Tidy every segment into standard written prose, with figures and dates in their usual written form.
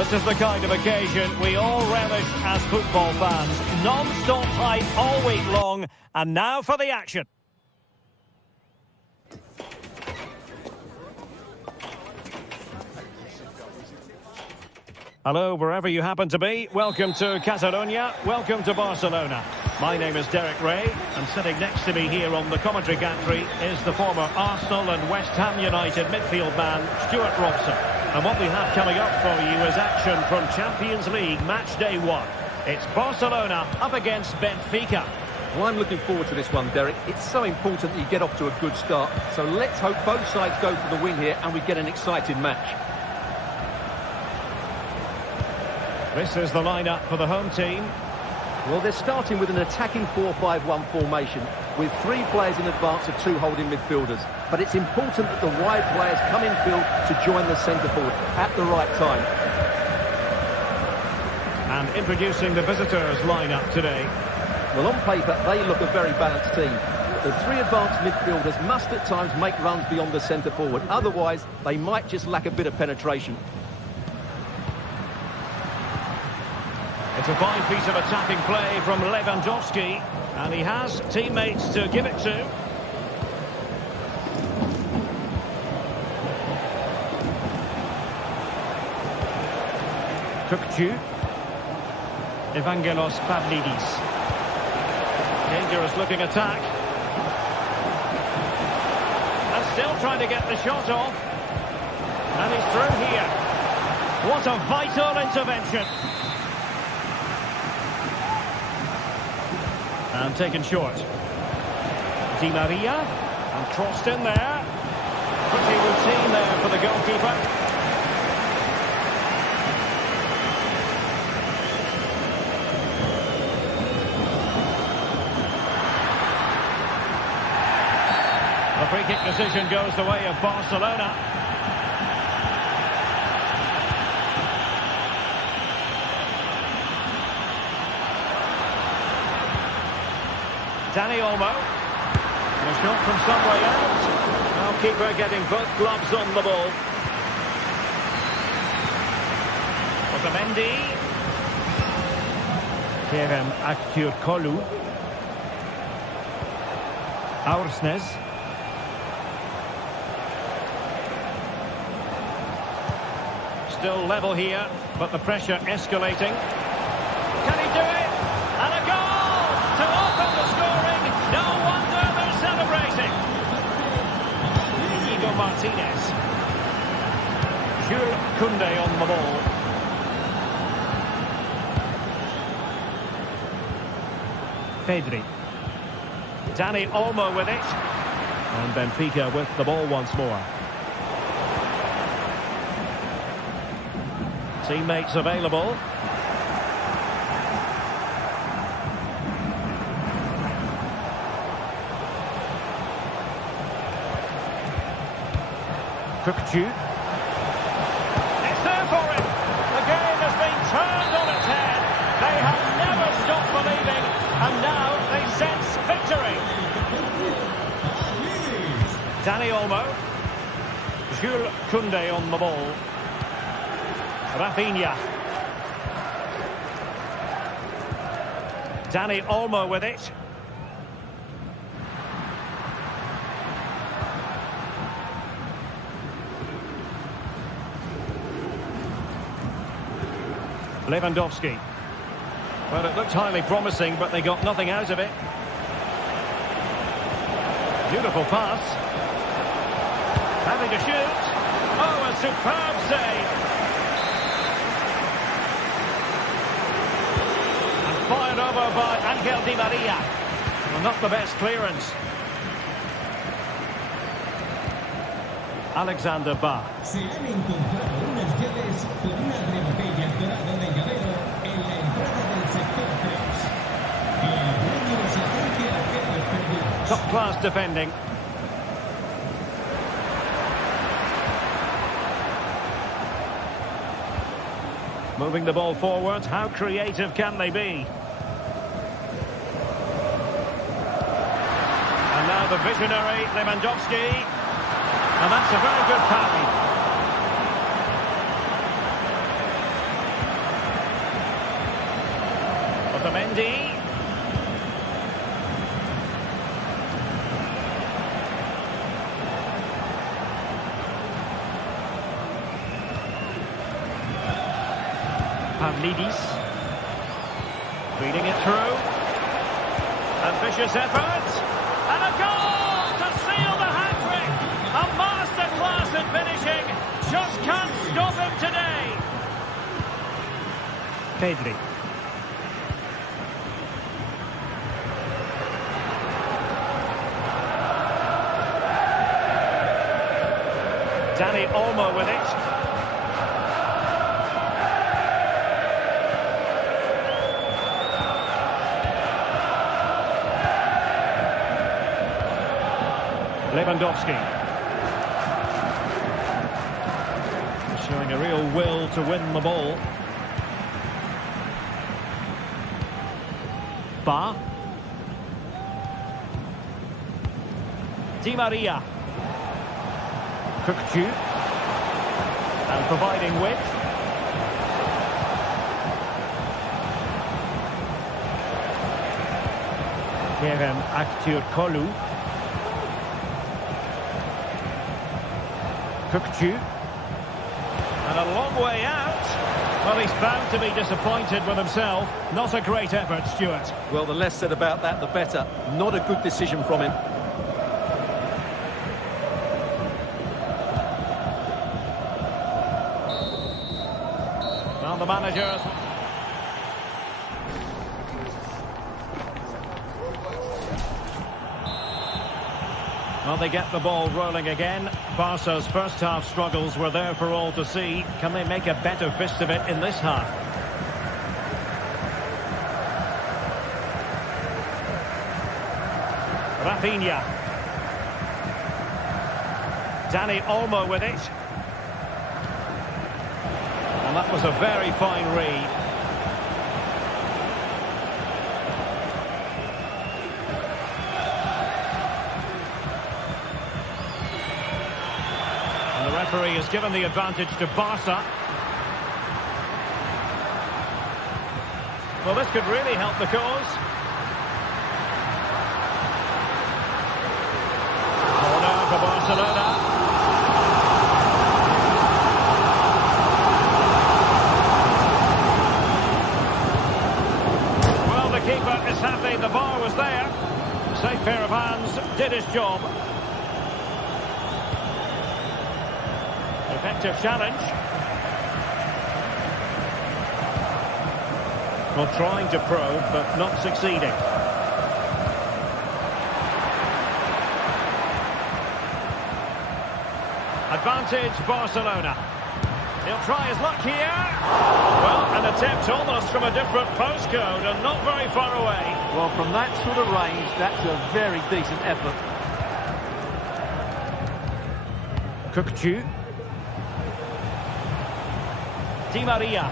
This is the kind of occasion we all relish as football fans. Non-stop hype all week long, and now for the action. Hello, wherever you happen to be. Welcome to Catalonia. Welcome to Barcelona. My name is Derek Ray, and sitting next to me here on the commentary gantry is the former Arsenal and West Ham United midfield man, Stuart Robson. And what we have coming up for you is action from Champions League match day 1. It's Barcelona up against Benfica. Well, I'm looking forward to this one, Derek. It's so important that you get off to a good start. So let's hope both sides go for the win here and we get an exciting match. This is the lineup for the home team. Well, they're starting with an attacking 4-5-1 formation with 3 players in advance of 2 holding midfielders. But it's important that the wide players come in field to join the centre forward at the right time. And introducing the visitors lineup today. Well, on paper, they look a very balanced team. But the 3 advanced midfielders must at times make runs beyond the centre forward. Otherwise, they might just lack a bit of penetration. It's a fine piece of attacking play from Lewandowski, and he has teammates to give it to. Kukçu. Evangelos Pavlidis. Dangerous looking attack. And still trying to get the shot off. And he's through here. What a vital intervention. And taken short. Di Maria. And crossed in there. Pretty routine there for the goalkeeper. The free kick decision goes the way of Barcelona. Dani Olmo. And a shot from some way out. Now keeper getting both gloves on the ball. Otamendi. Kerem Aktürkoğlu. Aursnes. Still level here, but the pressure escalating. Can he do it? And a goal to open the scoring. No wonder they're celebrating. Inigo Martinez. Jules Koundé on the ball. Pedri. Dani Olmo with it. And Benfica with the ball once more. Teammates available. Kukçu. It's there for him. The game has been turned on its head. They have never stopped believing, and now they sense victory. Dani Olmo. Jules Koundé on the ball. Rafinha. Dani Olmo with it. Lewandowski. Well, it looked highly promising, but they got nothing out of it. Beautiful pass. Having to shoot. Oh, a superb save. Fired over by Angel Di Maria. Well, not the best clearance. Alexander Ba. Se han encontrado unas llaves con una gran botella dorada de llavero en la entrada del sector 3. El dueño se acerque a hacerlos perdidos. Top class defending. Moving the ball forward. How creative can they be? And now the visionary Lewandowski. And that's a very good parry. Otamendi. Pavlidis. Feeding it through. Ambitious effort. And a goal to seal the hat-trick. A masterclass in finishing. Just can't stop him today. Pedri. Dani Olmo with it. Lewandowski. Showing a real will to win the ball. Ba. Di Maria. Cookju. And providing width. Kerem Aktürkoğlu. Cookju. And a long way out. Well, he's bound to be disappointed with himself. Not a great effort, Stuart. Well, the less said about that, the better. Not a good decision from him. Well, the managers... Well, they get the ball rolling again. Barca's first half struggles were there for all to see. Can they make a better fist of it in this half? Rafinha. Dani Olmo with it. And that was a very fine read. The referee has given the advantage to Barca. Well, this could really help the cause. Corner for Barcelona. Well, the keeper is happy the bar was there. Safe pair of hands, did his job. Effective challenge. Well, trying to probe, but not succeeding. Advantage Barcelona. He'll try his luck here. Well, an attempt almost from a different postcode and not very far away. Well, from that sort of range, that's a very decent effort. Cookju. Di Maria.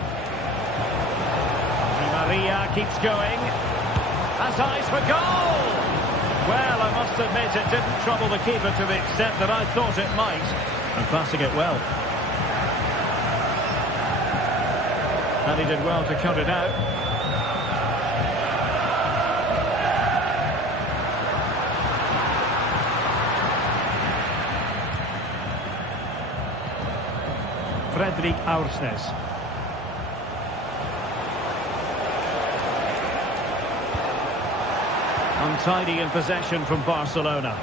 Di Maria keeps going. Has eyes for goal. Well, I must admit it didn't trouble the keeper to the extent that I thought it might. And passing it well. And he did well to cut it out. Fredrik Aursnes. Untidy in possession from Barcelona.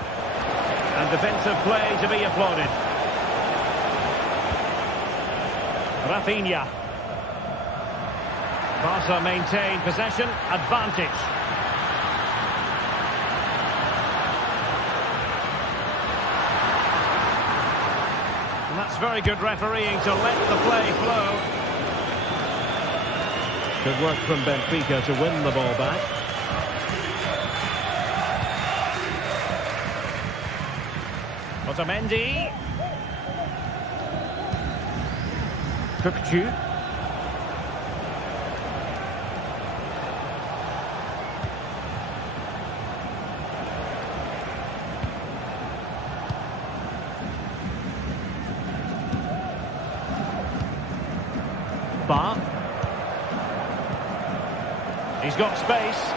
And defensive play to be applauded. Rafinha. Barca maintain possession, advantage. And that's very good refereeing to let the play flow. Good work from Benfica to win the ball back. Otamendi. Cookju. Ba. He's got space.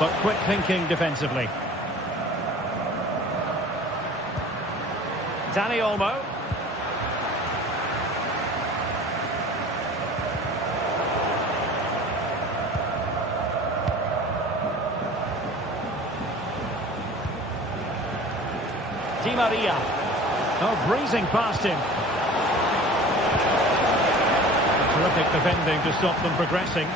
But quick thinking defensively. Dani Olmo. Di Maria. Oh, breezing past him. Terrific defending to stop them progressing.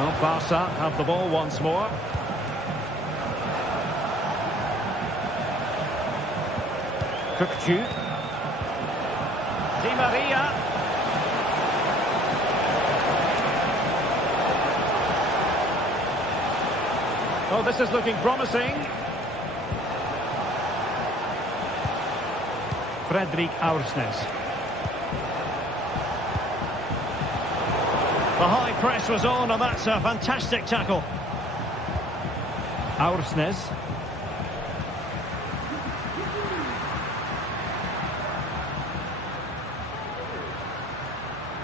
Well, Barca have the ball once more. Kukçu. Di Maria. Oh, this is looking promising. Fredrik Aursnes. The high press was on, and that's a fantastic tackle. Aursnes.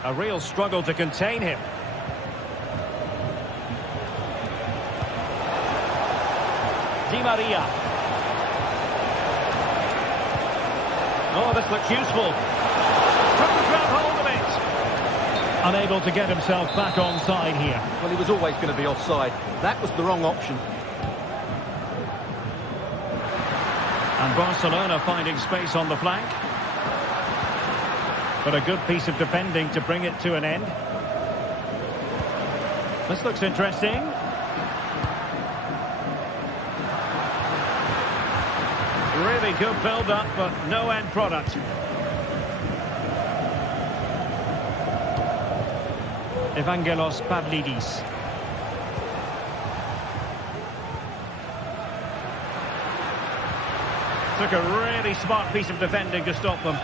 A real struggle to contain him. Di Maria. Oh, this looks useful. Couldn't grab hold of it. Unable to get himself back onside here. Well, he was always going to be offside. That was the wrong option. And Barcelona finding space on the flank. But a good piece of defending to bring it to an end. This looks interesting. Really good build-up, but no end product. Evangelos Pavlidis. Took a really smart piece of defending to stop them.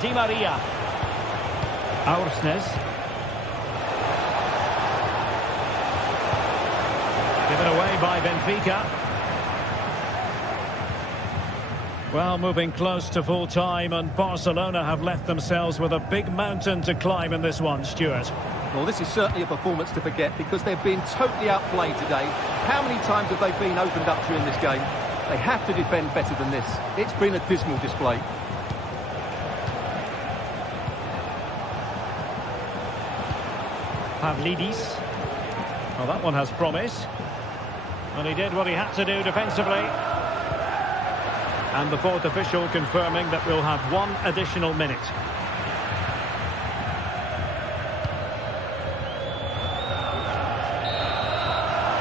Di Maria. Aursnes. Given away by Benfica. Well, moving close to full time, and Barcelona have left themselves with a big mountain to climb in this one, Stuart. Well, this is certainly a performance to forget because they've been totally outplayed today. How many times have they been opened up during this game? They have to defend better than this. It's been a dismal display. Pavlidis. Well, that one has promise. And he did what he had to do defensively. And the fourth official confirming that we'll have one additional minute.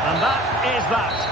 And that is that.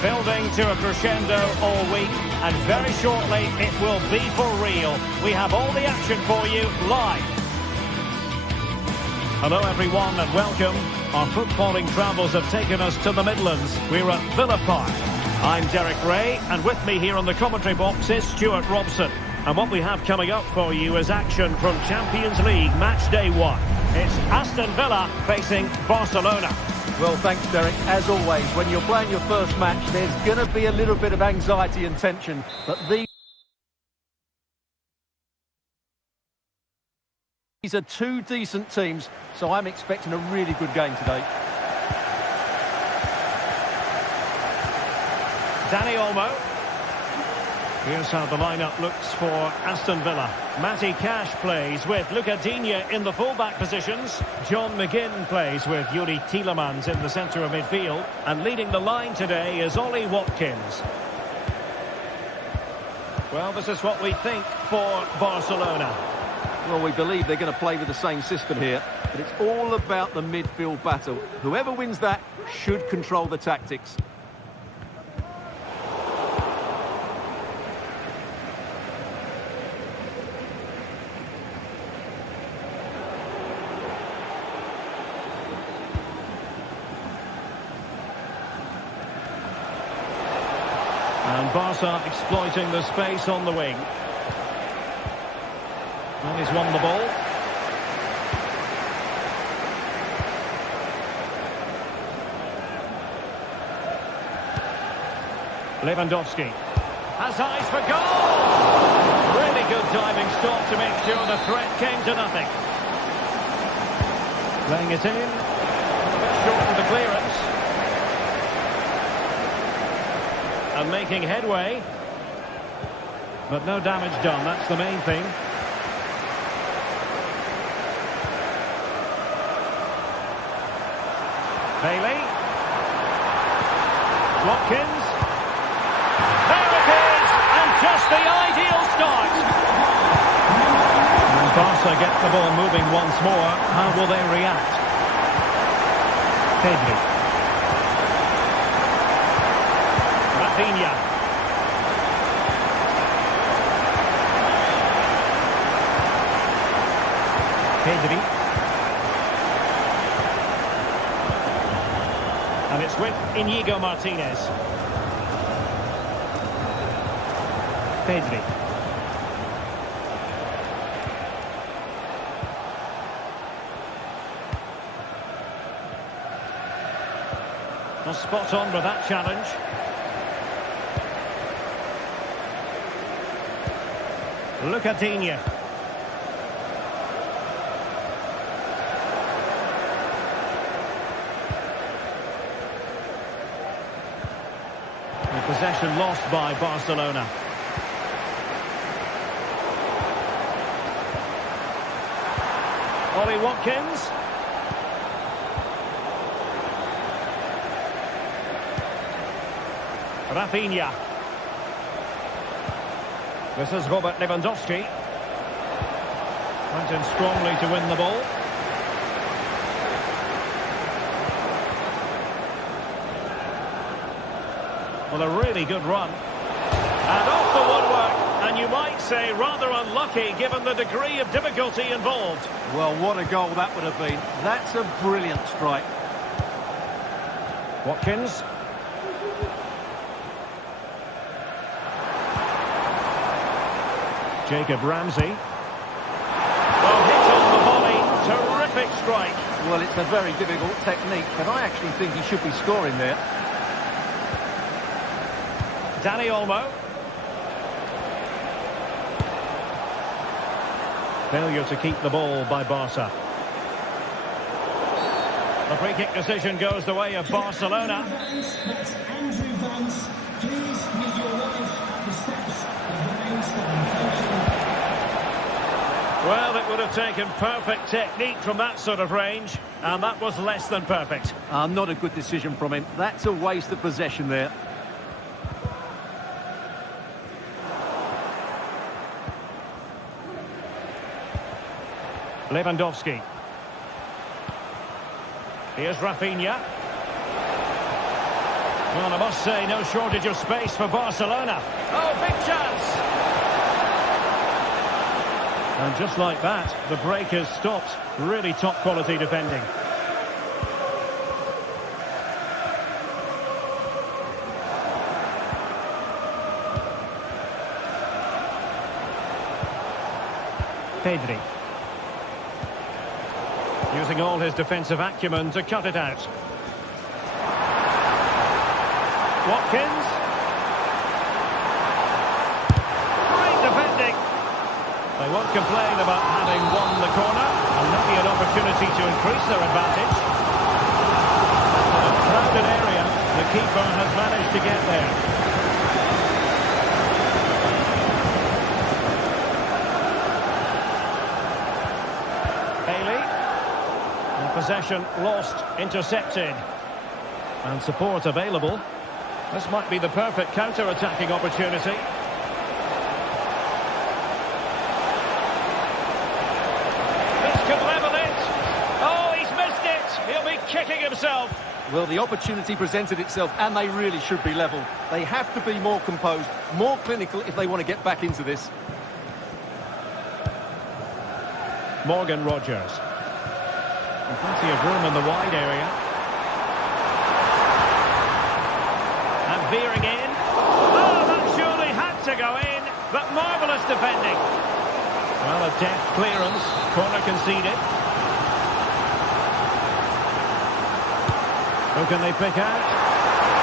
Building to a crescendo all week, and very shortly it will be for real. We have all the action for you live. Hello everyone and welcome. Our footballing travels have taken us to the Midlands. We're at Villa Park. I'm Derek Ray, and with me here on the commentary box is Stuart Robson. And what we have coming up for you is action from Champions League match day 1. It's Aston Villa facing Barcelona. Well, thanks, Derek. As always, when you're playing your first match, there's going to be a little bit of anxiety and tension. But these are two decent teams, so I'm expecting a really good game today. Dani Olmo. Here's how the lineup looks for Aston Villa. Matty Cash plays with Luca Digne in the full-back positions. John McGinn plays with Yuri Tielemans in the centre of midfield. And leading the line today is Ollie Watkins. Well, this is what we think for Barcelona. Well, we believe they're going to play with the same system here, but it's all about the midfield battle. Whoever wins that should control the tactics. And Barca exploiting the space on the wing. And he's won the ball. Lewandowski has eyes for goal! Really good diving stop to make sure the threat came to nothing. Playing it in. A bit short of the clearance. And making headway. But no damage done, that's the main thing. Bailey. Watkins. There it is! And just the ideal start. And Barca get the ball moving once more. How will they react? Pedri. Rafinha. Pedri. And it's with Inigo Martinez. Pedri. Well, spot on with that challenge. Luca Digne. Possession lost by Barcelona. Ollie Watkins. Rafinha. This is Robert Lewandowski. Went in strongly to win the ball. Well, a really good run. And off the woodwork. And you might say rather unlucky given the degree of difficulty involved. Well, what a goal that would have been. That's a brilliant strike. Watkins. Jacob Ramsey. Well, hit on the volley. Terrific strike. Well, it's a very difficult technique, but I actually think he should be scoring there. Dani Olmo. Failure to keep the ball by Barca. The free kick decision goes the way of Barcelona. That's Andrew Vance. Please meet your wife at the steps of the main stand. Thank you. Well, it would have taken perfect technique from that sort of range, and that was less than perfect. Not a good decision from him. That's a waste of possession there. Lewandowski. Here's Rafinha. Well, I must say, no shortage of space for Barcelona. Oh, big chance! And just like that, the break has stopped. Really top-quality defending. Pedri. Using all his defensive acumen to cut it out. Watkins. Great defending. They won't complain about having won the corner, and maybe an opportunity to increase their advantage. In a crowded area, the keeper has managed to get there. Bailey. And possession lost, intercepted. And support available. This might be the perfect counter-attacking opportunity. This could level it. Oh, he's missed it. He'll be kicking himself. Well, the opportunity presented itself, and they really should be level. They have to be more composed, more clinical if they want to get back into this. Morgan Rogers. And plenty of room in the wide area. And veering in. Oh, that surely had to go in. But marvellous defending. Well, a deft clearance. Corner conceded. Who can they pick out?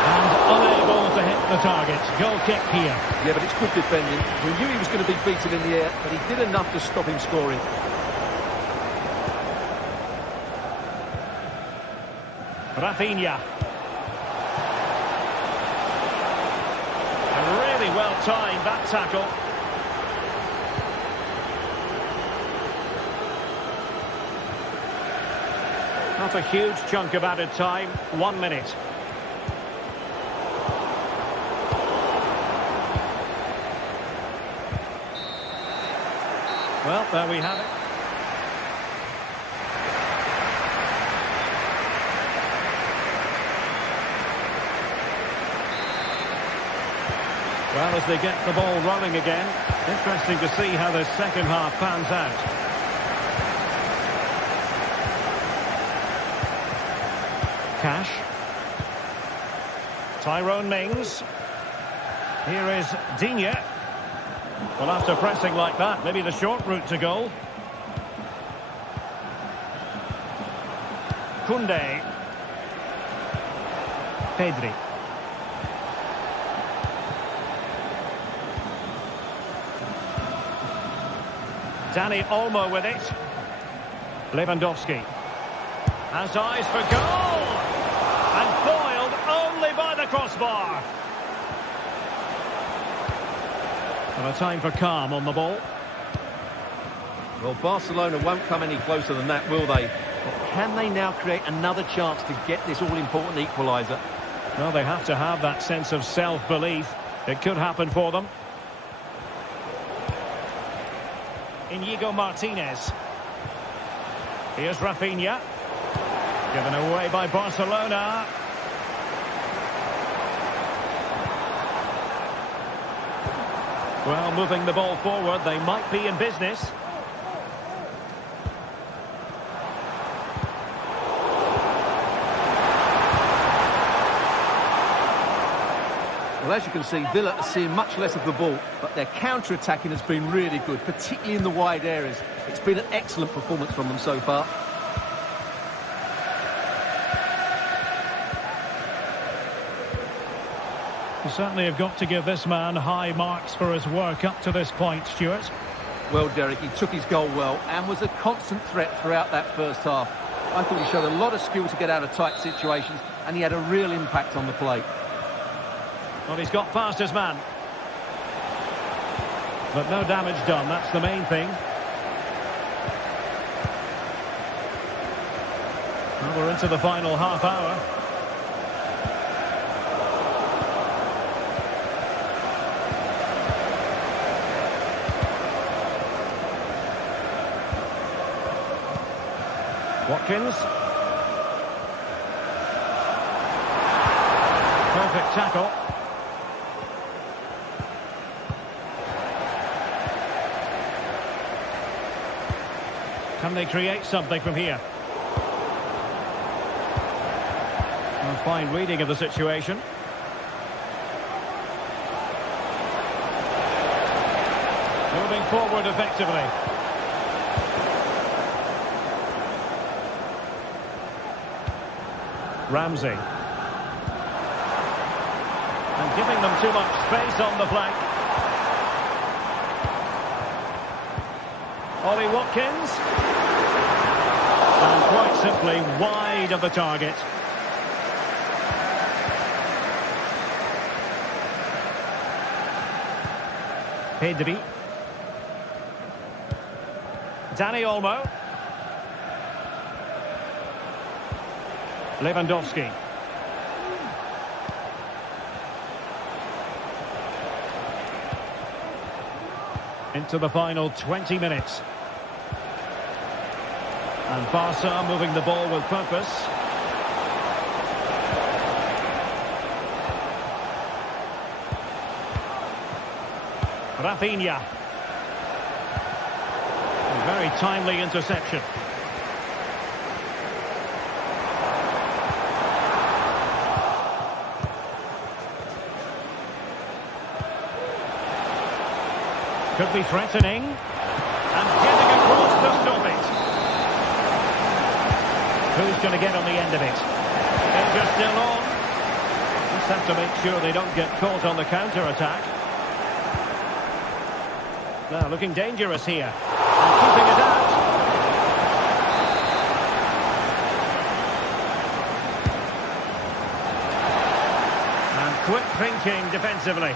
And unable to hit the target. Goal kick here. Yeah, but it's good defending. We knew he was going to be beaten in the air, but he did enough to stop him scoring. Rafinha. And really well timed, that tackle. Not a huge chunk of added time. 1 minute. Well, there we have it. Well, as they get the ball rolling again, interesting to see how the second half pans out. Cash. Tyrone Mings. Here is Digne. Well, after pressing like that, maybe the short route to goal. Koundé. Pedri. Dani Olmo with it. Lewandowski has eyes for goal. And foiled only by the crossbar. And a time for calm on the ball. Well, Barcelona won't come any closer than that, will they? But can they now create another chance to get this all-important equaliser? Well, they have to have that sense of self-belief. It could happen for them. Inigo Martinez. Here's Rafinha. Given away by Barcelona. Well, moving the ball forward, they might be in business. Well, as you can see, Villa are seeing much less of the ball, but their counter-attacking has been really good, particularly in the wide areas. It's been an excellent performance from them so far. You certainly have got to give this man high marks for his work up to this point, Stuart. Well, Derek, he took his goal well and was a constant threat throughout that first half. I thought he showed a lot of skill to get out of tight situations, and he had a real impact on the play. Well, he's got past his man. But no damage done, that's the main thing. Well, we're into the final half hour. Watkins. Perfect tackle. Can they create something from here? A fine reading of the situation. Moving forward effectively. Ramsey. And giving them too much space on the flank. Ollie Watkins. And quite simply wide of the target. Pedri. Dani Olmo. Lewandowski. Into the final 20 minutes. And Barca moving the ball with purpose. Rafinha. A very timely interception. Could be threatening. And getting across to stop it. Who's going to get on the end of it? Danger still on. Just have to make sure they don't get caught on the counter-attack. Now looking dangerous here. And keeping it out. And quick thinking defensively.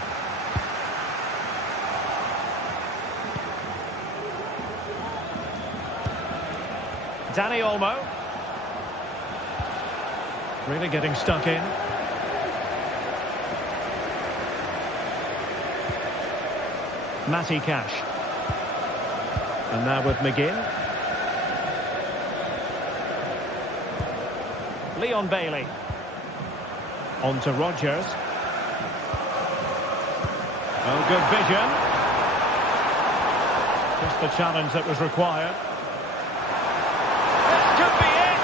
Dani Olmo. Really getting stuck in. Matty Cash. And now with McGinn. Leon Bailey. On to Rodgers. Oh, good vision. Just the challenge that was required. Could be it,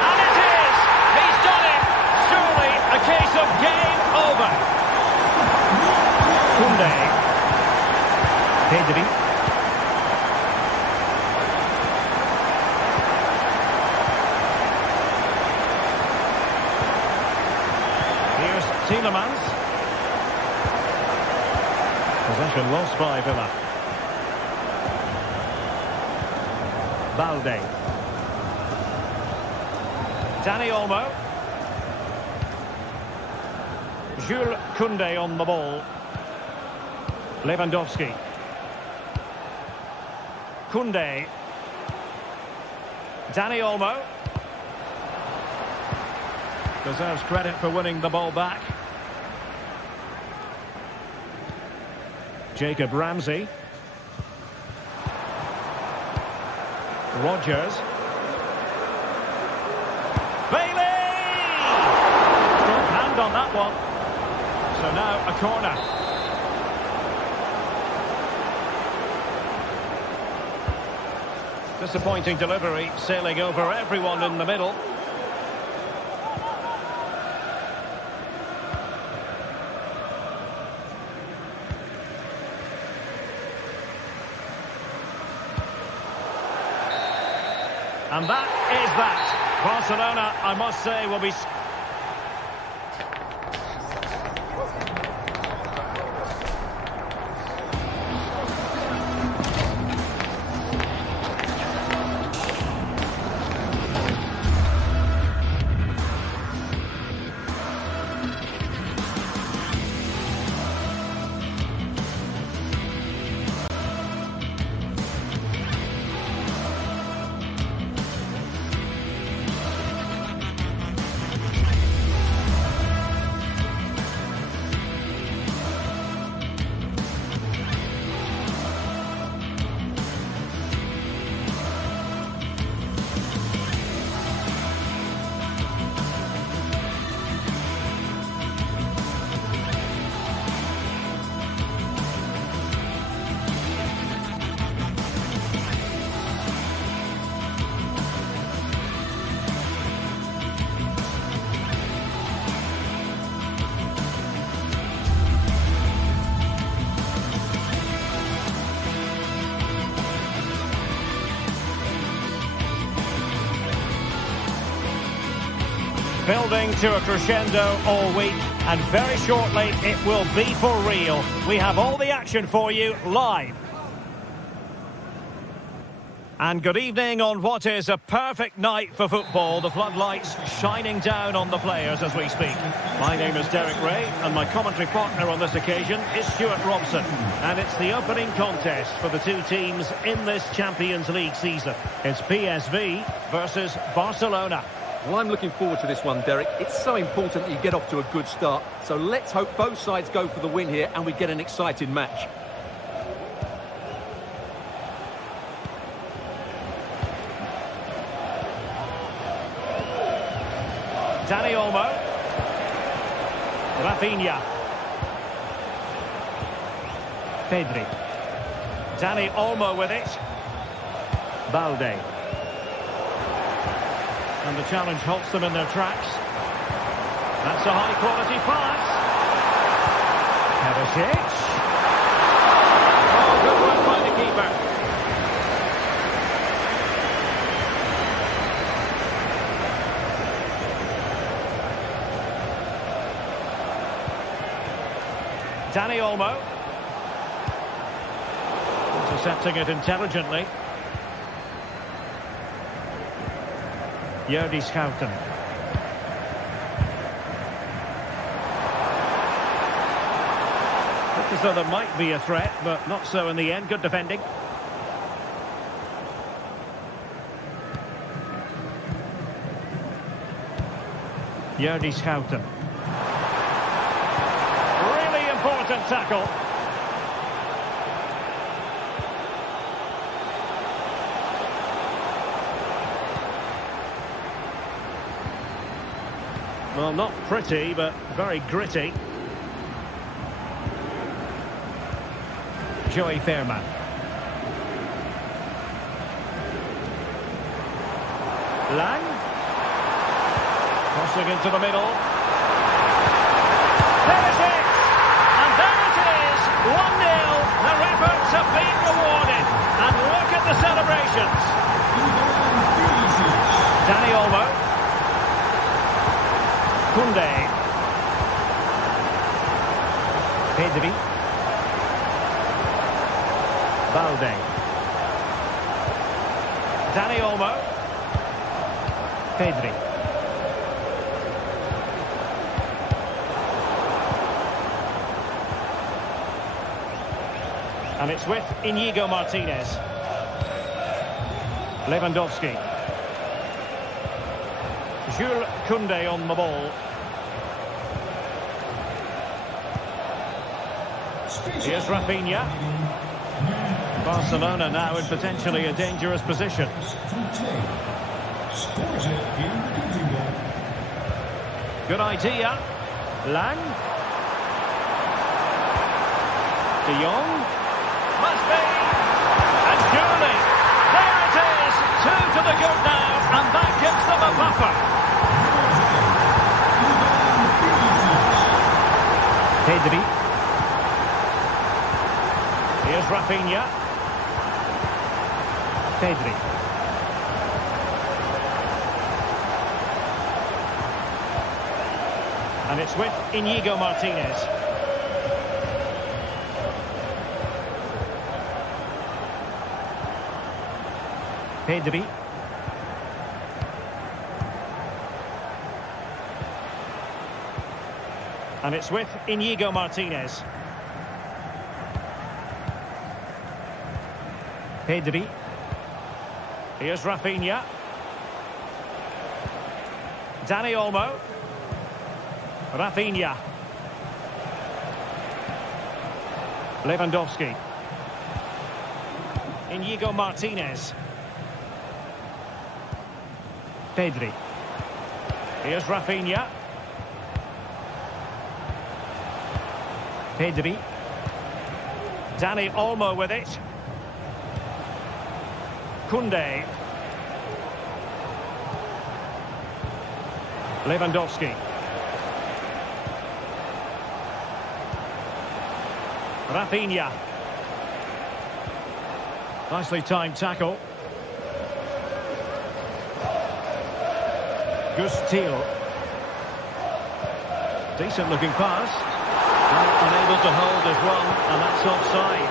and it is! He's done it! Surely a case of game over. Koundé. Pedri. Here's Tielemans. Possession lost by Villa. Balde. Dani Olmo. Jules Koundé on the ball. Lewandowski. Koundé. Dani Olmo. Deserves credit for winning the ball back. Jacob Ramsey. Rodgers. Bailey! Strong hand on that one. So now a corner. Disappointing delivery, sailing over everyone in the middle. And that is that. Barcelona, I must say, will be... Building to a crescendo all week, and very shortly it will be for real. We have all the action for you live. And good evening on what is a perfect night for football. The floodlights shining down on the players as we speak. My name is Derek Ray, and my commentary partner on this occasion is Stuart Robson. And it's the opening contest for the two teams in this Champions League season. It's PSV versus Barcelona. Well, I'm looking forward to this one, Derek. It's so important that you get off to a good start. So let's hope both sides go for the win here and we get an exciting match. Dani Olmo. Rafinha. Pedri. Dani Olmo with it. Balde. And the challenge halts them in their tracks. That's a high-quality pass. Perisic. Oh, good work by the keeper. Dani Olmo. Intercepting it intelligently. Jordi Schouten. Looked as though there might be a threat, but not so in the end. Good defending. Jordi Schouten. Really important tackle. Well, not pretty, but very gritty. Joey Fairman. Lang. Crossing into the middle. There it is! And there it is! 1-0. Their efforts have been rewarded. And look at the celebrations. Dani Olmo. Koundé. Pedri. Balde. Dani Olmo. Pedri. And it's with Inigo Martinez. Lewandowski. Jules Koundé on the ball. Here's Rafinha. Barcelona now in potentially a dangerous position. Good idea. Lang. De Jong. Must be. And surely. There it is. 2 to the good now. And that gives them a buffer. Pedri. Here's Rafinha. Pedri. And it's with Inigo Martinez. Pedri. And it's with Inigo Martinez. Pedri. Here's Rafinha. Dani Olmo. Rafinha. Lewandowski. Inigo Martinez. Pedri. Here's Rafinha. Pedri. Dani Olmo with it. Koundé. Lewandowski. Rafinha. Nicely timed tackle. Gustil. Decent looking pass. Well, unable to hold as one, and that's offside.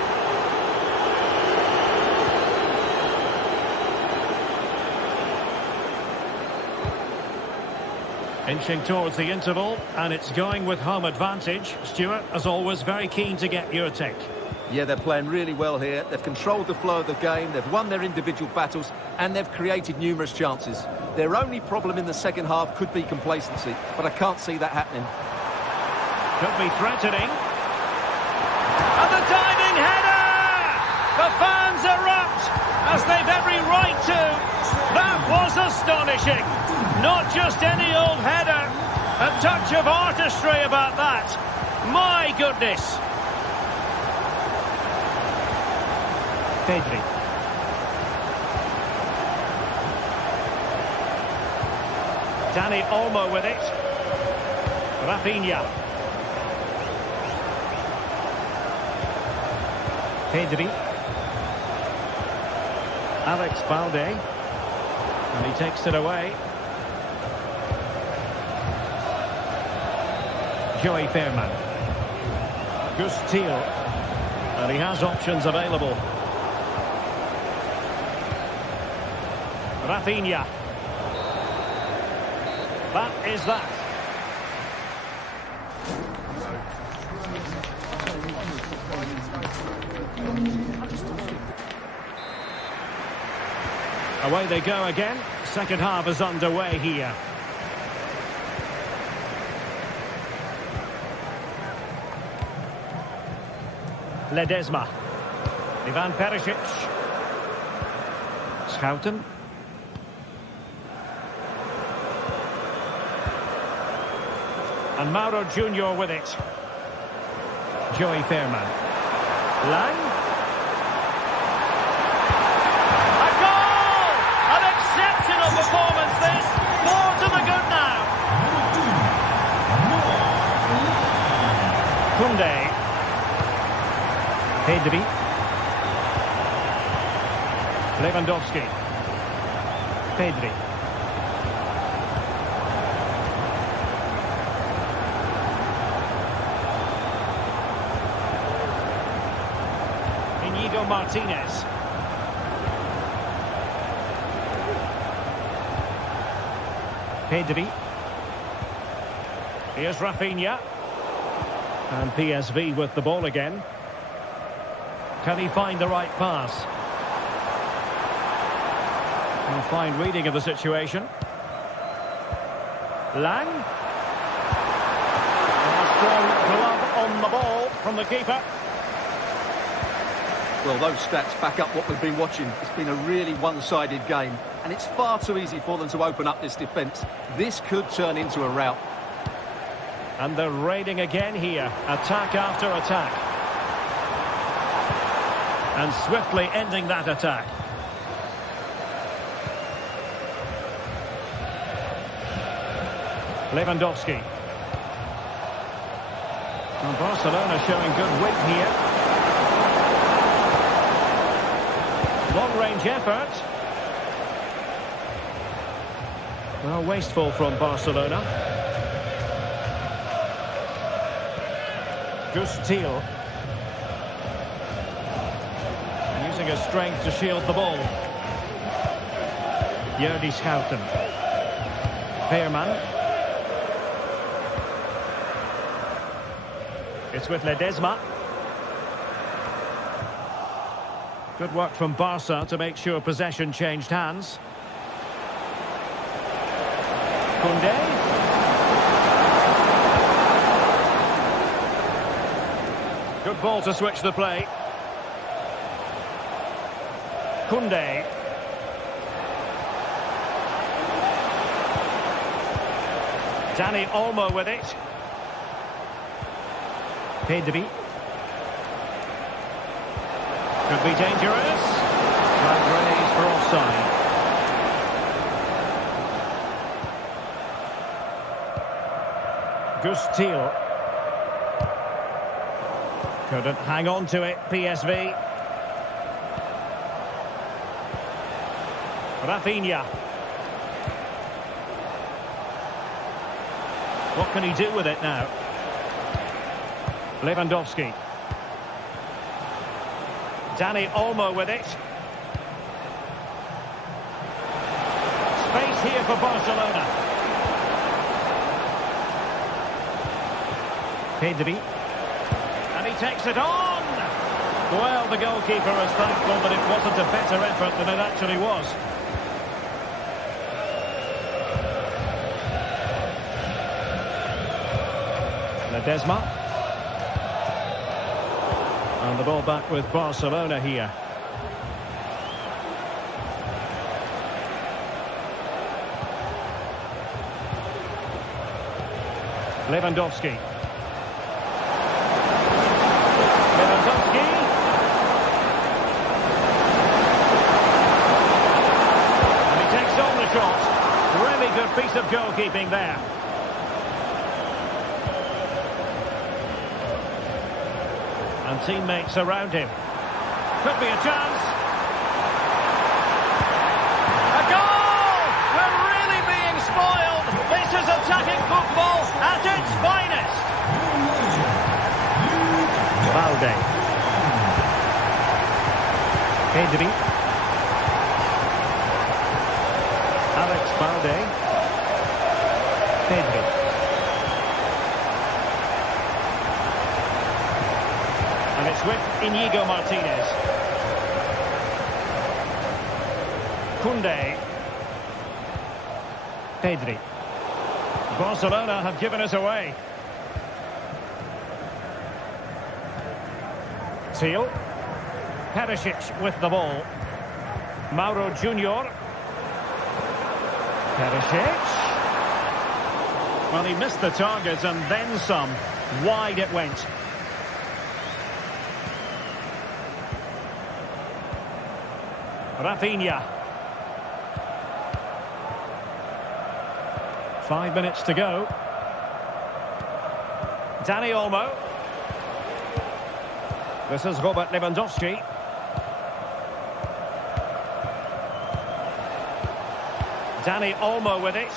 Inching towards the interval, and it's going with home advantage. Stuart, as always, very keen to get your take. Yeah, they're playing really well here. They've controlled the flow of the game, they've won their individual battles, and they've created numerous chances. Their only problem in the second half could be complacency, but I can't see that happening. Could be threatening. And the diving header! The fans erupt, as they've every right to. That was astonishing. Not just any old header. A touch of artistry about that. My goodness. Pedri. Dani Olmo with it. Rafinha. Pedri. Alex Balde. And he takes it away. Joey Fairman. Gus Thiel. And he has options available. Rafinha. That is that. Away they go again. Second half is underway here. Ledesma. Ivan Perisic. Schouten. And Mauro Junior with it. Joey Fairman. Lang. A goal! An exceptional performance this. 4 to the good now. Koundé. Pedri. Lewandowski. Pedri. Inigo Martinez. Pedri. Here's Rafinha. And PSV with the ball again. Can he find the right pass? And fine reading of the situation. Lang. And a strong glove on the ball from the keeper. Well, those stats back up what we've been watching. It's been a really one-sided game, and it's far too easy for them to open up this defence. This could turn into a rout. And they're raiding again here. Attack after attack. And swiftly ending that attack. Lewandowski. And Barcelona showing good weight here. Long-range effort. Well, wasteful from Barcelona. Gus Thiel. Using his strength to shield the ball. Jordi Schouten. Fairman. It's with Ledesma. Good work from Barca to make sure possession changed hands. Koundé. Good ball to switch the play. Koundé. Dani Olmo with it. Pedri. Could be dangerous. Flag raised for offside. Gus Thiel. Couldn't hang on to it, PSV. Rafinha. What can he do with it now? Lewandowski. Dani Olmo with it. Space here for Barcelona. Pedri. And he takes it on! Well, the goalkeeper is thankful that it wasn't a better effort than it actually was. Ledesma. And the ball back with Barcelona here. Lewandowski. And he takes on the shot. Really good piece of goalkeeping there. And teammates around him. Could be a chance. A goal! We're really being spoiled. This is attacking football at its finest. Valde. Pedri. Alex Valde. Pedri. And it's with Inigo Martinez. Koundé. Pedri. Barcelona have given us away. Teal. Perisic with the ball. Mauro Junior. Perisic. Well, he missed the target and then some. Wide it went. Rafinha. 5 minutes to go. Dani Olmo. This is Robert Lewandowski. Dani Olmo with it.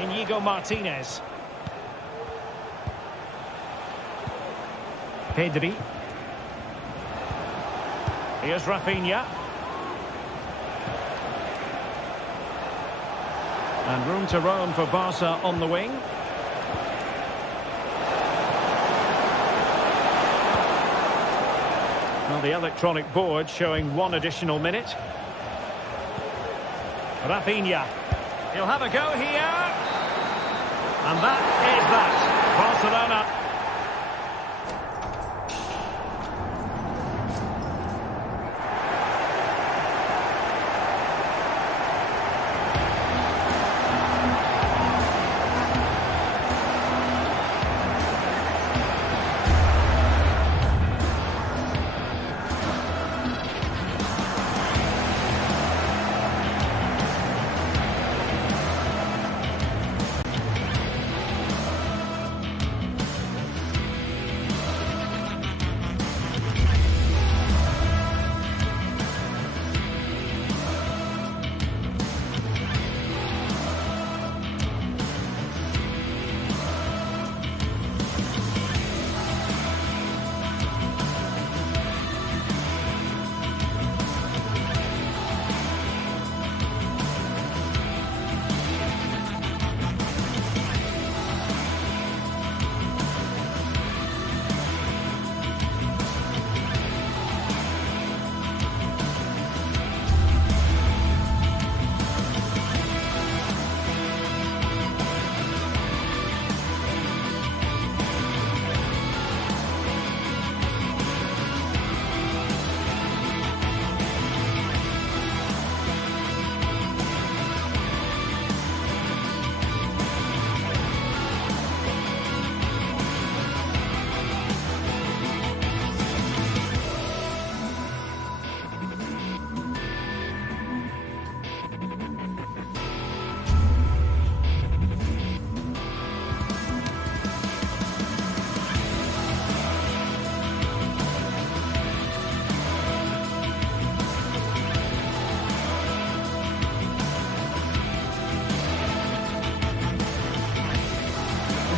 Inigo Martinez. Pedri. Here's Rafinha. And room to roam for Barca on the wing. Well, the electronic board showing 1 additional minute. Rafinha. He'll have a go here. And that is that. Barcelona.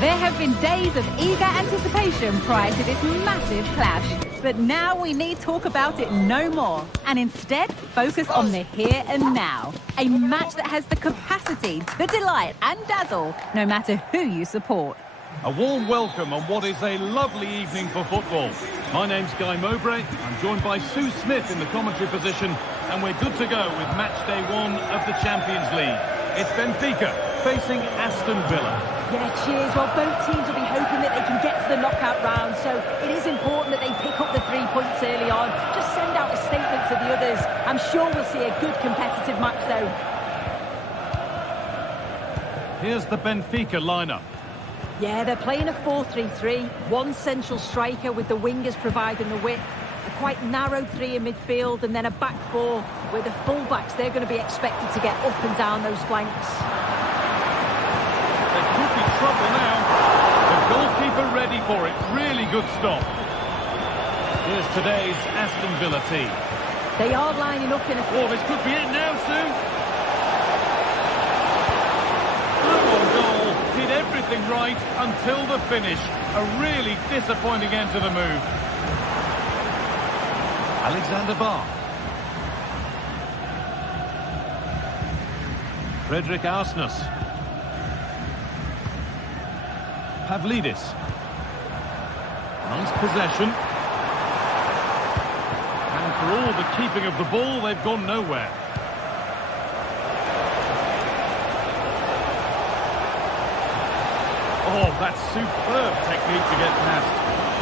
There have been days of eager anticipation prior to this massive clash. But now we need talk about it no more. And instead, focus on the here and now. A match that has the capacity to delight and dazzle, no matter who you support. A warm welcome on what is a lovely evening for football. My name's Guy Mowbray. I'm joined by Sue Smith in the commentary position, and we're good to go with match day 1 of the Champions League. It's Benfica facing Aston Villa. Yeah, cheers. Well, both teams will be hoping that they can get to the knockout round, so it is important that they pick up the 3 points early on. Just send out a statement to the others. I'm sure we'll see a good competitive match, though. Here's the Benfica lineup. Yeah, they're playing a 4-3-3. One central striker with the wingers providing the width. A quite narrow 3 in midfield, and then a back 4 where the full-backs, they're going to be expected to get up and down those flanks. There could be trouble now. The goalkeeper ready for it. Really good stop. Here's today's Aston Villa team. They are lining up in a... Oh, this could be it now, Sue. Blue on goal. Did everything right until the finish. A really disappointing end to the move. Alexander Barr. Frederick Arsnes. Pavlidis. Nice possession. And for all the keeping of the ball, they've gone nowhere. Oh, that's superb technique to get past.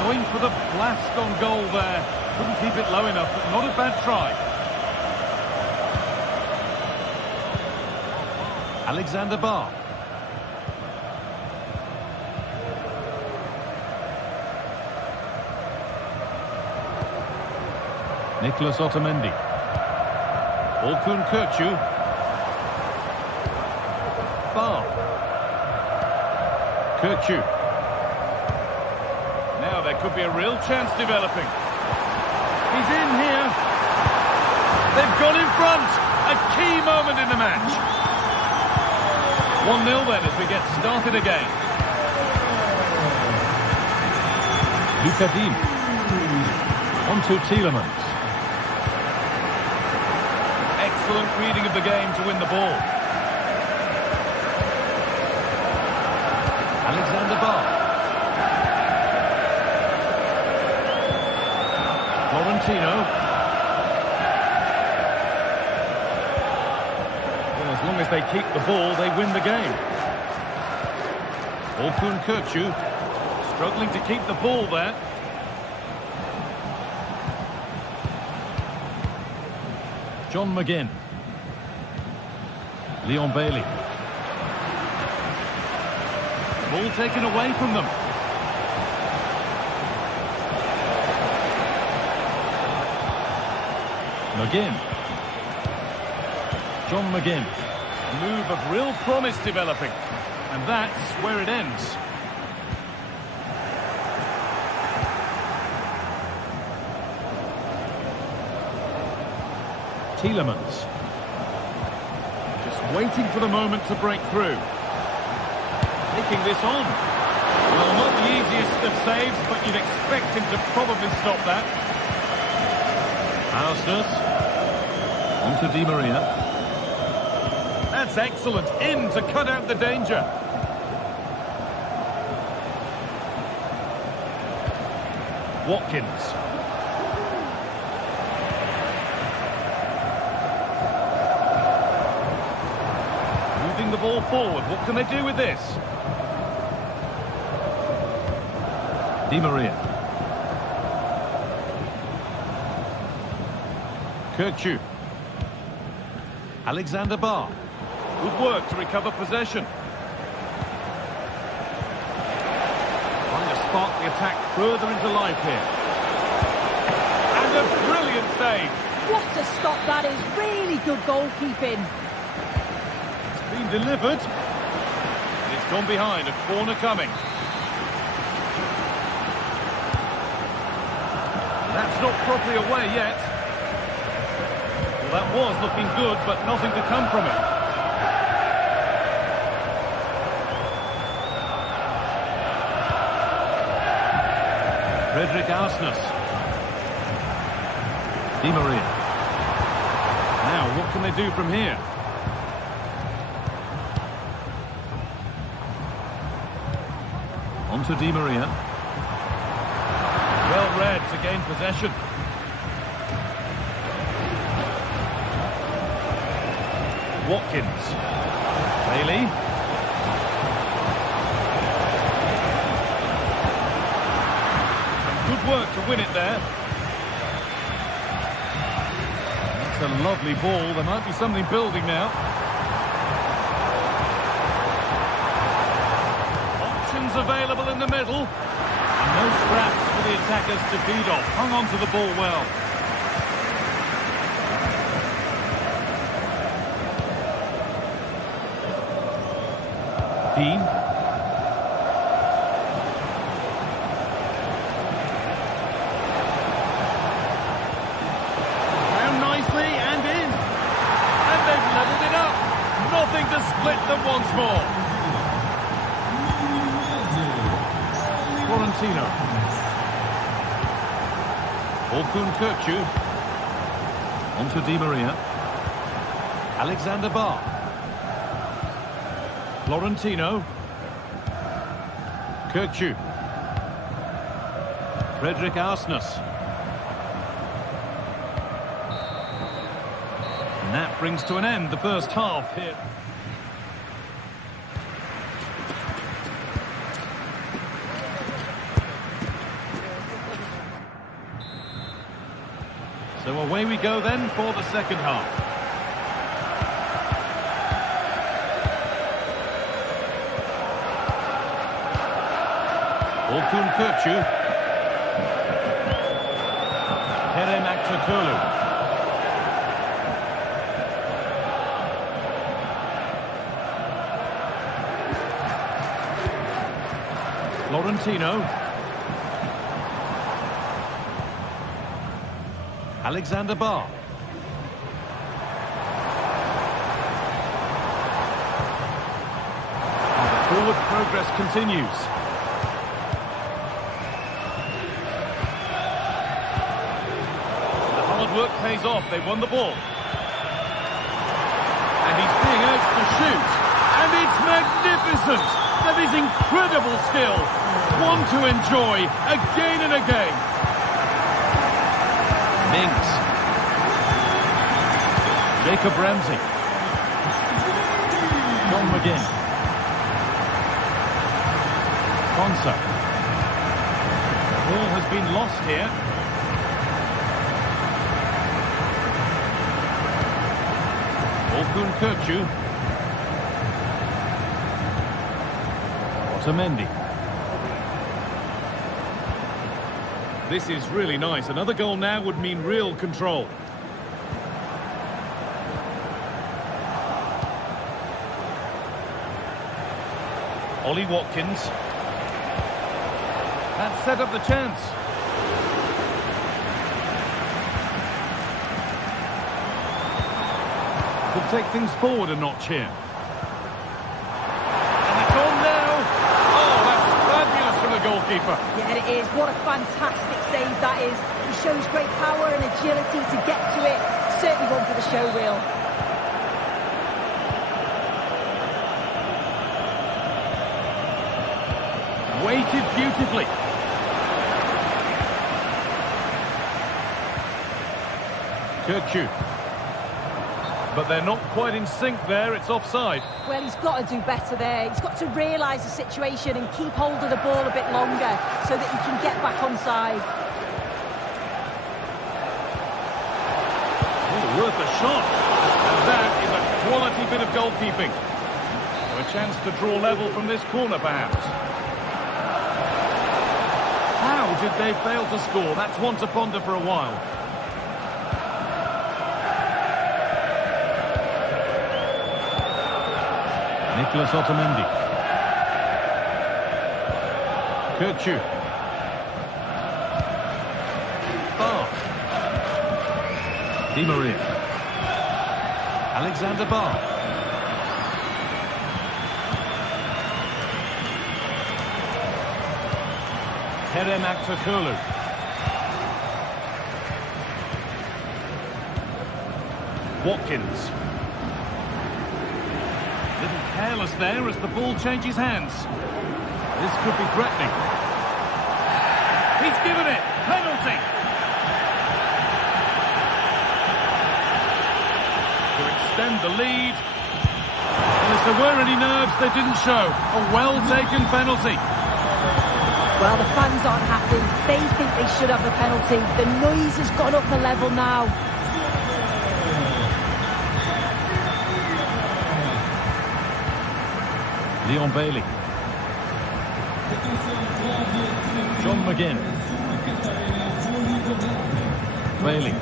Going for the blast on goal there. Couldn't keep it low enough, but not a bad try. Alexander Barr. Nicolas Otamendi. Orkun Kökçü. Barr. Kökçü. Now there could be a real chance developing. He's in here. They've gone in front. A key moment in the match. 1-0 then as we get started again. Luka Dean. On to Tielemans. Excellent reading of the game to win the ball. Alexander Barr. Florentino. Well, as long as they keep the ball, they win the game. Orkun Kökçü struggling to keep the ball there. John McGinn. Leon Bailey. Ball taken away from them. McGinn. John McGinn. A move of real promise developing. And that's where it ends. Tielemans. Just waiting for the moment to break through. Taking this on. Well, not the easiest of saves, but you'd expect him to probably stop that. Arsnes. On to Di Maria. That's excellent. In to cut out the danger. Watkins. Moving the ball forward. What can they do with this? Di Maria. Kökçü. Alexander Barr. Good work to recover possession. Trying to spark the attack further into life here. And a brilliant save. What a stop that is. Really good goalkeeping. It's been delivered. And it's gone behind. A corner coming. That's not properly away yet. Well, that was looking good, but nothing to come from it. Aston. Di Maria. Now, what can they do from here? On to Di Maria. Well read to gain possession. Watkins. Bailey. Good work to win it there. That's a lovely ball. There might be something building now. Options available in the middle. And no scraps for the attackers to feed off. Hung on to the ball well. Dean. Down nicely and in. And they've levelled it up. Nothing to split them once more. Florentino. Orkun Kökçü. On to Di Maria. Alexander Barr. Florentino. Kökçü. Aston. And that brings to an end the first half here. So away we go then for the second half. Orkun Kökçü. Kerem Aktürkoğlu. Florentino. Alexander Barr. And the forward progress continues. Work pays off. They won the ball. And he's being urged to shoot. And it's magnificent. That is incredible skill. One to enjoy again and again. Mings. Jacob Ramsey. John McGinn. Konsa. The ball has been lost here. Orkun Kökçü. Otamendi. This is really nice. Another goal now would mean real control. Ollie Watkins. That set up the chance. Could take things forward a notch here. And it's on now. Oh, that's fabulous from the goalkeeper. Yeah, it is. What a fantastic save that is. He shows great power and agility to get to it. Certainly one for the show reel. Weighted beautifully. Kökçü. But they're not quite in sync there. It's offside. Well, he's got to do better there. He's got to realise the situation and keep hold of the ball a bit longer so that he can get back onside. Oh, worth a shot. And that is a quality bit of goalkeeping. So a chance to draw level from this corner, perhaps. How did they fail to score? That's one to ponder for a while. Nicolas Otamendi. Kökçü. Barr. Di Maria. Alexander Barr. Kerem Aktürkoğlu. Watkins. Little careless there as the ball changes hands. This could be threatening. He's given it. Penalty. To extend the lead. And if there were any nerves, they didn't show. A well-taken penalty. Well, the fans aren't happy. They think they should have the penalty. The noise has gone up a level now. Leon Bailey. John McGinn. Bailey.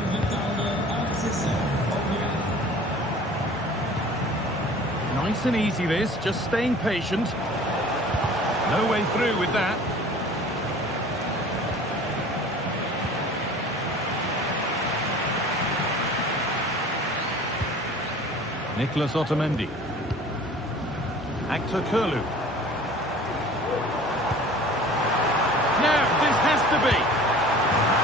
Nice and easy this, just staying patient. No way through with that. Nicolas Otamendi. Aktürkoğlu. Now, this has to be.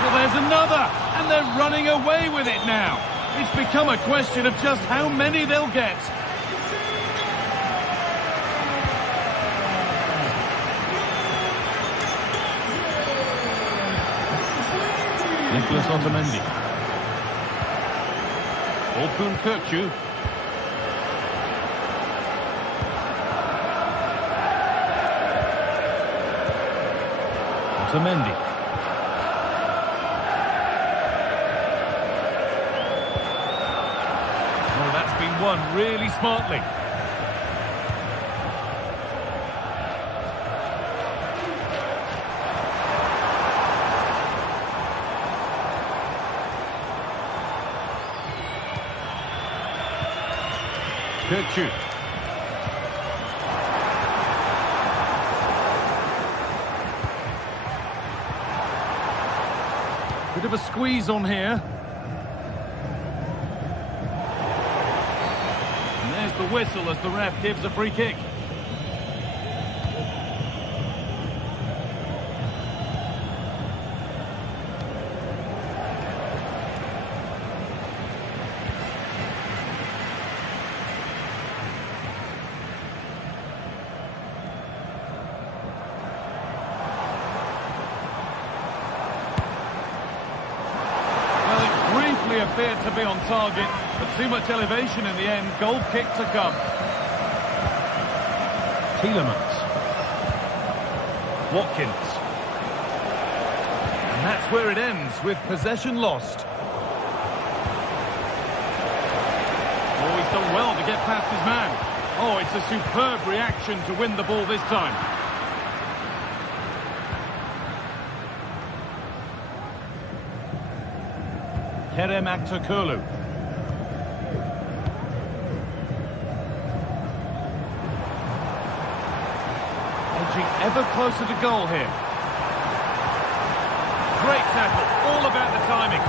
Well, there's another, and they're running away with it now. It's become a question of just how many they'll get. Nicolas Otamendi. Orkun Kökçü. Otamendi. Oh, that's been won really smartly. Kökçü. Bit of a squeeze on here. And there's the whistle as the ref gives a free kick. Appeared to be on target, but too much elevation in the end. Goal kick to come. Tielemans. Watkins. And that's where it ends, with possession lost. Oh, he's done well to get past his man. Oh, it's a superb reaction to win the ball this time. Kerem Aktürkoğlu. Edging ever closer to goal here. Great tackle, all about the timing.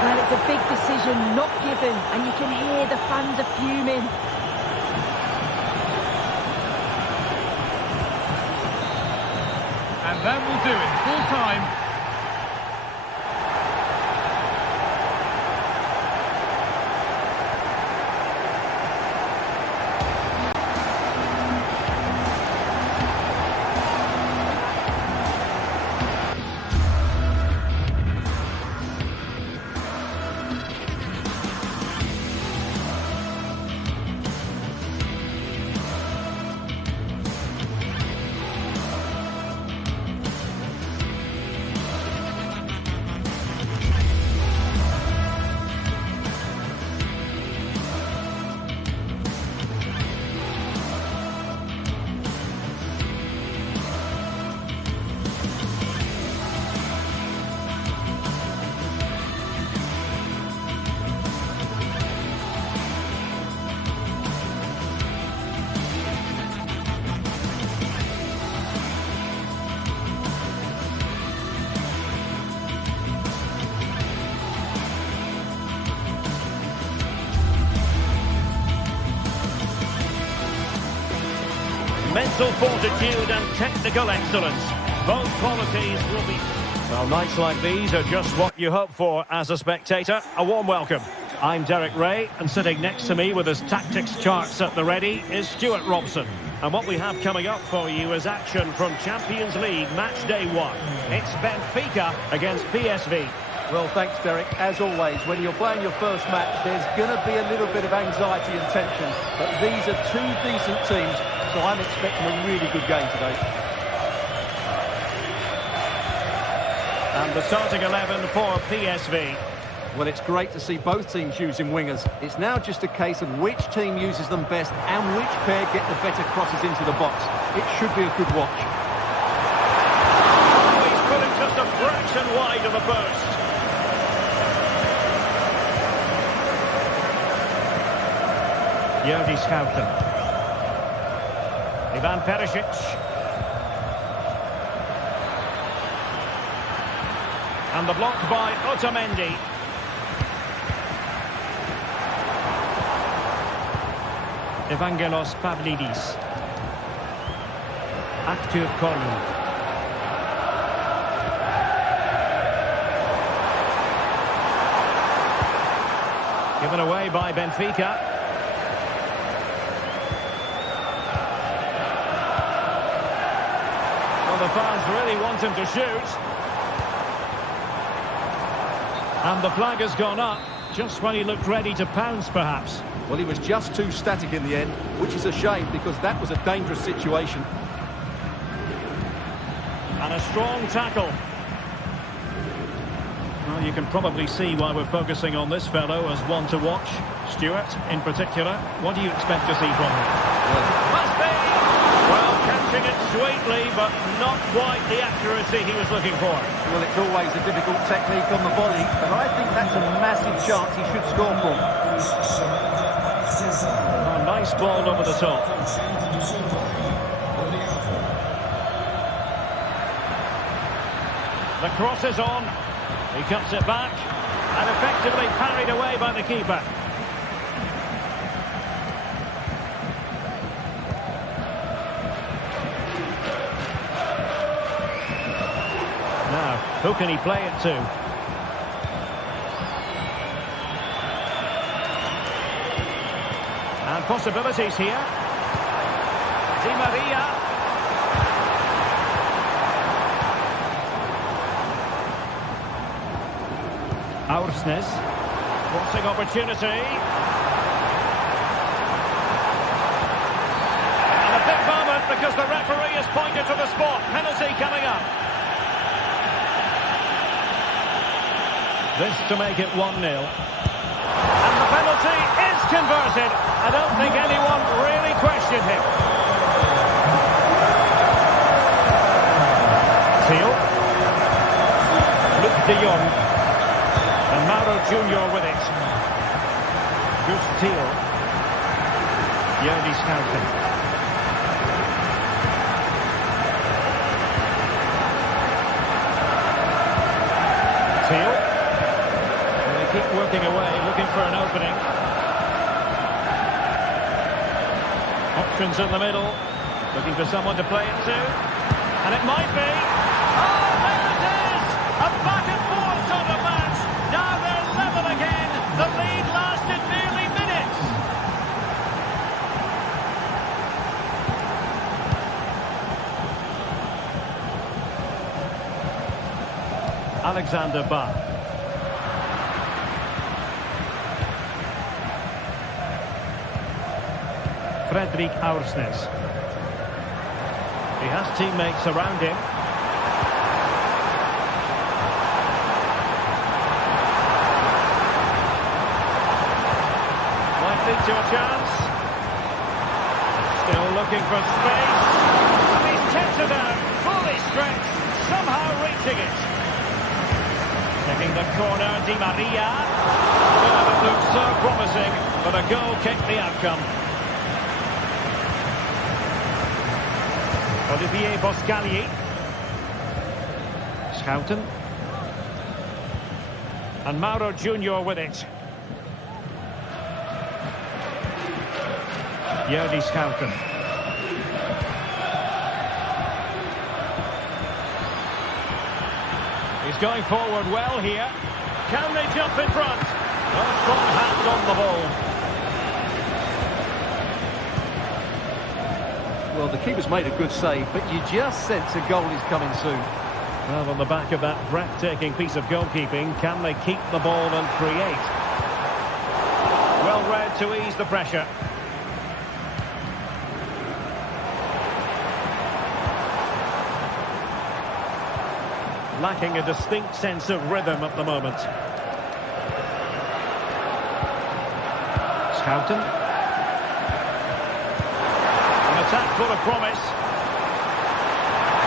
Well, it's a big decision, not given, and you can hear the fans are fuming. And that will do it, full time. Mental fortitude and technical excellence. Both qualities will be... Well, nights like these are just what you hope for as a spectator. A warm welcome. I'm Derek Ray, and sitting next to me with his tactics charts at the ready is Stuart Robson. And what we have coming up for you is action from Champions League match day 1. It's Benfica against PSV. Well, thanks, Derek. As always, when you're playing your first match, there's going to be a little bit of anxiety and tension. But these are two decent teams, so I'm expecting a really good game today. And the starting 11 for PSV. Well, it's great to see both teams using wingers. It's now just a case of which team uses them best and which pair get the better crosses into the box. It should be a good watch. Oh, he's put it just a fraction wide of the post. Jordi Schouten. Ivan Perisic. And the block by Otamendi. Evangelos Pavlidis. Arthur Collin. Given away by Benfica. Well, the fans really want him to shoot. And the flag has gone up just when he looked ready to pounce, perhaps. Well, he was just too static in the end, which is a shame because that was a dangerous situation. And a strong tackle. Well, you can probably see why we're focusing on this fellow as one to watch. Stuart, in particular, what do you expect to see from him? Must be! Well, catching it sweetly, but not quite the accuracy he was looking for. Well, it's always a difficult technique on the volley, but I think that's a massive chance he should score from. Oh, nice ball over the top. The cross is on. He cuts it back and effectively parried away by the keeper. Now, who can he play it to? And possibilities here. Di Maria. Aursnes. Crossing opportunity. And a big moment because the referee has pointed to the spot. Penalty coming up. This to make it 1-0. And the penalty is converted. I don't think anyone really questioned him. Thiel. Luc de Jong. And Mauro Junior with it. Good steal. Jordi Schouten. Thiel. And they keep working away, looking for an opening. Options in the middle. Looking for someone to play it to. And it might be. Oh, there it is! A back and forth sort of match. Now they're level again. The lead lasted nearly minutes. Alexander Bach. Fredrik Aursnes. He has teammates around him. Lead to a chance. Still looking for space. And he's tempted out. Fully stretched. Somehow reaching it. Taking the corner, Di Maria. Well, it looks so promising, but a goal kicked the outcome. Olivier Boscagli. Schouten. And Mauro Junior with it. Jordi Schouten. He's going forward well here. Can they jump in front? Oh, strong hand on the ball. Well, the keeper's made a good save, but you just sense a goal is coming soon. Well, on the back of that breathtaking piece of goalkeeping, can they keep the ball and create? Well read to ease the pressure. Lacking a distinct sense of rhythm at the moment. Schouten. An attack full of promise.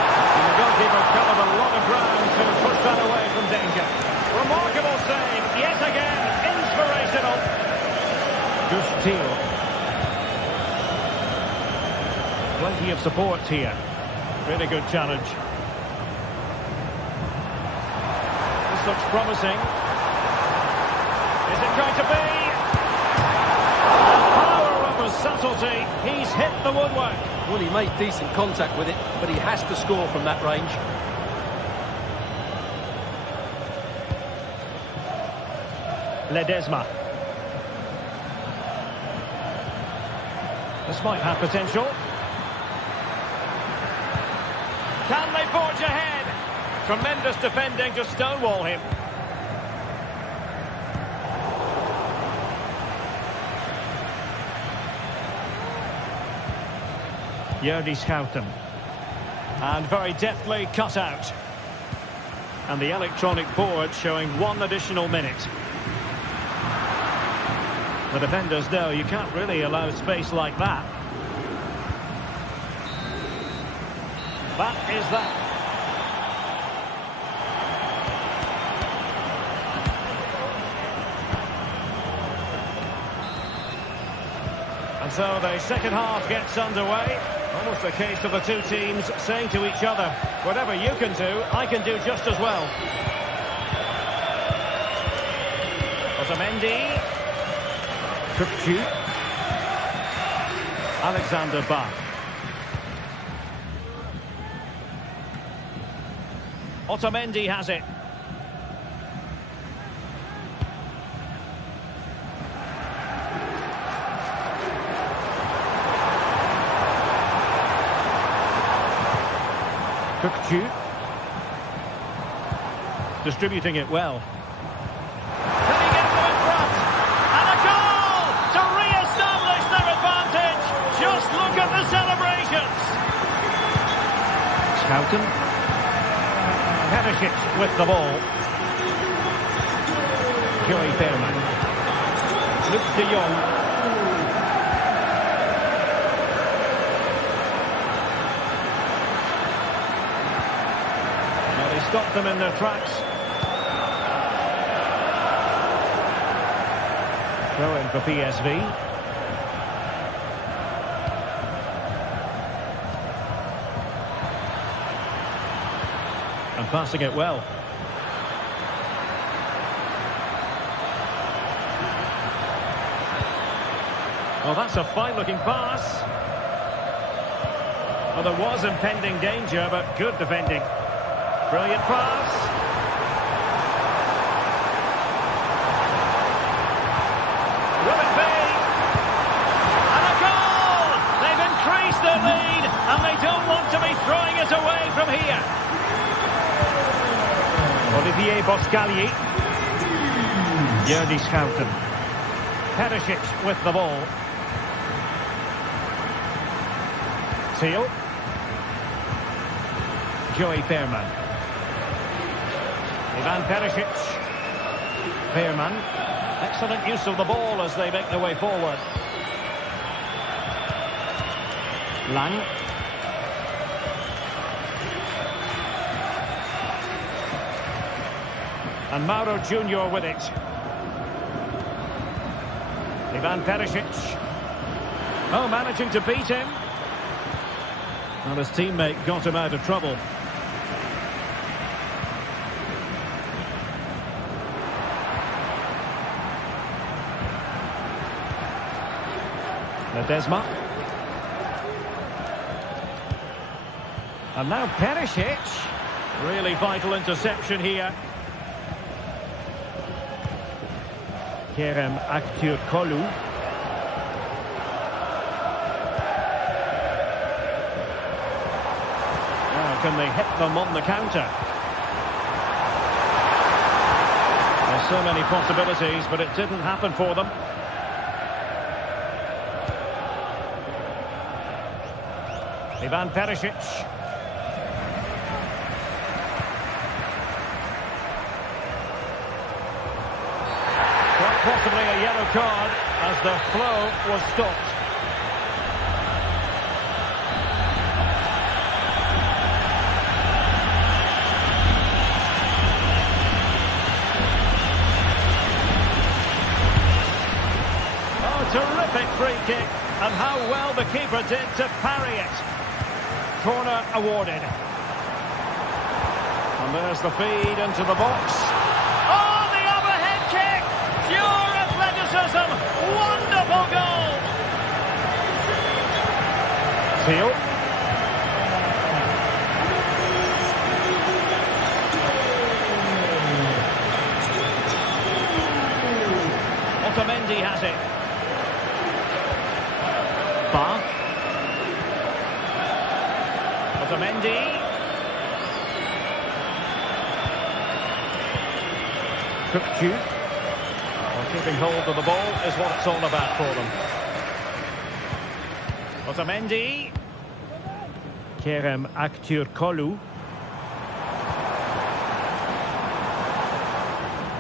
And the goalkeeper covered a lot of ground to push that away from danger. Remarkable save, yet again, inspirational. Just Thiel. Plenty of support here. Really good challenge. This looks promising. Is it going to be? The power of a subtlety. He's hit the woodwork. Well, he made decent contact with it, but he has to score from that range. Ledesma. This might have potential. Can they forge ahead? Tremendous defending to stonewall him. Schouten. And very deftly cut out. And the electronic board showing 1 additional minute. The defenders know you can't really allow space like that. That is that. And so the second half gets underway. Almost a case of the two teams saying to each other, whatever you can do, I can do just as well. Otamendi. Kukçu. Alexander Bach. Otamendi has it. Kukçu. Distributing it well. Can he get them in front? And a goal to re-establish their advantage. Just look at the celebrations. Schouten. Perisic with the ball. Joey Fairman. Luke de Jong. Stopped them in their tracks. Throw in for PSV. And passing it well. Oh, that's a fine-looking pass. Well, there was impending danger, but good defending. Brilliant pass. Will it be? And a goal! They've increased their lead, and they don't want to be throwing it away from here. Olivier Boscagli. Schouten. Perisic with the ball. Thiel. Joey Fairman. Ivan Perisic. Fairman. Excellent use of the ball as they make their way forward. Lang. And Mauro Junior with it. Ivan Perisic. Oh, managing to beat him. Well, his teammate got him out of trouble. Ledesma. And now Perisic. Really vital interception here. Kerem Aktürkoğlu. Now, can they hit them on the counter? There's so many possibilities, but it didn't happen for them. Ivan Perisic. Quite possibly a yellow card as the flow was stopped. Terrific free kick, and how well the keeper did to parry it. Corner awarded. And there's the feed into the box. Oh, the overhead kick! Pure athleticism! Wonderful goal! Theo. Otamendi has it. Bar. Otamendi. Kukçu. Well, keeping hold of the ball is what it's all about for them. Otamendi. Kerem Aktürkoğlu.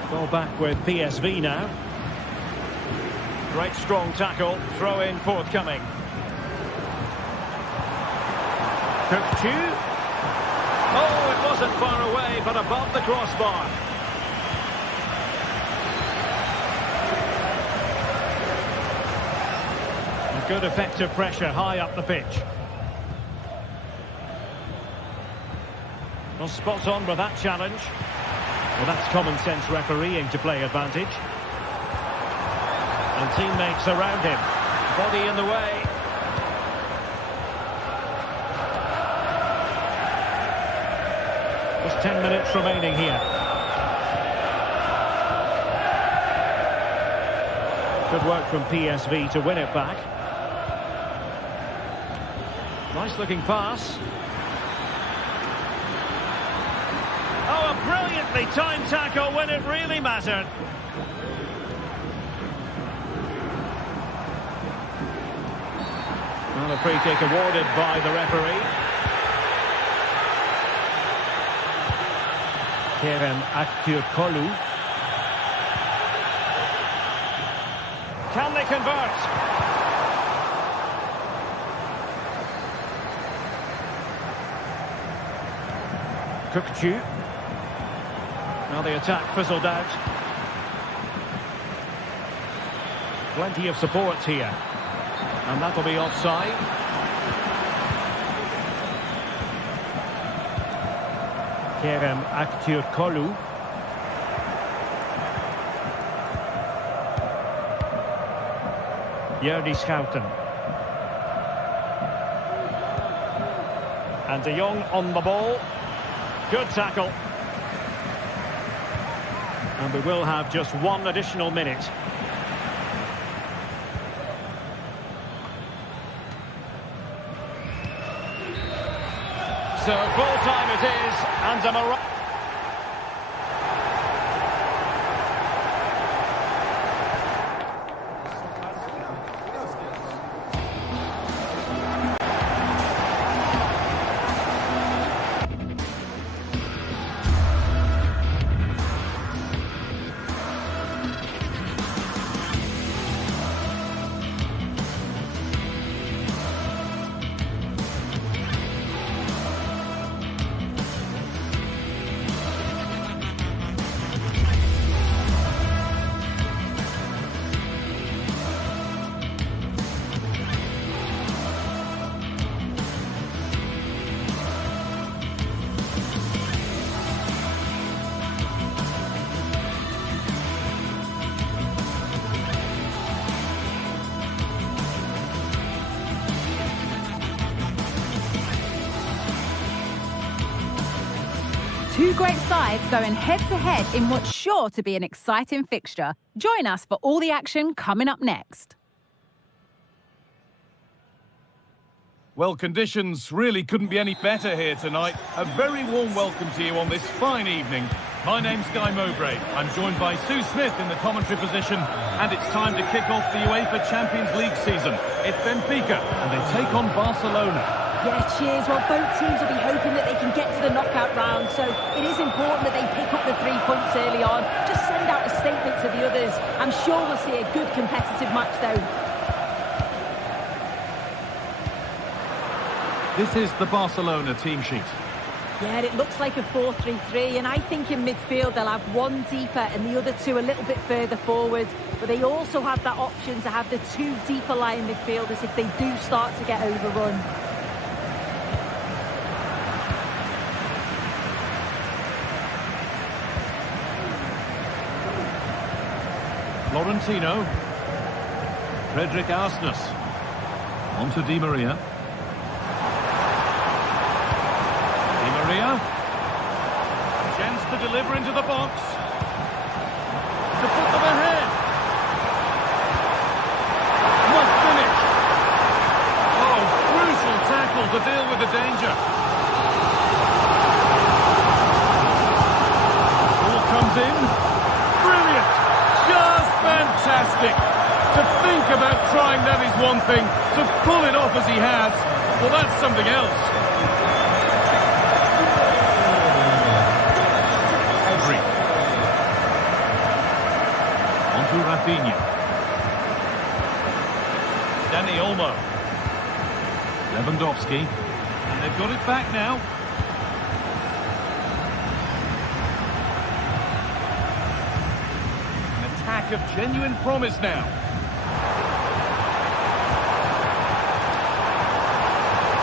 Ball back with PSV now. Great strong tackle, throw in forthcoming. Kukçu. Oh, it wasn't far away, but above the crossbar. And good effective pressure high up the pitch. Well, spot on with that challenge. Well, that's common sense refereeing to play advantage. And teammates around him. Body in the way. Just 10 minutes remaining here. Good work from PSV to win it back. Nice looking pass. Oh, a brilliantly timed tackle when it really mattered. And a free kick awarded by the referee. Kerem Aktürkoğlu. Can they convert? Kukçu. Now the attack fizzled out. Plenty of support here. And that'll be offside. Kerem Aktürkoğlu. Jordi Schouten. And De Jong on the ball. Good tackle. And we will have just one additional minute. So full time it is, and a Morocco. Two great sides going head-to-head in what's sure to be an exciting fixture. Join us for all the action coming up next. Well, conditions really couldn't be any better here tonight. A very warm welcome to you on this fine evening. My name's Guy Mowbray. I'm joined by Sue Smith in the commentary position, and it's time to kick off the UEFA Champions League season. It's Benfica, and they take on Barcelona. Yeah, cheers. Well, both teams will be hoping that they can get to the knockout round, so it is important that they pick up the 3 points early on. Just send out a statement to the others. I'm sure we'll see a good competitive match, though. This is the Barcelona team sheet. Yeah, it looks like a 4-3-3, and I think in midfield they'll have one deeper and the other two a little bit further forward. But they also have that option to have the 2 deeper lying midfielders if they do start to get overrun. Florentino. Frederick Arsnes. On to Di Maria. Di Maria. Chance to deliver into the box. To put them ahead. Must finish. Oh, crucial tackle to deal with the danger. Ball comes in. Brilliant. Just fantastic. To think about trying that is one thing. To pull it off as he has, well, that's something else. Pedri. On to Rafinha. Dani Olmo. Lewandowski. And they've got it back now. Of genuine promise now.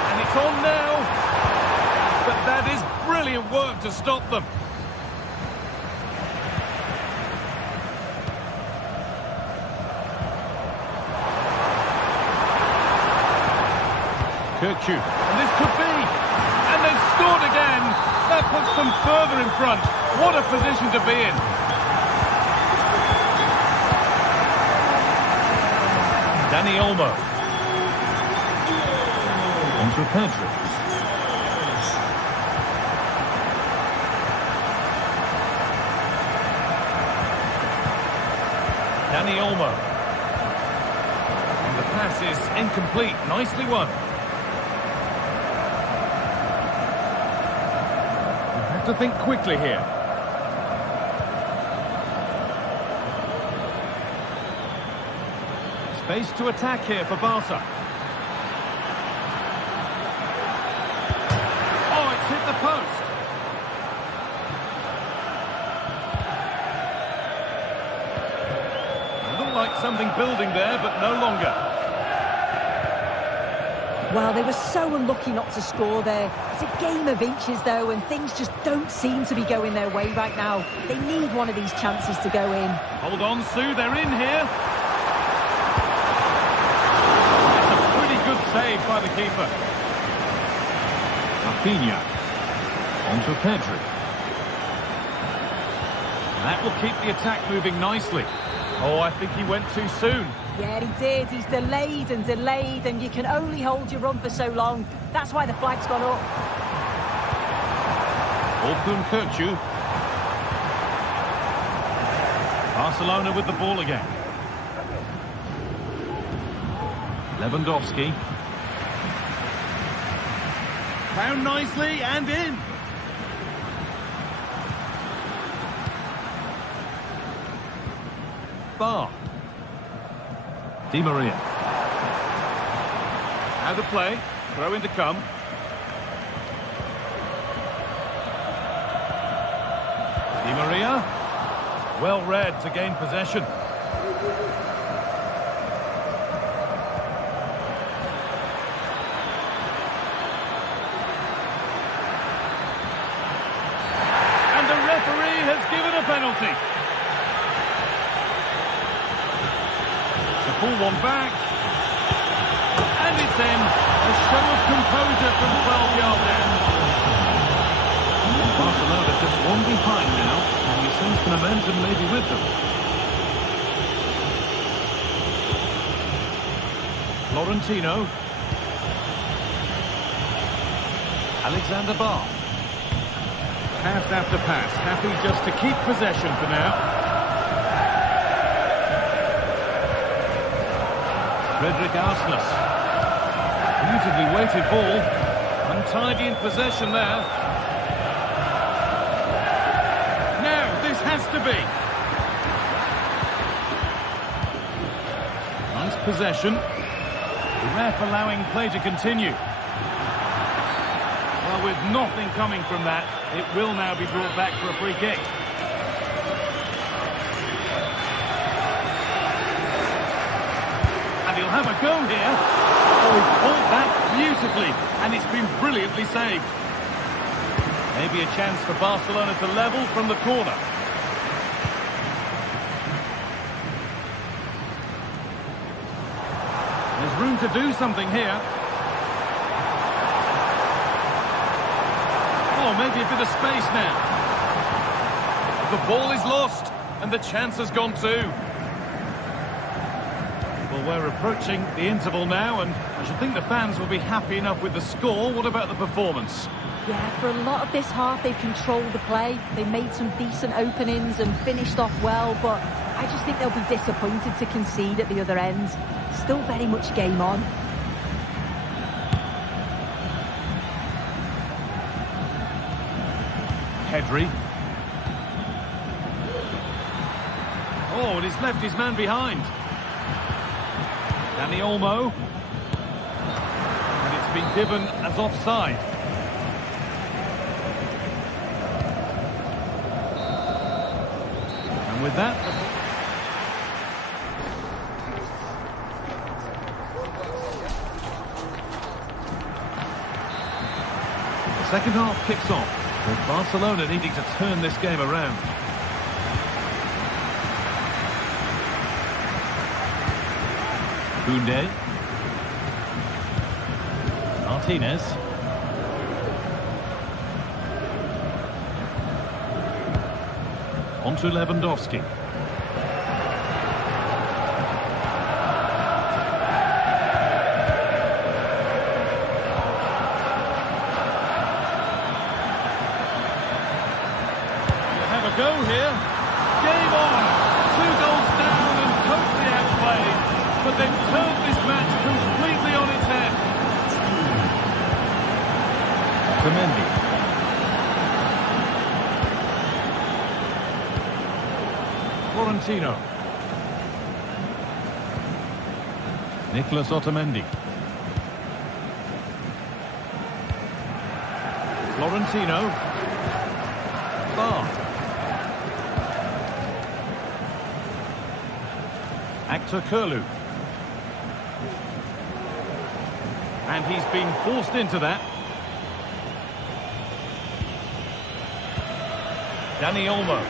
And it's on now. But that is brilliant work to stop them. Kirkju. And this could be. And they've scored again. That puts them further in front. What a position to be in. Dani Olmo. On to Pedri. Dani Olmo. And the pass is incomplete. Nicely won. You have to think quickly here. Space to attack here for Barca. Oh, it's hit the post. It looked like something building there, but no longer. Well, they were so unlucky not to score there. It's a game of inches, though, and things just don't seem to be going their way right now. They need one of these chances to go in. Hold on, Sue, they're in here. Good save by the keeper. Rafinha. On to Pedri. That will keep the attack moving nicely. Oh, I think he went too soon. Yeah, he did. He's delayed, and you can only hold your run for so long. That's why the flag's gone up. Orkun Kirkju. Barcelona with the ball again. Lewandowski. Found nicely and in. Bar. Di Maria. Out of play. Throw in to come. Di Maria. Well read to gain possession. Has given a penalty. To pull one back. And it's in. A show of composure from 12 yards out. Barcelona to Florentino. Alexander Barr. Pass after pass, happy just to keep possession for now. Frederick Arsness. Beautifully weighted ball. Untidy in possession there. Now, this has to be. Nice possession. The ref allowing play to continue. Well, with nothing coming from that, it will now be brought back for a free kick. And he'll have a go here. Oh, he pulled that beautifully, and it's been brilliantly saved. Maybe a chance for Barcelona to level from the corner. There's room to do something here. Oh, maybe a bit of space now. The ball is lost, and the chance has gone too. Well, we're approaching the interval now, and I should think the fans will be happy enough with the score. What about the performance? Yeah, for a lot of this half, they've controlled the play. They made some decent openings and finished off well, but I just think they'll be disappointed to concede at the other end. Still very much game on. Pedri. Oh, and he's left his man behind. Dani Olmo. And it's been given as offside. And with that... the second half kicks off, with Barcelona needing to turn this game around. Koundé. Martinez. On to Lewandowski. Go here. Game on. 2 goals down and totally outplayed. But they've turned this match completely on its head. Otamendi. Florentino. Nicolas Otamendi. Florentino. Barr. Actor Curlew. And he's been forced into that. Dani Olmo.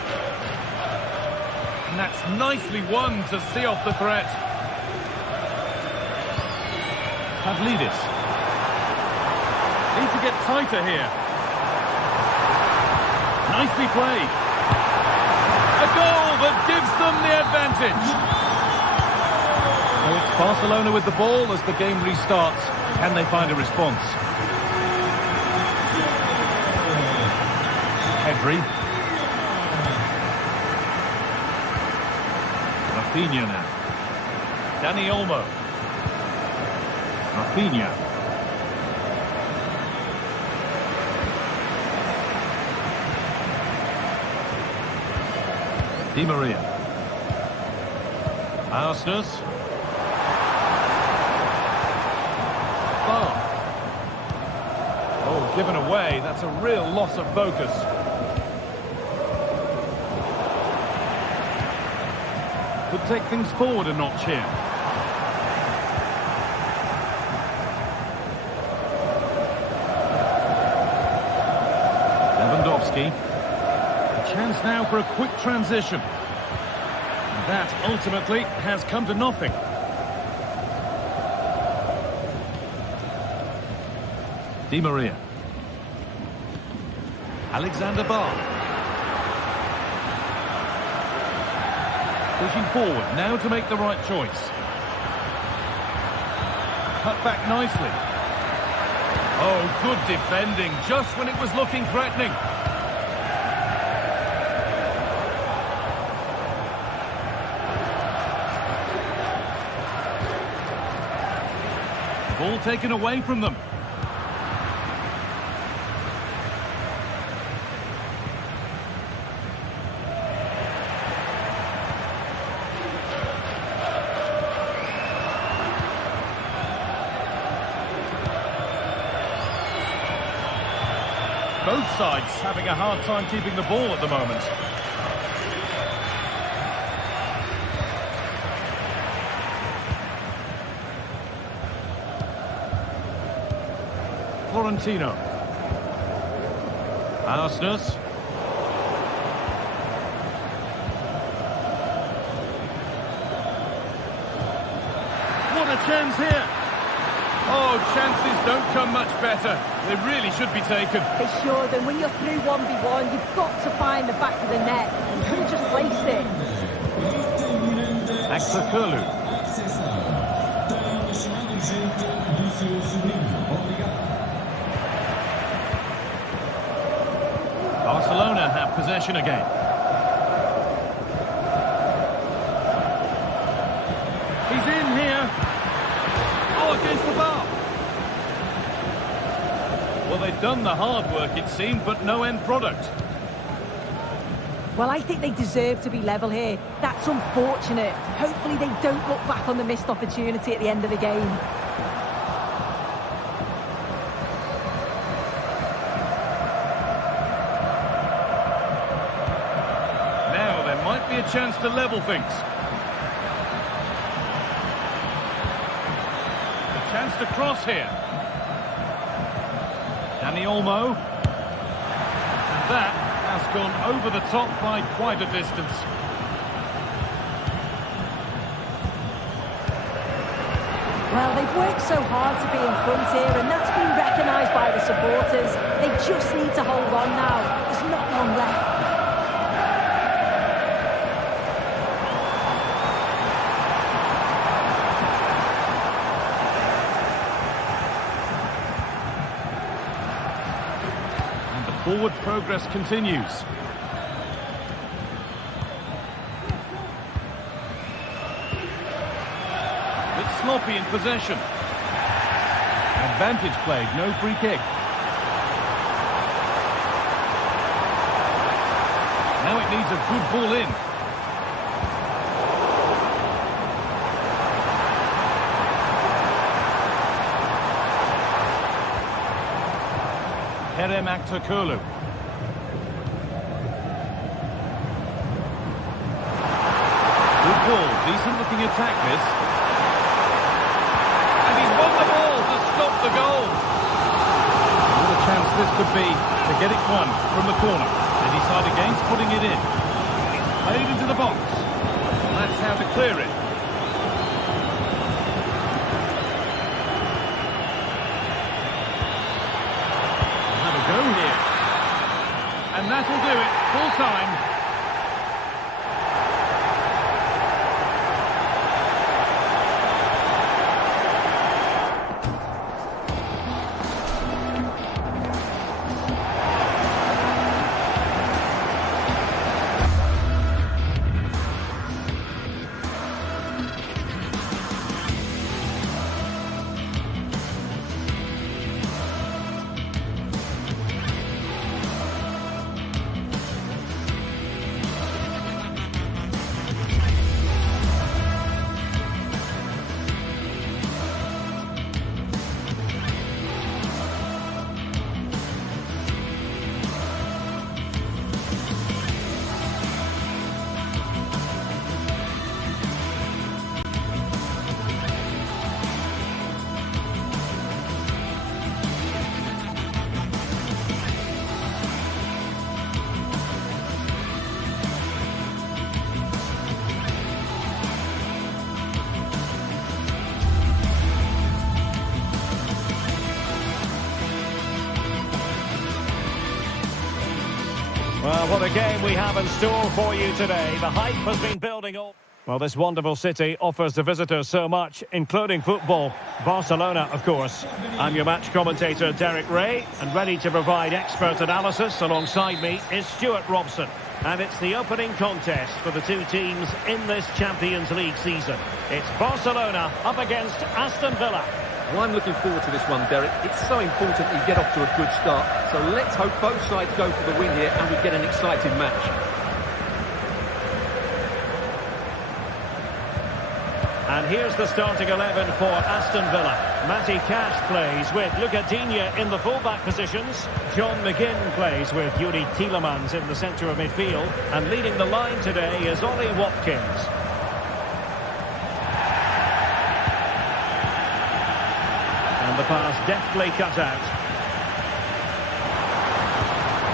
And that's nicely won to see off the threat. Pavlidis. Need to get tighter here. Nicely played. A goal that gives them the advantage. So it's Barcelona with the ball as the game restarts. Can they find a response? Pedri. Rafinha now. Dani Olmo. Rafinha. Di Maria. Arsness. Barr. Oh, given away. That's a real loss of focus. Could take things forward a notch here. Lewandowski. A chance now for a quick transition. And that ultimately has come to nothing. Di Maria. Alexander Barr. Pushing forward now to make the right choice. cut back nicely. Oh, good defending, just when it was looking threatening. Ball taken away from them. Both sides having a hard time keeping the ball at the moment. Florentino. Aston. What a chance here! Oh, chances don't come much better. They really should be taken. They should, and when you're through 1v1, you've got to find the back of the net. You could have just placed it. Aktakulu. Barcelona have possession again. He's in here. Oh, against the bar. Well, they've done the hard work, it seemed, but no end product. Well, I think they deserve to be level here. That's unfortunate. Hopefully they don't look back on the missed opportunity at the end of the game. Now there might be a chance to level things. A chance to cross here. Danny Olmo. And that has gone over the top by quite a distance. Well, they've worked so hard to be in front here, and that's been recognised by the supporters. They just need to hold on now. There's not long left. Forward progress continues. Bit sloppy in possession. Advantage played, no free kick. Now it needs a good ball in. Aktakulu. Good ball, decent looking attack this. And he's won the ball to stop the goal. What a chance this could be to get it won from the corner. They decide against putting it in. It's played into the box. That's how to clear it. Go here. And that'll do it. Full time. Well, what a game we have in store for you today. The hype has been building up. Well, this wonderful city offers the visitors so much, including football. Barcelona, of course. I'm your match commentator, Derek Ray, and ready to provide expert analysis alongside me is Stuart Robson. And it's the opening contest for the two teams in this Champions League season. It's Barcelona up against Aston Villa. Well, I'm looking forward to this one, Derek. It's so important that you get off to a good start. So let's hope both sides go for the win here and we get an exciting match. And here's the starting 11 for Aston Villa. Matty Cash plays with Luca Digne in the full-back positions. John McGinn plays with Yuri Tielemans in the centre of midfield. And leading the line today is Ollie Watkins. And the pass deftly cut out.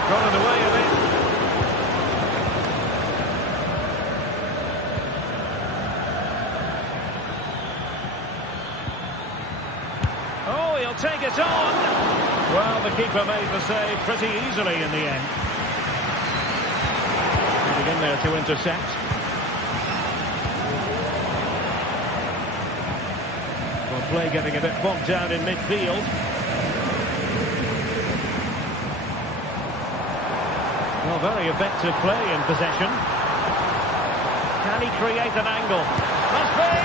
Got in the way of it. Take it on. Well, the keeper made the save pretty easily in the end. Getting in there to intercept. Well, play getting a bit bogged down in midfield. Well, very effective play in possession. Can he create an angle? Must be!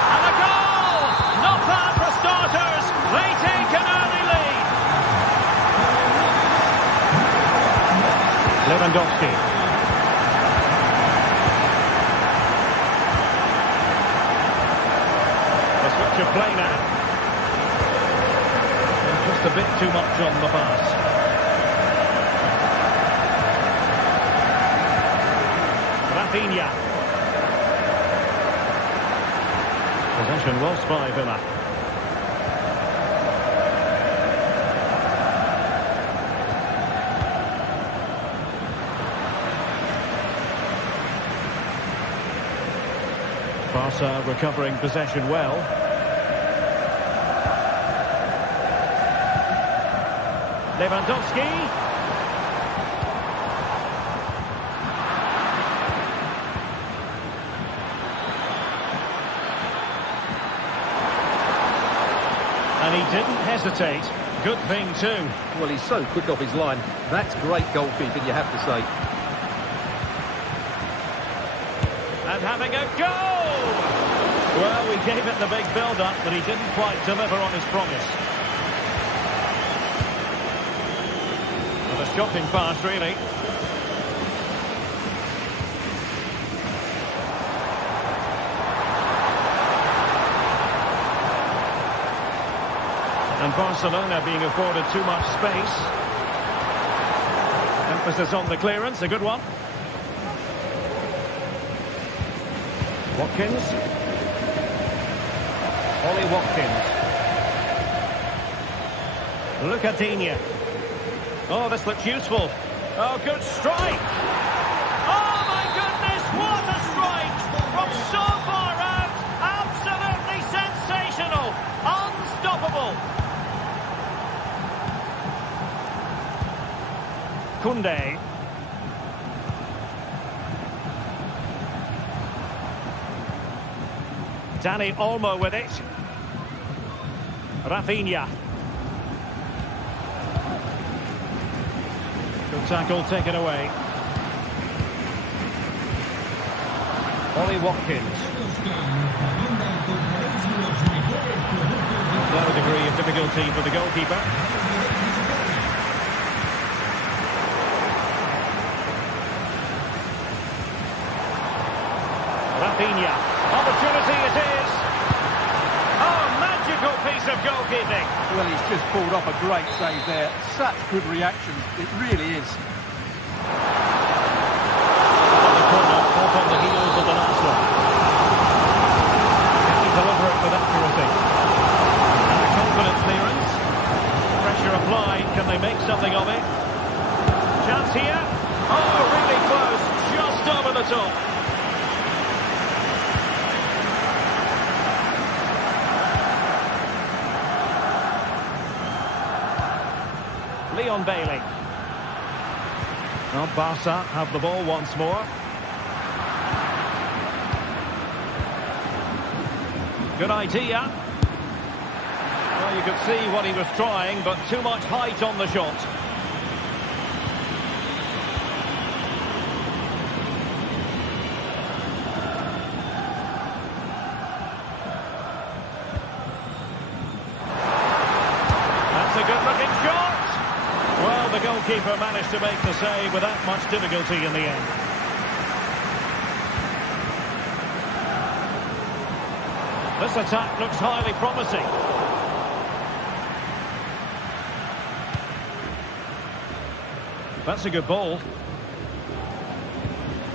And a goal! Not bad for starters! They take an early lead. Lewandowski. A switch of play now. And just a bit too much on the pass. Rafinha. Possession lost by Villa. Barca recovering possession well. Lewandowski. And he didn't hesitate. Good thing too. Well, he's so quick off his line. That's great goalkeeping, you have to say. And having a go! Well, we gave it the big build-up, but he didn't quite deliver on his promise. Well, a shocking pass, really. And Barcelona being afforded too much space. Emphasis on the clearance, a good one. Watkins. Ollie Watkins. Luca Digne. Oh, this looks useful. Oh, good strike. Oh, my goodness, what a strike. From so far out. Absolutely sensational. Unstoppable. Koundé. Dani Olmo with it. Rafinha. Good tackle taken away. Ollie Watkins. No degree of difficulty for the goalkeeper. Rafinha. Opportunity it is. Oh, magical piece of goalkeeping. Well, he's just pulled off a great save there. Such good reaction. It really is. On the corner, off on the heels of the last one. Can he deliver it with accuracy? And a confident clearance. Pressure applied. Can they make something of it? Chance here. Oh, really close. Just over the top. Leon Bailey. Well, Barca have the ball once more. Good idea. Well, you could see what he was trying, but too much height on the shot. That's a good-looking shot. Well, the goalkeeper managed to make the save without much difficulty in the end. This attack looks highly promising. That's a good ball.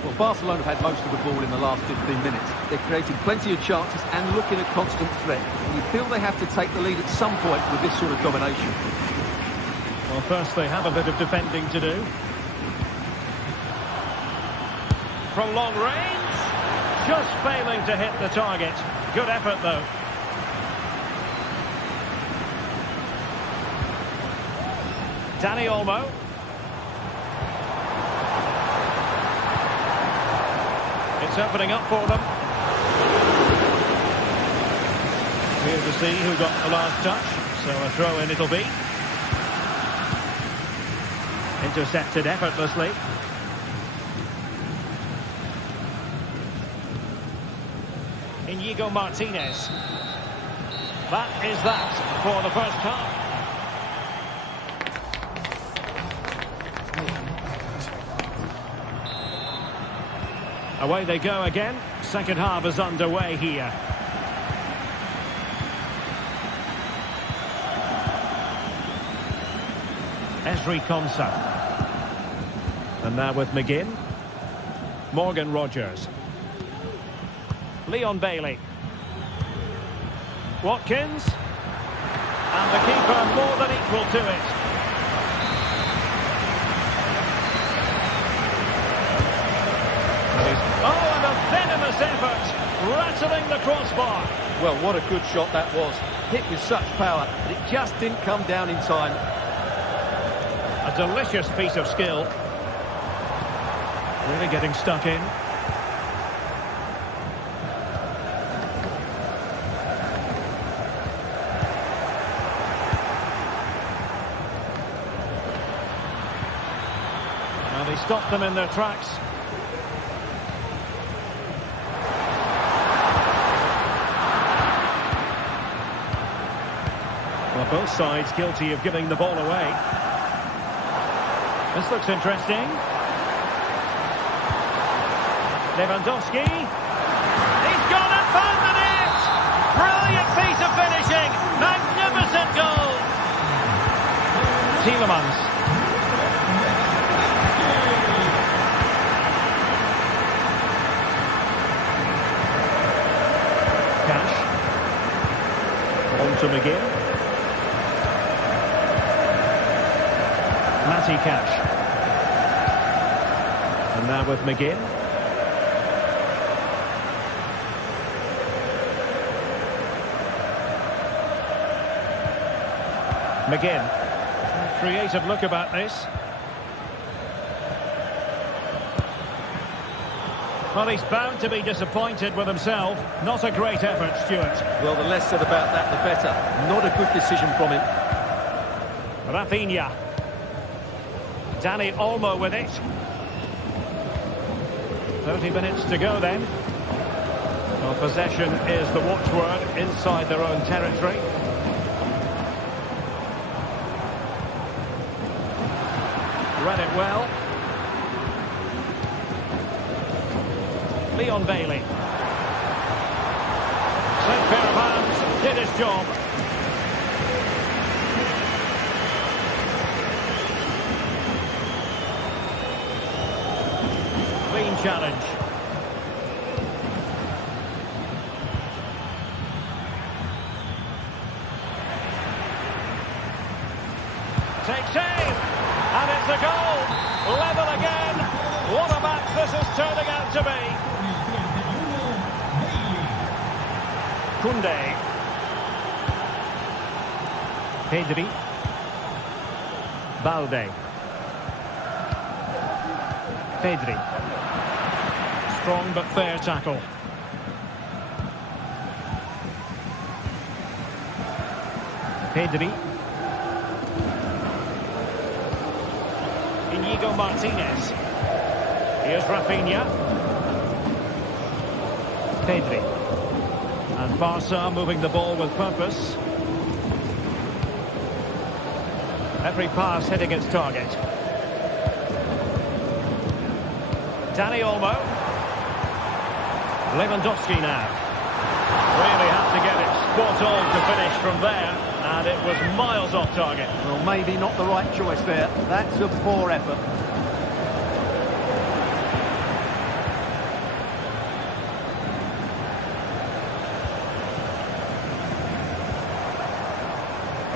Well, Barcelona have had most of the ball in the last 15 minutes. They're creating plenty of chances and looking a constant threat. You feel they have to take the lead at some point with this sort of domination. Well, first they have a bit of defending to do. From long range, just failing to hit the target. Good effort, though. Dani Olmo. It's opening up for them. Here to see who got the last touch. So a throw-in it'll be. Intercepted effortlessly. Inigo Martinez. That is that for the first half. Away they go again. Second half is underway here. Ezri Konsa. And now with McGinn. Morgan Rogers. Leon Bailey. Watkins. And the keeper more than equal to it. Oh, and a venomous effort. Rattling the crossbar. Well, what a good shot that was. Hit with such power, but it just didn't come down in time. A delicious piece of skill. Really getting stuck in. Now they stopped them in their tracks. Well, both sides guilty of giving the ball away. This looks interesting. Lewandowski. He's gone and found the net! Brilliant piece of finishing! Magnificent goal! Tielemans. Cash. On to McGinn. Matty Cash. And now with McGinn. McGinn. Creative look about this. Well, he's bound to be disappointed with himself. Not a great effort, Stuart. Well, the less said about that, the better. Not a good decision from him. Rafinha. Dani Olmo with it. 30 minutes to go then. Well, possession is the watchword inside their own territory. Read it well. Leon Bailey. Same pair of hands, did his job. Clean challenge. Takes aim. And it's a goal. Level again. What a match this is turning out to be. Koundé. Pedri. Balde. Pedri. Strong but fair tackle. Pedri. Inigo Martinez. Here's Rafinha. Pedri. And Barca moving the ball with purpose. Every pass hitting its target. Dani Olmo. Lewandowski now. Really had to get it spot on to finish from there, and it was miles off target. Well, maybe not the right choice there. That's a poor effort.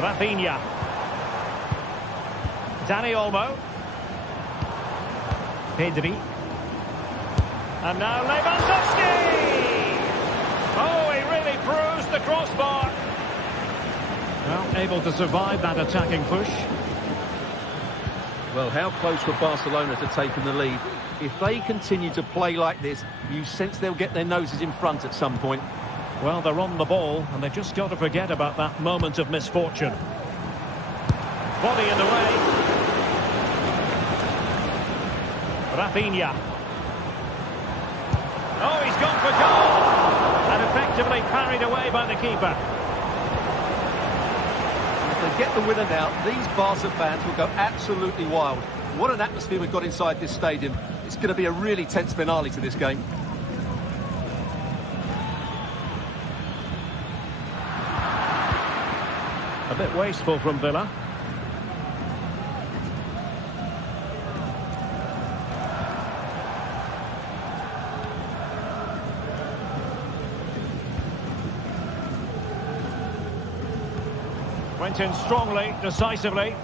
Rafinha. Dani Olmo. Pedri. And now Lewandowski! Oh, he really bruised the crossbar. Well, able to survive that attacking push. Well, how close were Barcelona to taking the lead? If they continue to play like this, you sense they'll get their noses in front at some point. Well, they're on the ball, and they've just got to forget about that moment of misfortune. Body in the way. Rafinha. Oh, he's gone for goal! And effectively parried away by the keeper. If they get the winner now, these Barca fans will go absolutely wild. What an atmosphere we've got inside this stadium. It's going to be a really tense finale to this game. A bit wasteful from Villa. Went in strongly, decisively.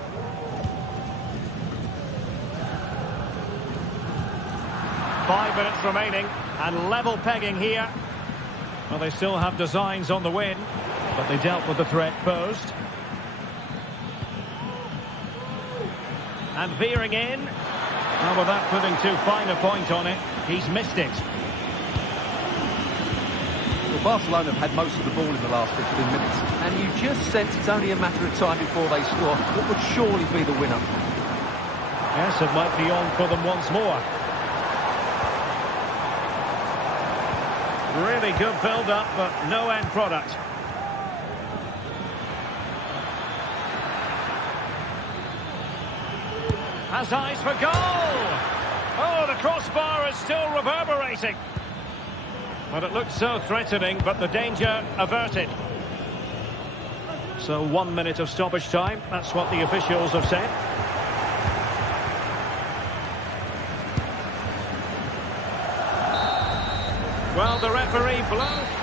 Five minutes remaining, and level pegging here. Well, they still have designs on the win, but they dealt with the threat posed. And veering in. Well, without putting too fine a point on it, he's missed it. Well, Barcelona have had most of the ball in the last 15 minutes, and you just sense it's only a matter of time before they score what would surely be the winner. Yes, it might be on for them once more. Really good build-up, but no end product. Has eyes for goal! Oh, the crossbar is still reverberating. But it looked so threatening, but the danger averted. So 1 minute of stoppage time, that's what the officials have said. Well, the referee blows.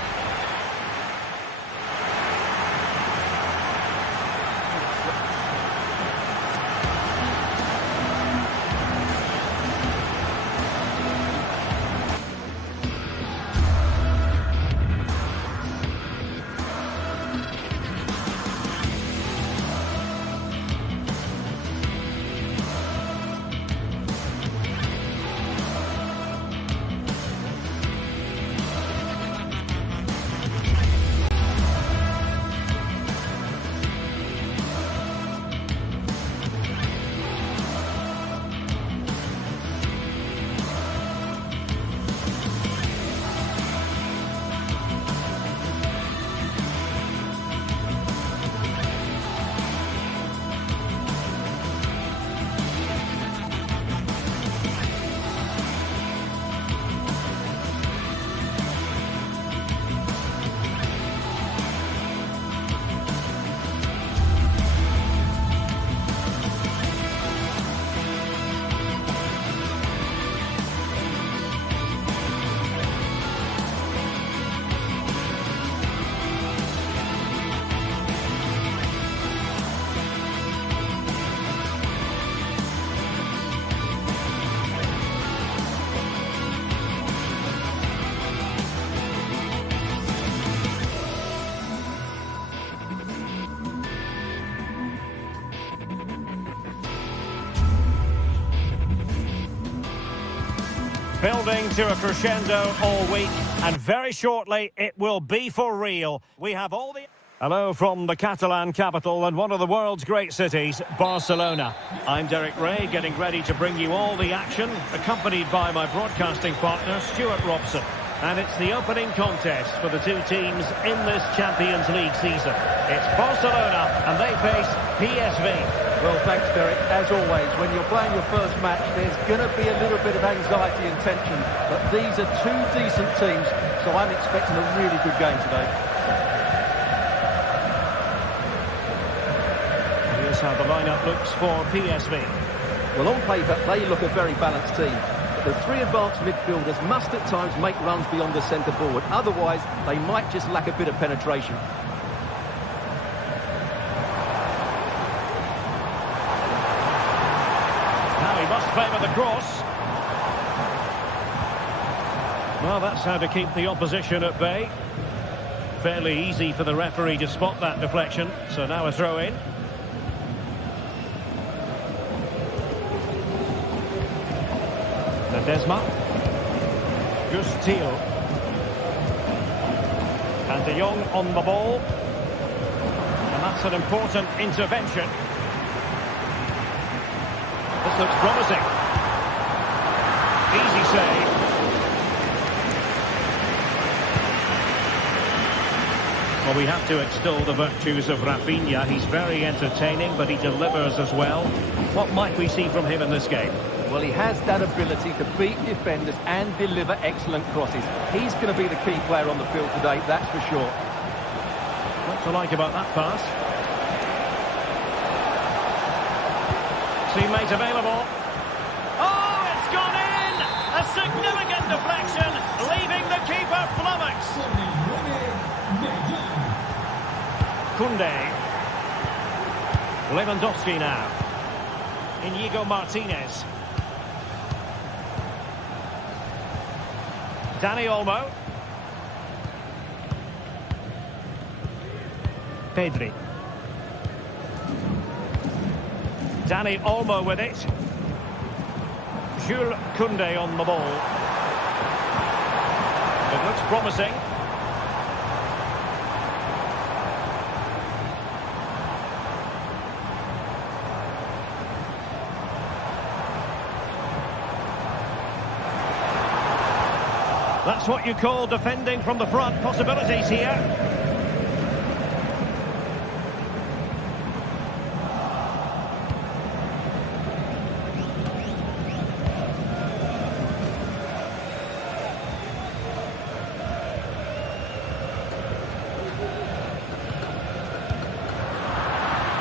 Building to a crescendo all week, and very shortly it will be for real. We have all the... Hello from the Catalan capital and one of the world's great cities, Barcelona. I'm Derek Ray, getting ready to bring you all the action, accompanied by my broadcasting partner, Stuart Robson. And it's the opening contest for the two teams in this Champions League season. It's Barcelona, and they face PSV. Well, thanks, Derek. As always, when you're playing your first match, there's going to be a little bit of anxiety and tension. But these are two decent teams, so I'm expecting a really good game today. Here's how the lineup looks for PSV. Well, on paper, they look a very balanced team. The three advanced midfielders must at times make runs beyond the centre forward. Otherwise, they might just lack a bit of penetration. Now he must favour the cross. Well, that's how to keep the opposition at bay. Fairly easy for the referee to spot that deflection. So now a throw in. Desma, Gustil, and De Jong on the ball, and that's an important intervention. This looks promising. Easy save. Well, we have to extol the virtues of Rafinha. He's very entertaining, but he delivers as well. What might we see from him in this game? Well, he has that ability to beat defenders and deliver excellent crosses. He's going to be the key player on the field today, that's for sure. What to like about that pass? Teammate available. Oh, it's gone in! A significant deflection, leaving the keeper flummoxed. Koundé. Lewandowski now. Inigo Martinez. Dani Olmo. Pedri. Dani Olmo with it. Jules Koundé on the ball. It looks promising. That's what you call defending from the front. Possibilities here.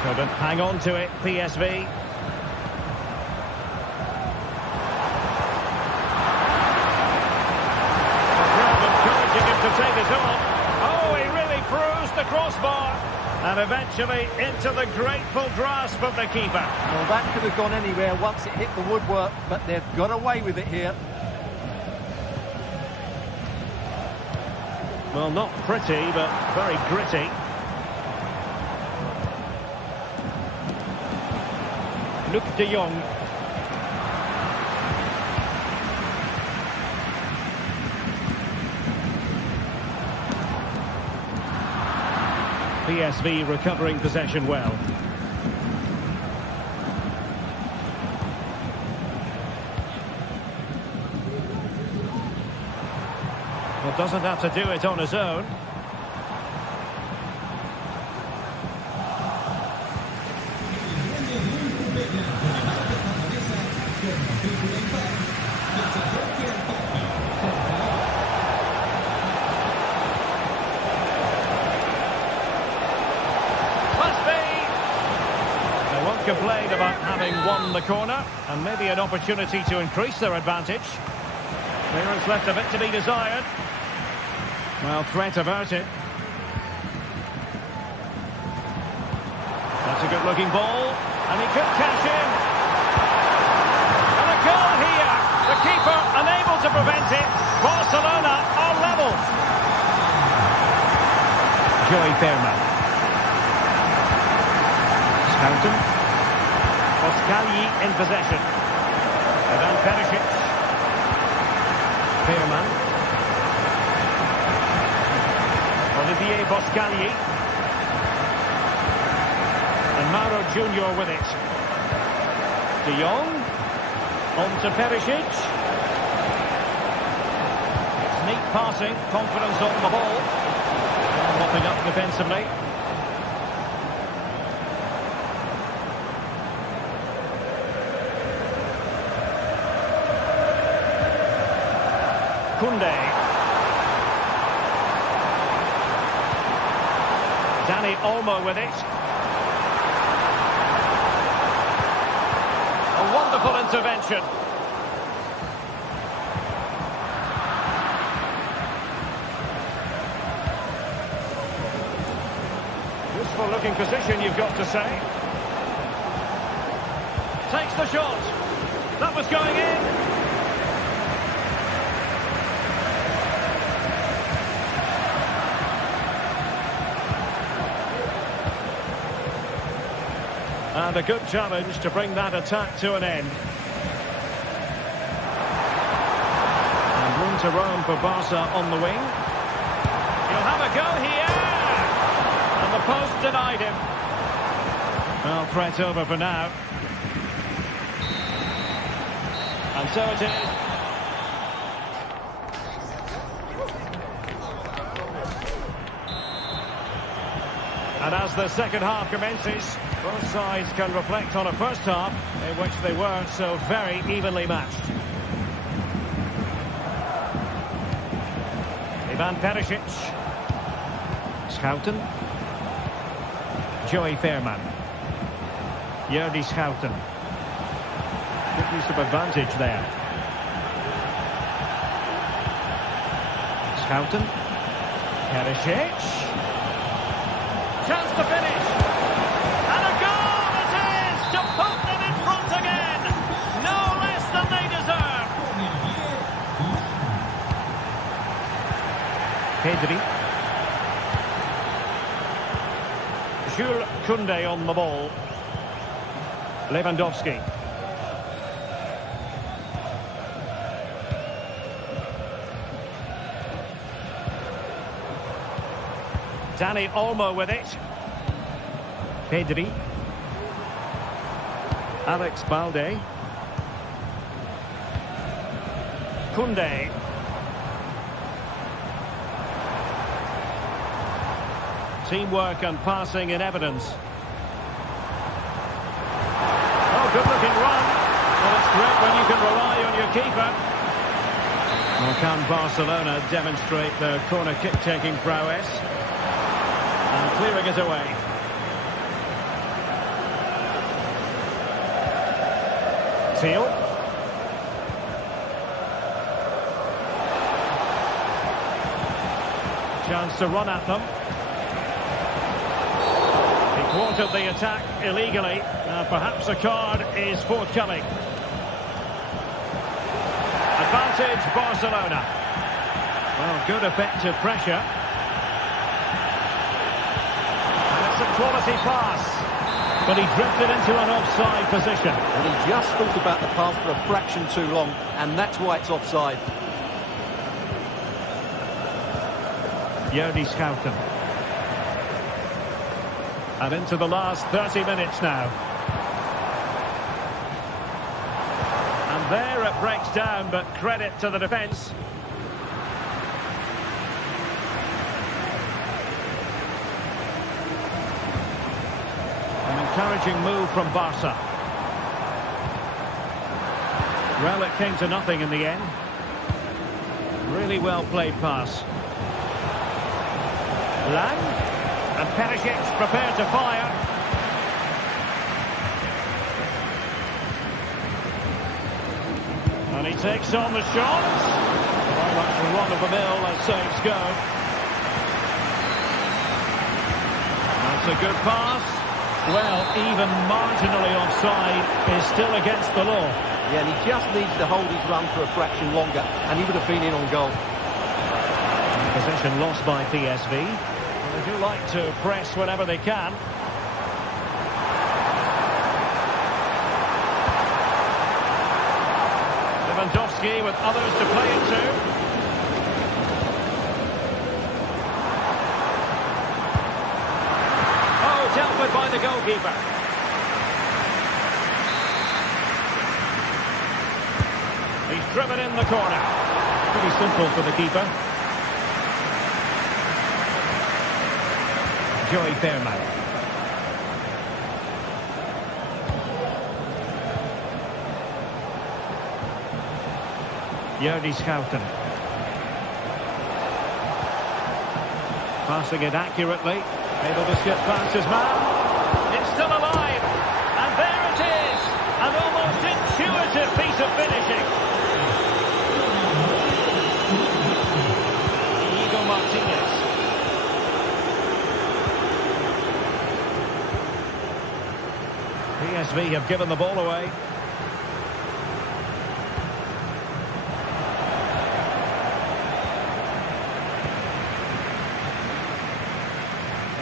Couldn't hang on to it, PSV. To take it on. Oh, he really bruised the crossbar. And eventually into the grateful grasp of the keeper. Well, that could have gone anywhere once it hit the woodwork, but they've got away with it here. Well, not pretty, but very gritty. Luc de Jong. PSV recovering possession well. Well, doesn't have to do it on his own. Complained about having won the corner, and maybe an opportunity to increase their advantage. Clearance left a bit to be desired. Well, threat averted. That's a good looking ball, and he could cash in. And a goal here. The keeper unable to prevent it. Barcelona are level. Joey Fairman. Scouten. Boscagli in possession. Ivan Perisic. Fairman. Olivier Boscagli. Mauro Junior with it. De Jong. On to Perisic. It's neat passing, confidence on the ball. Mopping up defensively. Koundé. Dani Olmo with it. A wonderful intervention. Useful looking position, you've got to say. Takes the shot. That was going in. And a good challenge to bring that attack to an end. And room to roam for Barca on the wing. He'll have a go here. And the post denied him. Well, threat over for now. And so it is. And as the second half commences, both sides can reflect on a first half in which they were so very evenly matched. Ivan Perisic. Schouten. Joey Fairman. Jordi Schouten. Good use of advantage there. Schouten. Perisic. Chance to finish. And a goal it is to put them in front again. No less than they deserve. Pedri. Jules Koundé on the ball. Lewandowski. Dani Olmo with it. Pedri. Alex Balde. Koundé. Teamwork and passing in evidence. Oh, good looking run. Well, it's great when you can rely on your keeper. Well, can Barcelona demonstrate their corner kick-taking prowess? And clearing it away. Teal. Chance to run at them. He thwarted the attack illegally. Perhaps a card is forthcoming. Advantage Barcelona. Well, good effective pressure. Quality pass, but he drifted into an offside position. And he just thought about the pass for a fraction too long, and that's why it's offside. Jordi Schouten. And into the last 30 minutes now. And there it breaks down, but credit to the defence. Encouraging move from Barca. Well, it came to nothing in the end. Really well played pass. Lang. And Perisic prepared to fire. And he takes on the shot. Very much run-of-the-mill as saves go. That's a good pass. Well, even marginally offside is still against the law. Yeah, and he just needs to hold his run for a fraction longer, and he would have been in on goal. Possession lost by PSV. They do like to press whenever they can. Lewandowski with others to play it to. Dealt with by the goalkeeper. He's driven in the corner. Pretty simple for the keeper. Joey Fairman. Jordi Schouten. Passing it accurately. Able to skip past his man. It's still alive. And there it is. An almost intuitive piece of finishing. Inigo Martinez. PSV have given the ball away.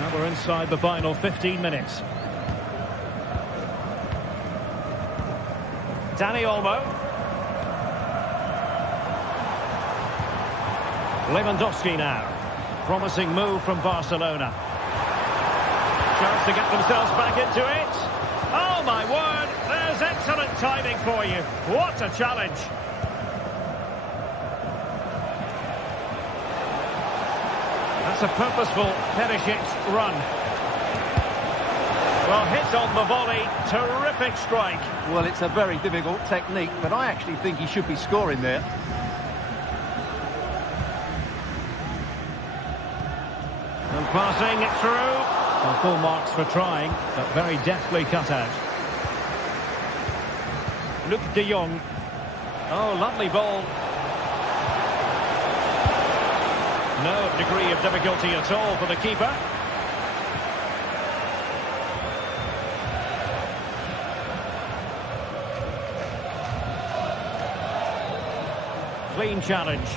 Now we're inside the final 15 minutes. Dani Olmo. Lewandowski now. Promising move from Barcelona. Chance to get themselves back into it. Oh my word, there's excellent timing for you. What a challenge. That's a purposeful Perisic run. Well, hit on the volley, terrific strike. Well, it's a very difficult technique, but I actually think he should be scoring there. And passing it through. Well, full marks for trying, but very deftly cut out. Luc de Jong. Oh, lovely ball. No degree of difficulty at all for the keeper. Clean challenge.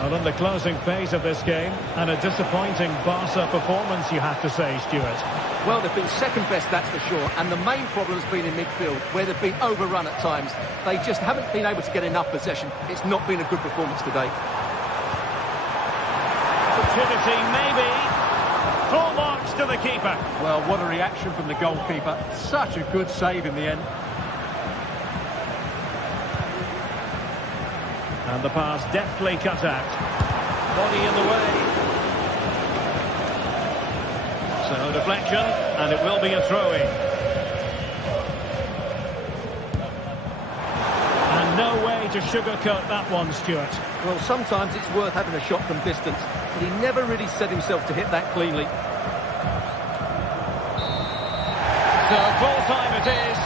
Well, in the closing phase of this game, and a disappointing Barca performance, you have to say, Stuart. Well, they've been second best, that's for sure, and the main problem has been in midfield, where they've been overrun at times. They just haven't been able to get enough possession. It's not been a good performance today. Opportunity, maybe. Full marks to the keeper. Well, what a reaction from the goalkeeper. Such a good save in the end. And the pass deftly cut out. Body in the way. So deflection, and it will be a throw-in. And no way to sugarcoat that one, Stuart. Well, sometimes it's worth having a shot from distance, but he never really set himself to hit that cleanly. So full time it is.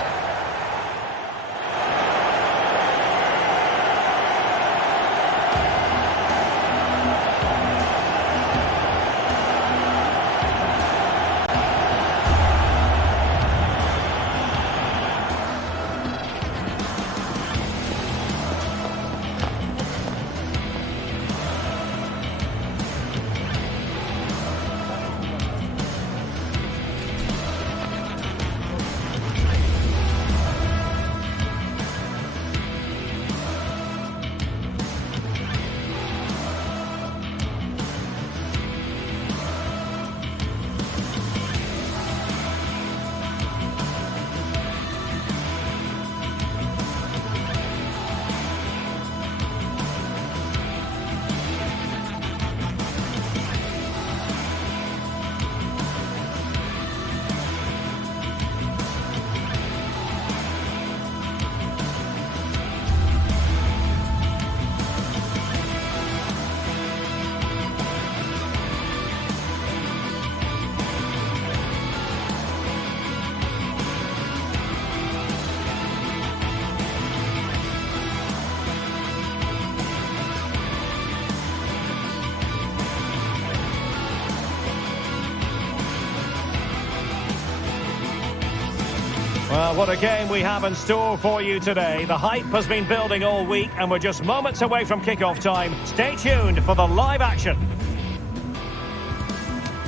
Well, what a game we have in store for you today. The hype has been building all week, and we're just moments away from kick-off time. Stay tuned for the live action.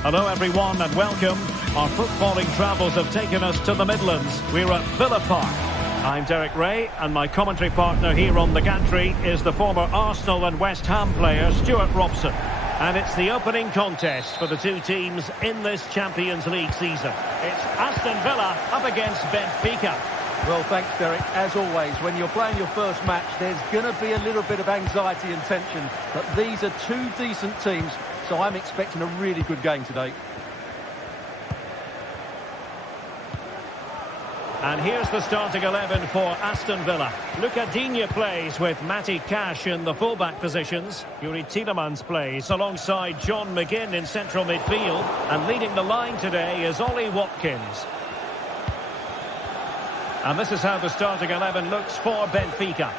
Hello, everyone, and welcome. Our footballing travels have taken us to the Midlands. We're at Villa Park. I'm Derek Ray, and my commentary partner here on the gantry is the former Arsenal and West Ham player, Stuart Robson. And it's the opening contest for the two teams in this Champions League season. It's Aston Villa up against Benfica. Well, thanks, Derek. As always, when you're playing your first match, there's going to be a little bit of anxiety and tension. But these are two decent teams, so I'm expecting a really good game today. And here's the starting 11 for Aston Villa. Luca Digne plays with Matty Cash in the fullback positions. Yuri Tielemans plays alongside John McGinn in central midfield. And leading the line today is Ollie Watkins. And this is how the starting 11 looks for Benfica.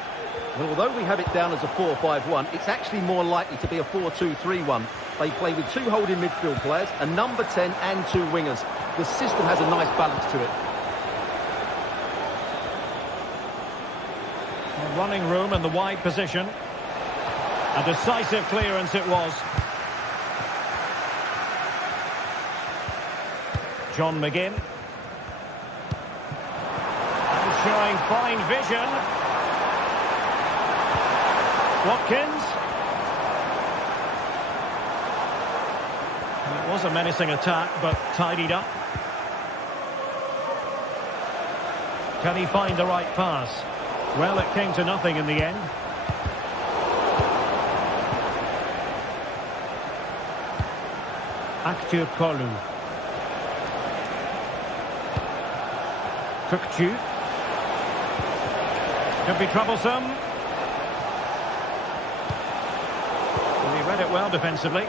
Well, although we have it down as a 4-5-1, it's actually more likely to be a 4-2-3-1. They play with two holding midfield players, a number 10 and two wingers. The system has a nice balance to it. Running room in the wide position. A decisive clearance it was. John McGinn. And showing fine vision. Watkins. And it was a menacing attack, but tidied up. Can he find the right pass? Well, it came to nothing in the end. Aktu Kolu. Kukcu. Could be troublesome. Well, he read it well defensively.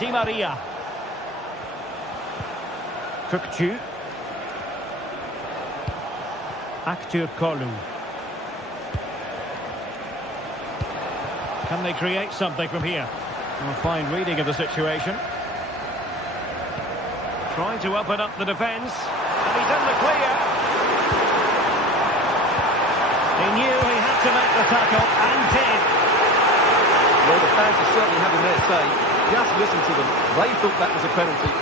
Di Maria. Kukcu. Aktu Kolu. Can they create something from here? A fine reading of the situation. Trying to open up the defence. And he's in the clear. He knew he had to make the tackle and did. Well, the fans are certainly having their say. Just listen to them. They thought that was a penalty.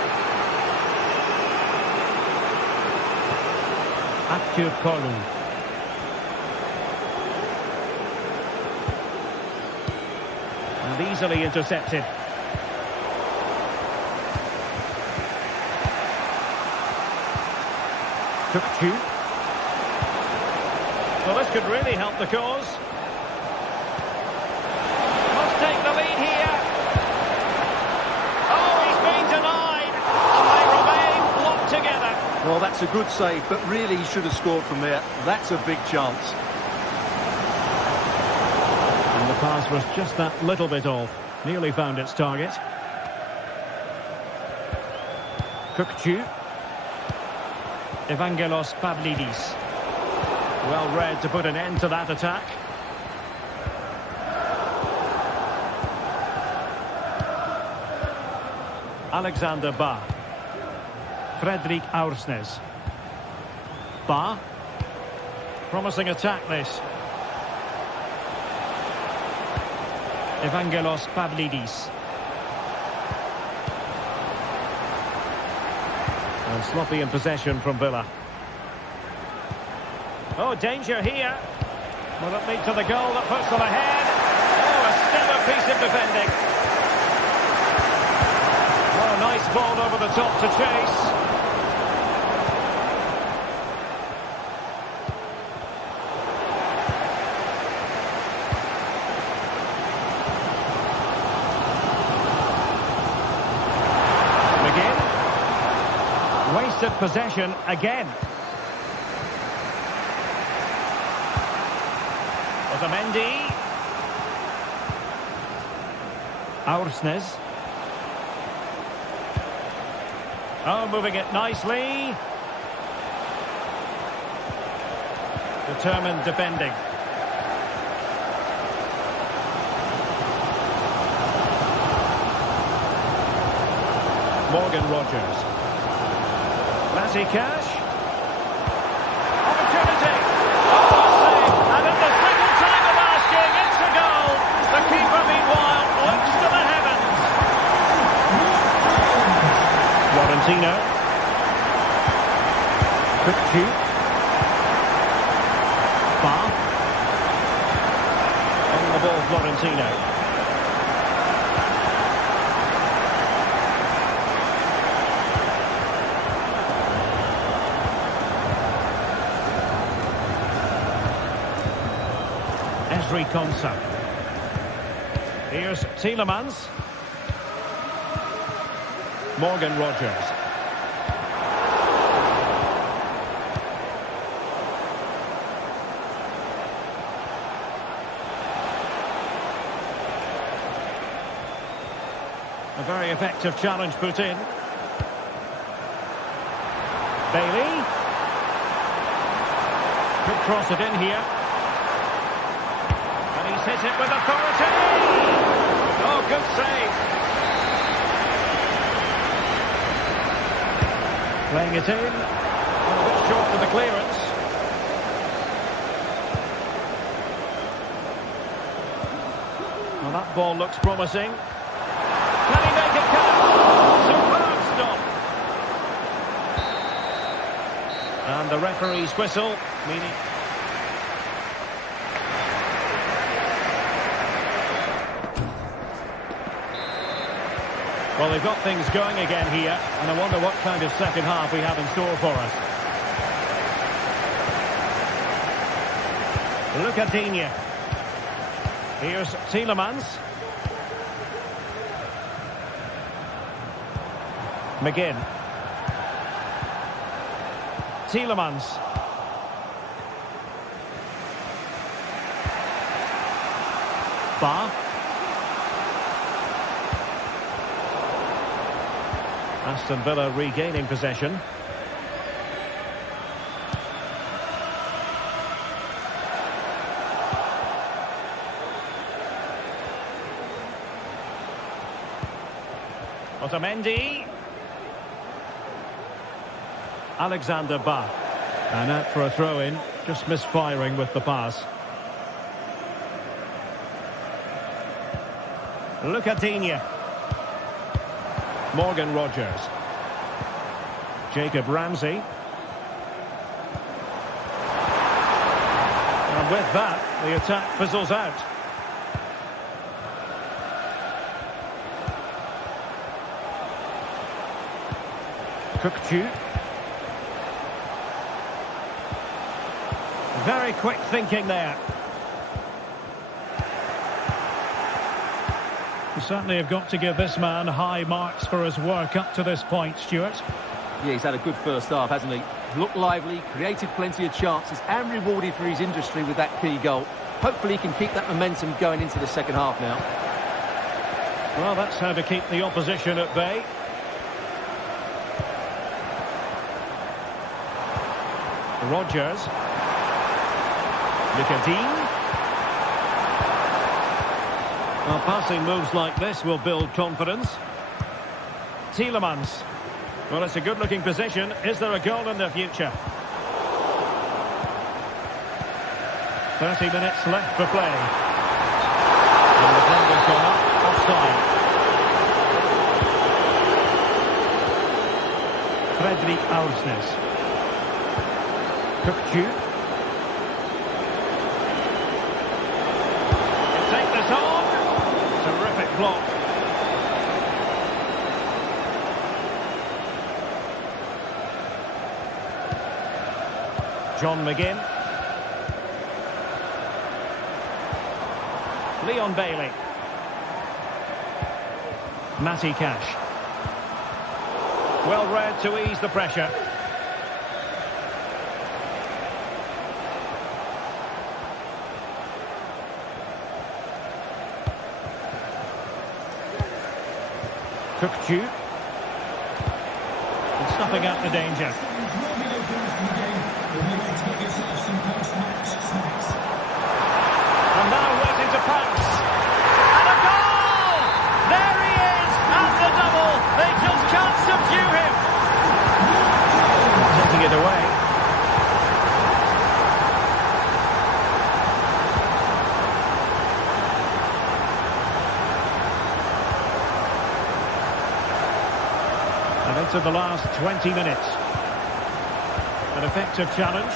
Aktu Kolu. And easily intercepted. Kukcu. Well, this could really help the cause. Must take the lead here. Well, that's a good save, but really he should have scored from there. That's a big chance. And the pass was just that little bit off. Nearly found its target. Kukcu. Evangelos Pavlidis. Well read to put an end to that attack. Alexander Ba. Fredrik Aursnes. Ba. Promising attack this. Evangelos Pavlidis. And sloppy in possession from Villa. Oh, danger here. Will it lead to the goal that puts them ahead? Oh, a stellar piece of defending. Oh, nice ball over the top to chase. Wasted possession again. Otamendi. Aursnes. Oh, moving it nicely. Determined defending. Morgan Rogers. Matty Cash. Opportunity. Oh, save. And at the second time of asking, it's a goal. The keeper, meanwhile, Florentino. Quick shoot. Bar. On the ball, Florentino. Esri Konsa. Here's Tielemans. Morgan Rogers. A very effective challenge put in. Bailey. Could cross it in here. And he's hit it with authority. Oh, good save. Playing it in. A bit short with the clearance. Well, that ball looks promising. Can he make it count? Superb stop. And the referee's whistle, meaning... Well, they've got things going again here, and I wonder what kind of second half we have in store for us. Look at Digne. Here's Tielemans. McGinn. Tielemans. Bar. Aston Villa regaining possession. Otamendi. Alexander Ba. And out for a throw-in, just misfiring with the pass. Look at Digne. Morgan Rogers. Jacob Ramsey. And with that, the attack fizzles out. Cookchu. Very quick thinking there. You certainly have got to give this man high marks for his work up to this point, Stuart. Yeah, he's had a good first half, hasn't he? Looked lively, created plenty of chances and rewarded for his industry with that key goal. Hopefully he can keep that momentum going into the second half now. Well, that's how to keep the opposition at bay. Rogers. Nicodine. Well, passing moves like this will build confidence. Tielemans. Well, it's a good-looking position. Is there a goal in the future? 30 minutes left for play. And the flag has gone up. Offside. Fredrik Aursnes. Cookchu. Take this on. Terrific block. John McGinn. Leon Bailey. Matty Cash. Well read to ease the pressure. Cookchu. And snuffing out the danger. And now waiting to pass. And a goal! There he is! And the double! They just can't subdue him! Taking it away. And into the last 20 minutes. An effective challenge.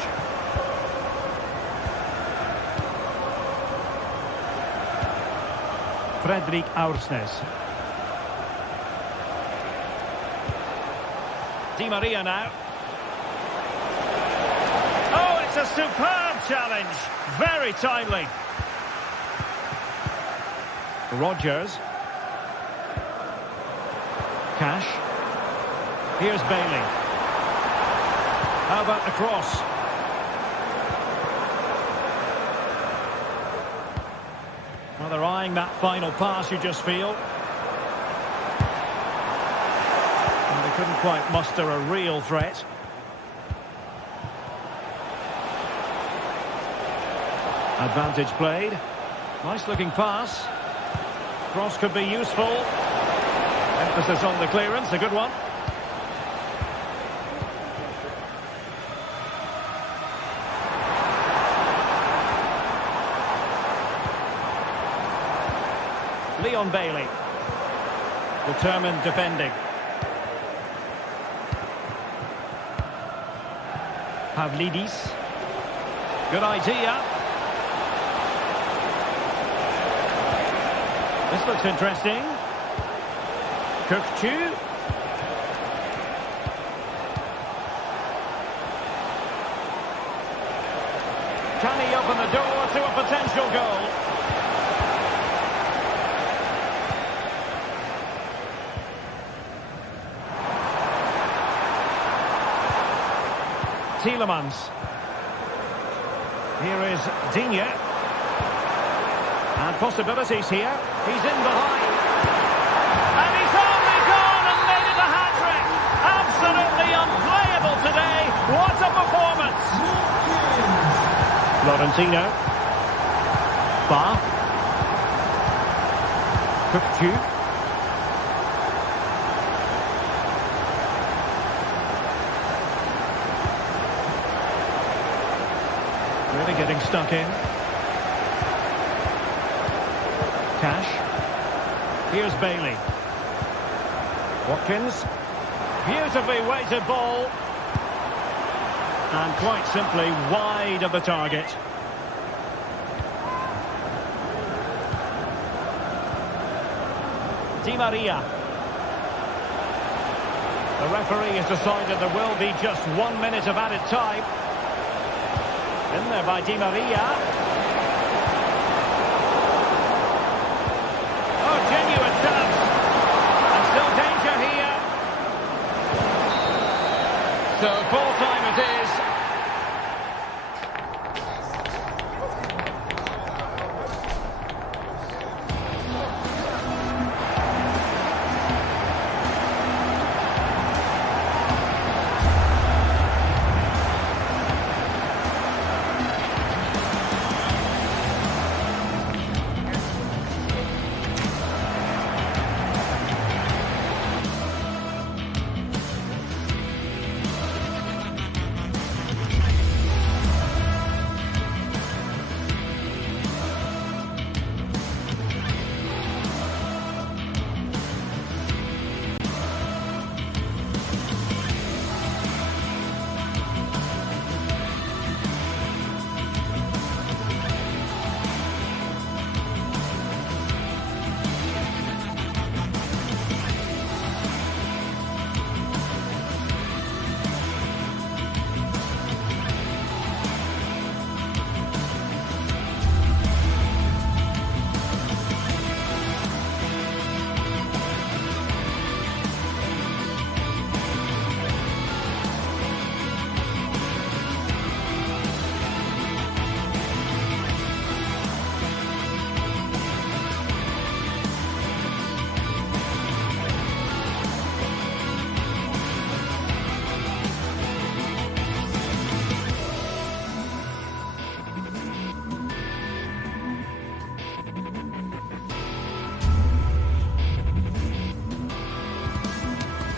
Fredrik Aursnes. Di Maria now. Oh, it's a superb challenge. Very timely. Rodgers. Cash. Here's Bailey. How about the cross? Well, they're eyeing that final pass, you just feel. And they couldn't quite muster a real threat. Advantage played. Nice looking pass. Cross could be useful. Emphasis on the clearance, a good one. Leon Bailey. Determined defending. Pavlidis. Good idea. This looks interesting. Kökçü. Can he open the door to a potential goal? Tielemans. Here is Digne. And possibilities here. He's in behind. And he's only gone and made it a hat-trick. Absolutely unplayable today. What a performance. Florentino. Ba. Kökçü. Really getting stuck in. Cash. Here's Bailey. Watkins. Beautifully weighted ball. And quite simply wide of the target. Di Maria. The referee has decided there will be just 1 minute of added time. In there by Di Maria. Oh, genuine chance. And still danger here. So full time it is.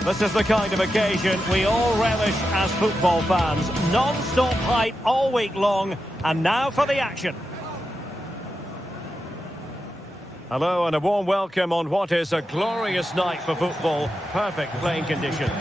This is the kind of occasion we all relish as football fans. Non-stop hype all week long, and now for the action. Hello and a warm welcome on what is a glorious night for football. Perfect playing conditions.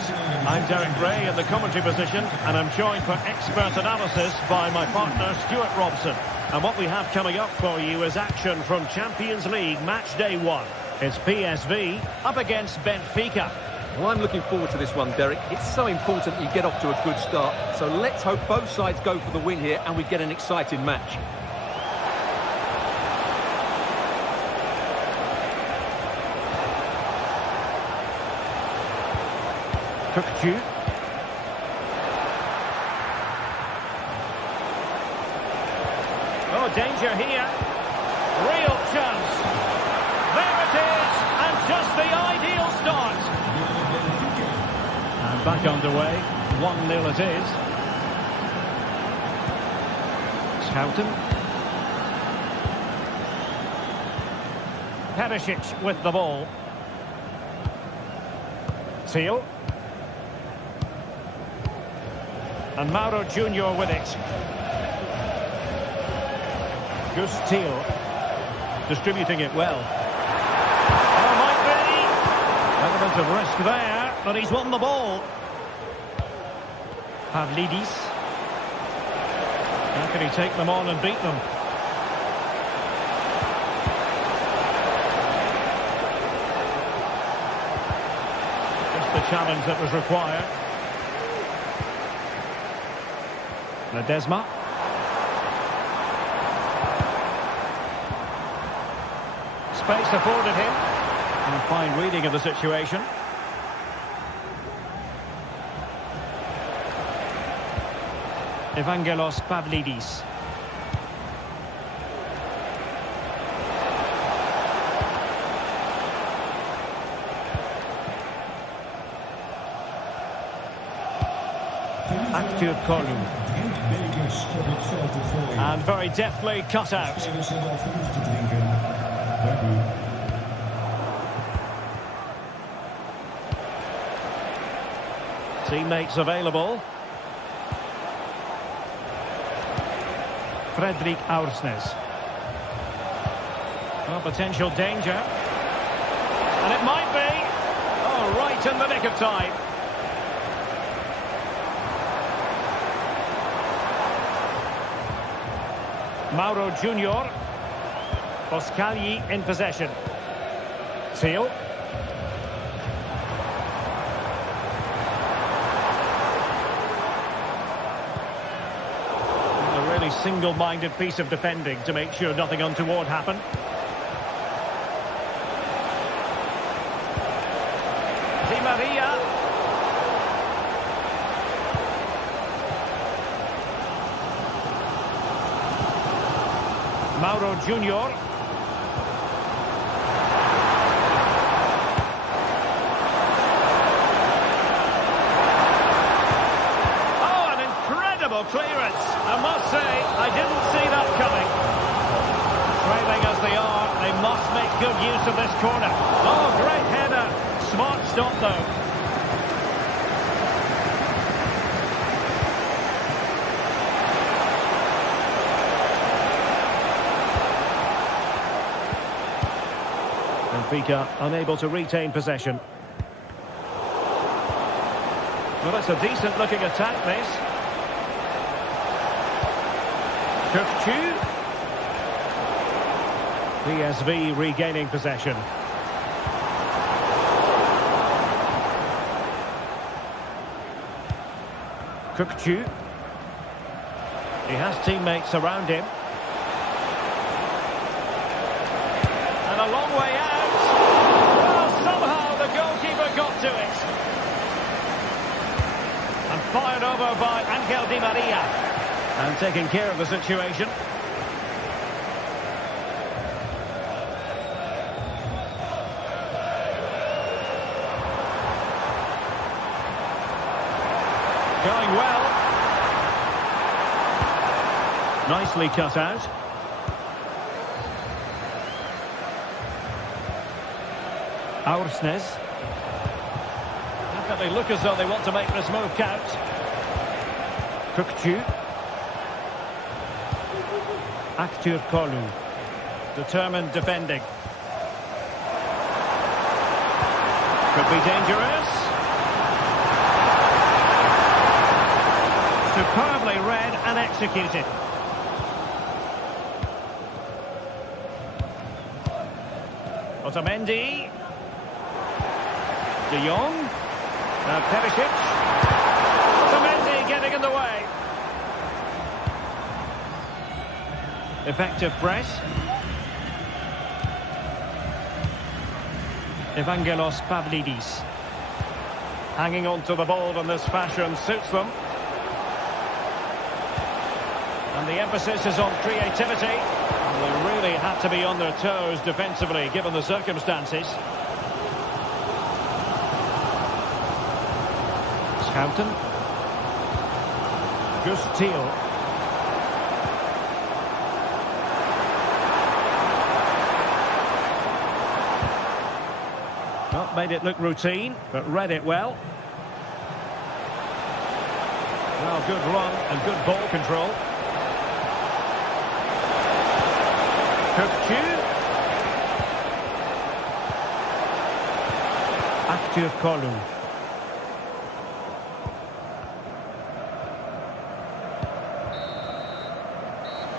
I'm Derek Ray in the commentary position and I'm joined for expert analysis by my partner Stuart Robson. And what we have coming up for you is action from Champions League match day 1. It's PSV up against Benfica. Well, I'm looking forward to this one, Derek. It's so important you get off to a good start. So let's hope both sides go for the win here and we get an exciting match. Cookju. Oh, danger here. Real chance. There it is. And just the ideal start. And back underway. 1-0 it is. Schouten. Perisic with the ball. Seal. And Mauro Junior with it. Gustil distributing it well. Oh, might be. Element of risk there, but he's won the ball. Pavlidis. How can he take them on and beat them? Just the challenge that was required. Ledesma. Space afforded him. And a fine reading of the situation. Evangelos Pavlidis. Active Kolu. And very deftly cut out. Teammates available. Fredrik Aursnes. Well, potential danger. And it might be. Oh, right in the nick of time. Mauro Junior. Boscagli in possession. Seal. A really single-minded piece of defending to make sure nothing untoward happened. Di Maria. Mauro Junior. Oh, an incredible clearance. I must say, I didn't see that coming. Trailing as they are, they must make good use of this corner. Oh, great header. Smart stop, though. Benfica unable to retain possession. Well, that's a decent looking attack, this. Cookju. PSV regaining possession. Cookju. He has teammates around him. And a long way out. Somehow the goalkeeper got to it. And fired over by Angel Di Maria. And taking care of the situation. Going well. Nicely cut out. Aursnes. How can they look as though they want to make this move count? Cookju. Actur Kolu. Determined defending. Could be dangerous. Superbly read and executed. Otamendi. De Jong. Now Perisic. Otamendi getting in the way. Effective press. Evangelos Pavlidis. Hanging on to the ball in this fashion suits them. And the emphasis is on creativity. And they really had to be on their toes defensively, given the circumstances. Schouten. Gus Thiel. Not made it look routine, but read it well. Well, good run and good ball control. Kökçü. Aktürkoğlu.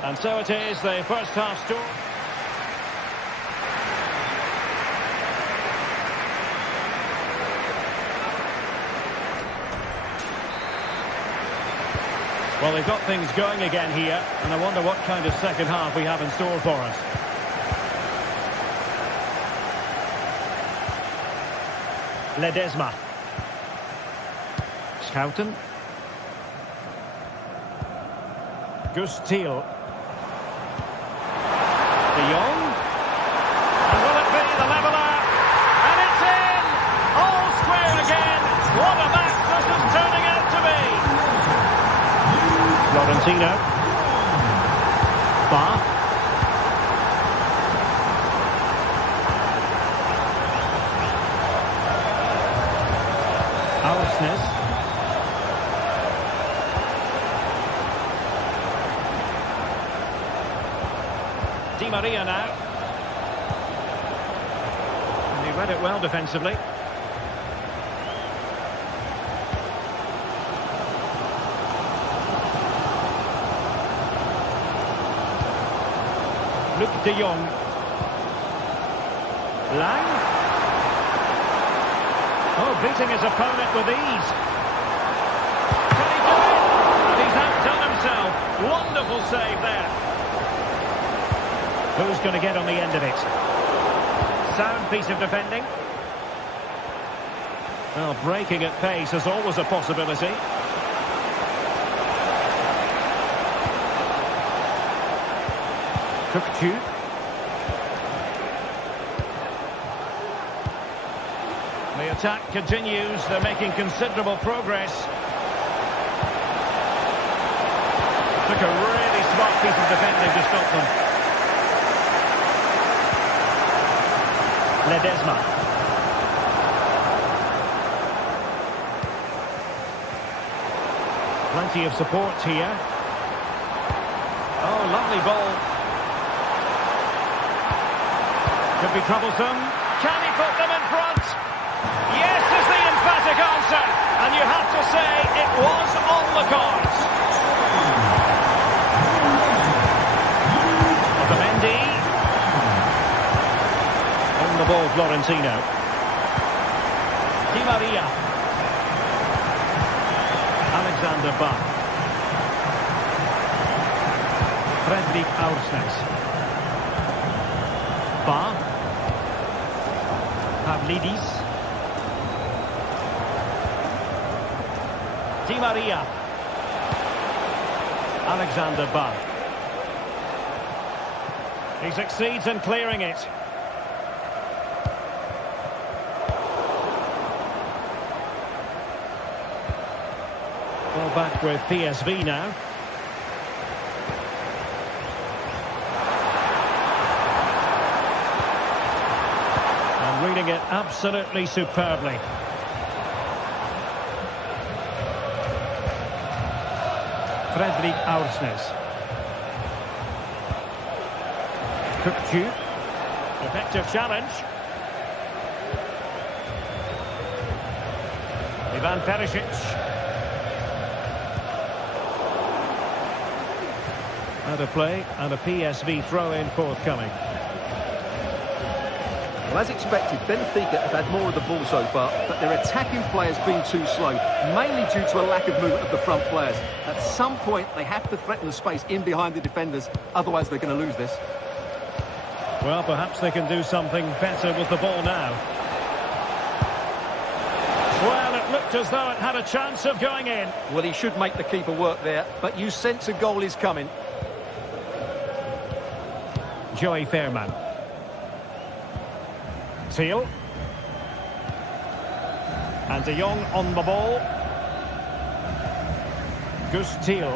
And so it is, the first half score. Well, they've got things going again here, and I wonder what kind of second half we have in store for us. Ledesma. Schouten. Gus Thiel. De Jong. And will it be the leveller? And it's in! All square again! What a match this is turning out to be! Florentino. Bar. Aursnes. Di Maria now. And he read it well defensively. Luc de Jong. Lang. Oh, beating his opponent with ease. Can he do it? And he's outdone himself. Wonderful save there. Who's going to get on the end of it? Sound piece of defending. Well, breaking at pace is always a possibility. Kökçü. The attack continues. They're making considerable progress. Took a really smart piece of defending to stop them. Ledesma. Plenty of support here. Oh, lovely ball. Could be troublesome. Can he put them in front? Yes is the emphatic answer. And you have to say it was on the cards. Otamendi. On the ball, Florentino. Di Maria. Alexander Bach. Fredrik Aursnes. Bach. Pavlidis. Di Maria. Alexander Bach. He succeeds in clearing it. Ball back with PSV now. Reading it absolutely superbly. Fredrik Aursnes. Kökçü. Effective challenge. Ivan Perisic. Out of play and a PSV throw-in forthcoming. Well, as expected, Benfica have had more of the ball so far, but their attacking players been too slow, mainly due to a lack of movement of the front players. At some point, they have to threaten the space in behind the defenders, otherwise they're going to lose this. Well, perhaps they can do something better with the ball now. Well, it looked as though it had a chance of going in. Well, he should make the keeper work there, but you sense a goal is coming. Joey Fairman. Thiel. And De Jong on the ball. Gus Thiel.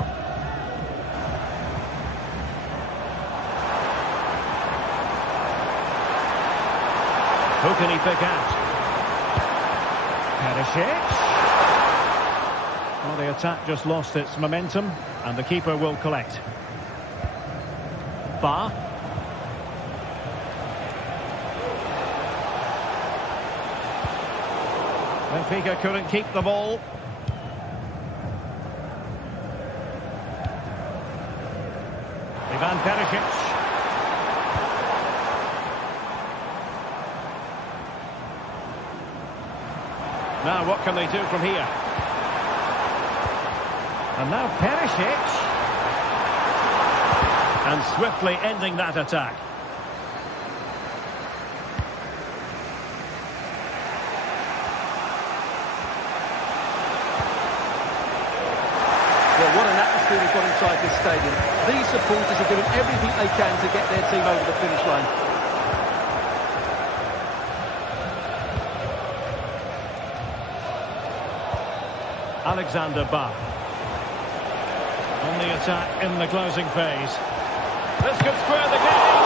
Who can he pick out? Perisic. Well, the attack just lost its momentum, and the keeper will collect. Ba. Benfica couldn't keep the ball. Ivan Perisic. Now what can they do from here? And now Perisic. And swiftly ending that attack. Well, what an atmosphere we've got inside this stadium. These supporters are doing everything they can to get their team over the finish line. Alexander Ba. On the attack in the closing phase. This could square the game.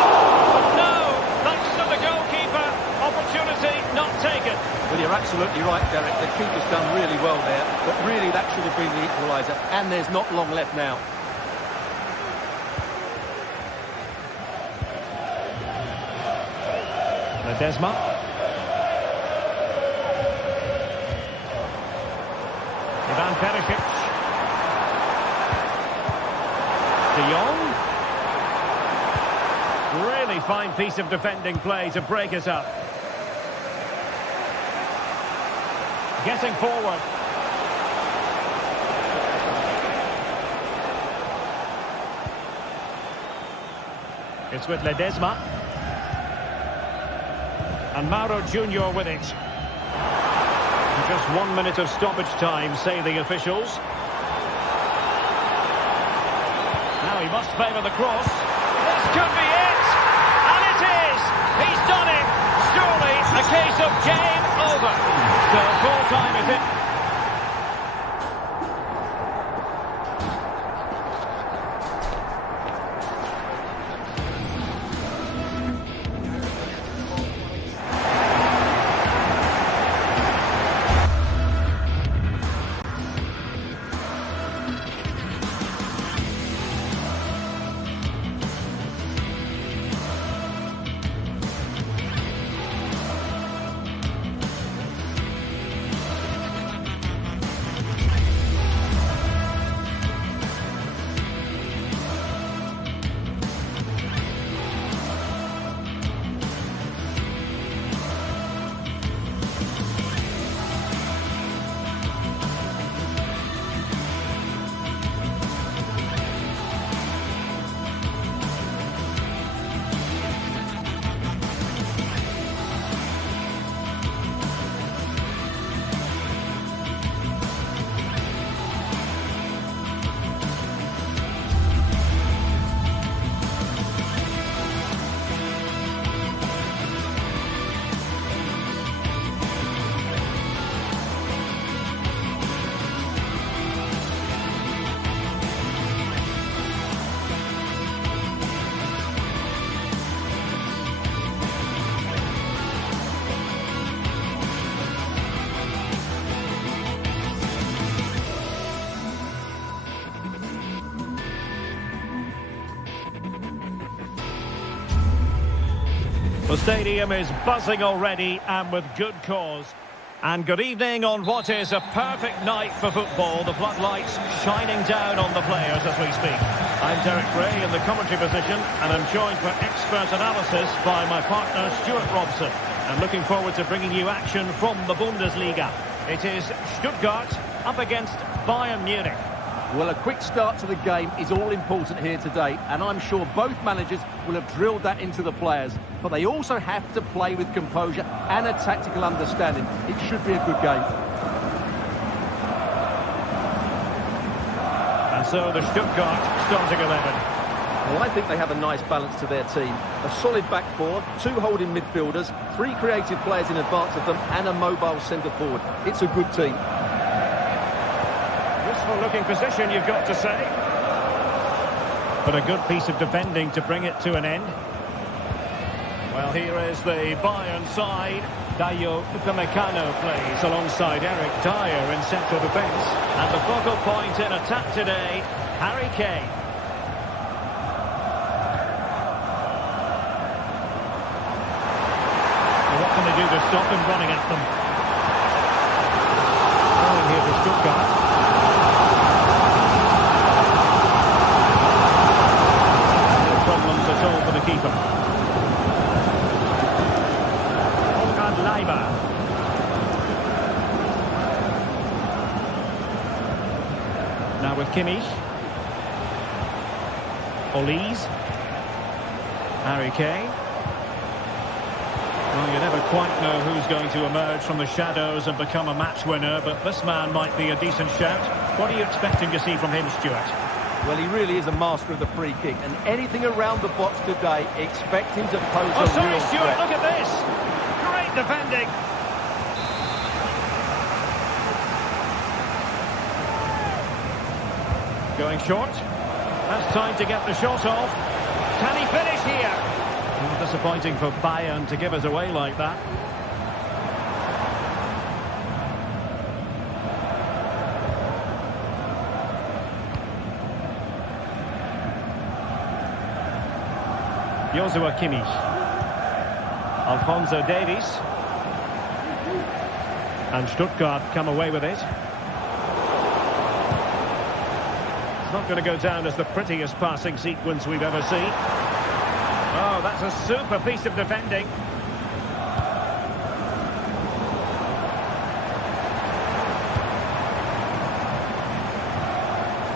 But no! Thanks to the goalkeeper. Opportunity not taken. Well, you're absolutely right, Derek. The keeper's done really well there, but really that should have been the equaliser, and there's not long left now. Ledesma. Ivan Perisic. De Jong. Really fine piece of defending play to break it up. Getting forward. It's with Ledesma. And Mauro Junior with it. Just 1 minute of stoppage time, say the officials. Now he must favour the cross. This could be it! And it is! He's done it! Surely a case of game over. So full time is it? The stadium is buzzing already, and with good cause. And good evening on what is a perfect night for football. The floodlights shining down on the players as we speak. I'm Derek Ray in the commentary position, and I'm joined for expert analysis by my partner Stuart Robson. I'm looking forward to bringing you action from the Bundesliga. It is Stuttgart up against Bayern Munich. Well, a quick start to the game is all important here today, and I'm sure both managers will have drilled that into the players. But they also have to play with composure and a tactical understanding. It should be a good game. And so the Stuttgart starting 11. Well, I think they have a nice balance to their team. A solid back four, two holding midfielders, three creative players in advance of them, and a mobile centre-forward. It's a good team. Looking position, you've got to say. But a good piece of defending to bring it to an end. Well, here is the Bayern side. Dayo Upamecano plays alongside Eric Dyer in central defence. And the focal point in attack today, Harry Kane. Well, what can they do to stop him running at them? Going here for Stuttgart. At all for the keeper. And Leiber. Now with Kimmich. Olise. Harry Kane. Well, you never quite know who's going to emerge from the shadows and become a match winner, but this man might be a decent shout. What are you expecting to see from him, Stuart? Well, he really is a master of the free kick, and anything around the box today, expect him to pose a real Stuart, threat. look at this! Great defending! Going short. That's time to get the shot off. Can he finish here? Well, disappointing for Bayern to give us away like that. Joshua Kimmich. Alphonso Davies. And Stuttgart come away with it. It's not going to go down as the prettiest passing sequence we've ever seen. Oh, that's a super piece of defending.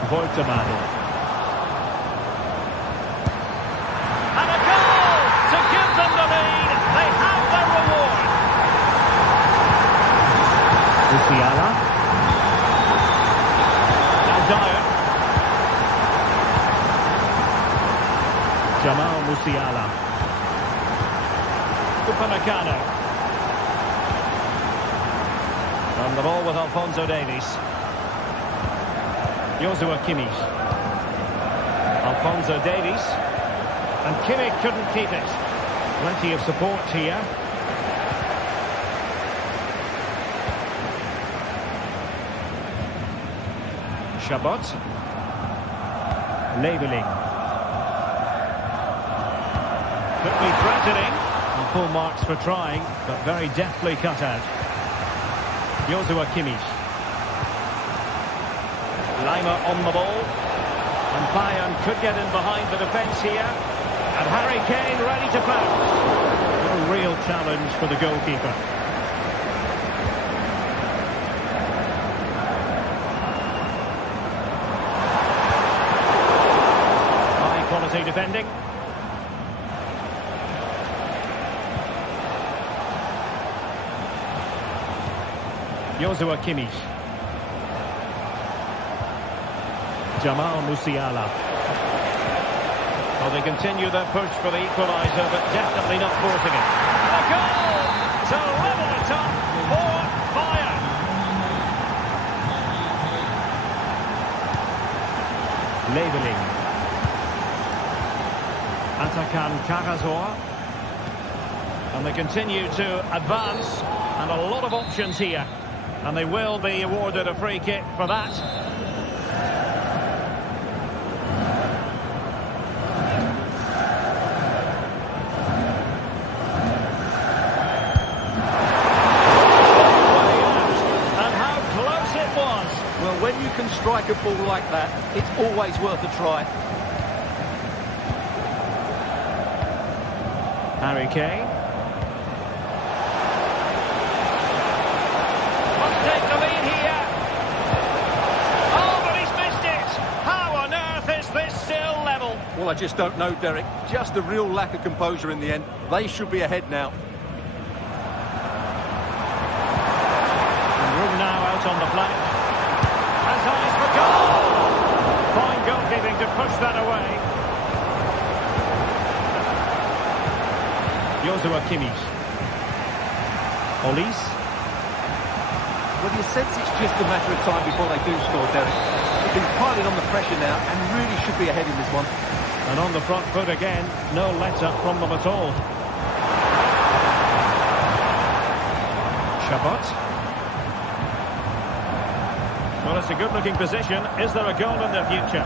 Voigtman. Musiala. Now Dyer. Jamal Musiala. Upamecano. On the ball with Alphonso Davies. Joshua Kimmich. Alphonso Davies. And Kimmich couldn't keep it. Plenty of support here. Chabot. Leveling. Quickly threatening. And full marks for trying, but very deftly cut out. Joshua Kimmich. Leimer on the ball. And Bayern could get in behind the defence here. And Harry Kane ready to pounce. A real challenge for the goalkeeper. Defending. Joshua Kimmich. Jamal Musiala. Well, they continue their push for the equaliser, but definitely not forcing it. And a goal to level it up for Bayern. Leveling. Atakan Karasor. And they continue to advance, and a lot of options here. And they will be awarded a free kick for that. was. Well, when you can strike a ball like that, it's always worth a try. Harry Kane. Must take the lead here. Oh, but he's missed it. How on earth is this still level? Well, I just don't know, Derek. Just a real lack of composure in the end. They should be ahead now. And room now out on the flank. Has eyes for goal. Fine goalkeeping to push that away. Joshua Kimmich. Olise. Well, you sense it's just a matter of time before they do score, Derek. They've been piling on the pressure now and really should be ahead in this one. And on the front foot again, no let-up from them at all. Chabot. Well, it's a good-looking position. Is there a goal in the future?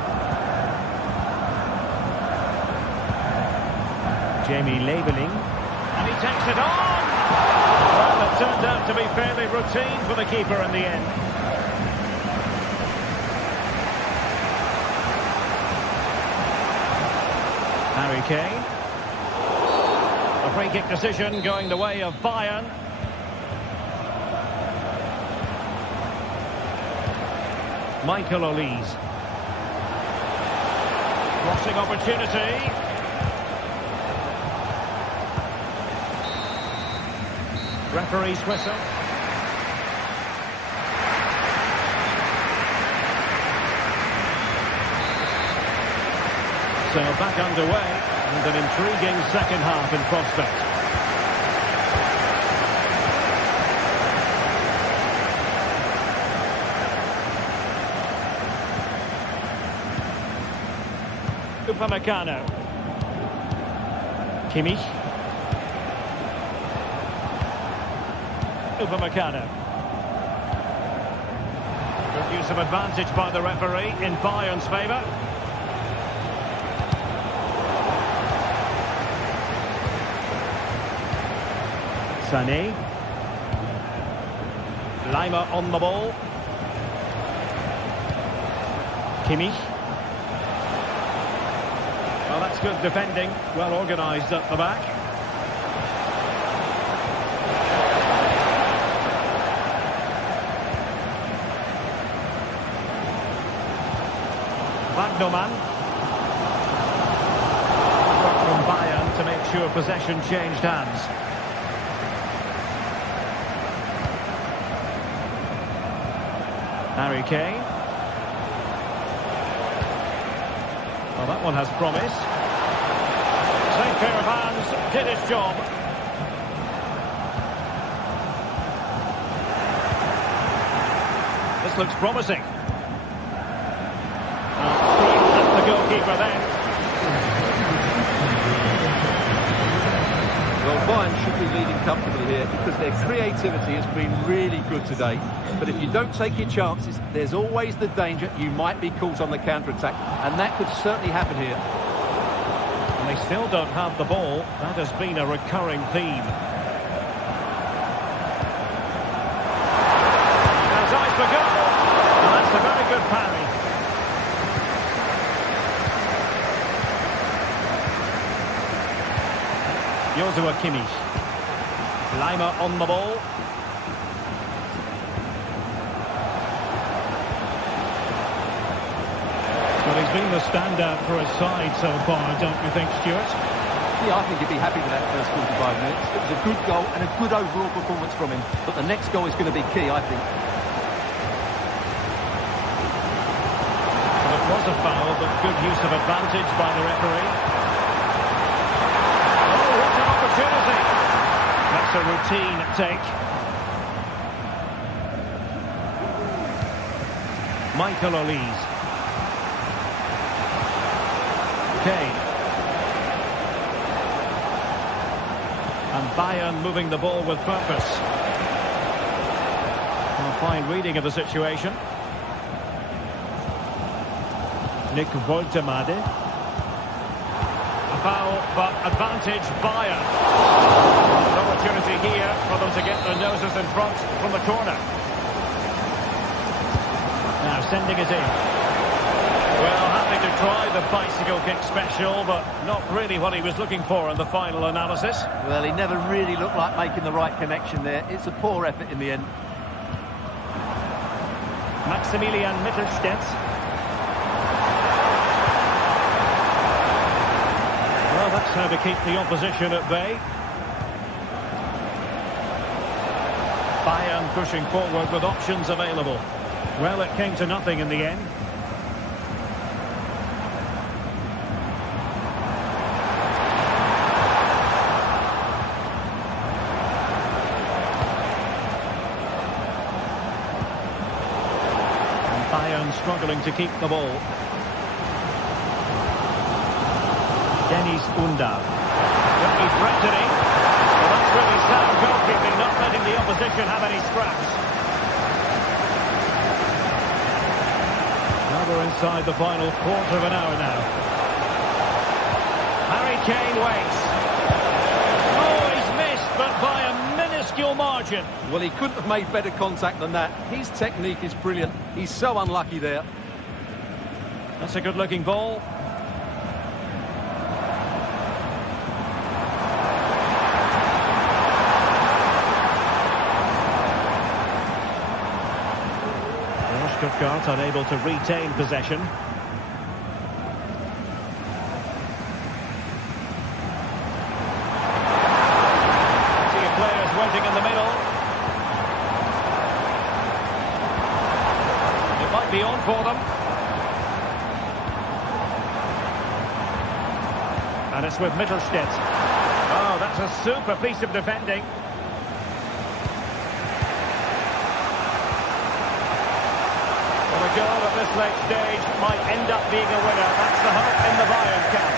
Jamie Labeling. And he takes it on! Well, it turned out to be fairly routine for the keeper in the end. Harry Kane. A free-kick decision going the way of Bayern. Michael Olise. Crossing opportunity. Referee's whistle. So back underway, and an intriguing second half in prospect. Upamecano. Kimmich. Upamecano. Good use of advantage by the referee in Bayern's favour. Sané. Lima on the ball. Kimmich. Well, that's good defending. Well organised at the back. Wagnerman. Work from Bayern to make sure possession changed hands. Harry Kane. Well, that one has promise. Same pair of hands, did his job. This looks promising. That's the goalkeeper then. Well, Bayern should be leading comfortably here because their creativity has been really good today. But if you don't take your chances, there's always the danger you might be caught on the counter-attack. And that could certainly happen here. And they still don't have the ball. That has been a recurring theme. There's eyes for goal. And that's a very good parry. Joshua Kimmich. Lima on the ball. Well, he's been the standout for his side so far, don't you think, Stuart? Yeah, I think he'd be happy with that first 45 minutes. It was a good goal and a good overall performance from him. But the next goal is going to be key, I think. Well, it was a foul, but good use of advantage by the referee. Oh, what an opportunity! That's a routine take. Michael Olise. Kane. And Bayern moving the ball with purpose. A fine reading of the situation. Nick Woltemade. A foul, but advantage Bayern. An opportunity here for them to get their noses in front from the corner. sending it in. Well, happy to try the bicycle kick special, but not really what he was looking for in the final analysis. Well, he never really looked like making the right connection there. It's a poor effort in the end. Maximilian Mittelstädt. Well, that's how to keep the opposition at bay. Bayern pushing forward with options available. Well, it came to nothing in the end. And Bayern struggling to keep the ball. Dennis Undar. Will be threatening. Well, that's really sound goalkeeping, not letting the opposition have any scraps. Now we're inside the final quarter of an hour now. Harry Kane waits. Oh, he's missed, but by a minuscule margin. Well, he couldn't have made better contact than that. His technique is brilliant. He's so unlucky there. That's a good-looking ball. Stuttgart unable to retain possession. Plenty of players waiting in the middle. It might be on for them. And it's with Mittelstädt. Oh, that's a super piece of defending. A goal at this late stage might end up being a winner. That's the hope in the Bayern camp.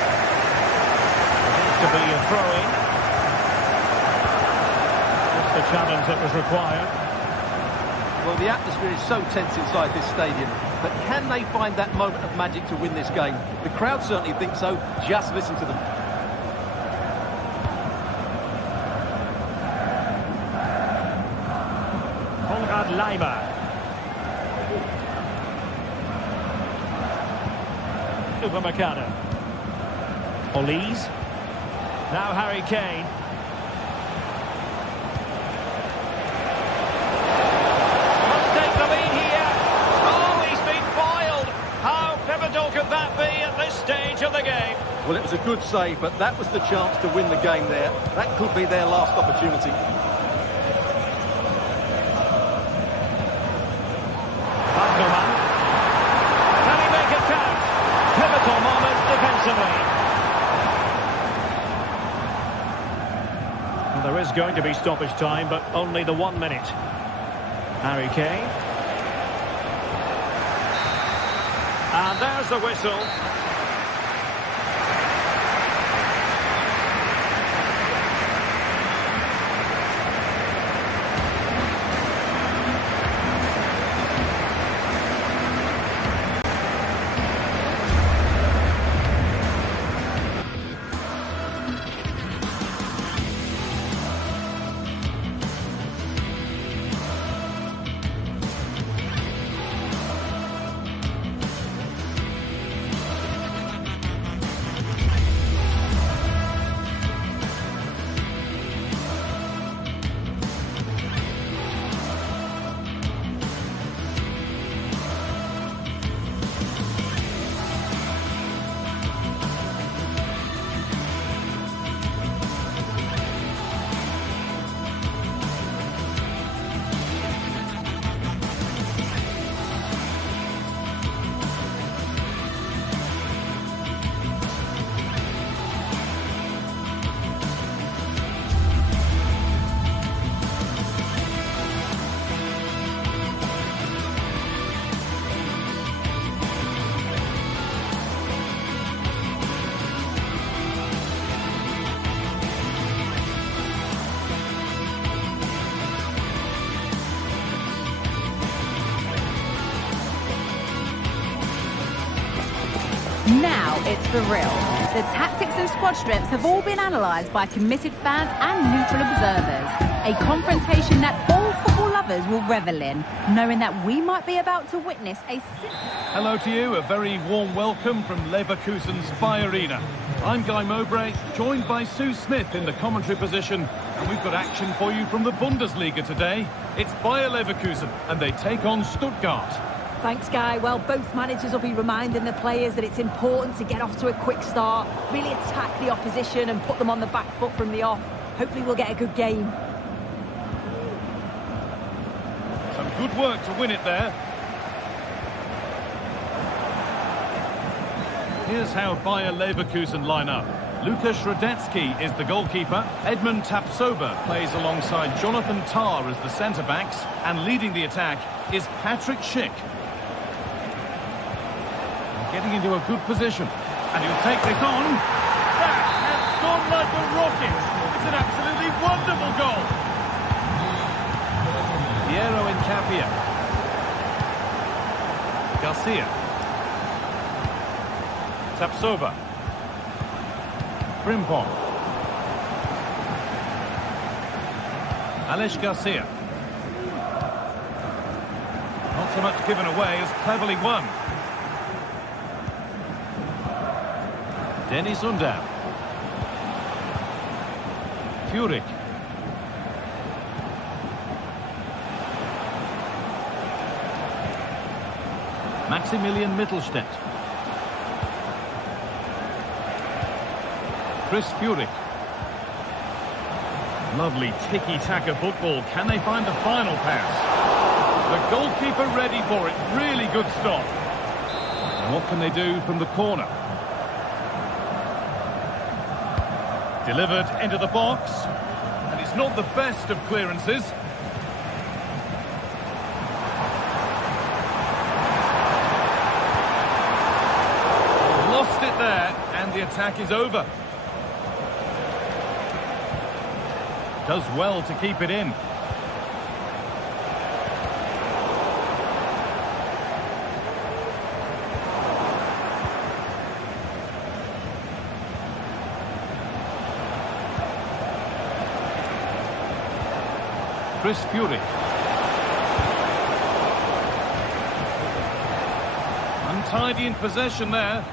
To be a throw-in. Just the challenge that was required. Well, the atmosphere is so tense inside this stadium, but can they find that moment of magic to win this game? The crowd certainly think so. Just listen to them. Konrad Leimer. Upamecano. Olise. Now Harry Kane. Must take the lead here. Oh, he's been foiled. How pivotal could that be at this stage of the game? Well, it was a good save, but that was the chance to win the game there. That could be their last opportunity. Pivotal moment defensively. Well, there is going to be stoppage time, but only the 1 minute. Harry Kane. And there's the whistle. Now it's for real. The tactics and squad strips have all been analysed by committed fans and neutral observers. A confrontation that all football lovers others will revel in, knowing that we might be about to witness a... Hello to you, a very warm welcome from Leverkusen's Bayern. I'm Guy Mowbray, joined by Sue Smith in the commentary position, and we've got action for you from the Bundesliga today. It's Bayer Leverkusen, and they take on Stuttgart. Thanks, Guy. Well, both managers will be reminding the players that it's important to get off to a quick start, really attack the opposition and put them on the back foot from the off. Hopefully we'll get a good game. Some good work to win it there. Here's how Bayer Leverkusen line up. Lukas Radetzky is the goalkeeper. Edmund Tapsoba plays alongside Jonathan Tah as the centre-backs. And leading the attack is Patrick Schick. Getting into a good position. And he'll take this on. That has gone like a rocket. It's an absolutely wonderful goal. Piero Incapia. Garcia. Tapsoba. Frimpong. Aleix Garcia. Not so much given away as cleverly won. Dennis Undav. Furyk. Maximilian Mittelstädt. Chris Furyk. Lovely tiki-taka football. Can they find the final pass? The goalkeeper ready for it. Really good stop. And what can they do from the corner? Delivered into the box. And it's not the best of clearances. Lost it there, and the attack is over. Does well to keep it in. Chris Furyk. Untidy in possession there.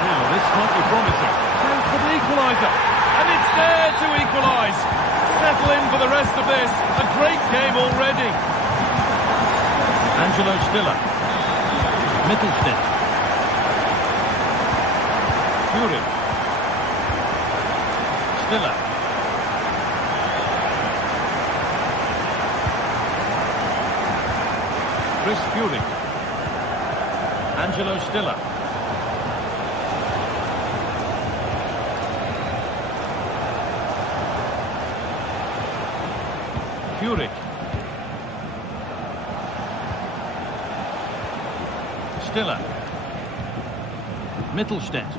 Now this might be promising. Chance for the equaliser. And it's there to equalise. Settle in for the rest of this. A great game already. Angelo Stiller. Mittelstädt. Furyk. Stiller. Chris Furyk. Angelo Stiller. Furyk. Stiller. Mittelstädt.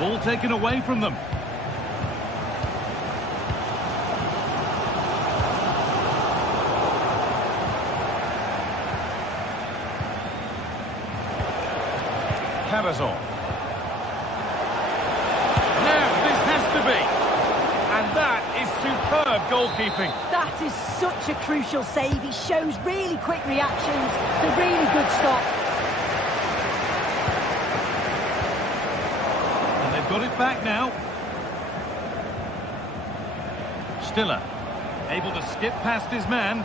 Ball taken away from them. Cavazor. Now this has to be. And that is superb goalkeeping. That is such a crucial save. He shows really quick reactions. It's a really good stop. Got it back now. Stiller, able to skip past his man,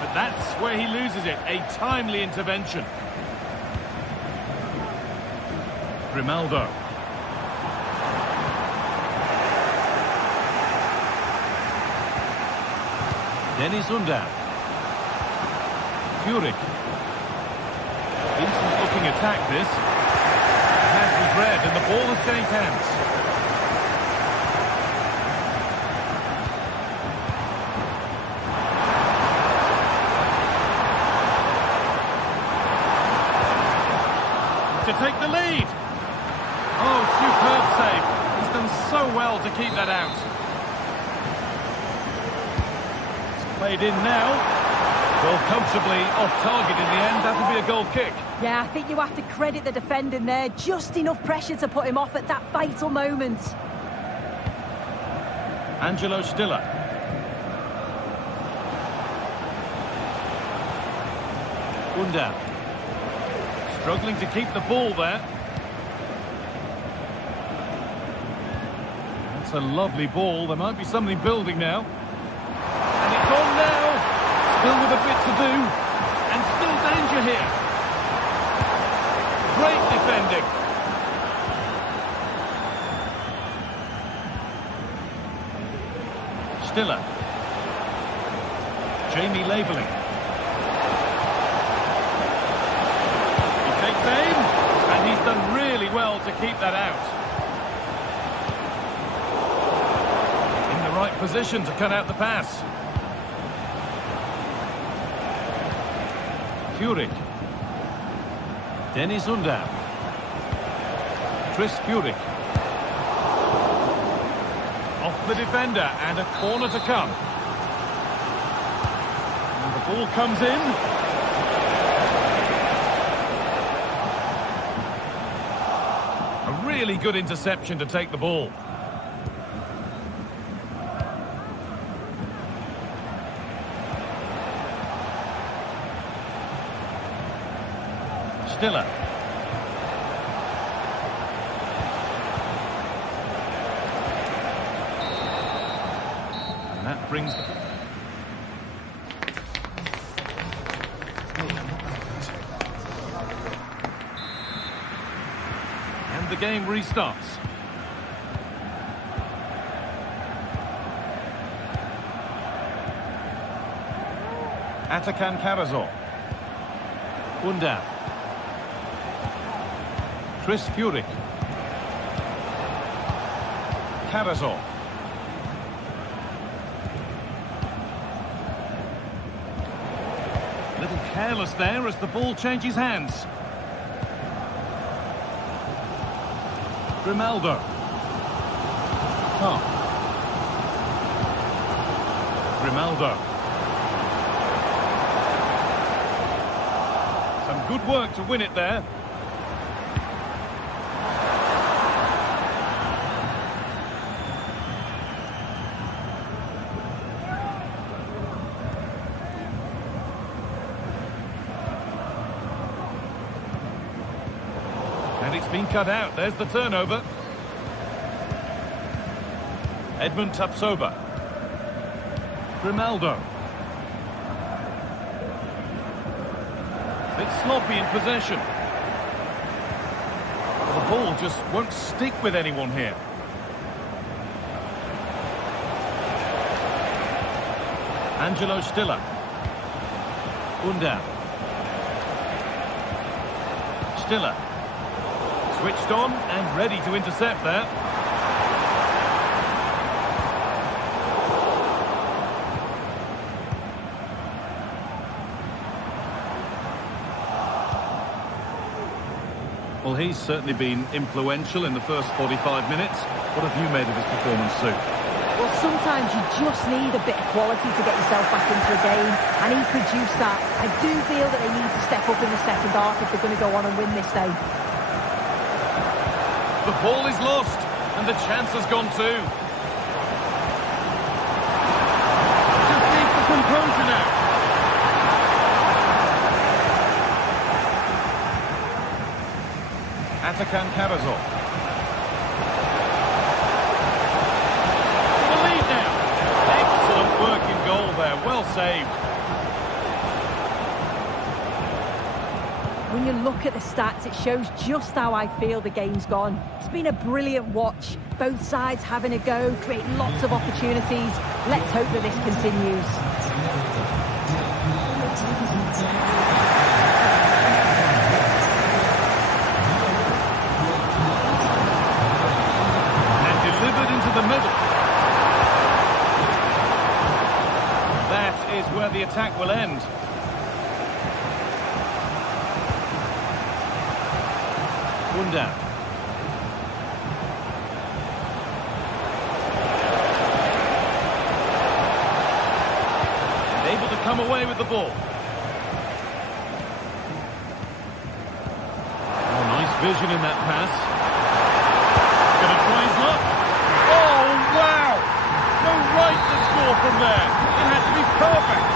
but that's where he loses it. A timely intervention. Grimaldo. Dennis Undav. Furyk. Decent looking attack this. Hands was red and the ball has changed hands. To take the lead. Oh, superb save. He's done so well to keep that out. It's played in now. Well, comfortably off target in the end. That'll be a goal kick. Yeah, I think you have to credit the defending there. Just enough pressure to put him off at that vital moment. Angelo Stiller. Undav. Struggling to keep the ball there. That's a lovely ball. There might be something building now. And it's on now. Still with a bit to do. And still danger here. Great defending. Stiller. Jamie Laveling. He takes aim, and he's done really well to keep that out. In the right position to cut out the pass. Furyk. Dennis Undav. Chris Furyk. Off the defender, and a corner to come. And the ball comes in. A really good interception to take the ball. Stiller. And that brings the... And the game restarts. Atakan Karazor. Undav. Chris Furyk. Karazor. A little careless there as the ball changes hands. Grimaldo. Tom. Grimaldo. Some good work to win it there. And it's been cut out. There's the turnover. Edmund Tapsoba. Grimaldo. Bit sloppy in possession. The ball just won't stick with anyone here. Angelo Stiller. Undav. Stiller. Switched on and ready to intercept there. Well, he's certainly been influential in the first 45 minutes. What have you made of his performance, Sue? Well, sometimes you just need a bit of quality to get yourself back into a game, and he produced that. I do feel that they need to step up in the second half if they're going to go on and win this day. The ball is lost, and the chance has gone too. Just needs the composure now. Atakan Karazor. The lead now. Excellent work in goal there. Well saved. When you look at the stats, it shows just how I feel the game's gone. It's been a brilliant watch. Both sides having a go, creating lots of opportunities. Let's hope that this continues. And delivered into the middle. That is where the attack will end. Undav. Able to come away with the ball. vision in that pass. Gonna try his luck. Oh, wow! No right to score from there. It had to be perfect.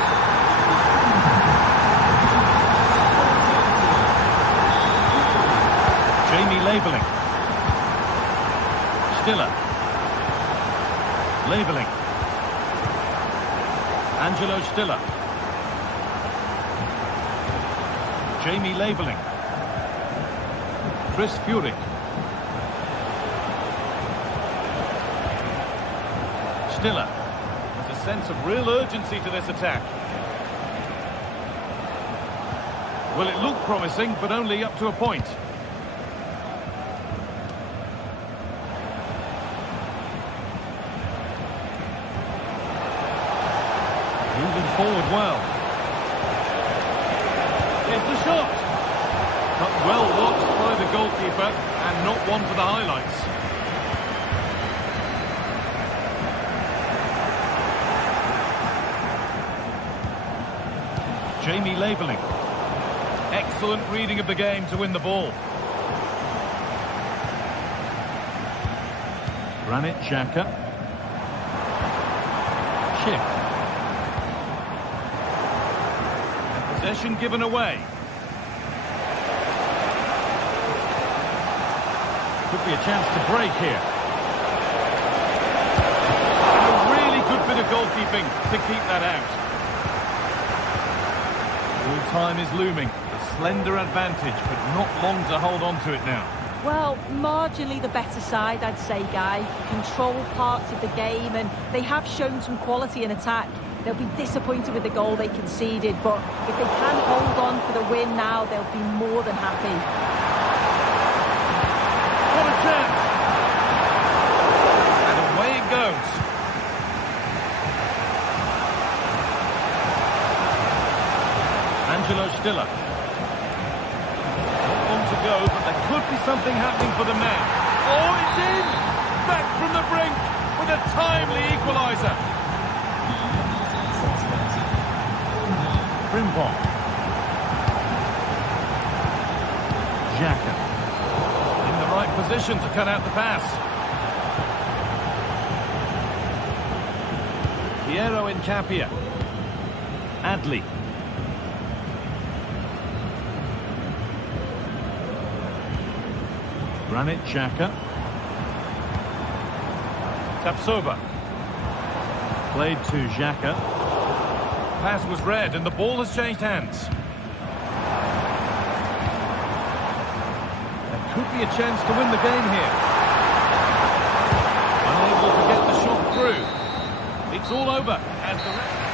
Jamie labelling. Stiller. Labelling. Angelo Stiller. Jamie labelling. Chris Furyk. Stiller. There's a sense of real urgency to this attack. Well, it looked promising, but only up to a point. Moving forward well. Here's the shot. But well watched by the goalkeeper, and not one for the highlights. Jamie labelling. Excellent reading of the game to win the ball. Granit Xhaka. Chip. Possession given away. Could be a chance to break here. And a really good bit of goalkeeping to keep that out. All time is looming. A slender advantage, but not long to hold on to it now. Well, marginally the better side, I'd say, Guy. Control parts of the game, and they have shown some quality in attack. They'll be disappointed with the goal they conceded, but if they can hold on for the win now, they'll be more than happy. What a chance! And away it goes. Angelo Stiller. Not long to go, but there could be something happening for the man. Oh, it's in! Back from the brink with a timely equaliser. Frimpong. Xhaka. In the right position to cut out the pass. Piero Incapia. Adli. Granit Xhaka. Tapsoba. Played to Xhaka. Pass was read and the ball has changed hands. There could be a chance to win the game here. Unable to get the shot through. It's all over as the...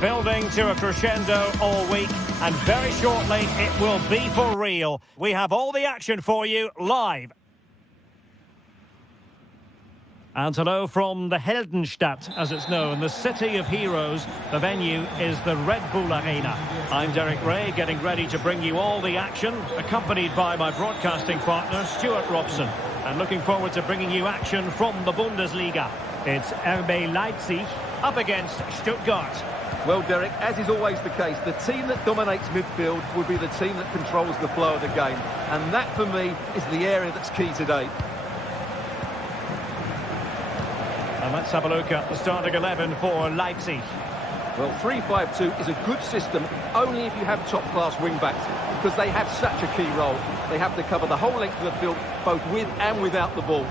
Building to a crescendo all week, and very shortly it will be for real. We have all the action for you live. And hello from the Heldenstadt, as it's known, the city of heroes. The venue is the Red Bull Arena. I'm Derek Ray, getting ready to bring you all the action, accompanied by my broadcasting partner, Stuart Robson. And looking forward to bringing you action from the Bundesliga. It's RB Leipzig up against Stuttgart. Well, Derek, as is always the case, the team that dominates midfield will be the team that controls the flow of the game. And that, for me, is the area that's key today. And let's have a look at the starting 11 for Leipzig. Well, 3-5-2 is a good system only if you have top-class wing-backs, because they have such a key role. They have to cover the whole length of the field, both with and without the ball.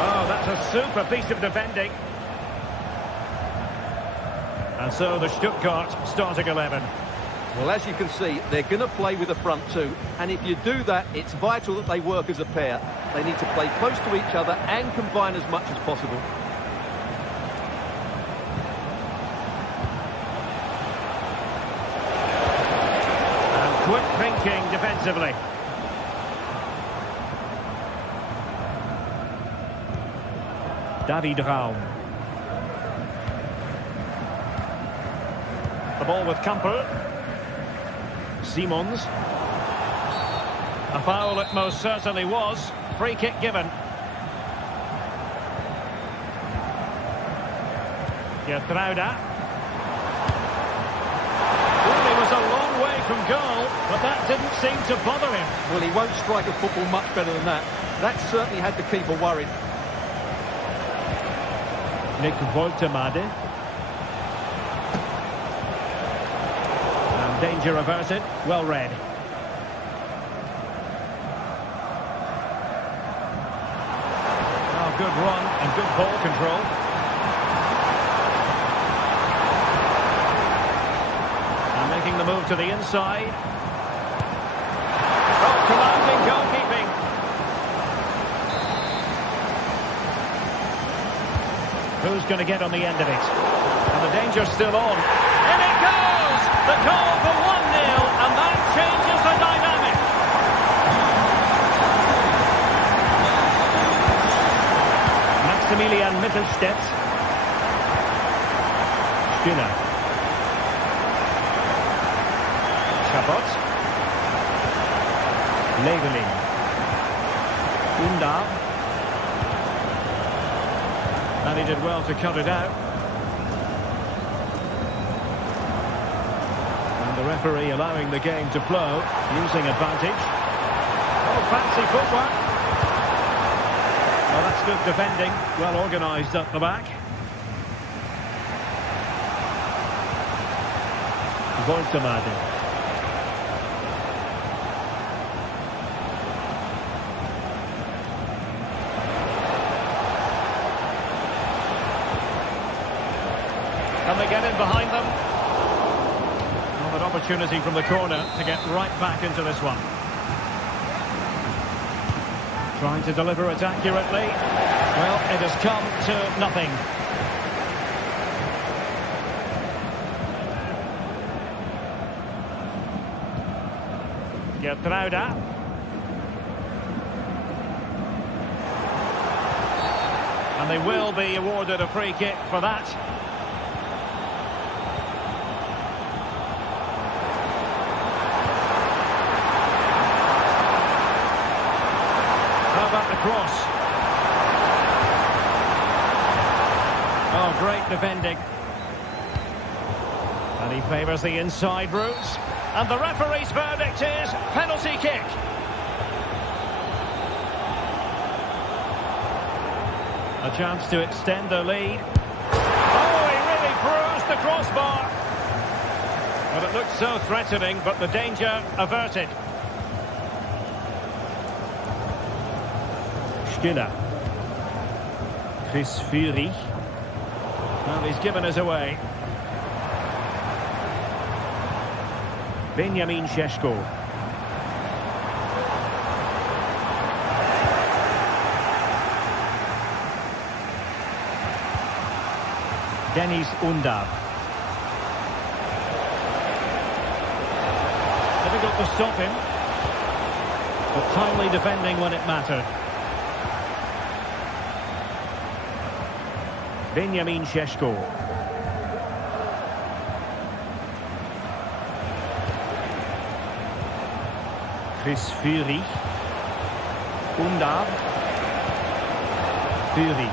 Oh, that's a super piece of defending. And so the Stuttgart starting 11. Well, as you can see, they're going to play with a front two. And if you do that, it's vital that they work as a pair. They need to play close to each other and combine as much as possible. And quick thinking defensively. David Raum. The ball with Campbell. Simons. A foul it most certainly was. Free kick given. Gertruida. Well, he was a long way from goal, but that didn't seem to bother him. Well, he won't strike a football much better than that. That certainly had the keeper worried. Nick Woltemade. And danger averted. Well read. Oh, good run and good ball control. And making the move to the inside. Oh, commanding goalkeeping. Who's going to get on the end of it? And the danger's still on. In it goes! The goal for 1-0, and that changes the dynamic. Maximilian Mittelstädt. Stiller. Chabot. Leveling. Undar. And he did well to cut it out. And the referee allowing the game to flow, using advantage. Oh, fancy footwork. Well, that's good defending. Well organised up the back. Woltemade. Can they get in behind them? Well, an opportunity from the corner to get right back into this one. Trying to deliver it accurately. Well, it has come to nothing. Gertruida. And they will be awarded a free kick for that. About the cross. Oh, great defending. And he favours the inside route. And the referee's verdict is penalty kick. A chance to extend the lead. Oh, he really bruised the crossbar. Well, it looked so threatening, but the danger averted. Stiller. Chris Fury. Well, he's given us away. Benjamin Šeško. Dennis Undar. Difficult to stop him, but timely defending when it mattered. Benjamin Šeško. Chris Fury. Undar. Fury.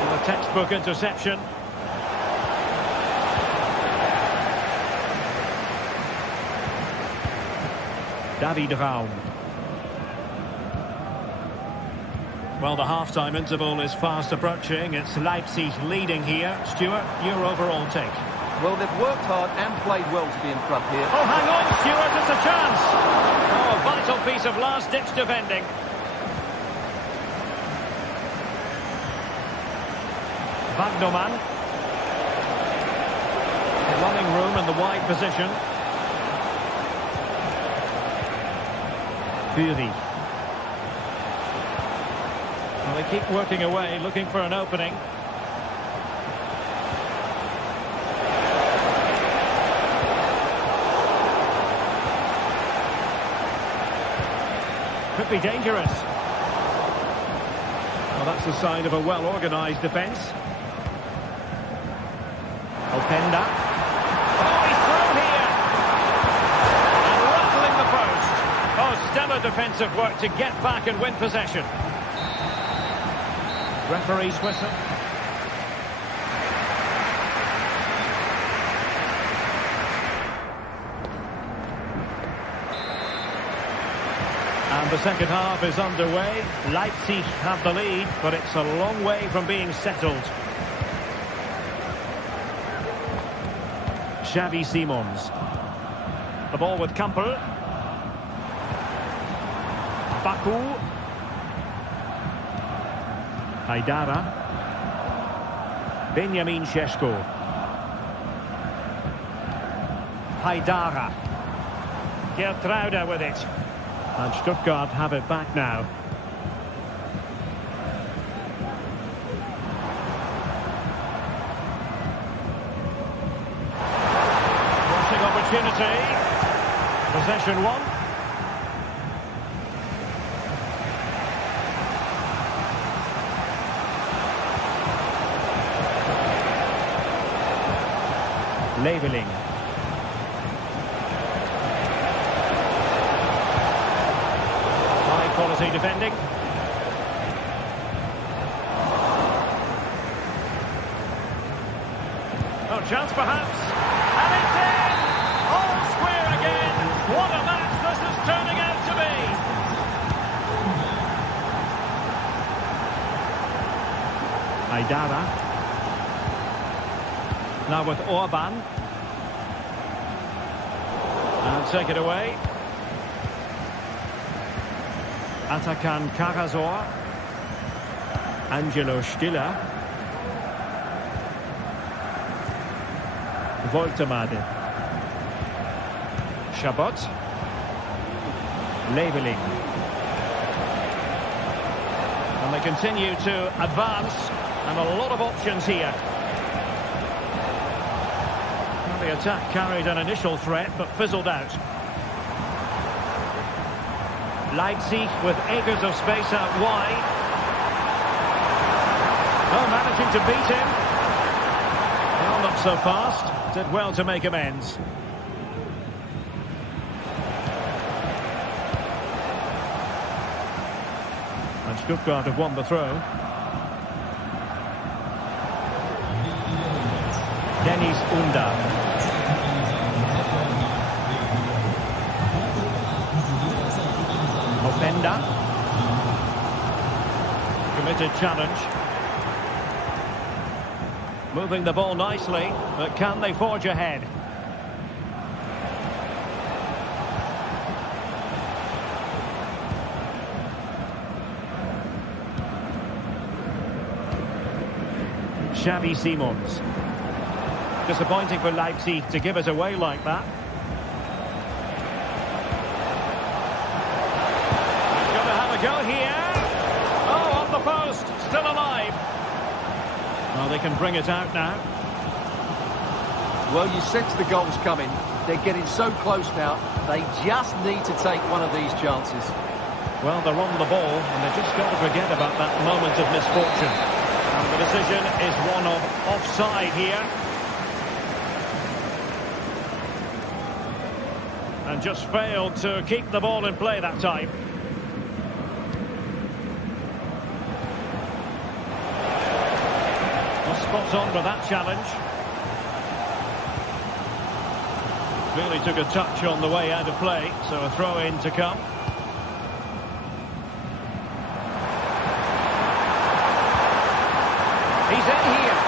And a textbook interception. David Raum. Well, the half-time interval is fast approaching. It's Leipzig leading here. Stuart, your overall take? Well, they've worked hard and played well to be in front here. Oh, hang on, Stuart, it's a chance. Oh, a vital piece of last-ditch defending. Wagnerman. Running room in the wide position. Fury. Well, they keep working away, looking for an opening. Could be dangerous. Well, that's a sign of a well-organised defence. Openda. Oh, he's through here! And rattling the post. Oh, stellar defensive work to get back and win possession. Referee's whistle. And the second half is underway. Leipzig have the lead, but it's a long way from being settled. Xavi Simons. The ball with Kampel. Baku. Haidara. Benjamin Šeško. Haidara. Gertruida with it. And Stuttgart have it back now. Crossing opportunity. Possession one. Leveling. High quality defending. Oh, chance perhaps. And it's in! All square again. What a match this is turning out to be. Haidara. Now with Orban. And take it away. Atakan Karazor. Angelo Stiller. Woltemade. Chabot. Leveling. And they continue to advance. And a lot of options here. The attack carried an initial threat, but fizzled out. Leipzig with acres of space out wide. Oh, managing to beat him. Well, not so fast. Did well to make amends. And Stuttgart have won the throw. Dennis Undar. Openda. Committed challenge. Moving the ball nicely, but can they forge ahead? Xavi Simons. Disappointing for Leipzig to give it away like that. Go here. Oh, on the post. Still alive. Well, they can bring it out now. Well, you sense the goals coming. They're getting so close now. They just need to take one of these chances. Well, they're on the ball, and they've just got to forget about that moment of misfortune. And the decision is one of offside here. And just failed to keep the ball in play that time. Well, spot on with that challenge. Really took a touch on the way out of play, so a throw in to come. He's in here.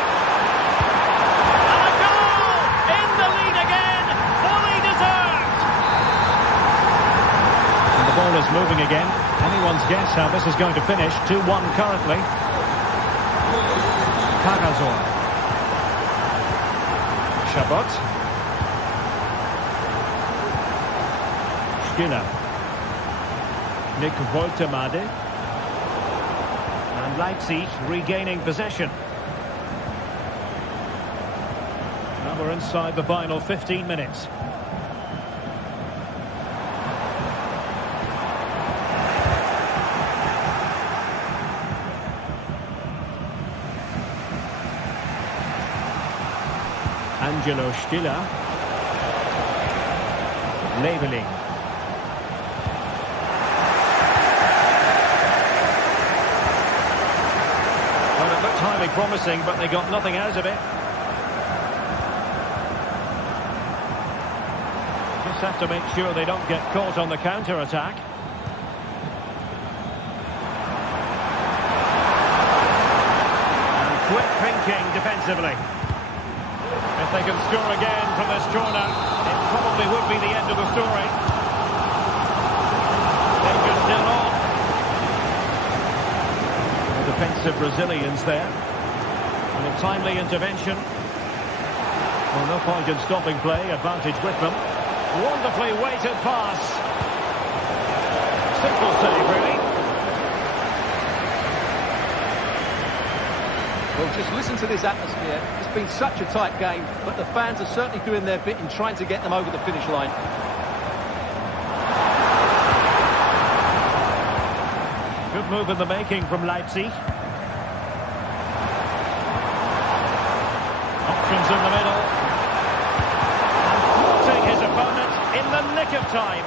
And a goal! In the lead again! Fully deserved! And the ball is moving again. Anyone's guess how this is going to finish. 2-1 currently. Cagazor. Chabot. Nick Woltemade. And Leipzig regaining possession. Now we're inside the final 15 minutes. Angelo Stiller. Leveling. Highly promising, but they got nothing out of it. Just have to make sure they don't get caught on the counter-attack. And quick thinking defensively. If they can score again from this corner, it probably would be the end of the story. They're still on. Defensive resilience there, and a timely intervention. Well, no point in stopping play, advantage with them. Wonderfully weighted pass. Simple save, really. Well, just listen to this atmosphere. It's been such a tight game, but the fans are certainly doing their bit in trying to get them over the finish line. Good move in the making from Leipzig. Options in the middle. And thwarting his opponent in the nick of time.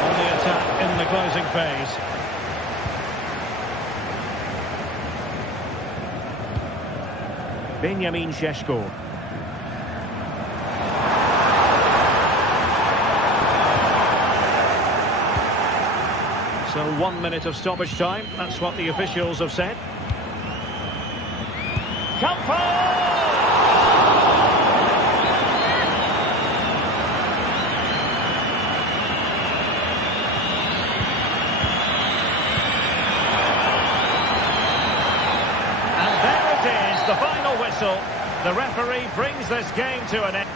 On the attack in the closing phase. Benjamin Šeško. So 1 minute of stoppage time. That's what the officials have said. Campo! And there it is, the final whistle. The referee brings this game to an end.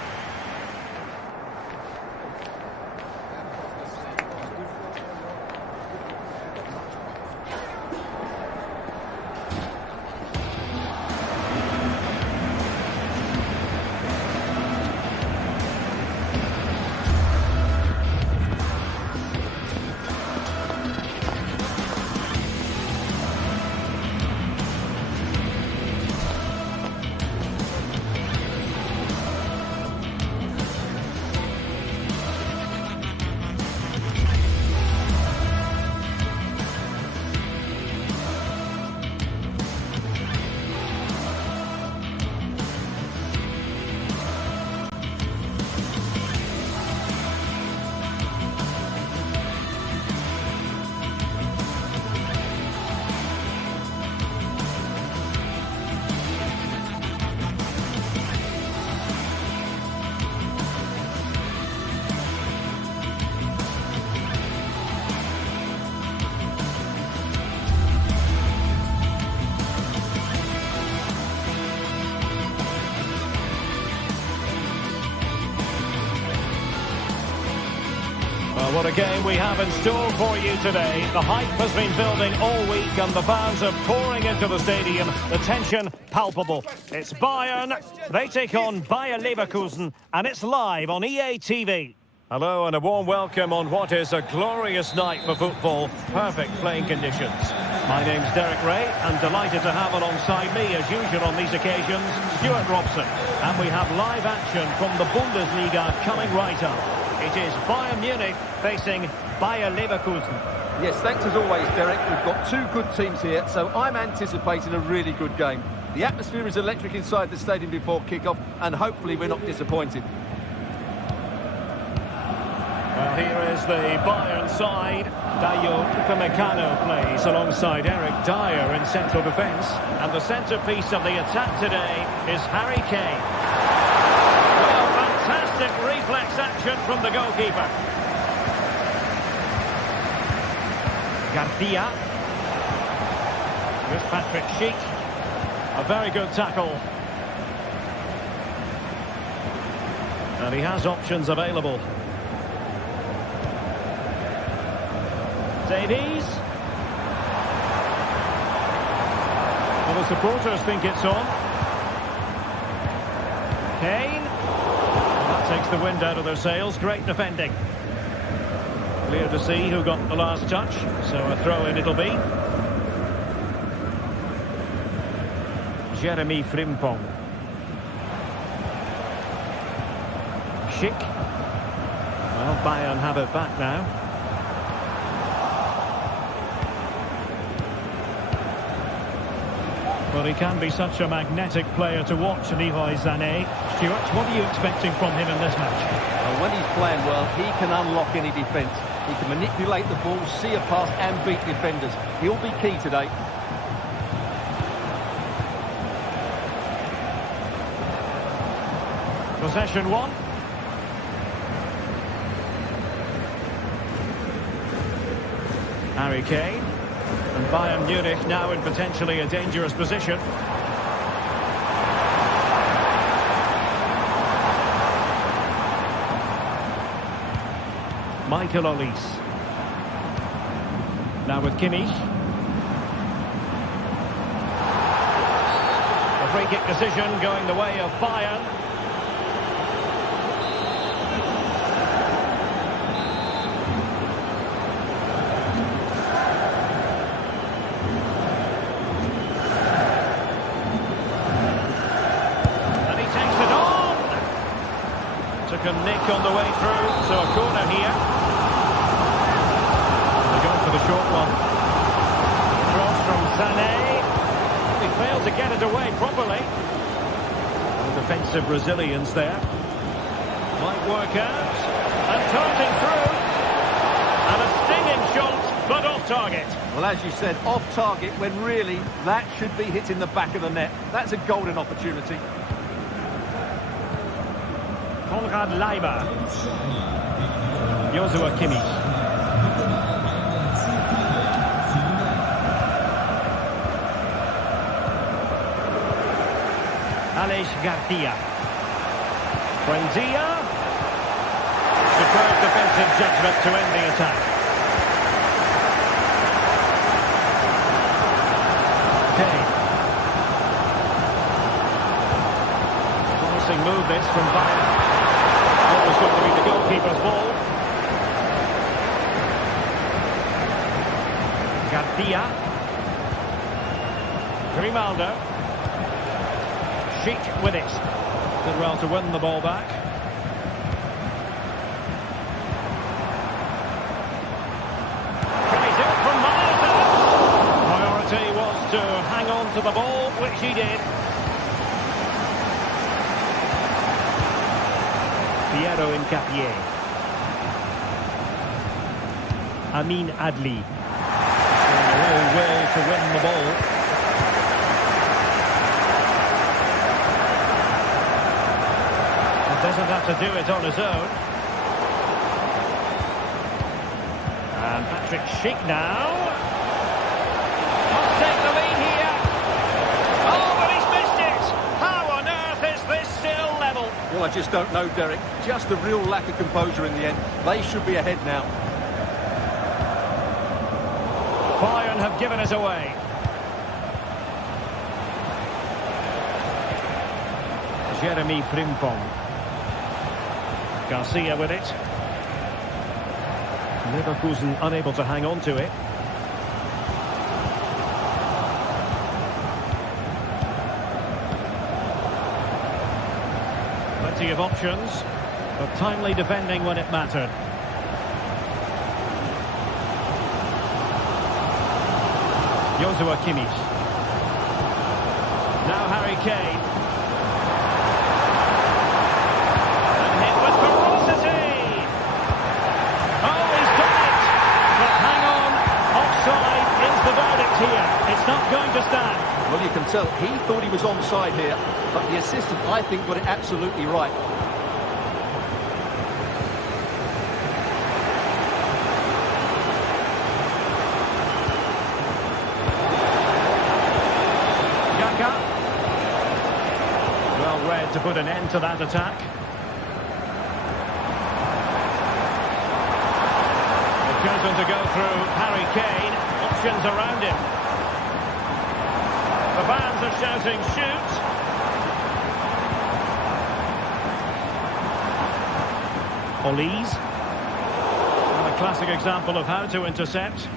Well, what a game we have in store for you today. The hype has been building all week and the fans are pouring into the stadium. The tension palpable. It's Bayern. They take on Bayer Leverkusen and it's live on EA TV. Hello and a warm welcome on what is a glorious night for football. Perfect playing conditions. My name's Derek Ray and delighted to have alongside me as usual on these occasions, Stuart Robson. And we have live action from the Bundesliga coming right up. It is Bayern Munich facing Bayer Leverkusen. Yes, thanks as always, Derek. We've got two good teams here, so I'm anticipating a really good game. The atmosphere is electric inside the stadium before kick-off, and hopefully we're not disappointed. Well, here is the Bayern side. Dayo Upamecano plays alongside Eric Dyer in central defence. And the centrepiece of the attack today is Harry Kane. Well, fantastic reflex action from the goalkeeper. Garcia. Here's Patrick Schick. A very good tackle. And he has options available. Davies. Well, the supporters think it's on. Kane. That takes the wind out of their sails. Great defending. Clear to see who got the last touch. So a throw-in it'll be. Jeremy Frimpong. Schick. Well, Bayern have it back now. Well, he can be such a magnetic player to watch, Leroy Sané. Stuart, what are you expecting from him in this match? Well, when he's playing well, he can unlock any defence. He can manipulate the ball, see a pass and beat defenders. He'll be key today. Possession one. Harry Kane. And Bayern Munich now in potentially a dangerous position. Michael Olise. Now with Kimmich. A free kick decision going the way of Bayern. Took a nick on the way through, so a corner here. They're going for the short one. Cross from Sané. He failed to get it away properly. The defensive resilience there. Might work out. And darting through. And a stinging shot, but off target. Well, as you said, off target when really that should be hitting the back of the net. That's a golden opportunity. Konrad Leiber. Joshua Kimmich. Alex Garcia. Buendia. Superb defensive judgment to end the attack. Kane. Promising move this from Bayern. What was going to be the goalkeeper's ball. Garcia. Grimaldo. Schick with it. Did well to win the ball back. Tries it from miles out. Priority was to hang on to the ball, which he did. Piero Incapié. Amin Adli. A real will to win the ball. He doesn't have to do it on his own. And Patrick Schick now. Must take the lead here. Oh, but he's missed it. How on earth is this still level? Well, I just don't know, Derek. Just a real lack of composure in the end. They should be ahead now. Bayern have given it away. Jeremy Frimpong. Garcia with it. Leverkusen unable to hang on to it. Plenty of options, but timely defending when it mattered. Joshua Kimmich. Now Harry Kane. And hit with ferocity. Oh, he's done it. But hang on, offside is the verdict here. It's not going to stand. Well, you can tell he thought he was onside here, but the assistant, I think, got it absolutely right. Well read to put an end to that attack. They've chosen to go through Harry Kane. Options around him. The fans are shouting, shoot! Olise. And a classic example of how to intercept.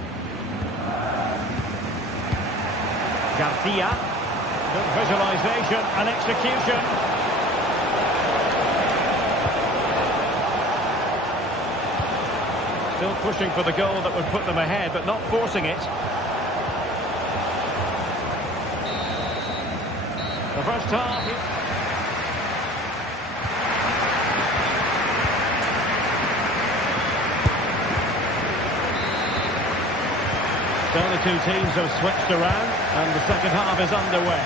Garcia. Good visualisation and execution. Still pushing for the goal that would put them ahead, but not forcing it. The first half. So the two teams have switched around and the second half is underway.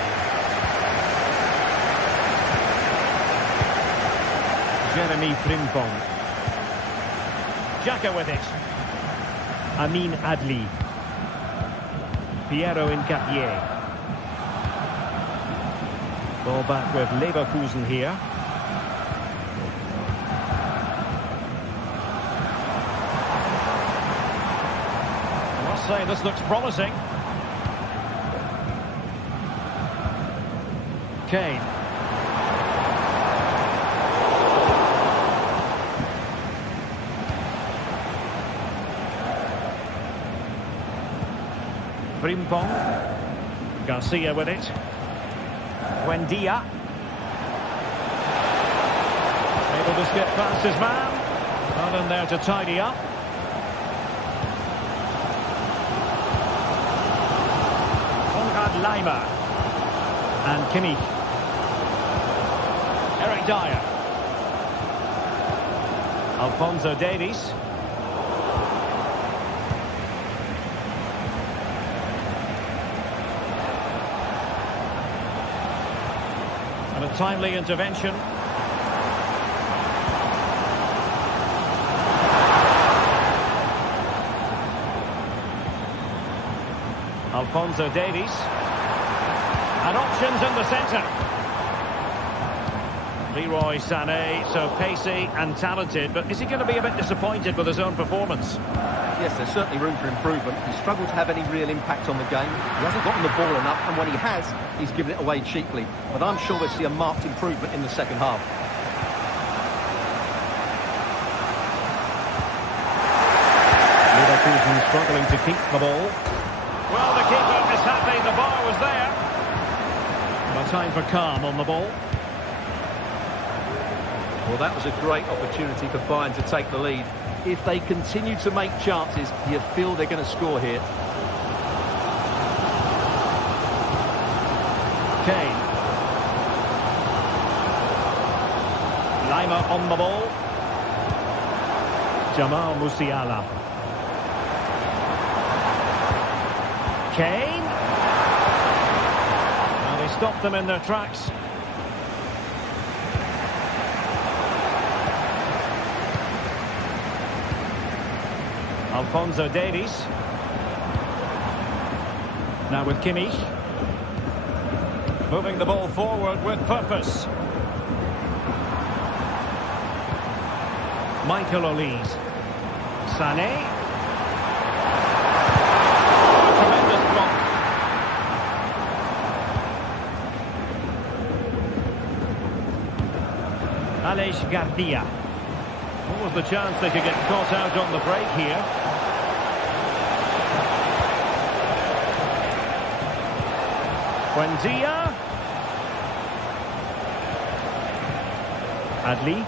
Jeremy Frimpong. Xhaka with it. Amin Adli. Piero Incapié. Ball back with Leverkusen here. I must say this looks promising. Kane. Frimpong. Garcia with it. Buendia. Able to skip past his man. Not in there to tidy up. Konrad Laimer. And Kimmich. Eric Dyer. Alphonso Davies. And a timely intervention. Alphonso Davies. And options in the centre. Leroy Sané, so pacey and talented, but is he going to be a bit disappointed with his own performance? Yes, there's certainly room for improvement. He's struggled to have any real impact on the game. He hasn't gotten the ball enough, and when he has, he's given it away cheaply. But I'm sure we'll see a marked improvement in the second half. Leverkusen struggling to keep the ball. Well, the keeper is happy the bar was there. No time for calm on the ball. Well, that was a great opportunity for Bayern to take the lead. If they continue to make chances, you feel they're going to score here. Kane. Laimer on the ball. Jamal Musiala. Kane. And they stopped them in their tracks. Alphonso Davies. Now with Kimmich. Moving the ball forward with purpose. Michael Olise. Sané. Tremendous block. Aleix Garcia. What was the chance they could get caught out on the break here? Buendia. Adli.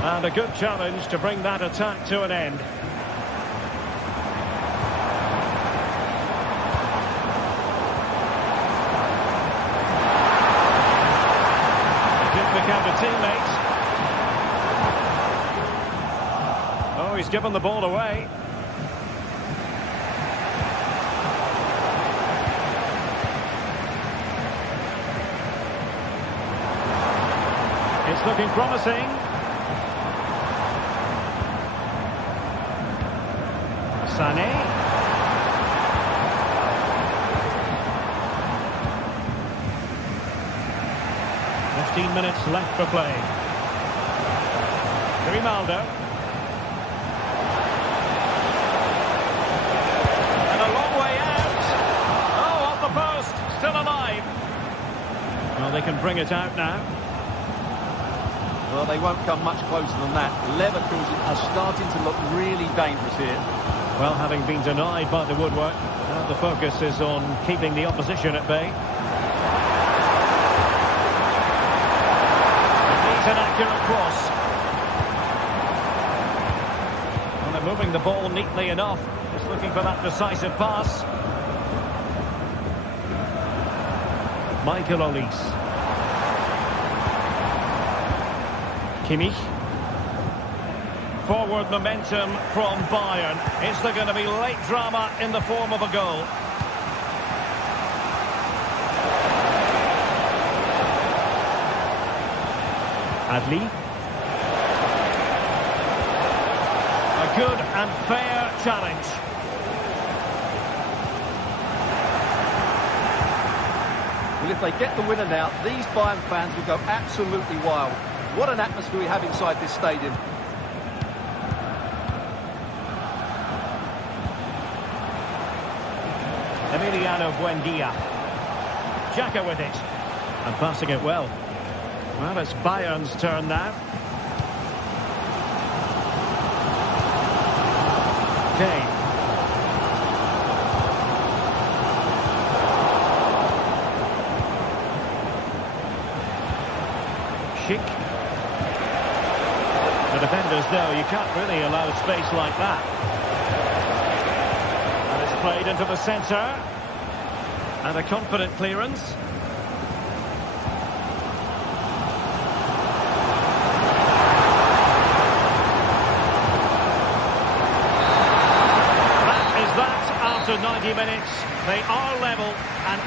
And a good challenge to bring that attack to an end. Counter teammates. Oh, he's given the ball away. It's looking promising. Sané. 15 minutes left for play. Grimaldo. And a long way out. Oh, off the post. Still alive. Well, they can bring it out now. Well, they won't come much closer than that. Leverkusen are starting to look really dangerous here. Well, having been denied by the woodwork, now the focus is on keeping the opposition at bay. An accurate cross. Well, they're moving the ball neatly enough. Just looking for that decisive pass. Michael Olise. Kimmich. Forward momentum from Bayern. Is there going to be late drama in the form of a goal? Adli. A good and fair challenge. Well, if they get the winner now, these Bayern fans will go absolutely wild. What an atmosphere we have inside this stadium. Emiliano Buendia. Xhaka with it. And passing it well. Well, it's Bayern's turn now. Kane. Schick. The defenders know you can't really allow space like that. And it's played into the centre. And a confident clearance. After 90 minutes, they are level and...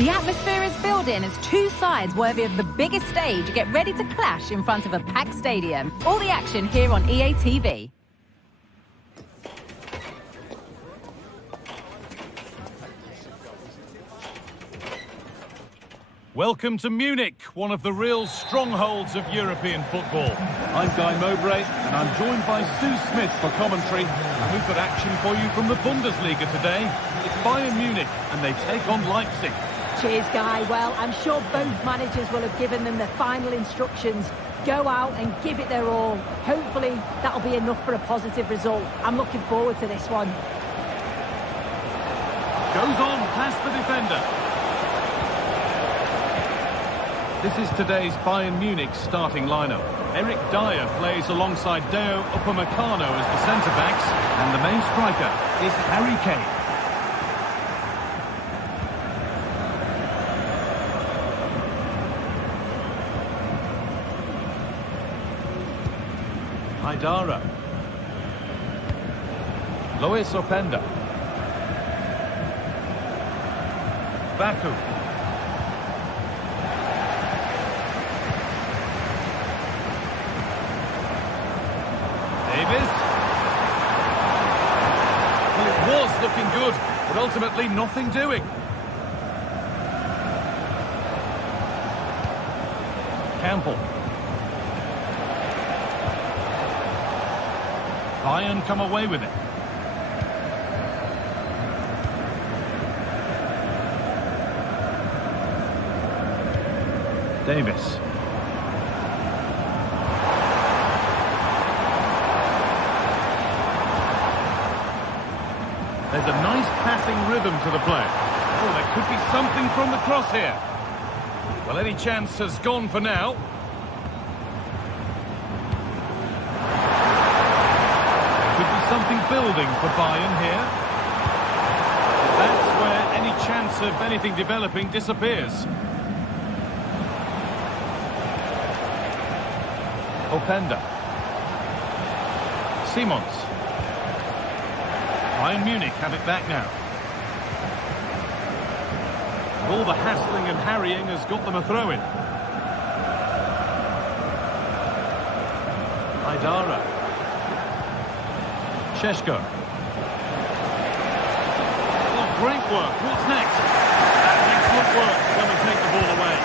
The atmosphere is building as two sides worthy of the biggest stage get ready to clash in front of a packed stadium. All the action here on EA TV. Welcome to Munich, one of the real strongholds of European football. I'm Guy Mowbray, and I'm joined by Sue Smith for commentary. And we've got action for you from the Bundesliga today. It's Bayern Munich, and they take on Leipzig. Cheers, Guy. Well, I'm sure both managers will have given them the final instructions. Go out and give it their all. Hopefully, that'll be enough for a positive result. I'm looking forward to this one. Goes on past the defender. This is today's Bayern Munich starting lineup. Eric Dyer plays alongside Deo Upamecano as the centre-backs, and the main striker is Harry Kane. Haidara. Lois Openda. Baku. Davis. Well, it was looking good, but ultimately nothing doing. Campbell. Bayern come away with it. Davis. There's a nice passing rhythm to the play. Oh, there could be something from the cross here. Well, any chance has gone for now. Something building for Bayern here. That's where any chance of anything developing disappears. Openda. Simons. Bayern Munich have it back now. All the hassling and harrying has got them a throw-in. Haidara. Šeško. Oh, great work. What's next? That's excellent work to come and take the ball away.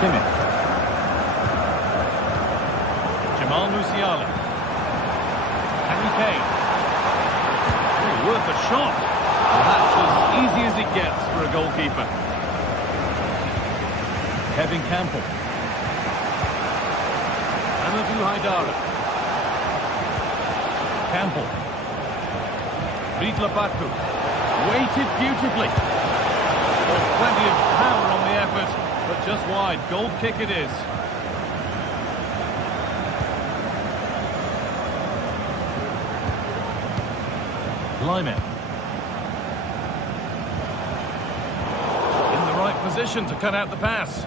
Kimmich. Jamal Musiala. Harry Kane. Oh, worth a shot. Well, that's as easy as it gets for a goalkeeper. Kevin Campbell. Haidara. Campbell. Ridla Baku. Weighted beautifully. Oh, plenty of power on the effort, but just wide. Goal kick it is. Lyman. In the right position to cut out the pass.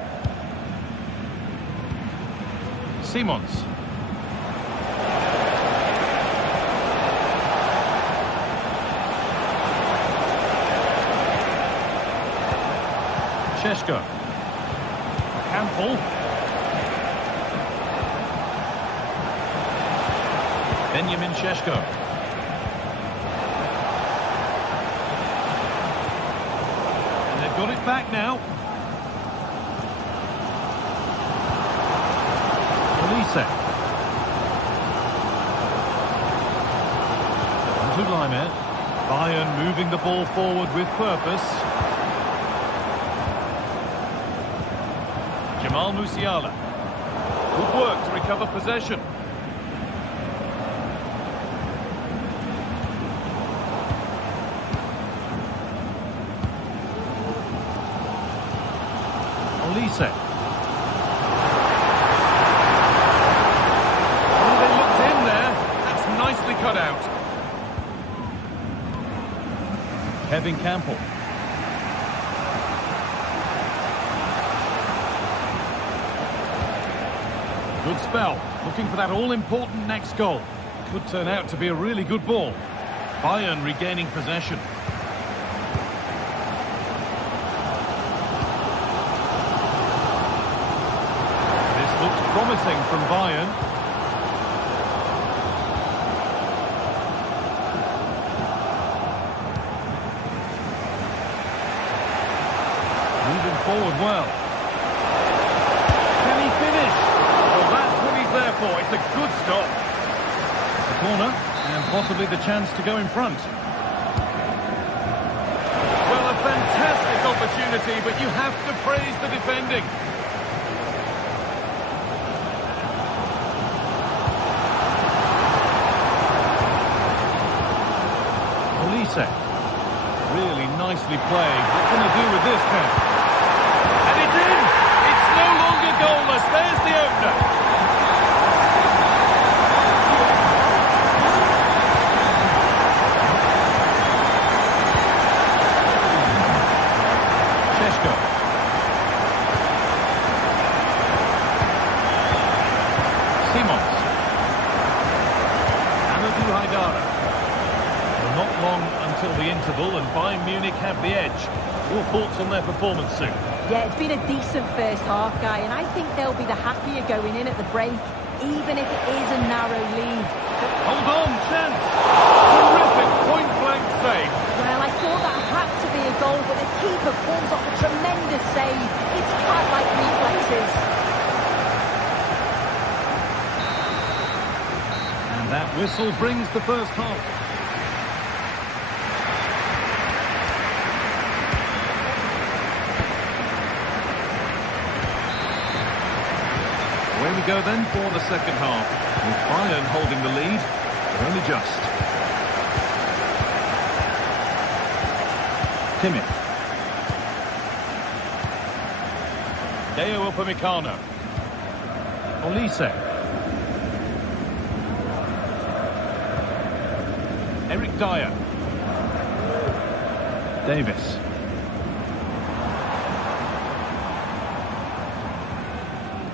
Simons. Šeško. Campbell. Benjamin Šeško. And they've got it back now. Olise. To Lyman. Bayern moving the ball forward with purpose. Jamal Musiala. Good work to recover possession. Olise. Oh, they looked in there. That's nicely cut out. Kevin Campbell. Good spell, looking for that all-important next goal. Could turn out to be a really good ball. Bayern regaining possession. promising from Bayern. Moving forward well. Can he finish? Well, that's what he's there for. It's a good stop. The corner, and possibly the chance to go in front. Well, a fantastic opportunity, but you have to praise the defending. Olise. Really nicely played. What can they do with this then? And it's in! It's no longer goalless. There's the opener. Not long until the interval, and Bayern Munich have the edge. Your thoughts on their performance, Sue? Yeah, it's been a decent first half, Guy, and I think they'll be the happier going in at the break, even if it is a narrow lead. Hold on, chance! Terrific point-blank save. Well, I thought that had to be a goal, but the keeper pulls off a tremendous save. It's cat-like reflexes. And that whistle brings the first half. Away we go then for the second half, with Bayern holding the lead, but only just. Kimmich. Deo Upamecano. Olise. Eric Dyer. Davis.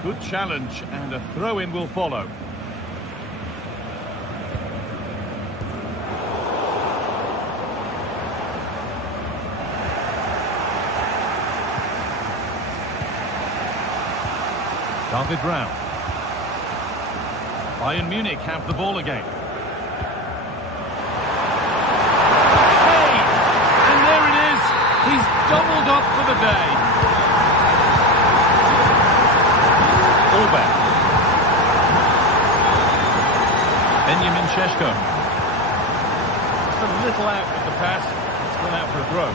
Good challenge, and a throw-in will follow. David Brown. Bayern Munich have the ball again. Hey! And there it is! He's doubled up for the day. Fullback. Benjamin Šeško. Just a little out with the pass. It's gone out for a throw.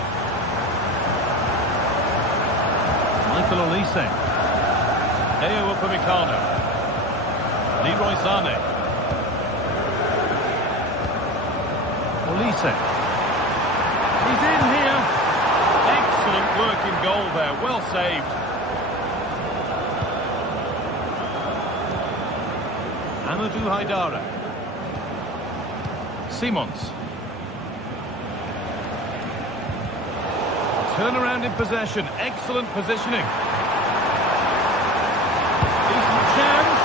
Michael Olise. Deo Upamecano. Leroy Sané. Olise. He's in here. Excellent work in goal there. Well saved. Amadou Haidara. Simons. Turnaround in possession. Excellent positioning. Decent chance.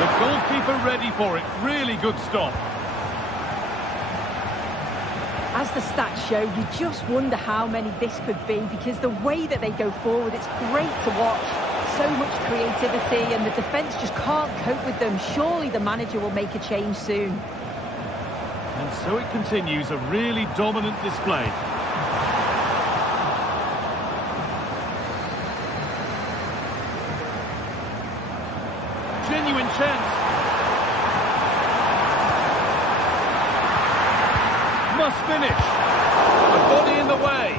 The goalkeeper ready for it. Really good stop. As the stats show, you just wonder how many this could be, because the way that they go forward, it's great to watch. So much creativity, and the defence just can't cope with them. Surely the manager will make a change soon. And so it continues, a really dominant display. Genuine chance. Must finish. A body in the way.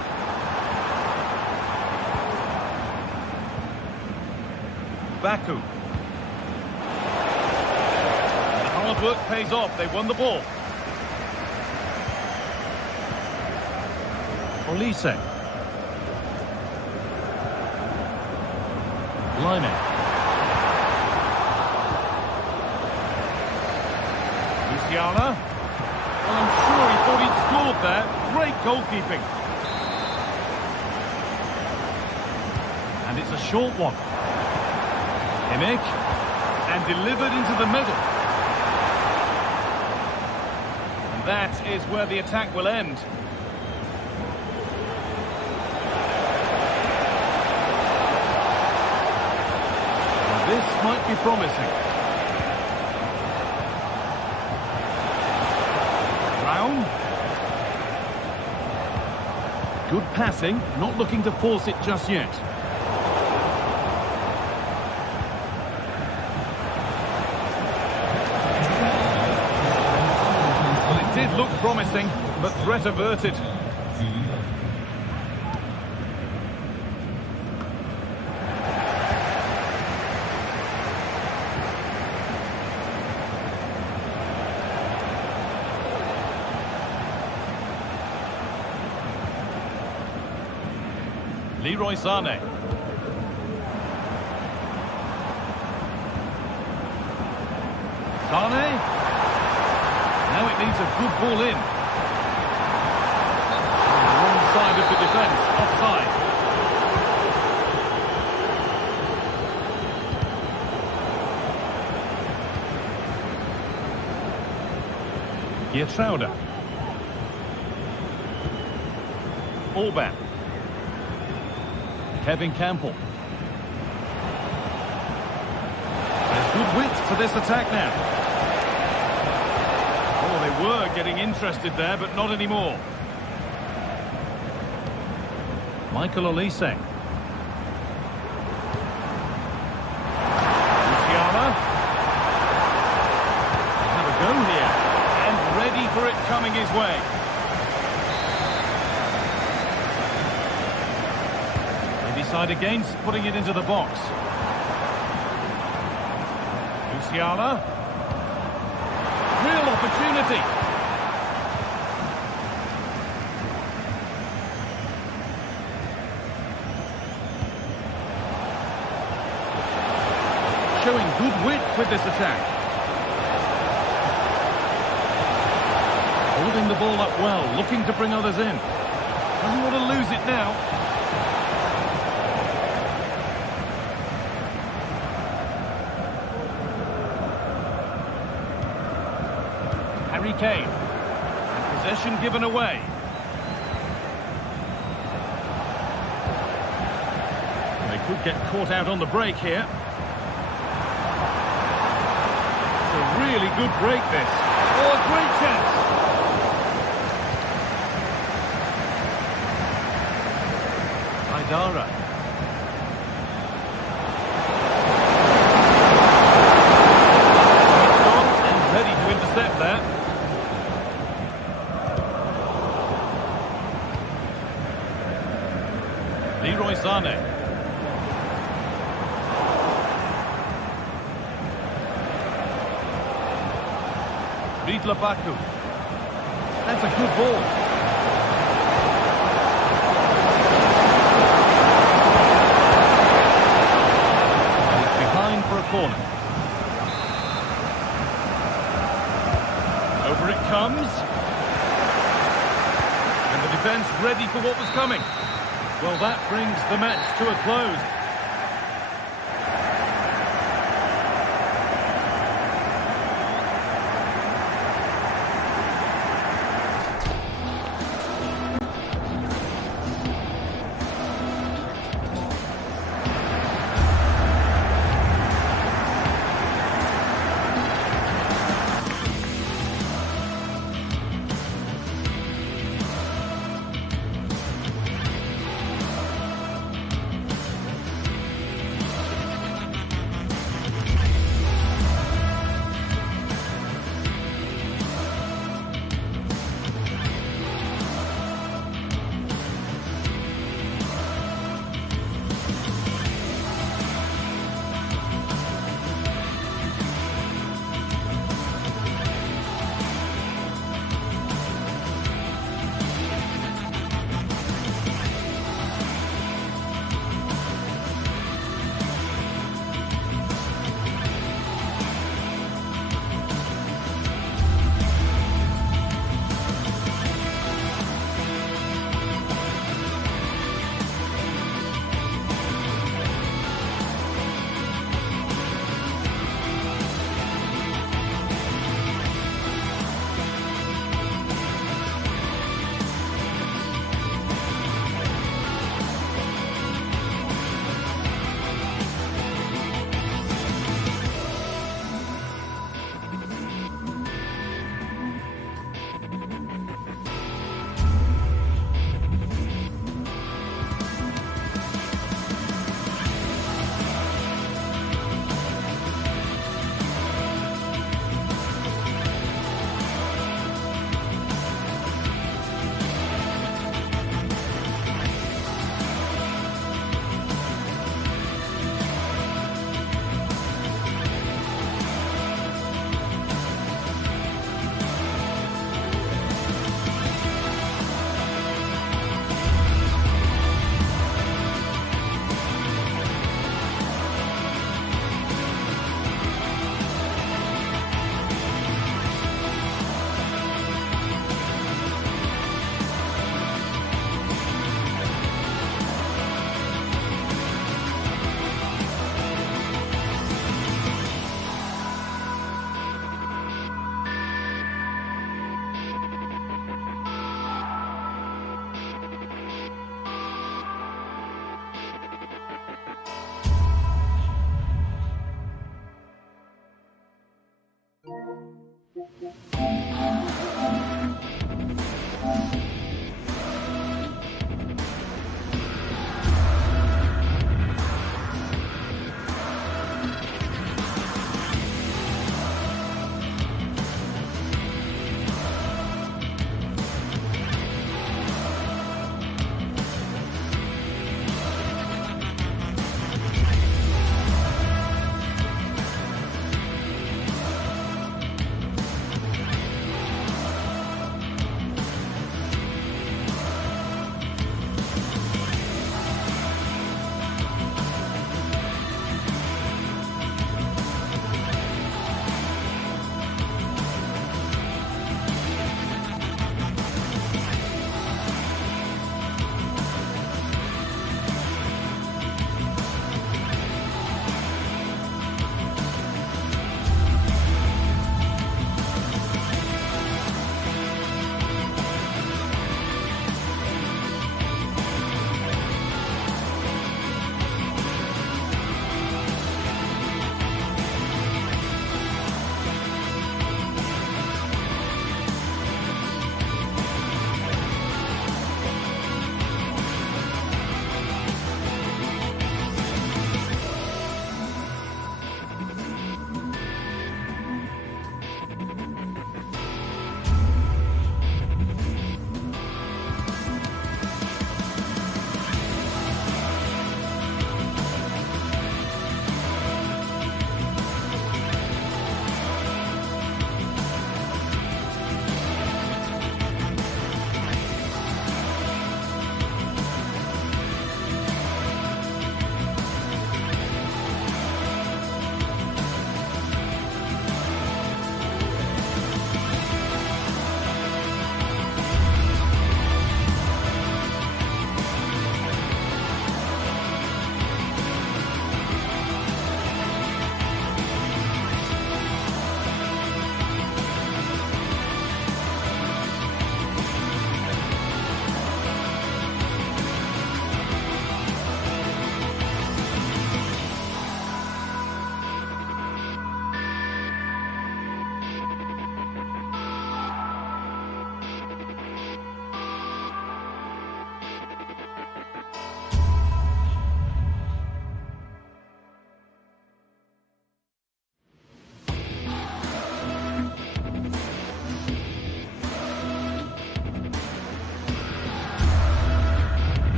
Baku. The hard work pays off. They won the ball. Olise. Line. Luciana. Well, I'm sure he thought he'd scored there. Great goalkeeping. And it's a short one. Kimmich, and delivered into the middle. And that is where the attack will end. And This might be promising. Brown. Good passing, not looking to force it just yet. Well, it did look promising, but threat averted. Leroy Sané. Sané. Now it needs a good ball in. Wrong side of the defence, offside. Geertruida. Orban. Kevin Campbell. There's good width for this attack now. Oh, they were getting interested there, but not anymore. Michael Olise. Musiala. Have a go here. And ready for it coming his way. Decide against putting it into the box. Musiala. Real opportunity. Showing good width with this attack. Holding the ball up well, looking to bring others in. Doesn't want to lose it now. Harry Kane. And possession given away. They could get caught out on the break here. It's a really good break, this. Oh, a great chance. Aidara. And ready to intercept there. Leroy Sané. Leverkusen. That's a good ball. And it's behind for a corner. Over it comes. And the defence ready for what was coming. Well, that brings the match to a close.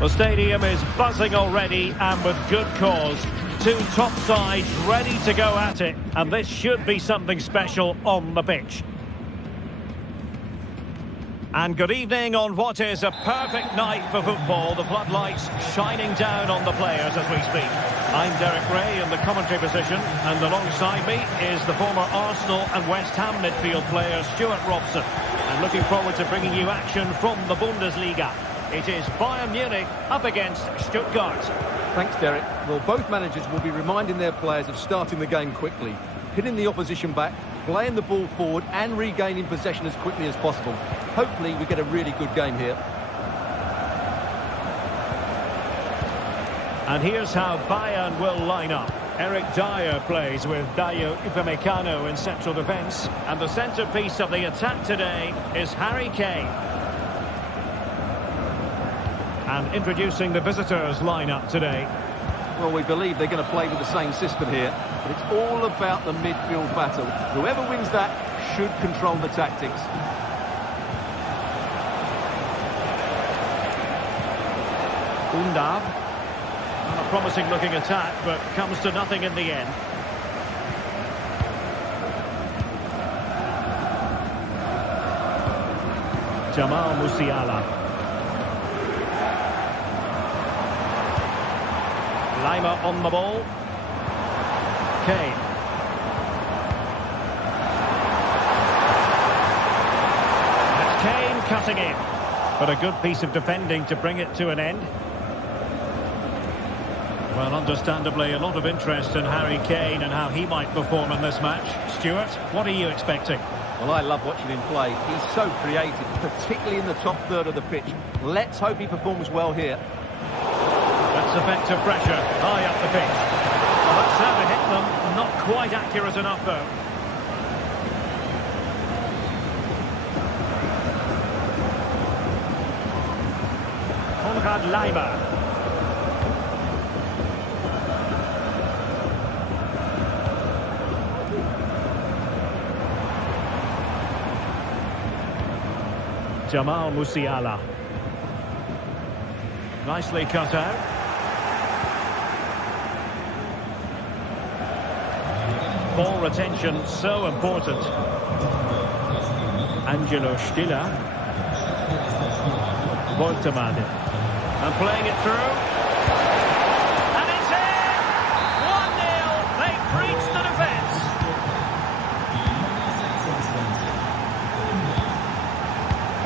The stadium is buzzing already, and with good cause. Two top sides ready to go at it, and this should be something special on the pitch. And good evening on what is a perfect night for football. The floodlights shining down on the players as we speak. I'm Derek Ray in the commentary position, and alongside me is the former Arsenal and West Ham midfield player Stuart Robson. And looking forward to bringing you action from the Bundesliga. It is Bayern Munich up against Stuttgart. Thanks, Derek. Well, both managers will be reminding their players of starting the game quickly, hitting the opposition back, playing the ball forward and regaining possession as quickly as possible. Hopefully we get a really good game here. And here's how Bayern will line up. Eric Dyer plays with Dayo Upamecano in central defence. And the centrepiece of the attack today is Harry Kane. And introducing the visitors lineup today. Well, we believe they're going to play with the same system here, but it's all about the midfield battle. Whoever wins that should control the tactics. Undav. A promising looking attack, but comes to nothing in the end. Jamal Musiala. Lima on the ball. Kane. That's Kane cutting in. But a good piece of defending to bring it to an end. Well, understandably, a lot of interest in Harry Kane and how he might perform in this match. Stuart, what are you expecting? Well, I love watching him play. He's so creative, particularly in the top third of the pitch. Let's hope he performs well here. That's effective pressure, high up the pitch. Well, that certainly hit them, not quite accurate enough though. Konrad Laimer. Jamal Musiala. Nicely cut out. Ball retention so important. Angelo Stiller. Voltemade. And playing it through. And it's in! 1-0. They breached the defence.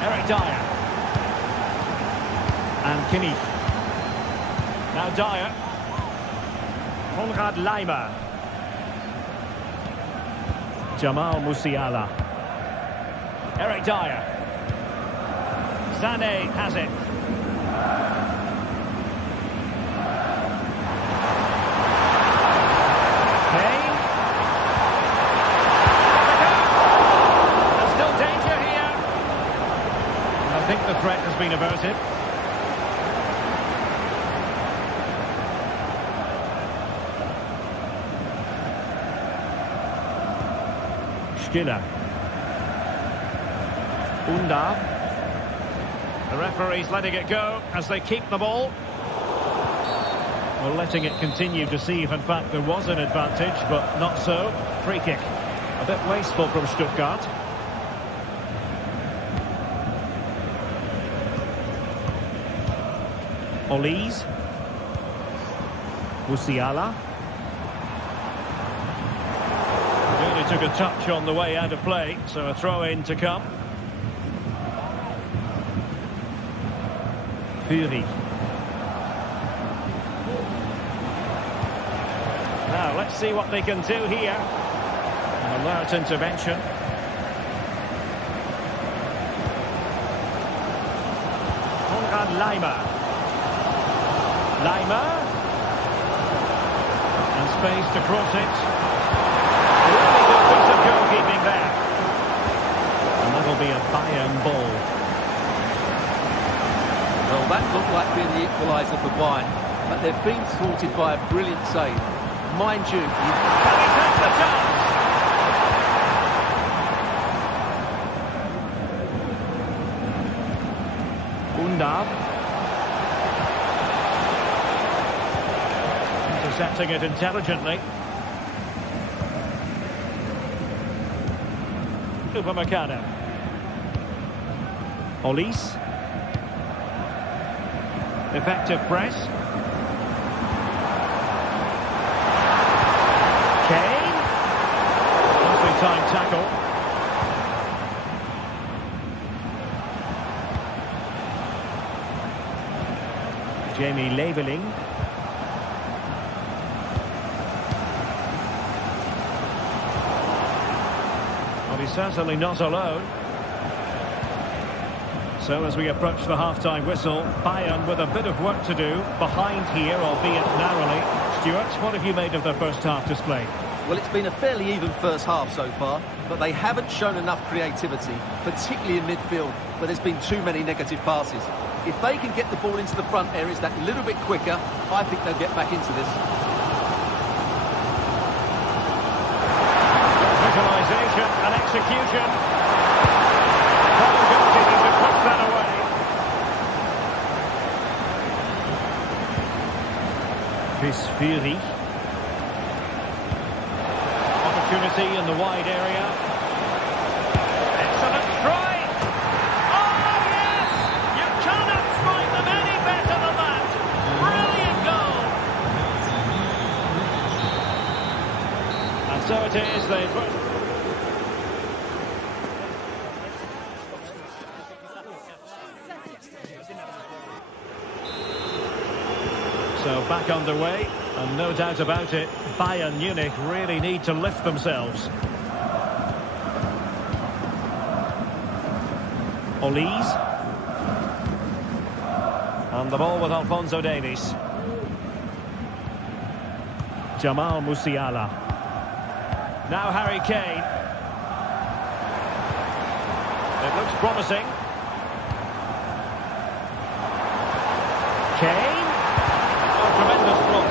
Eric Dyer. And Kimmich. Now Dyer. Konrad Laimer. Jamal Musiala. Eric Dyer. Sané has it. Kane. There's still danger here. I think the threat has been averted. Stiller. Undav. The referee's letting it go as they keep the ball. Well, letting it continue to see if in fact there was an advantage, but not so. Free kick. A bit wasteful from Stuttgart. Olise. Musiala. Really took a touch on the way out of play, so a throw-in to come. Fury. Now, let's see what they can do here. An alert intervention. Konrad Laimer. Laimer. And space to cross it. Really good piece of goalkeeping there. And that'll be a Bayern ball. Well, that looked like being the equaliser for Bayern, but they've been thwarted by a brilliant save. Mind you, Can he take the chance? Undav. Intercepting it intelligently. Upamecano. Olise. Effective press. Kane. Nicely timed tackle. Jamie Leveling. Well, he's certainly not alone. So as we approach the half-time whistle, Bayern with a bit of work to do, behind here, albeit narrowly. Stuart, what have you made of their first half display? Well, it's been a fairly even first half so far, but they haven't shown enough creativity, particularly in midfield, where there's been too many negative passes. If they can get the ball into the front areas that little bit quicker, I think they'll get back into this. Visualisation and execution. Goalkeeper to push that away. Pisfiri. Opportunity in the wide area. Excellent strike. Oh, yes! You cannot strike them any better than that. Brilliant goal. And so it is. So back underway, and no doubt about it, Bayern Munich really need to lift themselves. Olise. And the ball with Alphonso Davies. Jamal Musiala. Now Harry Kane. It looks promising. Kane. Tremendous block.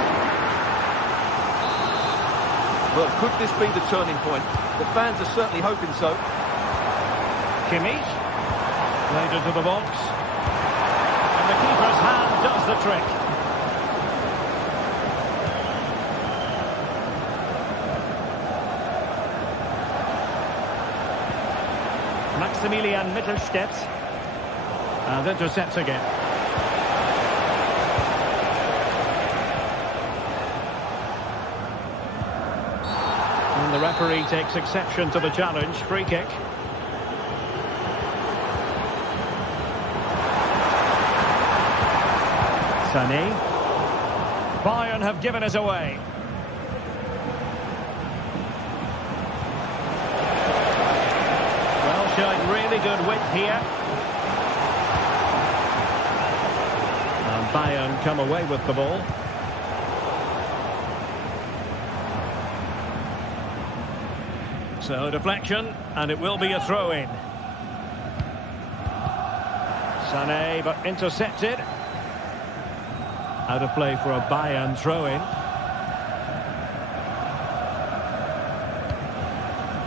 Well, could this be the turning point? The fans are certainly hoping so. Kimmich. Played into the box. And the keeper's hand does the trick. Maximilian Mittelstädt. And intercepts again. The referee takes exception to the challenge. Free kick. Sané. Bayern have given it away. Well, showing really good width here. And Bayern come away with the ball. So deflection, and it will be a throw-in. Sané, but intercepted. Out of play for a Bayern throw-in.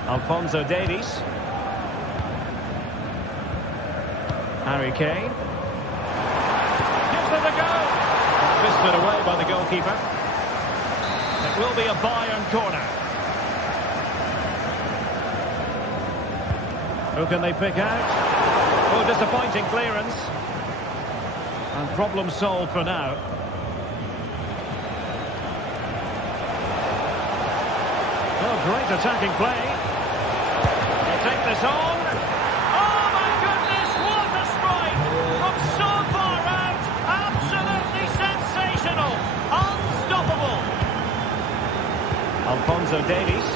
Alphonso Davies. Harry Kane. Gives it a go. Fisted away by the goalkeeper. It will be a Bayern corner. Who can they pick out? Oh, disappointing clearance. And problem solved for now. Oh, great attacking play. They take this on. Oh, my goodness, what a strike! From so far out, absolutely sensational. Unstoppable. Alphonso Davies.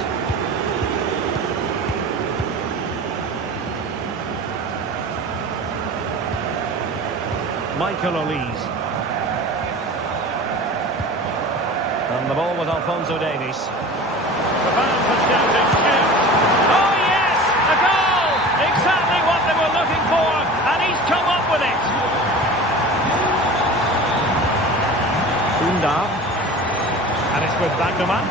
Michael Olise. And the ball with Alphonso Davies. The fans are shouting, shoot! Oh yes! A goal! Exactly what they were looking for, and he's come up with it! Undar. And it's with Wagnerman.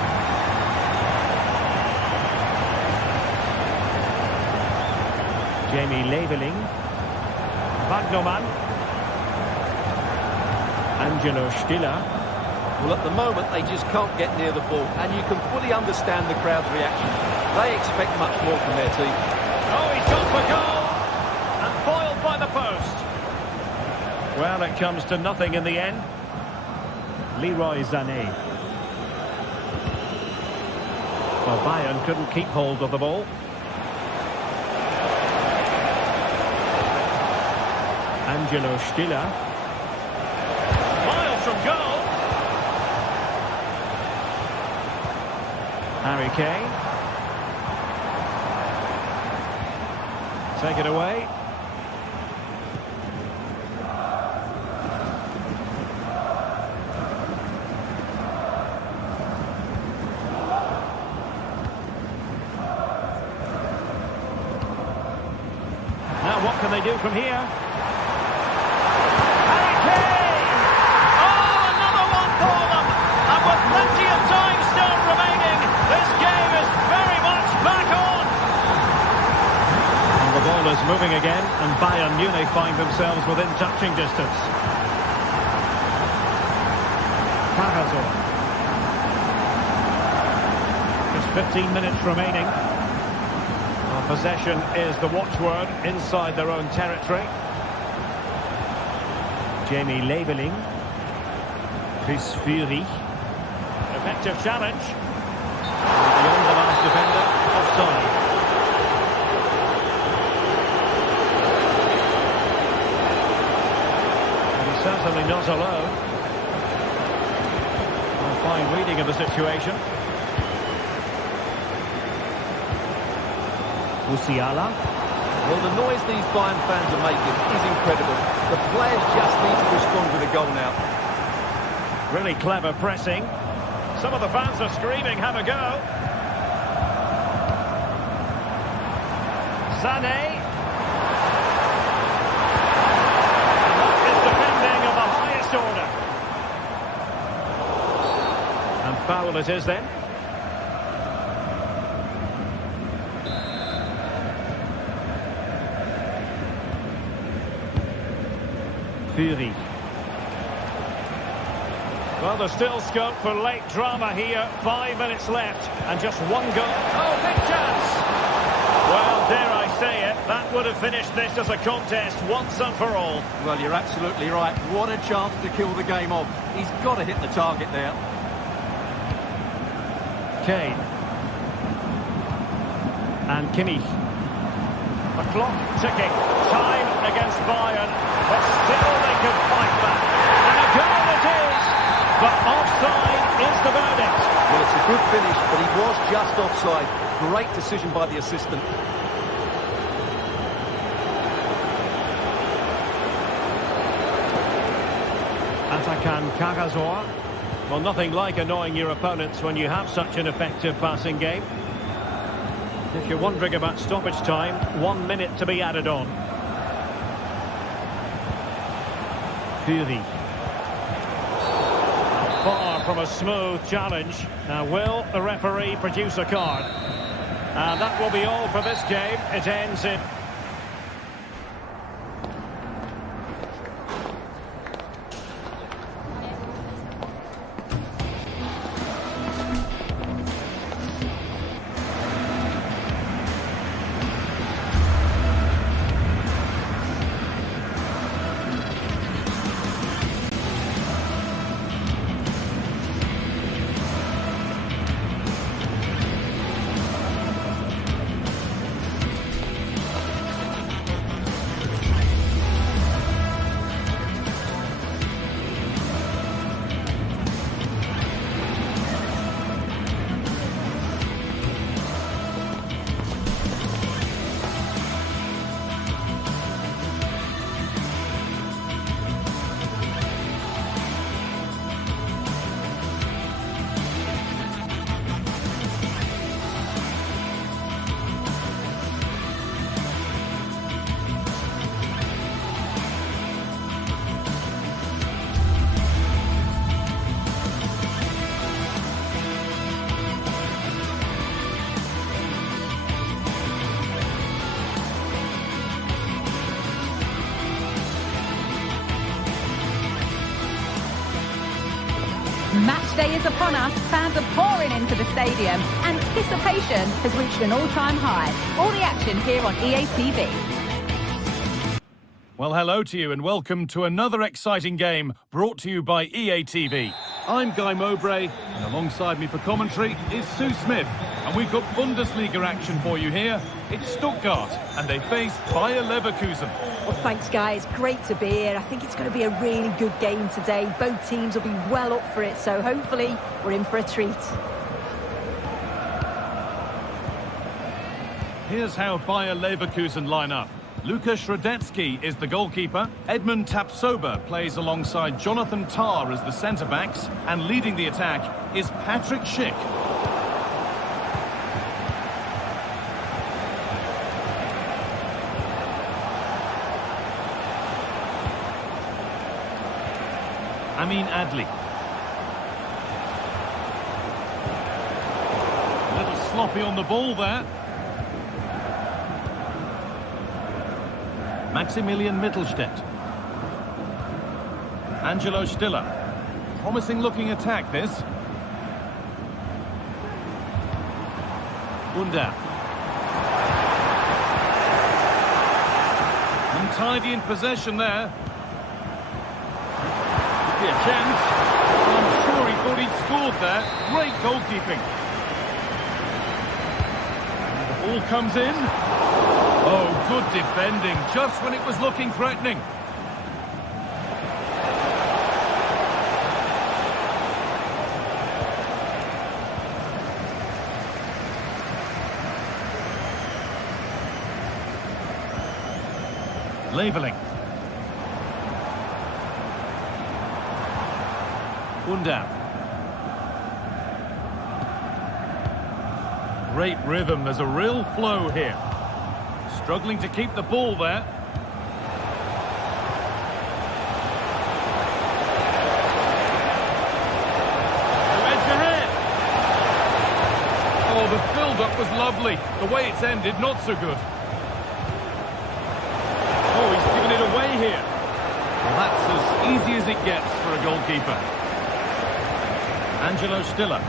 Jamie Leveling. Wagnerman. Angelo Stiller. Well, at the moment, they just can't get near the ball, and you can fully understand the crowd's reaction. They expect much more from their team. Oh, he's gone for goal! And foiled by the post. Well, it comes to nothing in the end. Leroy Sané. Well, Bayern couldn't keep hold of the ball. Angelo Stiller. Miles from goal. Harry Kane. Take it away. Now what can they do from here? Harry Kane! Oh, another one for them! And with plenty of time still remaining, this game is very much back on! And the ball is moving again, and Bayern Munich find themselves within touching distance. Carrasco. Just 15 minutes remaining. Possession is the watchword inside their own territory. Jamie Leveling. Chris Fury. Effective challenge. Beyond the last defender, offside. And he's certainly not alone. A fine reading of the situation. Musiala. Well, the noise these Bayern fans are making is incredible. The players just need to respond with a goal now. Really clever pressing. Some of the fans are screaming, have a go. Sané. That is defending of the highest order. And foul it is then. Fury. Well, there's still scope for late drama here. 5 minutes left and just one goal. Oh, big chance! Well, dare I say it, that would have finished this as a contest once and for all. Well, you're absolutely right. What a chance to kill the game off. He's got to hit the target there. Kane. And Kimmich. The clock ticking. Time against Bayern. But still they can fight back. And a goal it is! But offside is the verdict. Well, it's a good finish, but he was just offside. Great decision by the assistant. Atakan Carrasco. Well, nothing like annoying your opponents when you have such an effective passing game. If you're wondering about stoppage time, 1 minute to be added on. Fury. Far from a smooth challenge. Now, will the referee produce a card? And that will be all for this game. It ends in... Match day is upon us, fans are pouring into the stadium. Anticipation has reached an all-time high. All the action here on EA TV. Well, hello to you and welcome to another exciting game brought to you by EA TV. I'm Guy Mowbray, and alongside me for commentary is Sue Smith. And we've got Bundesliga action for you here. It's Stuttgart, and they face Bayer Leverkusen. Well, thanks, guys. Great to be here. I think it's going to be a really good game today. Both teams will be well up for it, so hopefully we're in for a treat. Here's how Bayer Leverkusen line up. Lukas Radetzky is the goalkeeper. Edmund Tapsoba plays alongside Jonathan Tah as the centre-backs. And leading the attack is Patrick Schick. Amin Adli. A little sloppy on the ball there. Maximilian Mittelstädt. Angelo Stiller. Promising looking attack, this. Undaf. Untidy in possession there. Could be a chance. I'm sure he thought he'd scored there. Great goalkeeping. And the ball comes in. Oh, good defending, just when it was looking threatening. Leveling. Undaf. Great rhythm, there's a real flow here. Struggling to keep the ball there. Edge ahead. Oh, the build-up was lovely. The way it's ended, not so good. Oh, he's given it away here. Well, that's as easy as it gets for a goalkeeper. Angelo Stiller.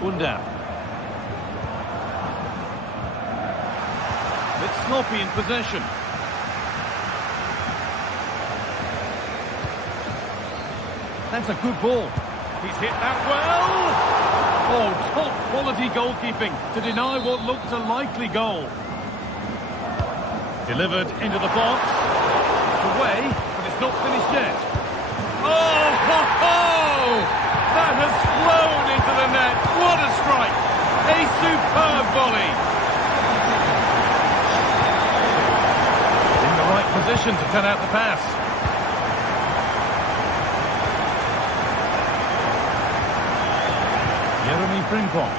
Undaf. Bit sloppy in possession. That's a good ball. He's hit that well. Oh, top quality goalkeeping to deny what looked a likely goal. Delivered into the box. It's away, but it's not finished yet. Oh, ho, ho! That has flown into the net. What a strike! A superb volley. In the right position to cut out the pass. Jeremy Frimpong.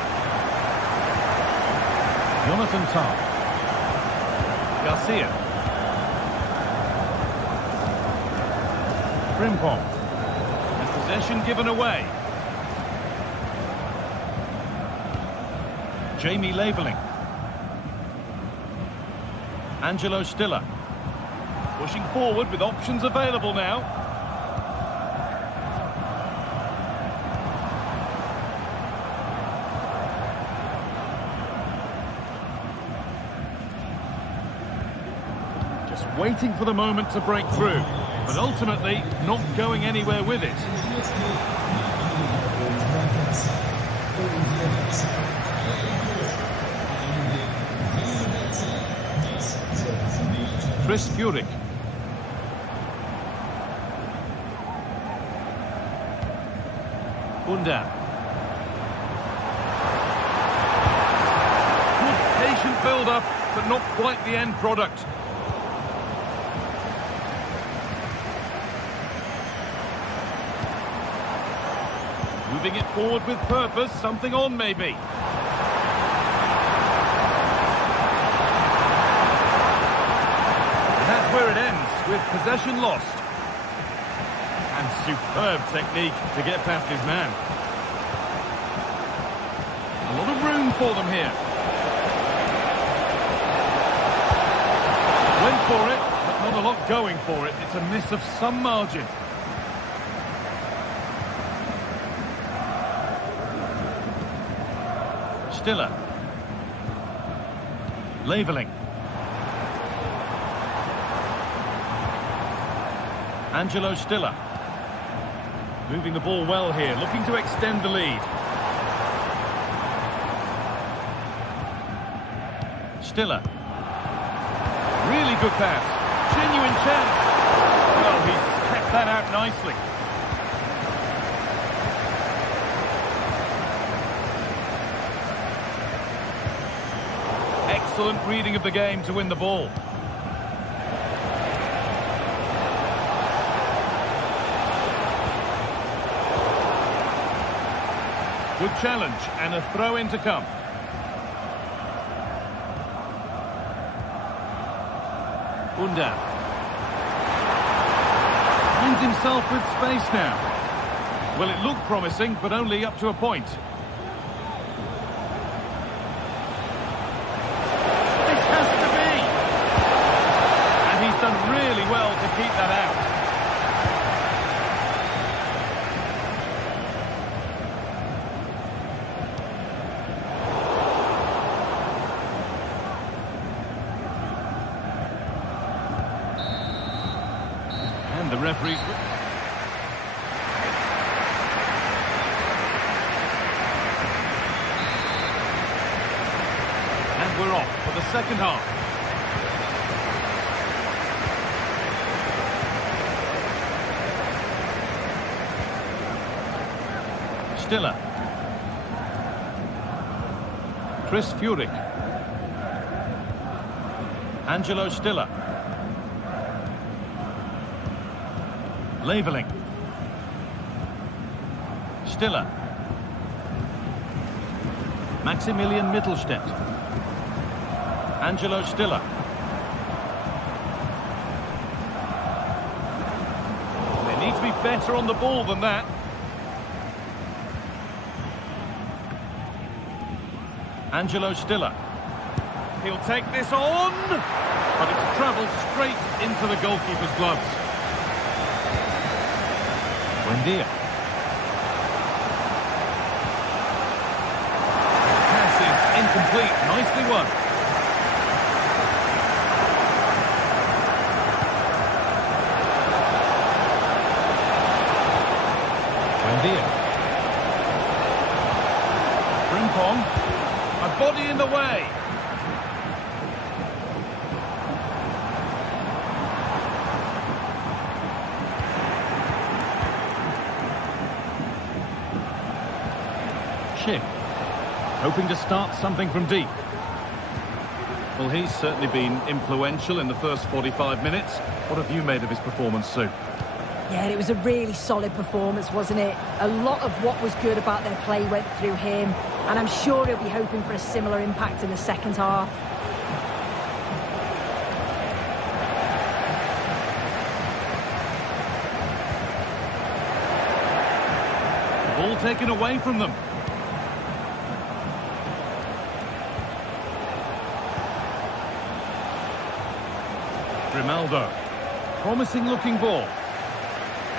Jonathan Tah. Garcia. Frimpong. And possession given away. Jamie Leveling. Angelo Stiller. Pushing forward with options available now. Just waiting for the moment to break through, but ultimately not going anywhere with it. Chris Furyk. Undaf. Good patient build-up, but not quite the end product. Moving it forward with purpose, something on maybe. Where it ends, with possession lost. And superb technique to get past his man. A lot of room for them here. for it, but not a lot going for it. It's a miss of some margin. Stiller. Leveling. Angelo Stiller. Moving the ball well here, looking to extend the lead. Stiller. Really good pass. Genuine chance. Well, he's kept that out nicely. Excellent reading of the game to win the ball. Good challenge and a throw in to come. Undav. Finds himself with space now. Well, it looked promising, but only up to a point. This has to be! And he's done really well to keep that out. The referees. And we're off for the second half. Stiller. Chris Furyk. Angelo Stiller. Leveling. Stiller. Maximilian Mittelstädt. Angelo Stiller. They need to be better on the ball than that. Angelo Stiller. He'll take this on, but it's travelled straight into the goalkeeper's gloves. Buendia. Pass is incomplete. Nicely won. Buendia. Frimpong. A body in the way. Schick, hoping to start something from deep. Well, he's certainly been influential in the first 45 minutes. What have you made of his performance, Sue? Yeah, it was a really solid performance, wasn't it? A lot of what was good about their play went through him, and I'm sure he'll be hoping for a similar impact in the second half. The ball taken away from them. Grimaldo. Promising looking ball.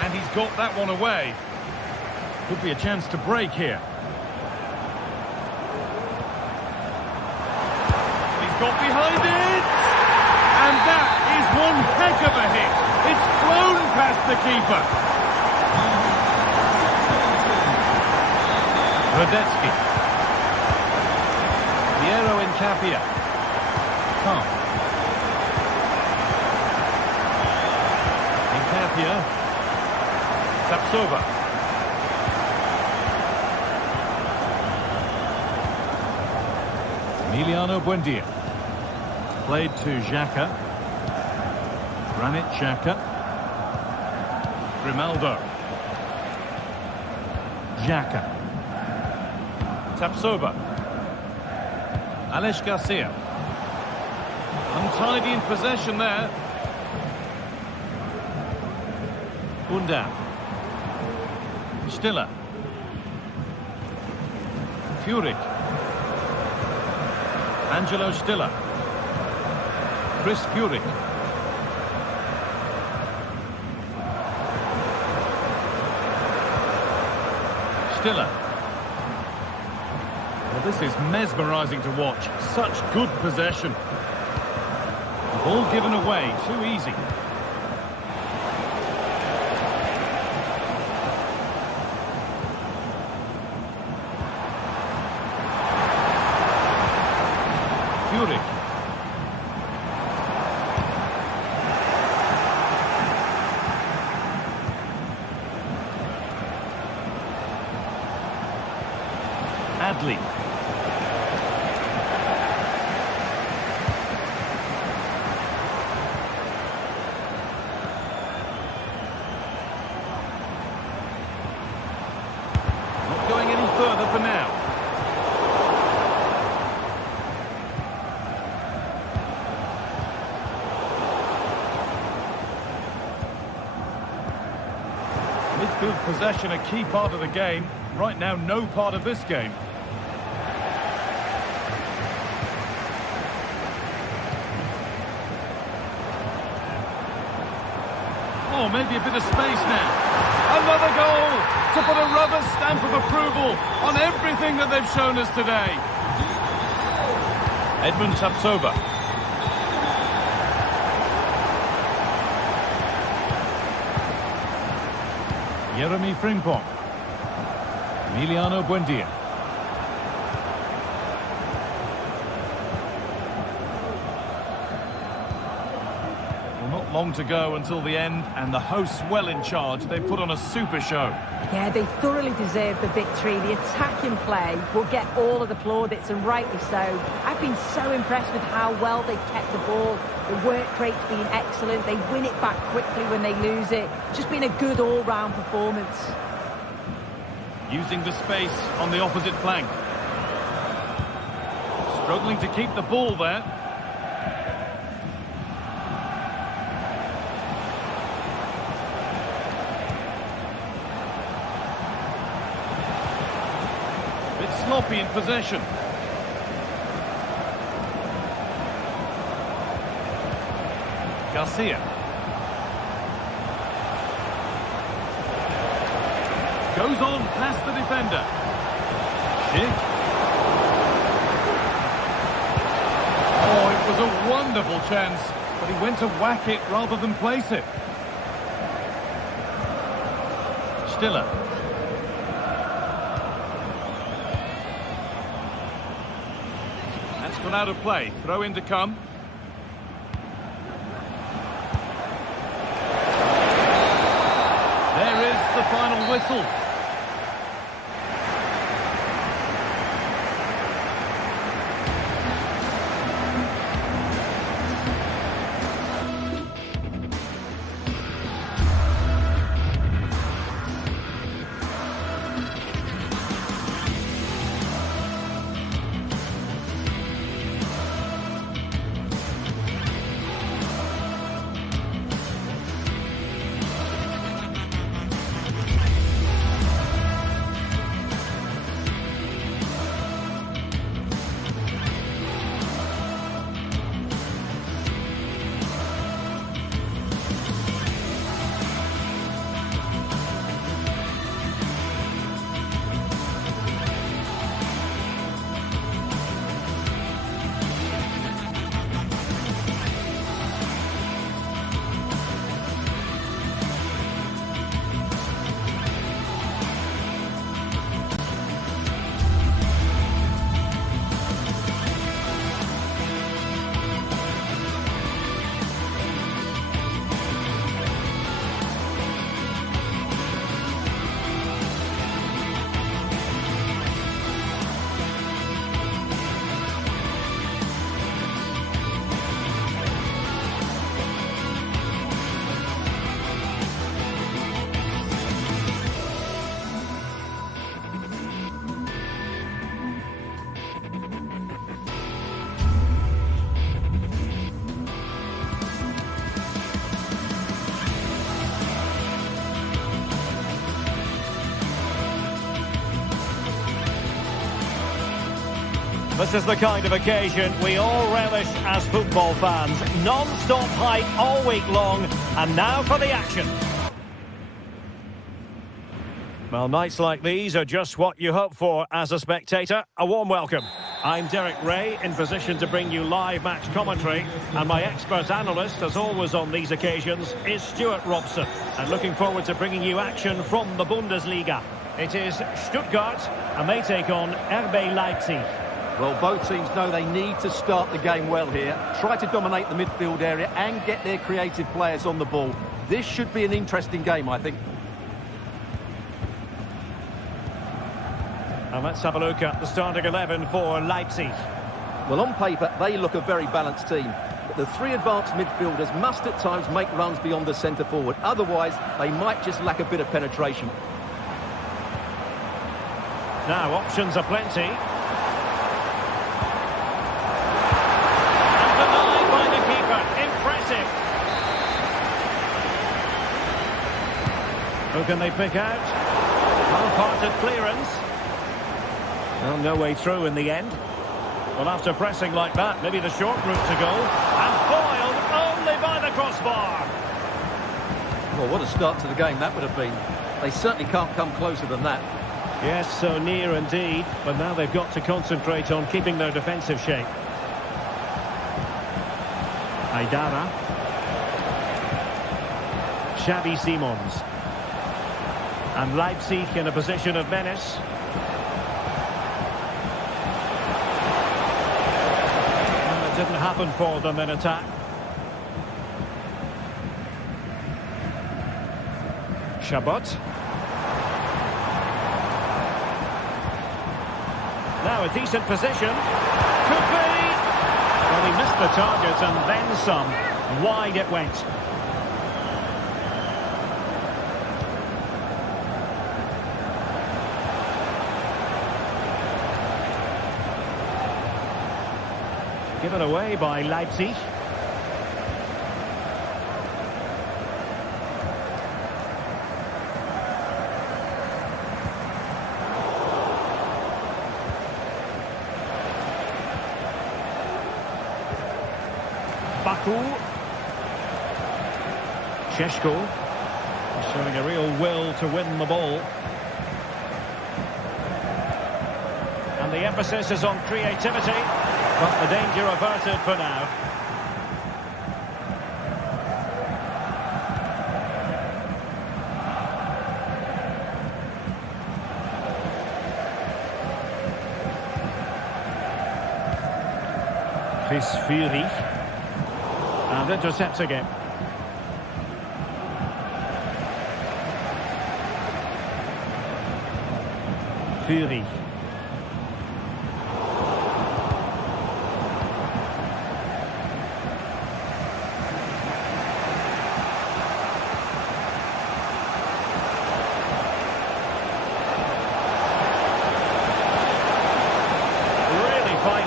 And he's got that one away. Could be a chance to break here. He's got behind it! And that is one heck of a hit. It's flown past the keeper. Radetzky. Piero Incapia. Calm. Incapia. Sapsova. Emiliano Buendia. Played to Xhaka. Granit Xhaka. Grimaldo. Xhaka. Sapsova. Alex Garcia. Untidy in possession there. Undav. Stiller. Furyk. Angelo Stiller. Chris Furyk. Stiller. Well, this is mesmerising to watch. Such good possession. The ball given away, too easy. Furyk. Adli. Not going any further for now. Midfield possession, a key part of the game. Right now, no part of this game. Oh, maybe a bit of space now. Another goal to put a rubber stamp of approval on everything that they've shown us today. Edmund Tapsoba. Jeremy Frimpong. Emiliano Buendia. Not long to go until the end, and the hosts well in charge. They put on a super show. Yeah, they thoroughly deserve the victory. The attacking play will get all of the plaudits, and rightly so. I've been so impressed with how well they've kept the ball. The work rate's been excellent. They win it back quickly when they lose it. Just been a good all-round performance. Using the space on the opposite flank. Struggling to keep the ball there. Sloppy in possession. Garcia. Goes on past the defender. Schick. Oh, it was a wonderful chance, but he went to whack it rather than place it. Stiller. Gone out of play. Throw in to come. There is the final whistle. This is the kind of occasion we all relish as football fans. Non-stop hype all week long, and now for the action. Well, nights like these are just what you hope for as a spectator. A warm welcome. I'm Derek Ray, in position to bring you live match commentary. And my expert analyst, as always on these occasions, is Stuart Robson. And looking forward to bringing you action from the Bundesliga. It is Stuttgart, and they take on RB Leipzig. Well, both teams know they need to start the game well here. Try to dominate the midfield area and get their creative players on the ball. This should be an interesting game, I think. And let's have a look at the starting 11 for Leipzig. Well, on paper, they look a very balanced team. But the three advanced midfielders must at times make runs beyond the centre forward. Otherwise, they might just lack a bit of penetration. Now, options are plenty. And denied by the keeper. Impressive. Who can they pick out? Well-parted clearance. Well, no way through in the end. Well, after pressing like that, maybe the short route to goal. And foiled only by the crossbar. Well, what a start to the game that would have been. They certainly can't come closer than that. Yes, so near indeed. But now they've got to concentrate on keeping their defensive shape. Aidara. Xavi Simons. And Leipzig in a position of menace. Didn't happen for them in attack. Chabot. Now a decent position. Could be. Well, he missed the target and then some. Wide it went. Given away by Leipzig. Baku. Šeško showing a real will to win the ball. And the emphasis is on creativity. But the danger averted for now. Chris Fury. And intercepts again. Fury.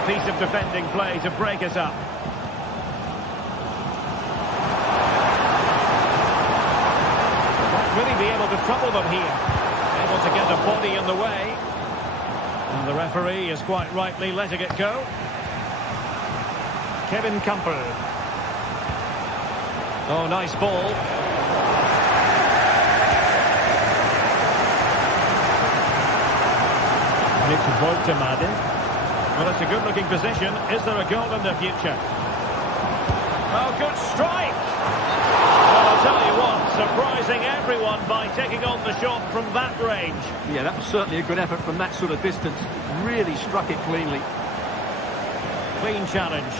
Piece of defending play to break it up. Won't really be able to trouble them here. Able to get a body in the way. And the referee is quite rightly letting it go. Kevin Campbell. Oh, nice ball. Nick Woltemade. Well, it's a good-looking position. Is there a goal in the future? Oh, good strike! Well, I'll tell you what, surprising everyone by taking on the shot from that range. Yeah, that was certainly a good effort from that sort of distance. Really struck it cleanly. Clean challenge.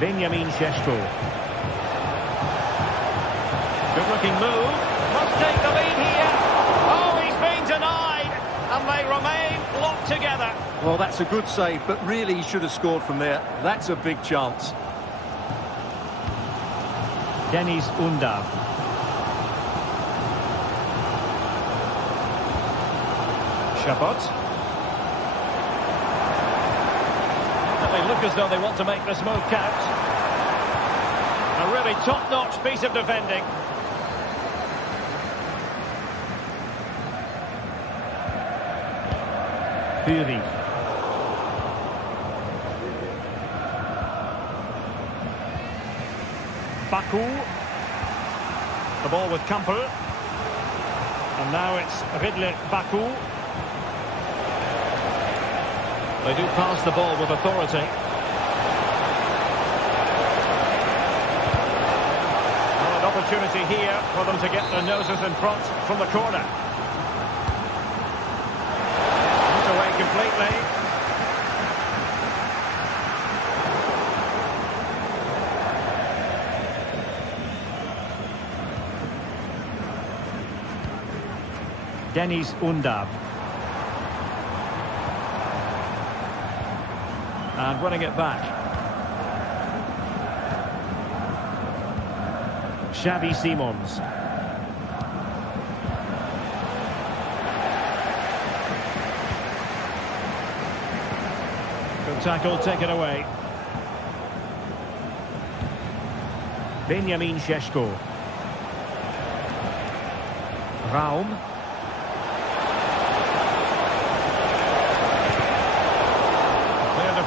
Benjamin Šeško. Good-looking move. Must take the lead here. Oh, he's been denied. And they remain locked together. Well, that's a good save, but really he should have scored from there. That's a big chance. Dennis Undav. Chabot. And they look as though they want to make this move count. A really top-notch piece of defending. Fury. Baku. The ball with Kampel. And now it's Ridley Baku. They do pass the ball with authority. Well, an opportunity here for them to get their noses in front from the corner. Not away completely. Dennis Undav. And winning it back. Xavi Simons. Good tackle, taken away. Benjamin Šeško. Raum.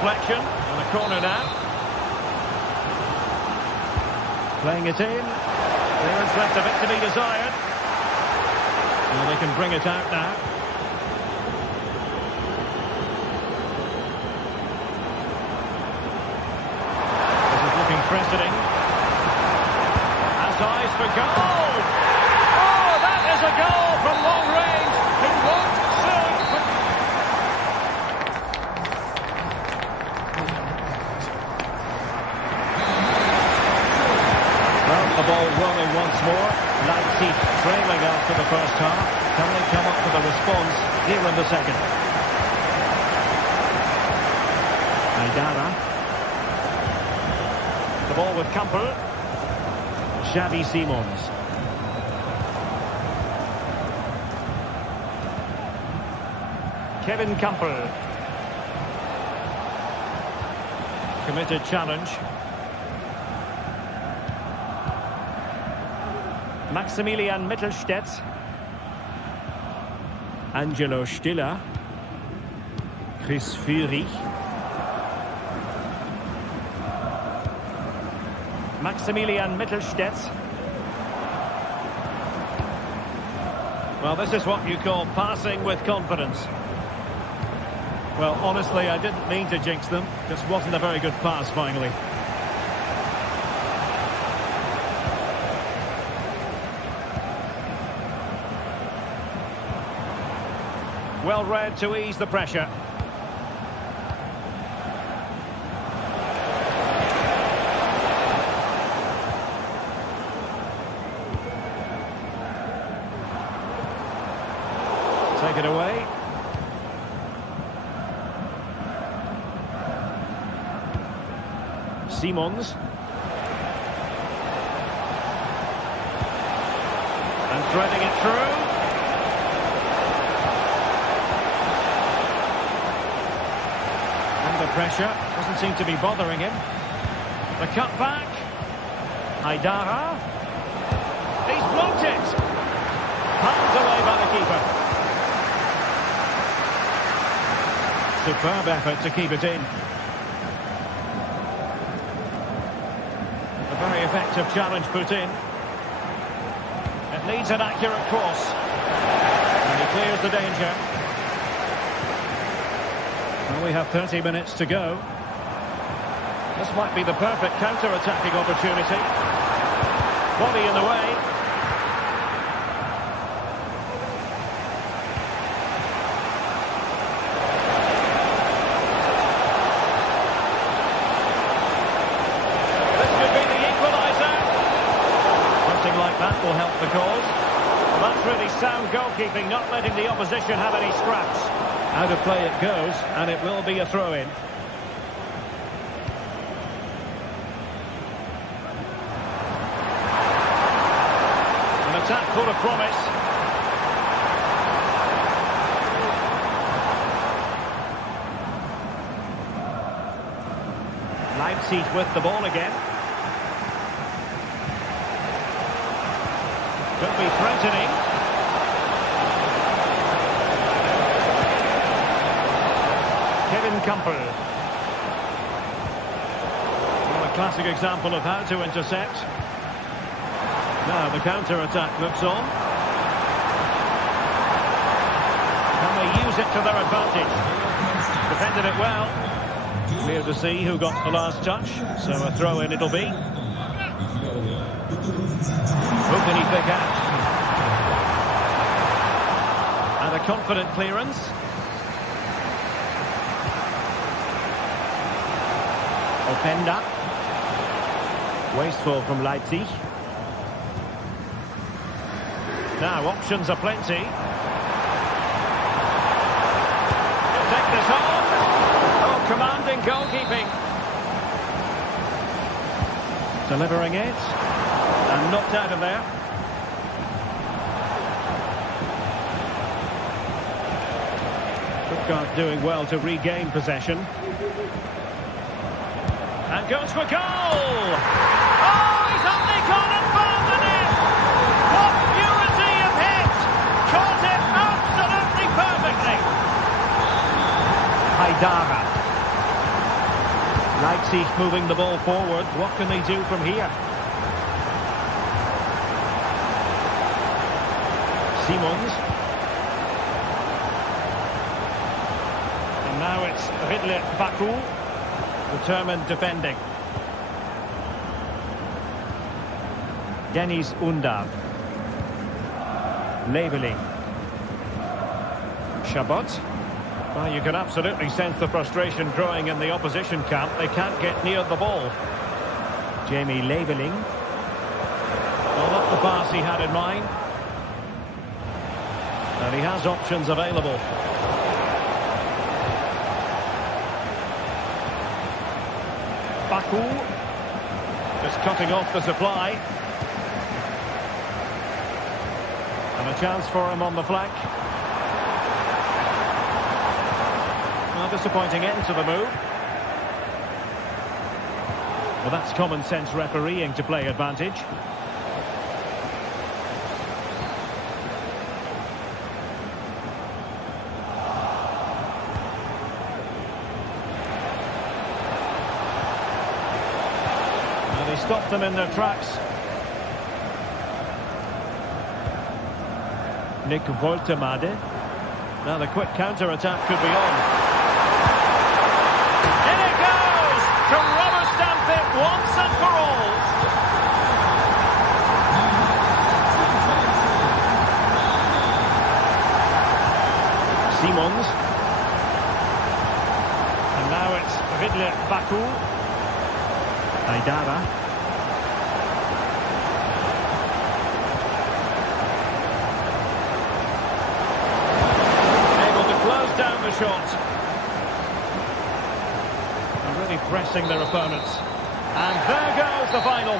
Deflection and a corner now. Playing it in. Clearance left a bit to be desired. And they can bring it out now. This is looking threatening. Has eyes for goal. Oh, that is a goal from long range. It won't soon. The ball rolling once more. Leipzig trailing after the first half. Can they come up with a response here in the second? Aidara. The ball with Kampel. Xavi Simons. Kevin Kampel. Committed challenge. Maximilian Mittelstädt. Angelo Stiller. Chris Führig. Maximilian Mittelstädt. Well, this is what you call passing with confidence. Well, honestly, I didn't mean to jinx them. Just wasn't a very good pass, finally. Well read to ease the pressure. Take it away. Simons. And threading it through. Under pressure. Doesn't seem to be bothering him. The cut back. Aidara. He's blocked it. Pulled away by the keeper. Superb effort to keep it in. A very effective challenge put in. It needs an accurate cross. And he clears the danger. Well, we have 30 minutes to go. This might be the perfect counter-attacking opportunity. Body in the way. That will help the cause. Well, that's really sound goalkeeping, not letting the opposition have any scraps. Out of play it goes, and it will be a throw-in. An attack full of promise. Leipzig with the ball again. Could be threatening. Kevin Kampel. Well, a classic example of how to intercept. Now the counter-attack looks on. Can they use it to their advantage? Defended it well. Clear to see who got the last touch, so a throw-in it'll be. Who can he pick out? And a confident clearance. Openda. Wasteful from Leipzig. Now options are plenty. He'll take this on. Oh, commanding goalkeeping. Delivering it. And knocked out of there. Stuttgart doing well to regain possession. And goes for goal! Oh, he's only gone and found the net! What purity of hit! Caught it absolutely perfectly! Haidara. Leipzig moving the ball forward. What can they do from here? Simons. And now it's Ridley Baku. Determined defending. Deniz Undar. Leveling. Chabot. Well, you can absolutely sense the frustration growing in the opposition camp. They can't get near the ball. Jamie Leveling. Well, not the pass he had in mind. And he has options available. Baku, just cutting off the supply. And a chance for him on the flank. Well, disappointing end to the move. Well, that's common sense refereeing to play advantage. He stopped them in their tracks. Nick Woltemade. Now the quick counter-attack could be on. In it goes! To rubber stamp it once and for all. Simons. And now it's Ridley Baku. Haidara. Down the shot. And really pressing their opponents. And there goes the final.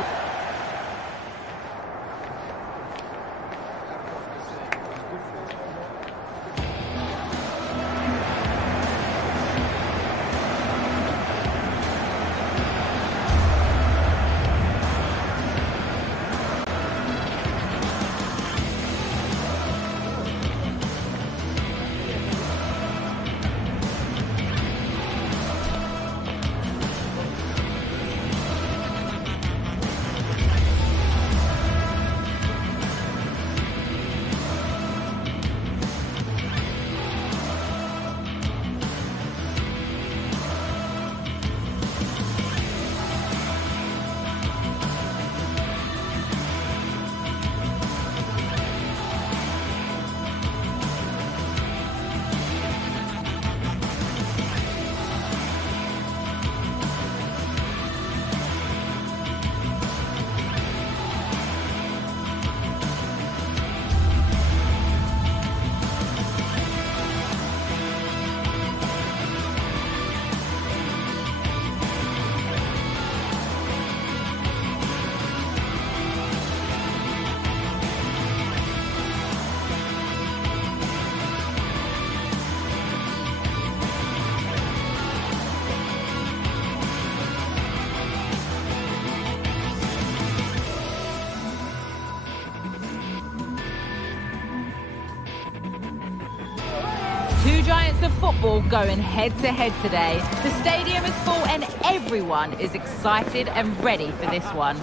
Two giants of football going head-to-head today. The stadium is full and everyone is excited and ready for this one.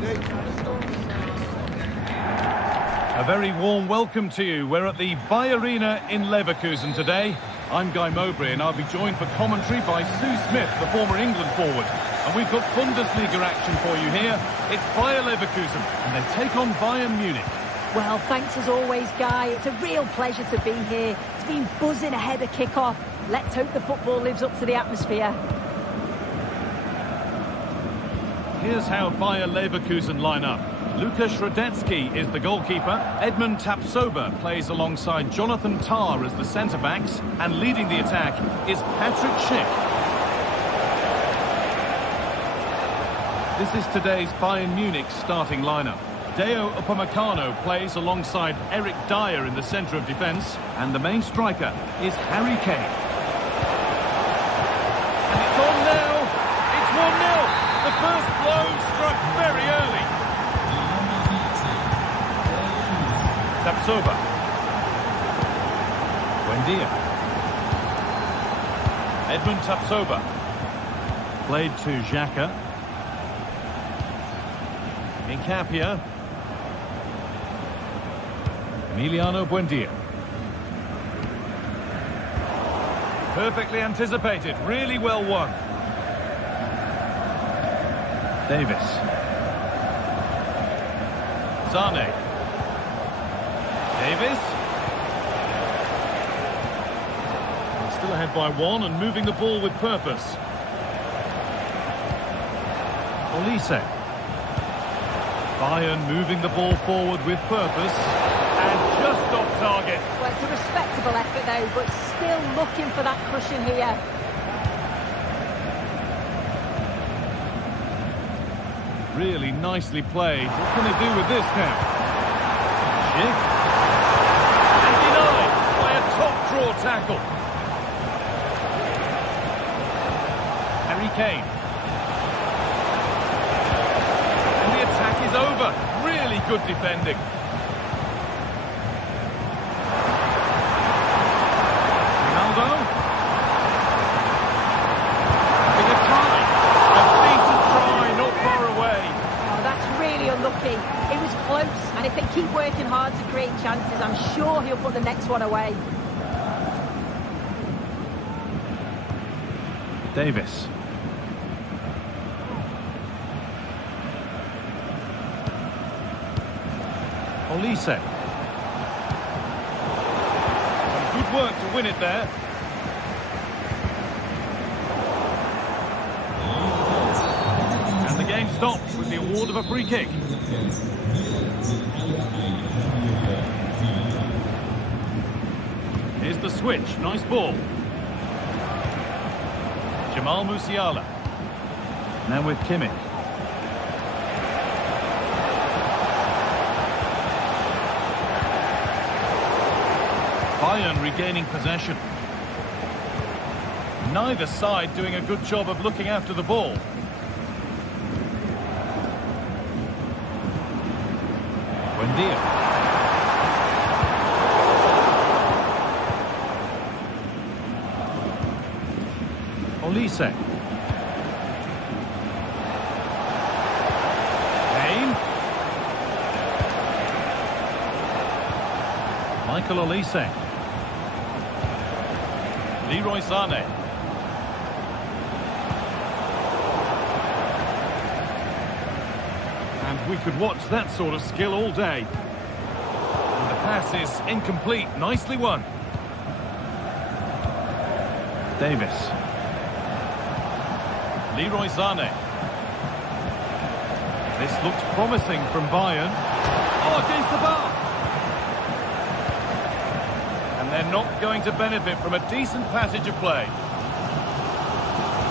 A very warm welcome to you. We're at the Bayern in Leverkusen today. I'm Guy Mowbray and I'll be joined for commentary by Sue Smith, the former England forward. And we've got Bundesliga action for you here. It's Bayer Leverkusen and they take on Bayern Munich. Well, thanks as always, Guy. It's a real pleasure to be here. It's been buzzing ahead of kick-off. Let's hope the football lives up to the atmosphere. Here's how Bayer Leverkusen line up. Lukas Radetzky is the goalkeeper. Edmund Tapsoba plays alongside Jonathan Tah as the centre-backs. And leading the attack is Patrick Schick. This is today's Bayern Munich starting lineup. Deo Upamecano plays alongside Eric Dyer in the centre of defence. And the main striker is Harry Kane. And it's on now. It's 1-0. The first blow struck very early. Tapsoba. Buendia. Edmund Tapsoba. Played to Xhaka. Nkapia. Emiliano Buendia. Perfectly anticipated, really well won. Davis. Sane. Davis. Still ahead by one and moving the ball with purpose. Olise. Bayern moving the ball forward with purpose. And just off target. Well, it's a respectable effort though, but still looking for that cushion here. Really nicely played. What can they do with this now? Schick. And denied by a top draw tackle. Harry Kane. And the attack is over. Really good defending. Ronaldo. Big a try. A decent try, not far away. Oh, that's really unlucky. It was close, and if they keep working hard to create chances, I'm sure he'll put the next one away. Davis. Olise. Good work to win it there. And the game stops with the award of a free kick. Here's the switch. Nice ball. Jamal Musiala. Now with Kimmich. Bayern regaining possession. Neither side doing a good job of looking after the ball. Buendia. Olise. Kane. Michael Olise. Leroy Sane. And we could watch that sort of skill all day. And the pass is incomplete. Nicely won. Davis. Leroy Sane. This looks promising from Bayern. Oh, against the bar. And they're not going to benefit from a decent passage of play.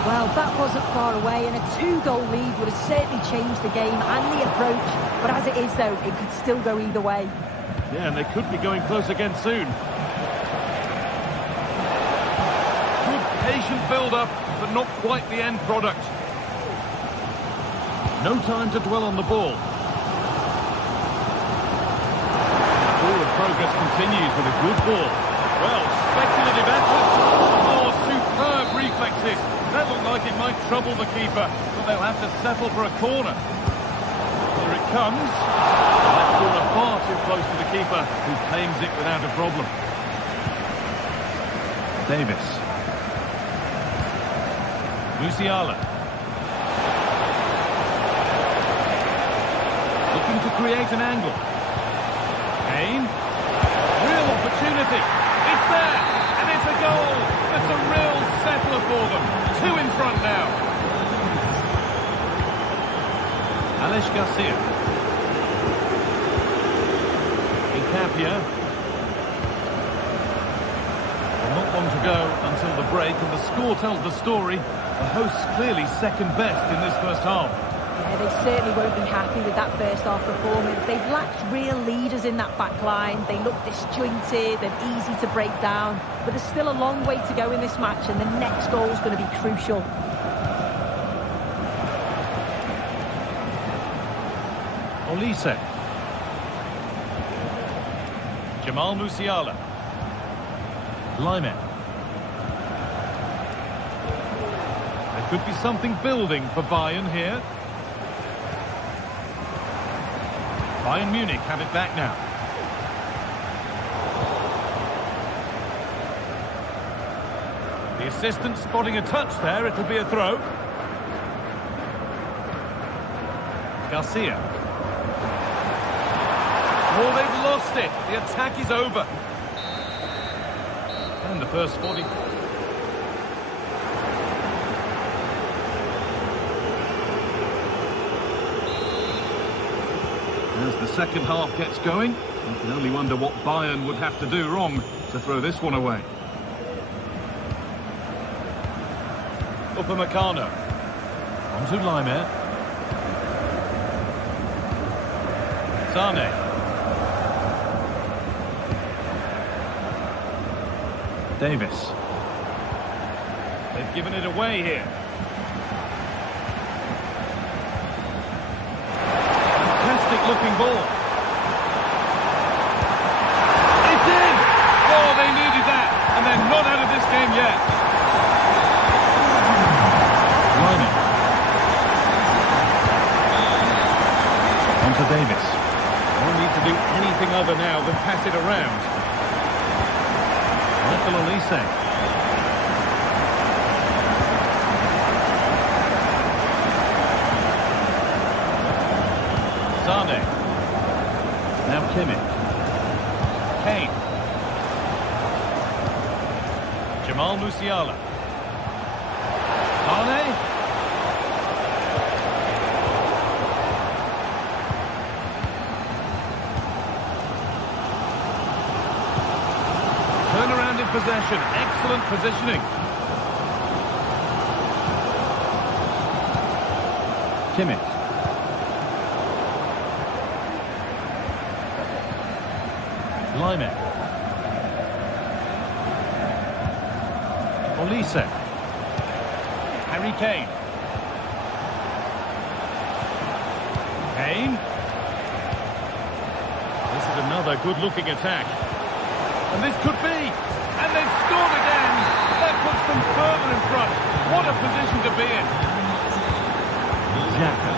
Well, that wasn't far away, and a 2-goal lead would have certainly changed the game and the approach. But as it is, though, it could still go either way. Yeah, and they could be going close again soon. Good patient build-up, but not quite the end product. No time to dwell on the ball. Forward progress continues with a good ball. Well, speculative effort. Oh, superb reflexes. That looked like it might trouble the keeper, but they'll have to settle for a corner. comes. That corner far too close to the keeper, who claims it without a problem. Davis. Musiala. Looking to create an angle. Kane. Real opportunity. It's there, and it's a goal. It's a real settler for them. 2 in front now. Alex Garcia. Incapia. Not long to go until the break, and the score tells the story. The hosts clearly second best in this first half. Yeah, they certainly won't be happy with that first half performance. They've lacked real leaders in that back line. They look disjointed and easy to break down. But there's still a long way to go in this match, and the next goal is going to be crucial. Olise. Jamal Musiala. Lyman. There could be something building for Bayern here. Bayern Munich have it back now. The assistant spotting a touch there. It'll be a throw. Garcia. Oh, they've lost it. The attack is over. And the first 40. As the second half gets going, you can only wonder what Bayern would have to do wrong to throw this one away. Upamecano. On to Lyman. Sane. Davis. They've given it away here. Fantastic looking ball. It's in! Oh, they needed that, and they're not out of this game yet. Lyman. On to Davis. Don't need to do anything other now than pass it around. Olise. Sane. Now Kimmich. Kane. Jamal Musiala. Sane. Turnaround in possession. Excellent positioning. Kimmich. Lyman. Olise. Harry Kane. Kane. This is another good-looking attack. And this could be. And they've scored again. That puts them further in front. What a position to be in. Xhaka.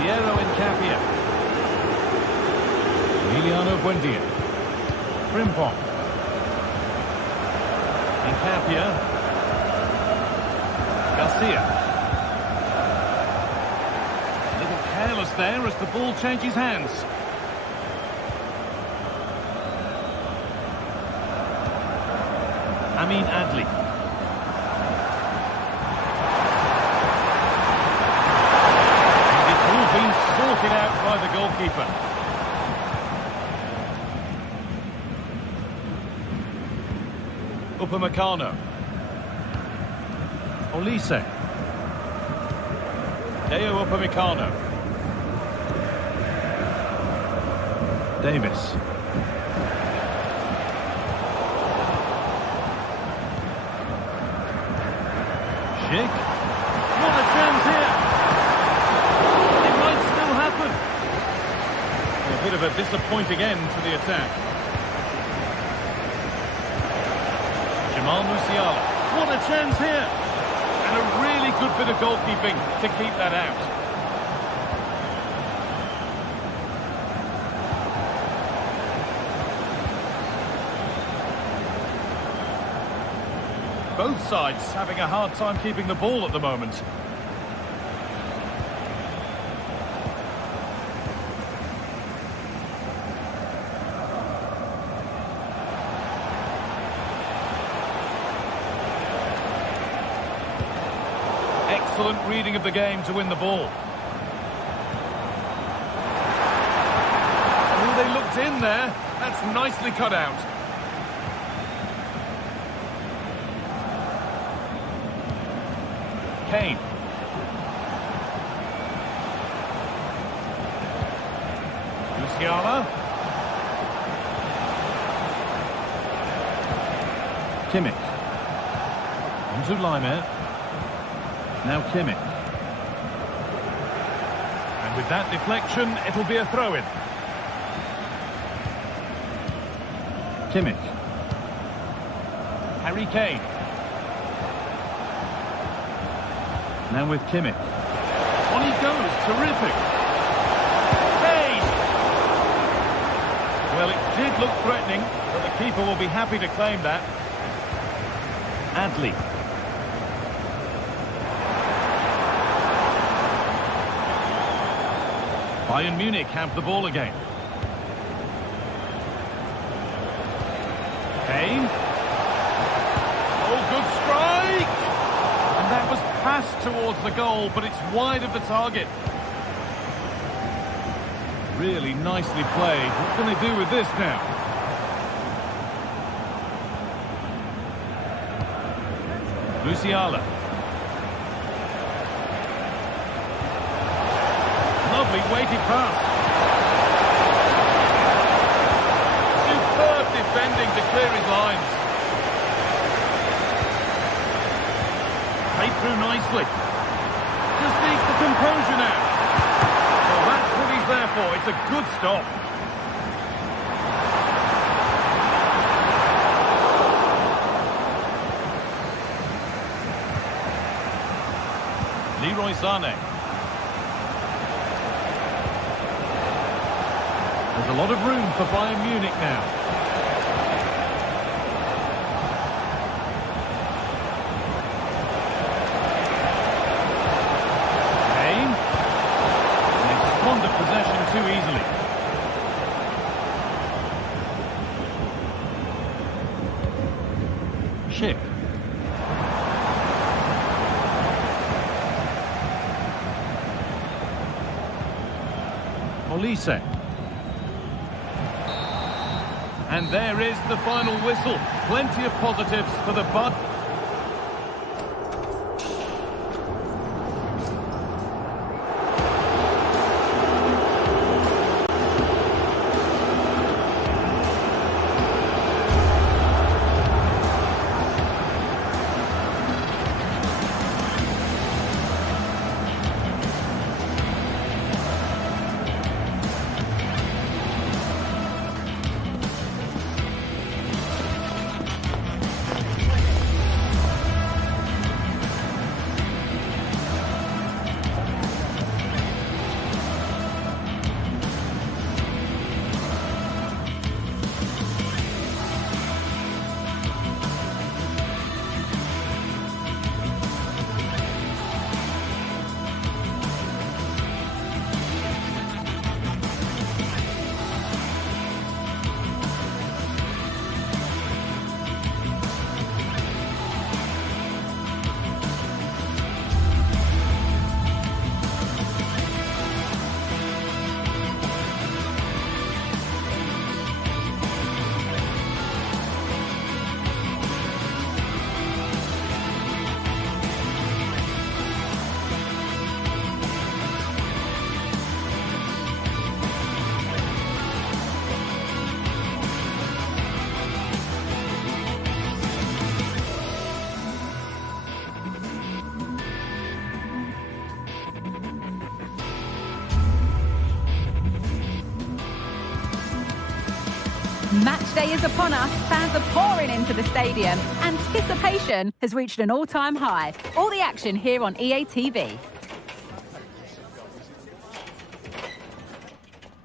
Piero Incapia. Emiliano Buendia. Frimpong. Incapia. Garcia. A little careless there as the ball changes hands. Amin Adli. And it's all been sorted out by the goalkeeper. Upamecano. Olise. Deo Upamecano. Davis. Schick. What a chance here. It might still happen. A bit of a disappointing end to the attack. Jamal Musiala. What a chance here. And a really good bit of goalkeeping to keep that out. Both sides having a hard time keeping the ball at the moment. Excellent reading of the game to win the ball. Oh, they looked in there. That's nicely cut out. Kane. Musiala. Kimmich. Onto Laimer. Now Kimmich. And with that deflection, it'll be a throw-in. Kimmich. Harry Kane. Now with Kimmich. On he goes, terrific. Kane! Well, it did look threatening, but the keeper will be happy to claim that. Adli. Bayern Munich have the ball again. Kane. Oh, good strike! And that was passed towards the goal, but it's wide of the target. Really nicely played. What can they do with this now? Musiala. Lovely weighted pass. Superb defending to clear his lines. Played through nicely. Just needs the composure now. Well, that's what he's there for. It's a good stop. Leroy Sané. There's a lot of room for Bayern Munich now. Kane. And they squandered possession too easily. Ship. Olise. And there is the final whistle. Plenty of positives for the Bud. Match day is upon us. Fans are pouring into the stadium. Anticipation has reached an all-time high. All the action here on EA TV.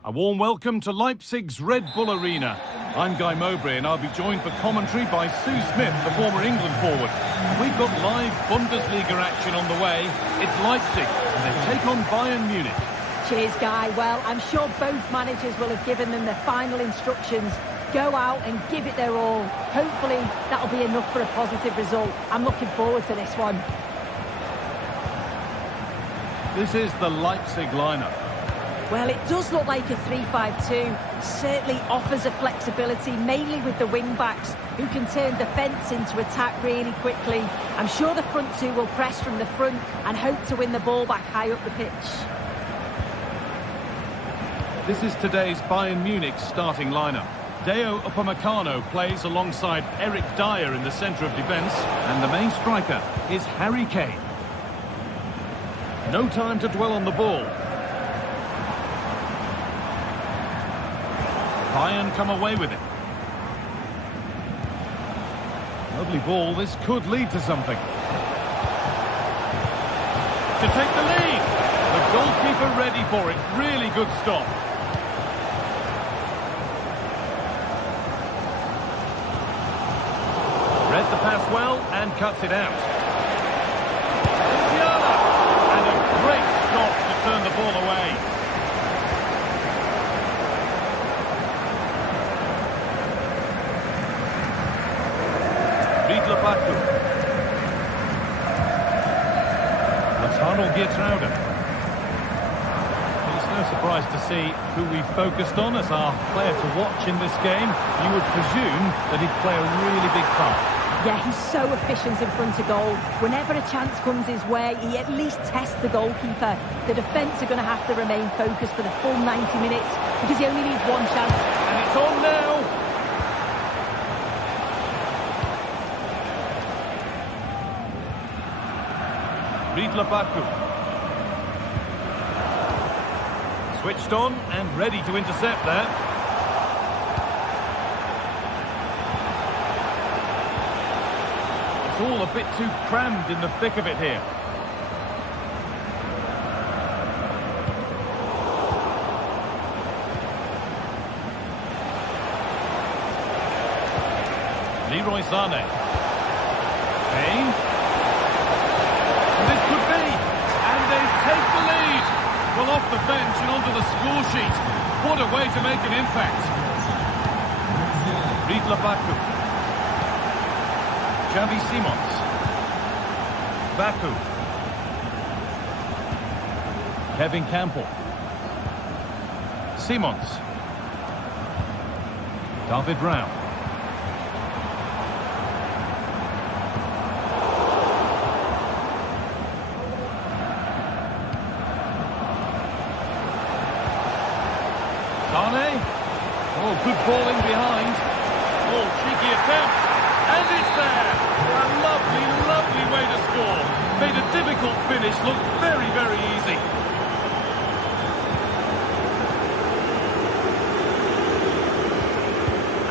A warm welcome to Leipzig's Red Bull Arena. I'm Guy Mowbray and I'll be joined for commentary by Sue Smith, the former England forward. We've got live Bundesliga action on the way. It's Leipzig and they take on Bayern Munich. Cheers, Guy. Well, I'm sure both managers will have given them their final instructions. Go out and give it their all. Hopefully that'll be enough for a positive result. I'm looking forward to this one. This is the Leipzig lineup. Well, it does look like a 3-5-2. Certainly offers a flexibility, mainly with the wing-backs, who can turn defence into attack really quickly. I'm sure the front two will press from the front and hope to win the ball back high up the pitch. This is today's Bayern Munich starting lineup. Deo Upamecano plays alongside Eric Dyer in the centre of defence, and the main striker is Harry Kane. No time to dwell on the ball. Bayern come away with it. Lovely ball, this could lead to something. To take the lead. The goalkeeper ready for it, really good stop. Read the pass well and cuts it out. And a great stop to turn the ball away. Leverkusen. It's no surprise to see who we focused on as our player to watch in this game. You would presume that he'd play a really big part. Yeah, he's so efficient in front of goal. Whenever a chance comes his way, he at least tests the goalkeeper. The defence are going to have to remain focused for the full 90 minutes because he only needs one chance. And it's on now. Leverkusen. Switched on and ready to intercept there. It's all a bit too crammed in the thick of it here. Leroy Sané. Kane. This could be, and they take the lead. Well, off the bench and onto the score sheet. What a way to make an impact. Leverkusen. Xavi Simons. Baku. Kevin Campbell. Simons. David Raum. Sané. Oh, good ball in behind. Oh, cheeky attempt. And it's there. A lovely, lovely way to score. Made a difficult finish look very, very easy.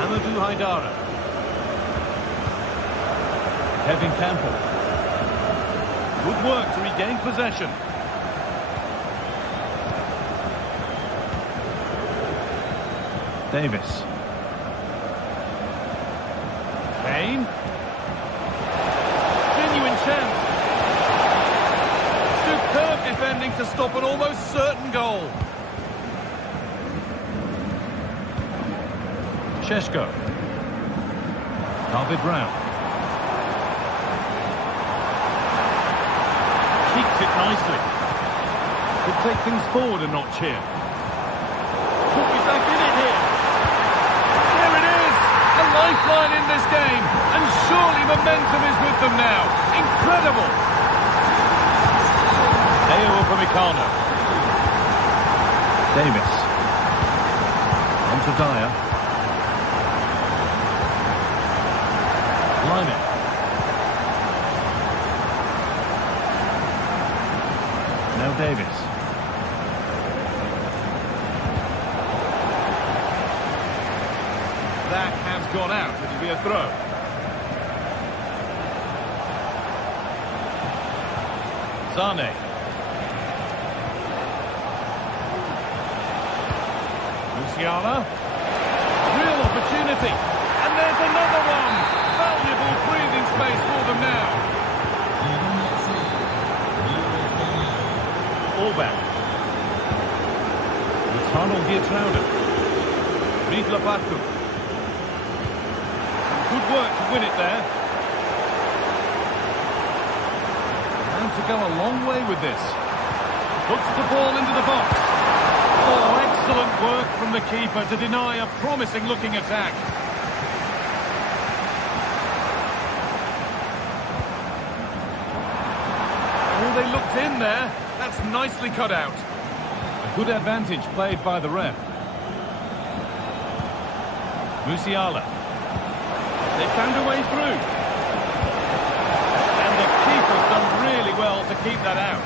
Amadou Haidara. Kevin Campbell. Good work to regain possession. Davis. Kane. Genuine chance. Superb defending to stop an almost certain goal. Šeško. David Raum. Keeps it nicely. Could take things forward a notch here. Could be back in it here. Lifeline in this game, and surely momentum is with them now. Incredible. Deo Upamecano. Davis. On to Dyer. Line it. Now Davis. That has gone out. It'll be a throw. Sané. Musiala. Real opportunity. And there's another one. Valuable breathing space for them now. Orban. Tunnel Geertruiden. Riedler-Baku. Good work to win it there. And to go a long way with this. Puts the ball into the box. Oh, excellent work from the keeper to deny a promising-looking attack. Oh, they looked in there. That's nicely cut out. A good advantage played by the ref. Musiala. They found a way through. And the keeper's done really well to keep that out.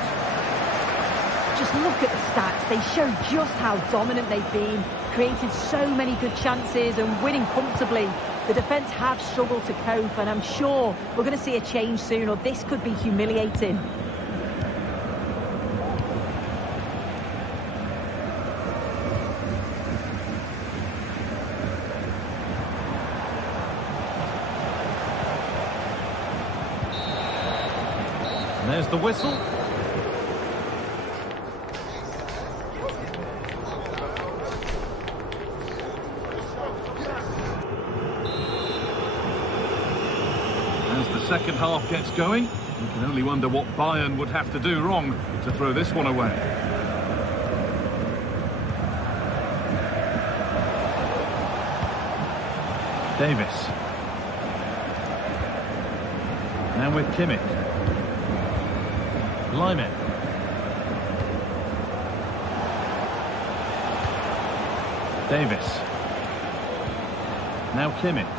Just look at the stats. They show just how dominant they've been, created so many good chances and winning comfortably. The defence have struggled to cope, and I'm sure we're going to see a change soon, or this could be humiliating. And there's the whistle. As the second half gets going, you can only wonder what Bayern would have to do wrong to throw this one away. Davis. Now with Kimmich. Lyman. Davis. Now Kimmich.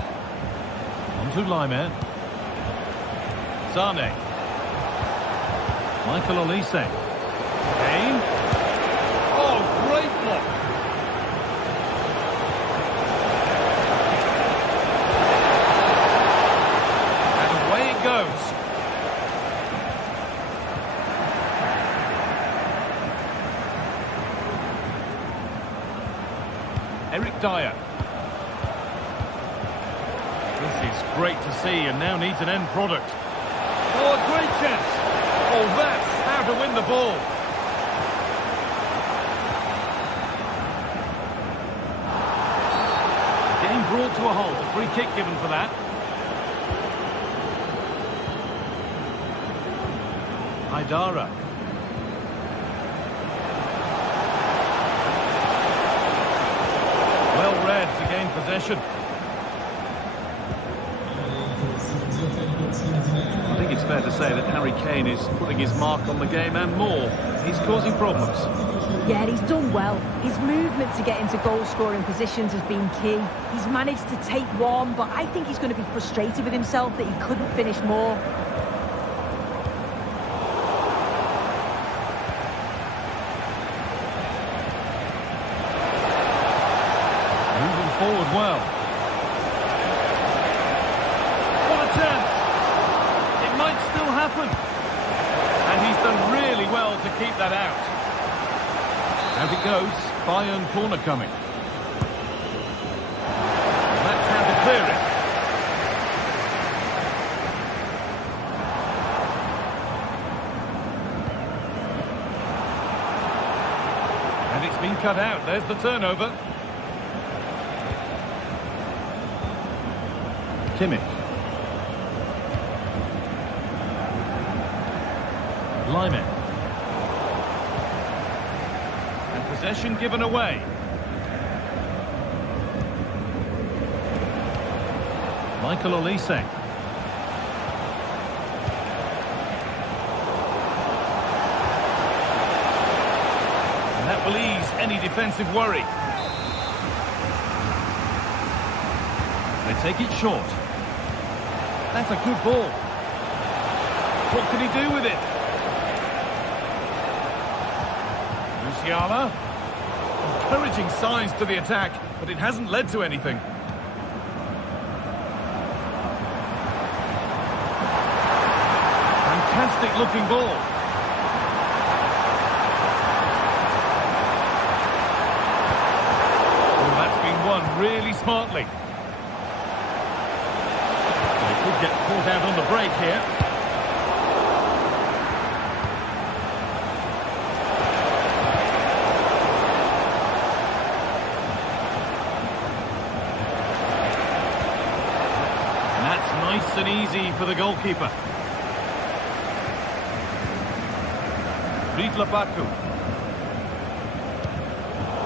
On to Lyman. Sane. Michael Olise. Kane. Oh, great block. And away it goes. Eric Dyer. This is great to see and now needs an end product. Oh, a great chance. Oh, that's how to win the ball. Game brought to a halt. A free kick given for that. Haidara. Well read to gain possession. I think it's fair to say that Harry Kane is putting his mark on the game and more. He's causing problems. Yeah, he's done well. His movement to get into goal-scoring positions has been key. He's managed to take one, but I think he's going to be frustrated with himself that he couldn't finish more. Moving forward well. What a chance! It might still happen. And he's done really well to keep that out. Out it goes. Bayern corner coming. And that's how to clear it. And it's been cut out. There's the turnover. Kimmich. Lyman. And possession given away. Michael Olise. And that will ease any defensive worry. They take it short. That's a good ball. What can he do with it? Musiala. Encouraging signs to the attack, but it hasn't led to anything. Fantastic looking ball. Oh, done really smartly. They could get caught out on the break here. And that's nice and easy for the goalkeeper. Leverkusen.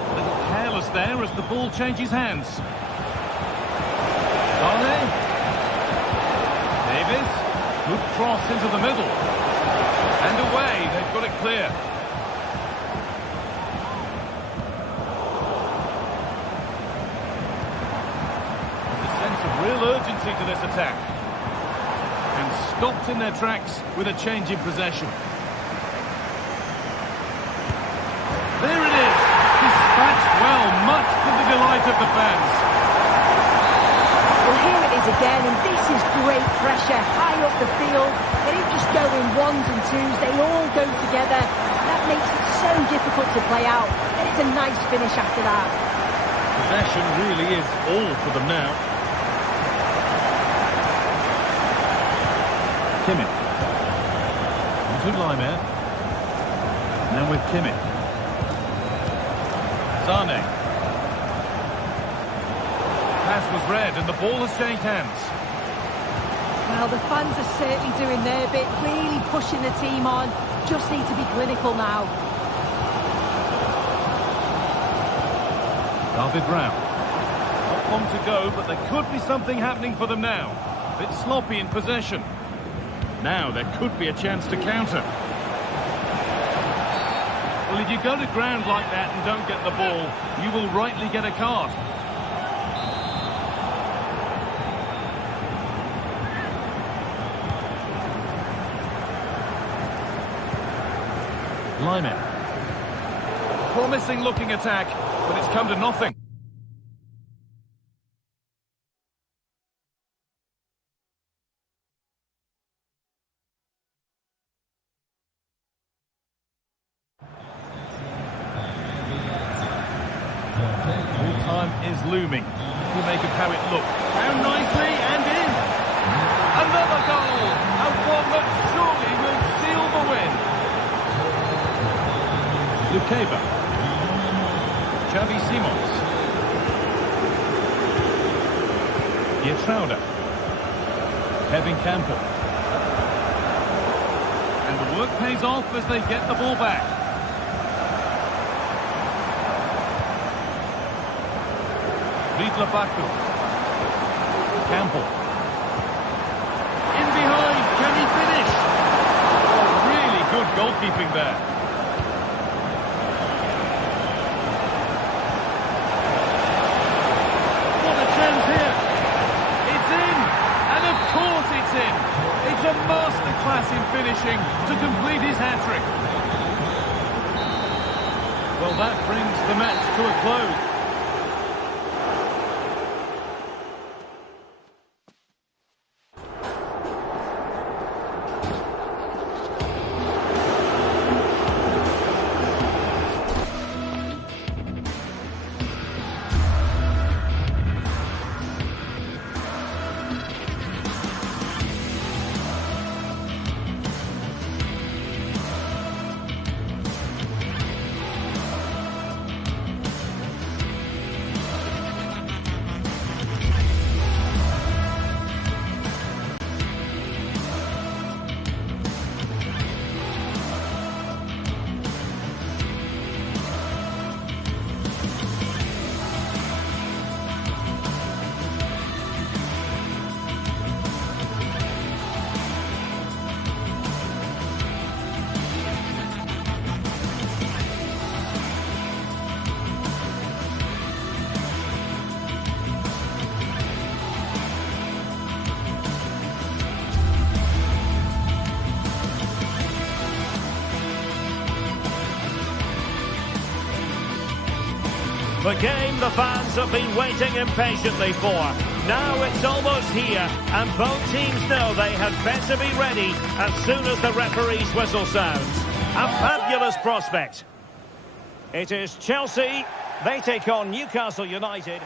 A little careless there as the ball changes hands. Darley. Davis. Good cross into the middle. And away. They've got it clear. There's a sense of real urgency to this attack. And stopped in their tracks with a change in possession. There it is, dispatched well, much to the delight of the fans. Well, here it is again, and this is great pressure, high up the field. They don't just go in ones and twos, they all go together. That makes it so difficult to play out, and it's a nice finish after that. Possession really is all for them now. Kimmich. To Leimer. Now with Kimmich. Sane. Pass was read and the ball has changed hands. Well, the fans are certainly doing their bit, really pushing the team on. Just need to be clinical now. David Rao. Not long to go, but there could be something happening for them now. A bit sloppy in possession. Now there could be a chance to counter. Well, if you go to ground like that and don't get the ball, you will rightly get a card. Leimer. Promising looking attack, but it's come to nothing. Is looming. You make of how it looked. Down nicely and in. Another goal, and one that surely will seal the win. Lukeba. Xavi Simons. Pietrauda. Kevin Campbell. And the work pays off as they get the ball back. Leverkusen. Campbell. In behind, can he finish? Oh, really good goalkeeping there. What a chance here. It's in, and of course it's in. It's a masterclass in finishing to complete his hat-trick. Well, that brings the match to a close. The game the fans have been waiting impatiently for. Now it's almost here, and both teams know they had better be ready as soon as the referee's whistle sounds. A fabulous prospect. It is Chelsea. They take on Newcastle United.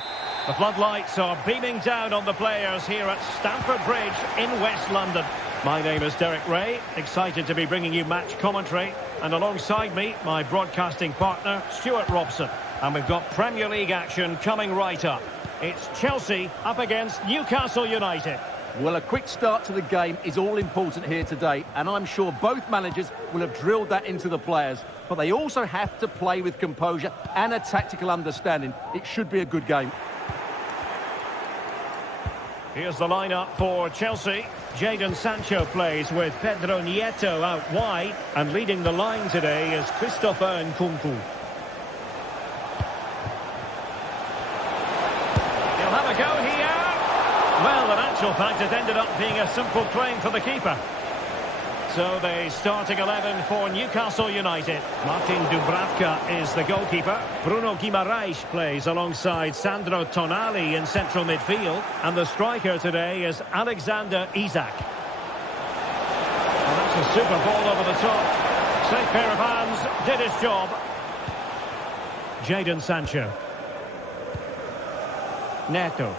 The floodlights are beaming down on the players here at Stamford Bridge in West London. My name is Derek Ray, excited to be bringing you match commentary. And alongside me, my broadcasting partner, Stuart Robson. And we've got Premier League action coming right up. It's Chelsea up against Newcastle United. Well, a quick start to the game is all important here today, and I'm sure both managers will have drilled that into the players. But they also have to play with composure and a tactical understanding. It should be a good game. Here's the lineup for Chelsea. Jadon Sancho plays with Pedro Neto out wide, and leading the line today is Christopher Nkunku. He'll have a go here. Well, in actual fact, it ended up being a simple claim for the keeper. So the starting 11 for Newcastle United. Martin Dubravka is the goalkeeper. Bruno Guimaraes plays alongside Sandro Tonali in central midfield. And the striker today is Alexander Isak. And that's a super ball over the top. Safe pair of hands, did his job. Jadon Sancho. Neto.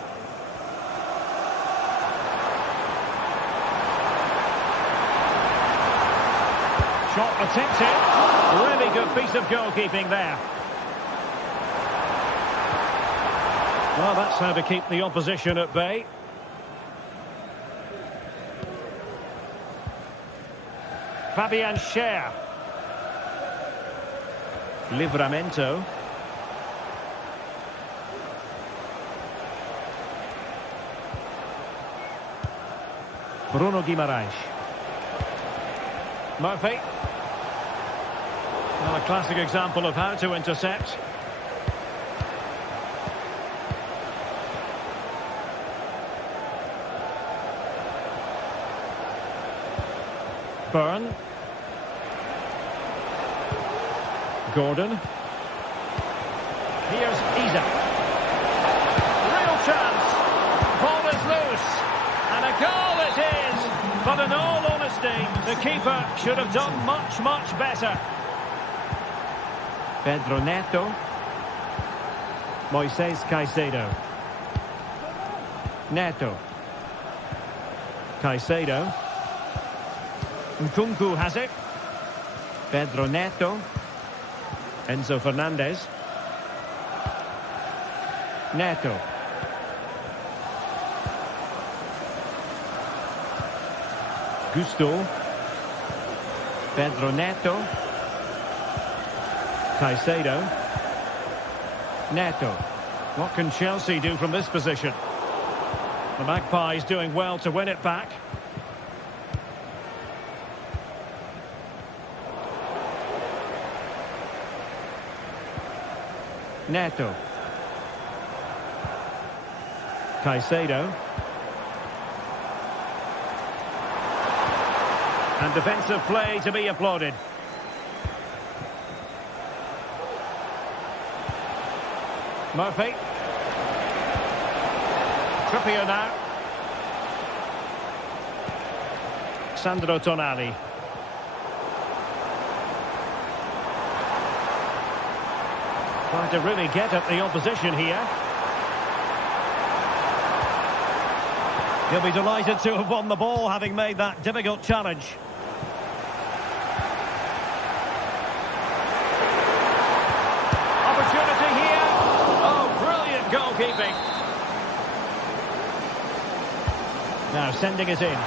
Shot attempted. Really good piece of goalkeeping there. Well, that's how to keep the opposition at bay. Fabian Schär. Livramento. Bruno Guimaraes. Murphy. Well, a classic example of how to intercept. Byrne. Gordon. Here's Isak. Real chance. Ball is loose. And a goal it is. But in all honesty, the keeper should have done much, much better. Pedro Neto. Moises Caicedo. Neto. Caicedo. Nkunku has it. Pedro Neto. Enzo Fernandez. Neto. Gusto. Pedro Neto. Caicedo. Neto. What can Chelsea do from this position? The Magpies doing well to win it back. Neto. Caicedo. And defensive play to be applauded. Murphy. Trippier now. Sandro Tonali. Trying to really get at the opposition here. He'll be delighted to have won the ball, having made that difficult challenge. Opportunity here. Oh, brilliant goalkeeping. Now sending it in.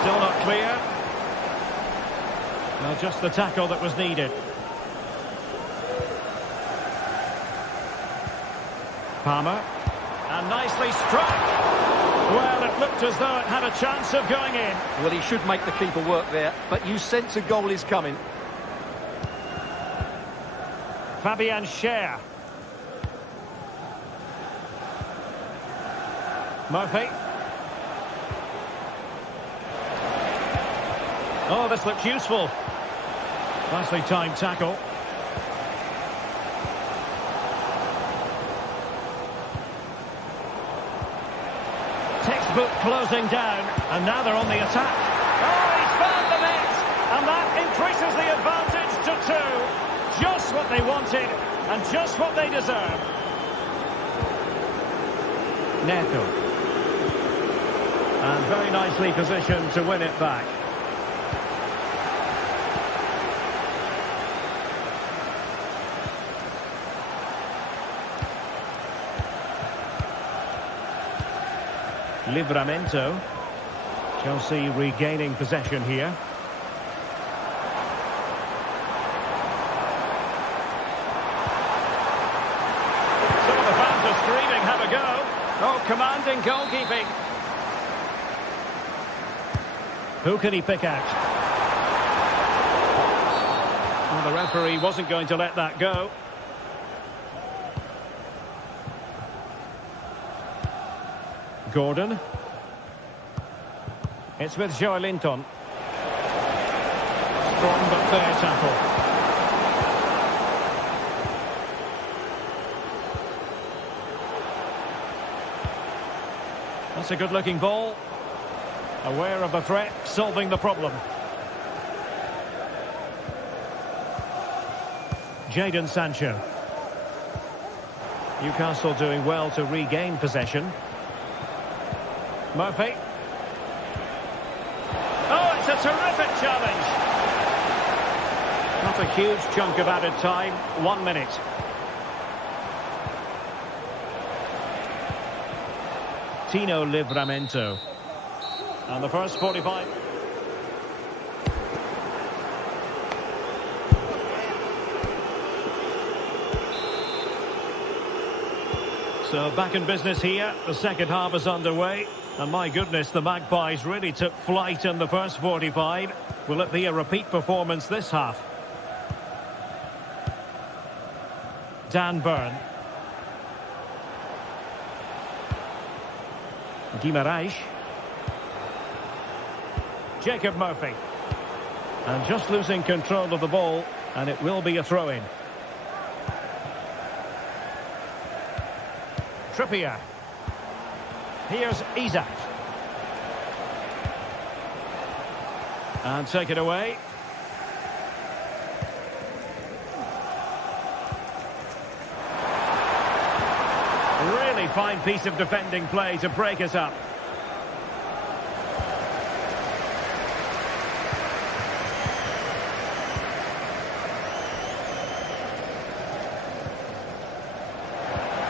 Still not clear. Well, just the tackle that was needed. Palmer. And nicely struck. Well, it looked as though it had a chance of going in. Well, he should make the keeper work there, but you sense a goal is coming. Fabian Schär. Murphy. Oh, this looks useful. Nicely timed tackle. Textbook closing down, and now they're on the attack. Oh, he's found the net, and that increases the advantage to 2. Just what they wanted, and just what they deserve. Neto. And very nicely positioned to win it back. Livramento. Chelsea regaining possession here. Some of the fans are screaming, have a go. Oh, commanding goalkeeping. Who can he pick out? Well, the referee wasn't going to let that go. Gordon. It's with Joelinton. Strong but fair tackle. That's a good-looking ball. Aware of the threat, solving the problem. Jadon Sancho. Newcastle doing well to regain possession. Murphy. Oh, it's a terrific challenge. Not a huge chunk of added time. 1 minute. Tino Livramento. And the first 45. So back in business here. The second half is underway. And my goodness, the Magpies really took flight in the first 45. Will it be a repeat performance this half? Dan Burn. Guimaraes. Jacob Murphy. And just losing control of the ball, and it will be a throw-in. Trippier. Here's Isak. And take it away. Really fine piece of defending play to break us up.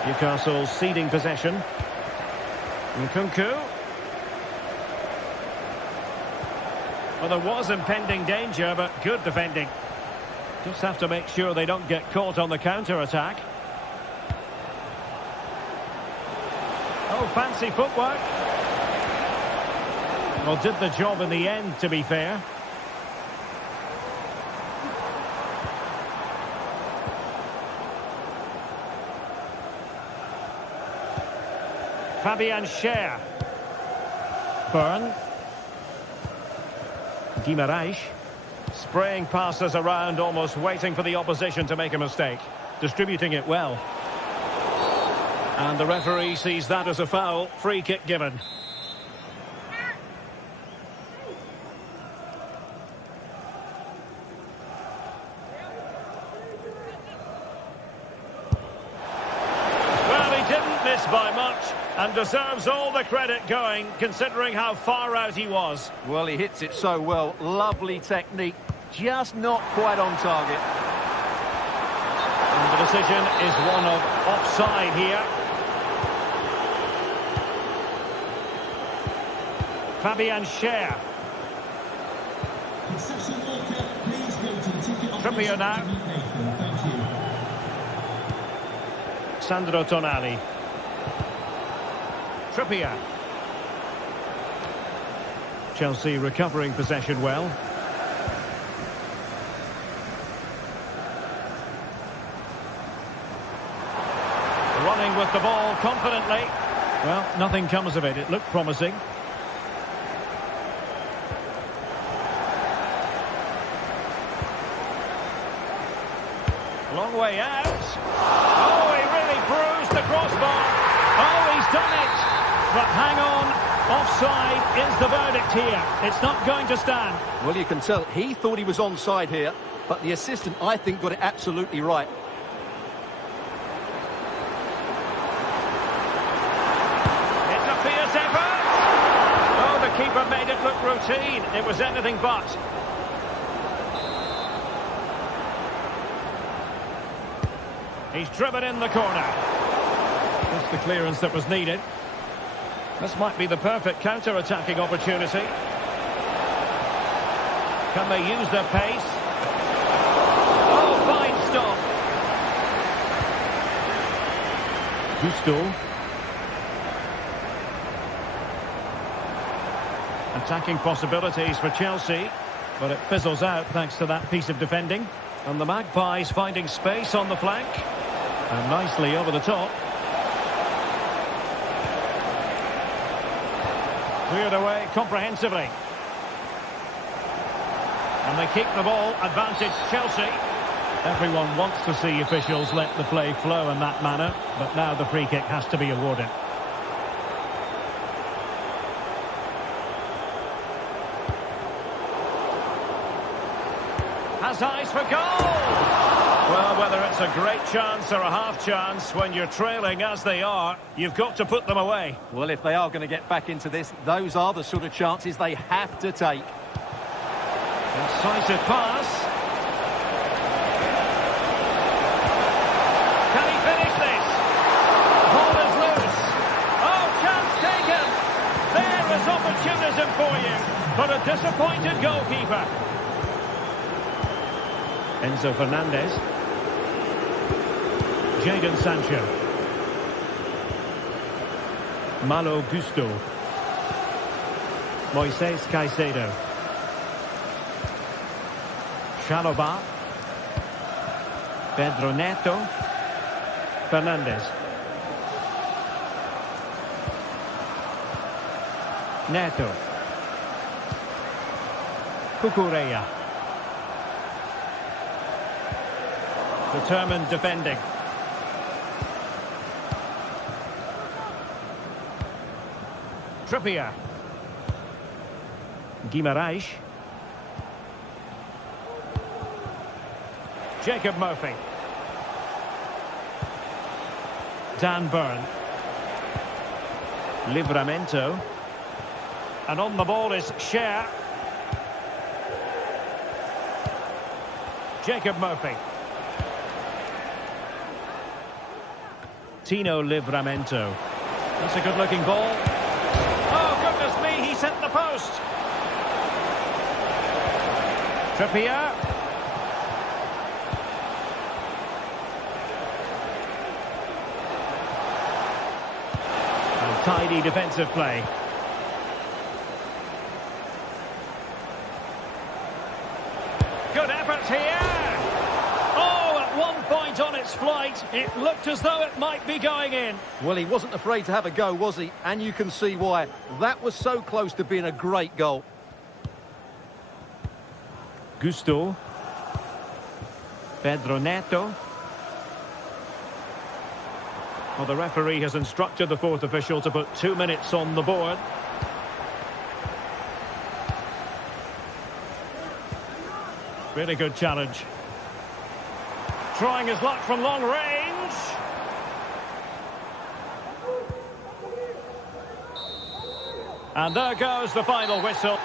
Newcastle ceding possession. Nkunku. Well, there was impending danger, but good defending. Just have to make sure they don't get caught on the counter-attack. Oh, fancy footwork. Well, did the job in the end, to be fair. Fabian Schär. Burn. Guimaraes. Spraying passes around, almost waiting for the opposition to make a mistake. Distributing it well. And the referee sees that as a foul. Free kick given. Well, he didn't miss by much. And deserves all the credit going, considering how far out he was. Well, he hits it so well. Lovely technique. Just not quite on target. And the decision is one of offside here. Fabian Schär. Trippier now. Sandro Tonali. Trippier. Chelsea recovering possession well. Running with the ball confidently. Well, nothing comes of it. It looked promising. Long way out. Oh, he really bruised the crossbar. Oh, he's done it. But hang on, offside is the verdict here. It's not going to stand. Well, you can tell he thought he was onside here, but the assistant, I think, got it absolutely right. routine. It was anything but. He's driven in the corner. That's the clearance that was needed. This might be the perfect counter-attacking opportunity. Can they use their pace? Oh, fine stop. Gusto. Attacking possibilities for Chelsea, but it fizzles out thanks to that piece of defending. And the Magpies finding space on the flank. And nicely over the top. Cleared away comprehensively. And they keep the ball, advantage Chelsea. Everyone wants to see officials let the play flow in that manner, but now the free kick has to be awarded. Has eyes for goal! Well, whether it's a great chance or a half chance, when you're trailing as they are, you've got to put them away. Well, if they are going to get back into this, those are the sort of chances they have to take. Incisive pass. Can he finish this? Ball is loose. Oh, chance taken. There is opportunism for you, but a disappointed goalkeeper. Enzo Fernandez. Jadon Sancho. Malo Gusto. Moises Caicedo. Chalobah. Pedro Neto. Fernandez. Neto. Cucurella. Determined defending. Trippier. Guimaraes. Jacob Murphy. Dan Burn. Livramento. And on the ball is Scher. Jacob Murphy. Tino Livramento. That's a good-looking ball. Oh, goodness me, he sent the post. Trippier. And tidy defensive play. Good effort here. On its flight, it looked as though it might be going in. Well, he wasn't afraid to have a go, was he? And you can see why. That was so close to being a great goal. Gusto. Pedro Neto. Well, the referee has instructed the fourth official to put 2 minutes on the board. Really good challenge. Trying his luck from long range. And there goes the final whistle.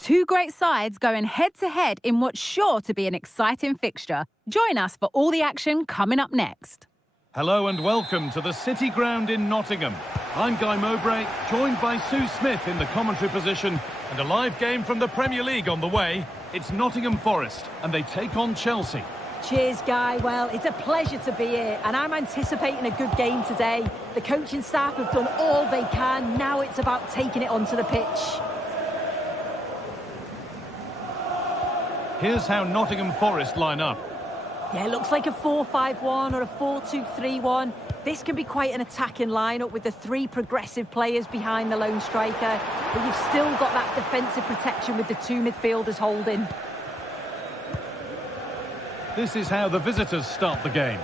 Two great sides going head-to-head in what's sure to be an exciting fixture. Join us for all the action coming up next. Hello and welcome to the City Ground in Nottingham. I'm Guy Mowbray, joined by Sue Smith in the commentary position, and a live game from the Premier League on the way. It's Nottingham Forest, and they take on Chelsea. Cheers, Guy. Well, it's a pleasure to be here, and I'm anticipating a good game today. The coaching staff have done all they can. Now it's about taking it onto the pitch. Here's how Nottingham Forest line up. Yeah, it looks like a 4-5-1 or a 4-2-3-1. This can be quite an attacking lineup with the three progressive players behind the lone striker, but you've still got that defensive protection with the two midfielders holding. This is how the visitors start the game.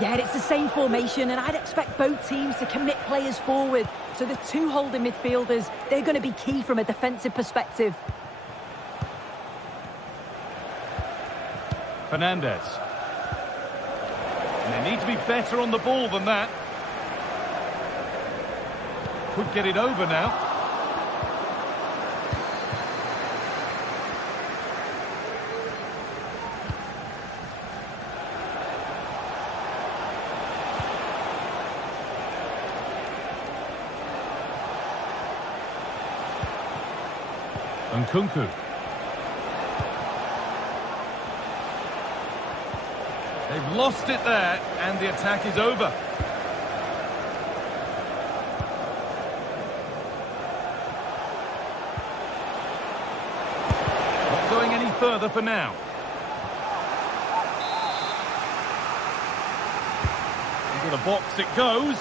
Yeah, it's the same formation, and I'd expect both teams to commit players forward. So the two holding midfielders, they're going to be key from a defensive perspective. Fernandez. And they need to be better on the ball than that. Could get it over now. And Nkunku. They've lost it there, and the attack is over. Not going any further for now. Into the box it goes.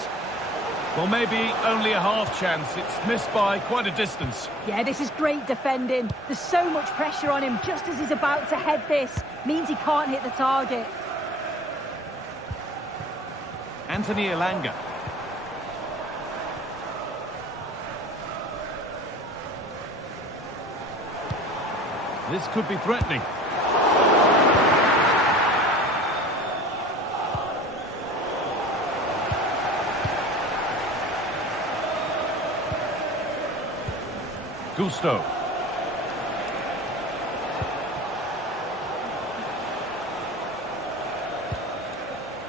Well, maybe only a half chance. It's missed by quite a distance. Yeah, this is great defending. There's so much pressure on him just as he's about to head this. Means he can't hit the target. Anthony Elanga. This could be threatening. Gusto.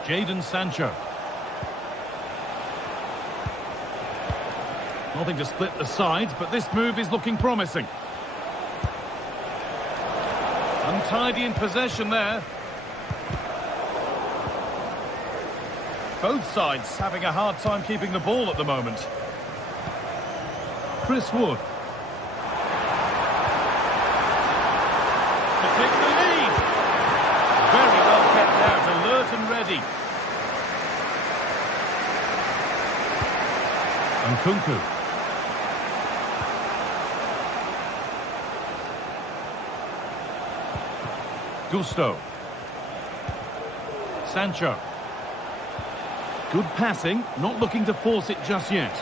Jadon Sancho. Nothing to split the sides, but this move is looking promising. Untidy in possession there. Both sides having a hard time keeping the ball at the moment. Chris Wood. To take the lead. Very well kept out, alert and ready. And Nkunku. Gusto. Sancho. Good passing, not looking to force it just yet.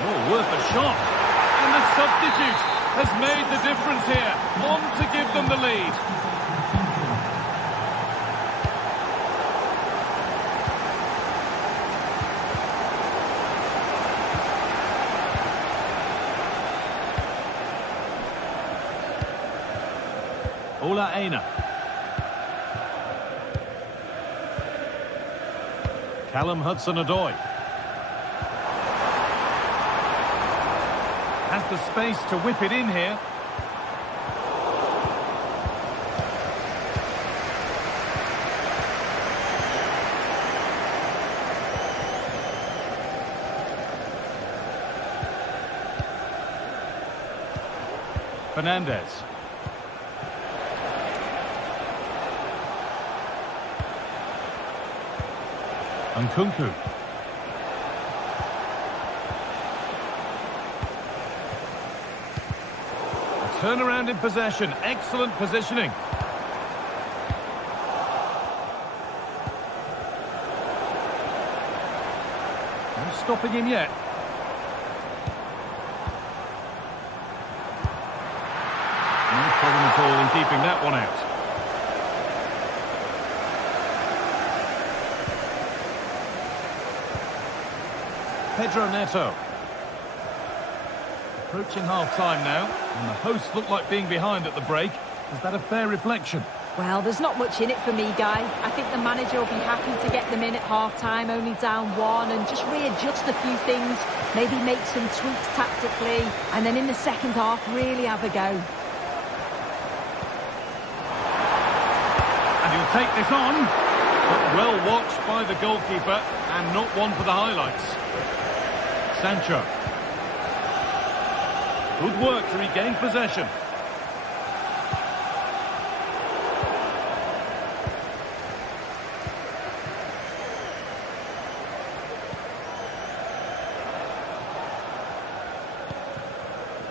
Oh, worth a shot. And the substitute has made the difference here. On to give them the lead. Ola Aina. Callum Hudson-Odoi. Has the space to whip it in here. Fernandez. And Nkunku. A turnaround in possession. Excellent positioning. No stopping him yet. No problem at all in keeping that one out. Pedro Neto. Approaching half-time now, and the hosts look like being behind at the break. Is that a fair reflection? Well, there's not much in it for me, Guy. I think the manager will be happy to get them in at half-time, only down 1, and just readjust a few things, maybe make some tweaks tactically, and then in the second half, really have a go. And he'll take this on, but well watched by the goalkeeper, and not one for the highlights. Sancho. Good work to regain possession.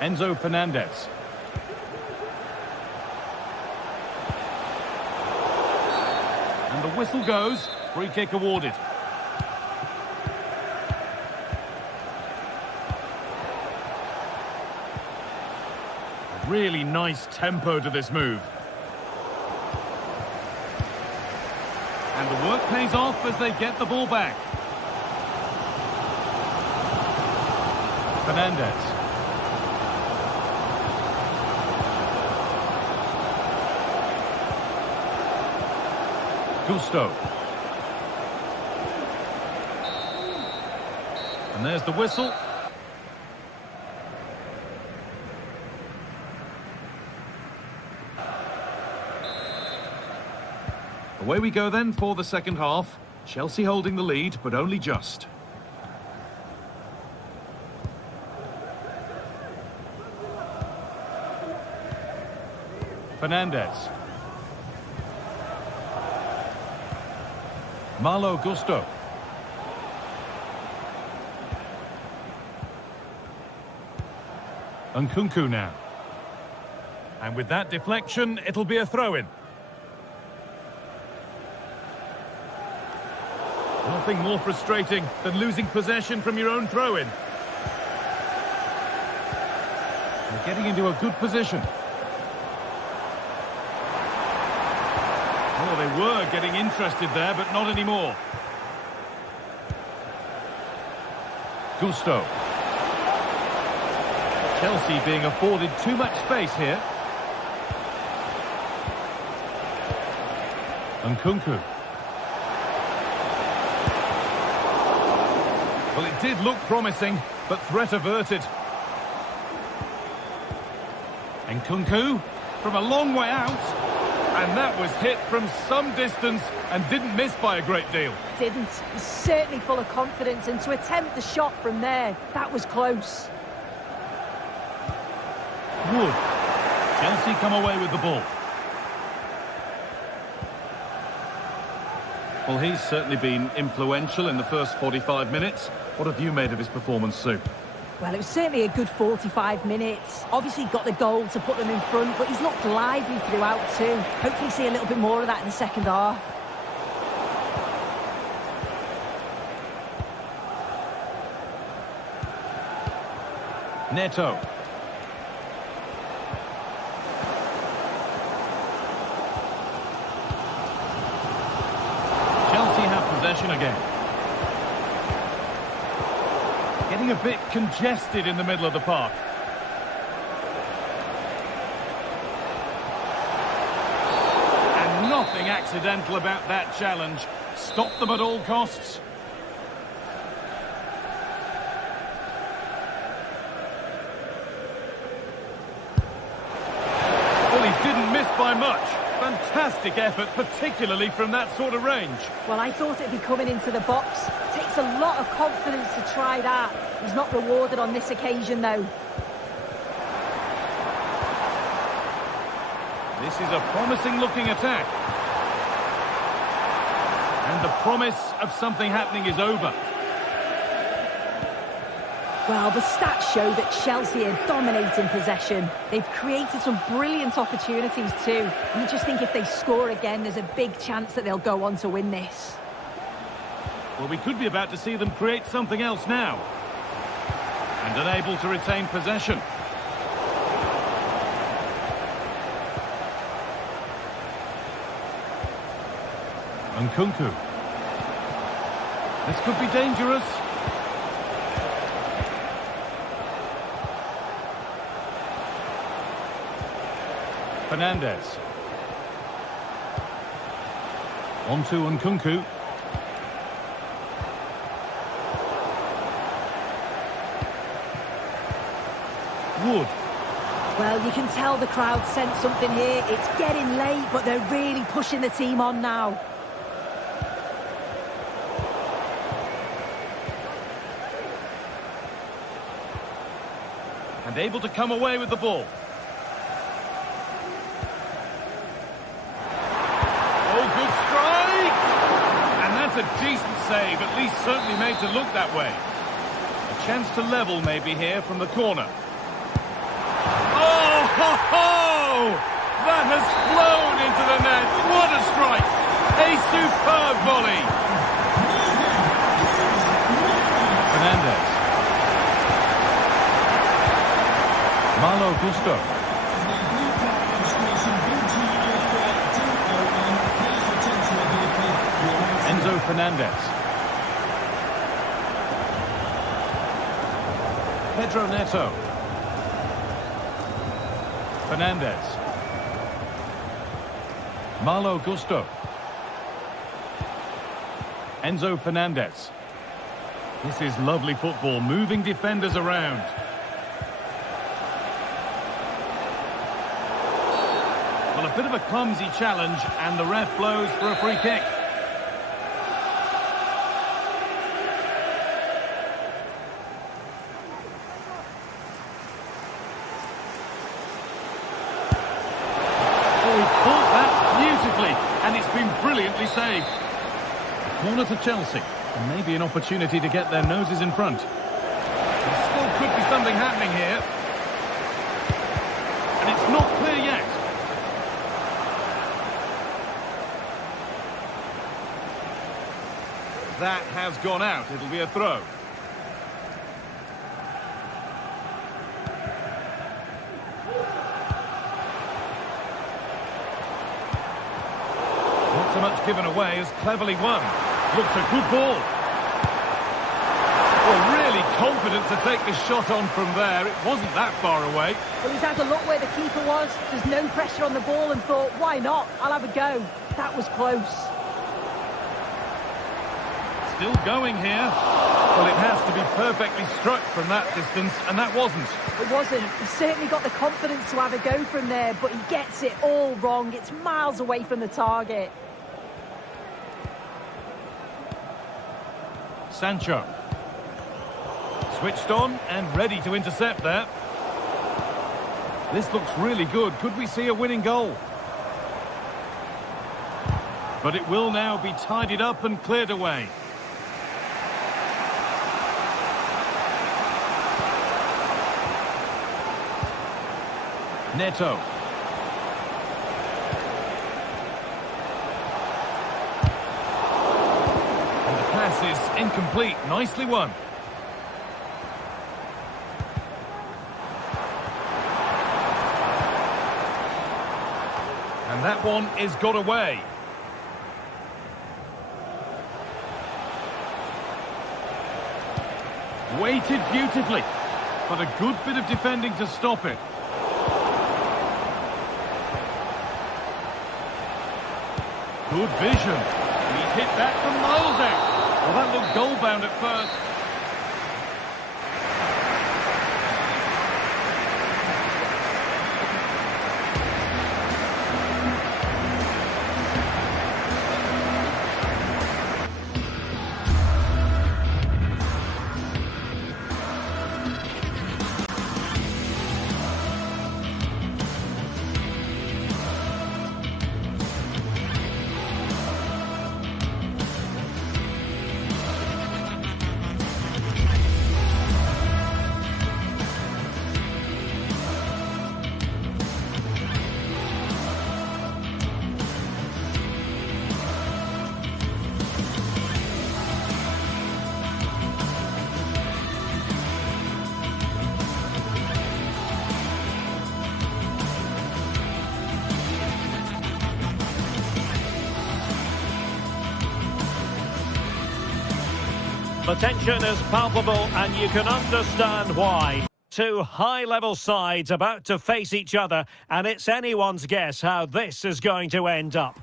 Enzo Fernandez. And the whistle goes. Free kick awarded. Really nice tempo to this move. And the work pays off as they get the ball back. Fernandez. Gusto. And there's the whistle. Away we go then for the second half. Chelsea holding the lead, but only just. Fernandez. Malo Gusto. Nkunku now. And with that deflection, it'll be a throw-in. Nothing more frustrating than losing possession from your own throw-in. They're getting into a good position. Oh, they were getting interested there, but not anymore. Gusto. Chelsea being afforded too much space here. Nkunku. Well, it did look promising, but threat averted. Nkunku from a long way out. And that was hit from some distance and didn't miss by a great deal. Didn't. He's certainly full of confidence, and to attempt the shot from there, that was close. Wood. Chelsea come away with the ball. Well, he's certainly been influential in the first 45 minutes. What have you made of his performance, Sue? Well, it was certainly a good 45 minutes. Obviously got the goal to put them in front, but he's looked lively throughout too. Hopefully see a little bit more of that in the second half. Neto. Chelsea have possession again. Getting a bit congested in the middle of the park. And nothing accidental about that challenge. Stop them at all costs. Well, he didn't miss by much. Fantastic effort, particularly from that sort of range. Well, I thought it'd be coming into the box. It takes a lot of confidence to try that. He's not rewarded on this occasion, though. This is a promising-looking attack. And the promise of something happening is over. Well, the stats show that Chelsea are dominating possession. They've created some brilliant opportunities too. And you just think if they score again, there's a big chance that they'll go on to win this. Well, we could be about to see them create something else now. And unable to retain possession. Nkunku. This could be dangerous. Fernandez. On to Nkunku. Wood. Well, you can tell the crowd sense something here. It's getting late, but they're really pushing the team on now. And able to come away with the ball. Oh, good strike! And that's a decent save, at least certainly made to look that way. A chance to level maybe here from the corner. Oh, ho, ho! That has flown into the net. What a strike! A superb volley. Fernandes. Malo Gusto. Enzo Fernandez. Pedro Neto. Fernandez. Malo Gusto. Enzo Fernandez. This is lovely football, moving defenders around. Well, a bit of a clumsy challenge, and the ref blows for a free kick. Oh, he caught that beautifully, and it's been brilliantly saved. Corner to Chelsea, and maybe an opportunity to get their noses in front. There still could be something happening here. And it's not clear yet. That has gone out. It'll be a throw. Not so much given away as cleverly won. Looks a good ball. Well, really confident to take the shot on from there. It wasn't that far away. Well, he's had a look where the keeper was. There's no pressure on the ball and thought, why not? I'll have a go. That was close. Still going here. Well, it has to be perfectly struck from that distance, and that wasn't. It wasn't. He's certainly got the confidence to have a go from there, but he gets it all wrong. It's miles away from the target. Sancho. Switched on and ready to intercept there. This looks really good. Could we see a winning goal? But it will now be tidied up and cleared away. Neto. And the pass is incomplete. Nicely won. And that one is got away. Weighted beautifully, but a good bit of defending to stop it. Good vision. He's hit that from miles out. Well, that looked goal-bound at first. The tension is palpable, and you can understand why. Two high-level sides about to face each other, and it's anyone's guess how this is going to end up.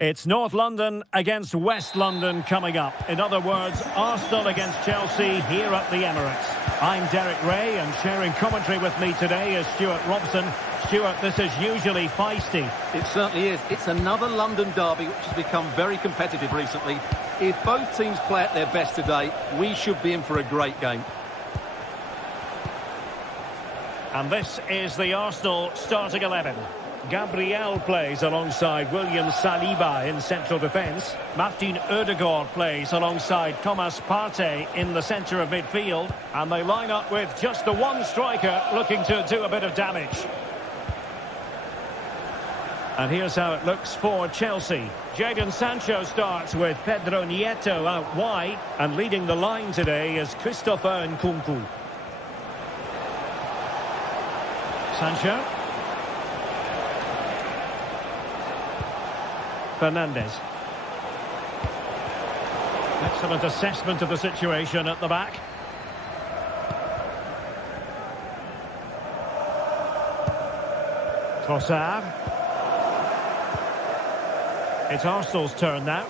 It's North London against West London coming up. In other words, Arsenal against Chelsea here at the Emirates. I'm Derek Ray, and sharing commentary with me today is Stuart Robson. Stuart, this is usually feisty. It certainly is. It's another London derby which has become very competitive recently. If both teams play at their best today, we should be in for a great game. And this is the Arsenal starting 11. Gabriel plays alongside William Saliba in central defence. Martin Ødegaard plays alongside Thomas Partey in the centre of midfield. And they line up with just the one striker looking to do a bit of damage. And here's how it looks for Chelsea. Jadon Sancho starts with Pedro Nieto out wide. And leading the line today is Christopher Nkunku. Sancho. Fernandes. Excellent assessment of the situation at the back. Trossard. It's Arsenal's turn now.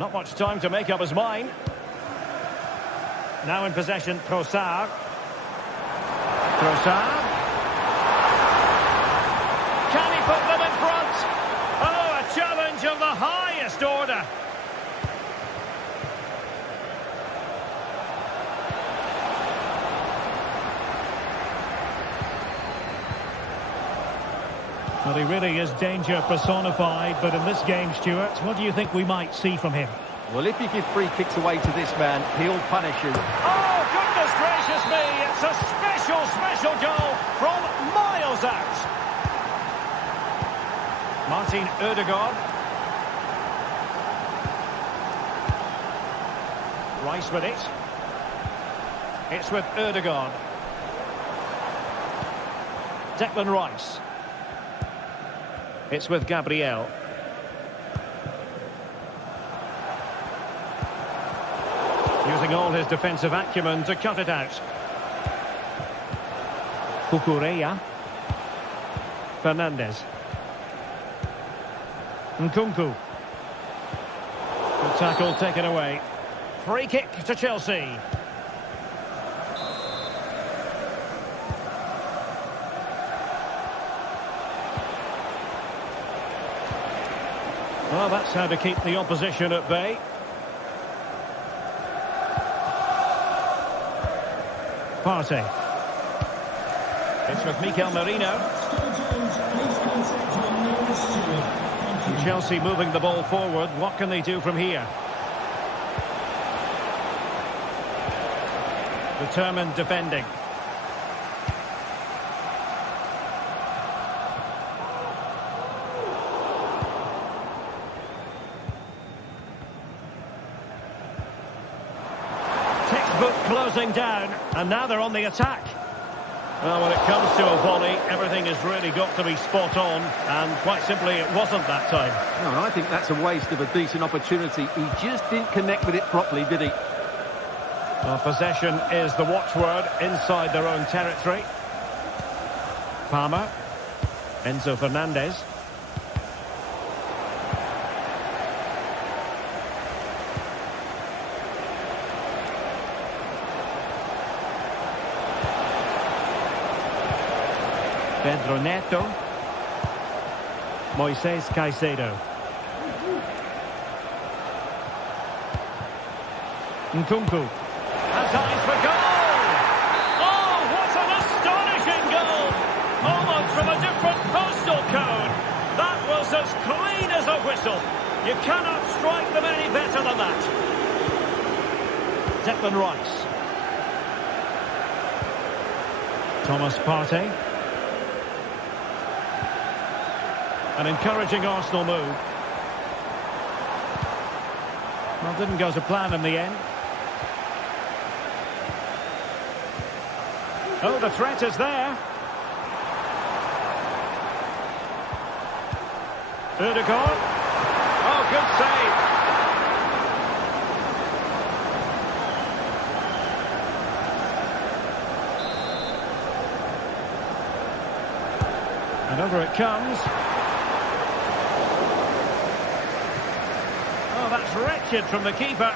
Not much time to make up his mind. Now in possession, Trossard. Trossard. Can he put them in front? Oh, a challenge of the highest order. Well, he really is danger personified, but in this game, Stuart, what do you think we might see from him? Well, if you give free kicks away to this man, he'll punish you. Oh, goodness gracious me! It's a special goal from miles out. Martin Ødegaard. Rice with it. It's with Ødegaard. Declan Rice. It's with Gabriel. Using all his defensive acumen to cut it out. Cucurella. Fernandes. Nkunku. Good tackle taken away. Free kick to Chelsea. Well, that's how to keep the opposition at bay. Partey. It's with Mikel Merino. Chelsea moving the ball forward. What can they do from here? Determined defending. Textbook closing down, and now they're on the attack. Well, when it comes to a volley, everything has really got to be spot on, and quite simply, it wasn't that time. No, and I think that's a waste of a decent opportunity. He just didn't connect with it properly, did he? Well, possession is the watchword inside their own territory. Palmer. Enzo Fernandez. Pedro Neto. Moises Caicedo. Nkunku. Has eyes for goal! Oh, what an astonishing goal! Almost from a different postal code. That was as clean as a whistle. You cannot strike them any better than that. Declan Rice. Thomas Partey. An encouraging Arsenal move. Well, didn't go to plan in the end. Oh, the threat is there. Ødegaard. Oh, good save. And over it comes. that's wretched from the keeper.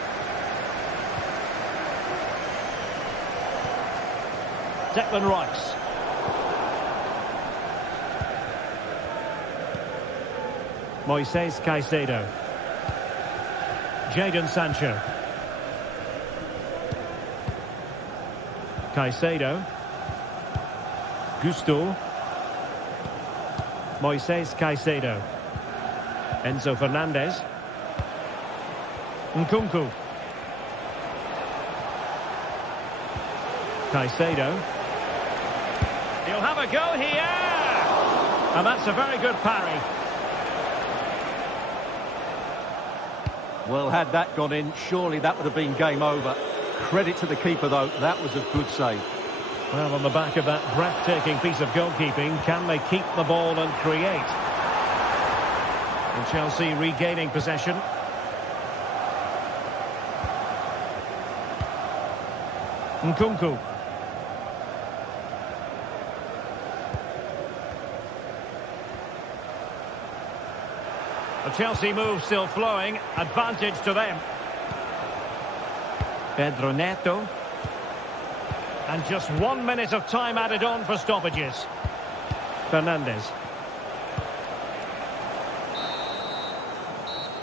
Declan Rice. Moises Caicedo. Jadon Sancho. Caicedo. Gusto. Moises Caicedo. Enzo Fernandez. Nkunku. Caicedo. He'll have a go here! And that's a very good parry. Well, had that gone in, surely that would have been game over. Credit to the keeper, though. That was a good save. Well, on the back of that breathtaking piece of goalkeeping, can they keep the ball and create? And Chelsea regaining possession. Nkunku. The Chelsea move still flowing, advantage to them. Pedro Neto. And just 1 minute of time added on for stoppages. Fernandez.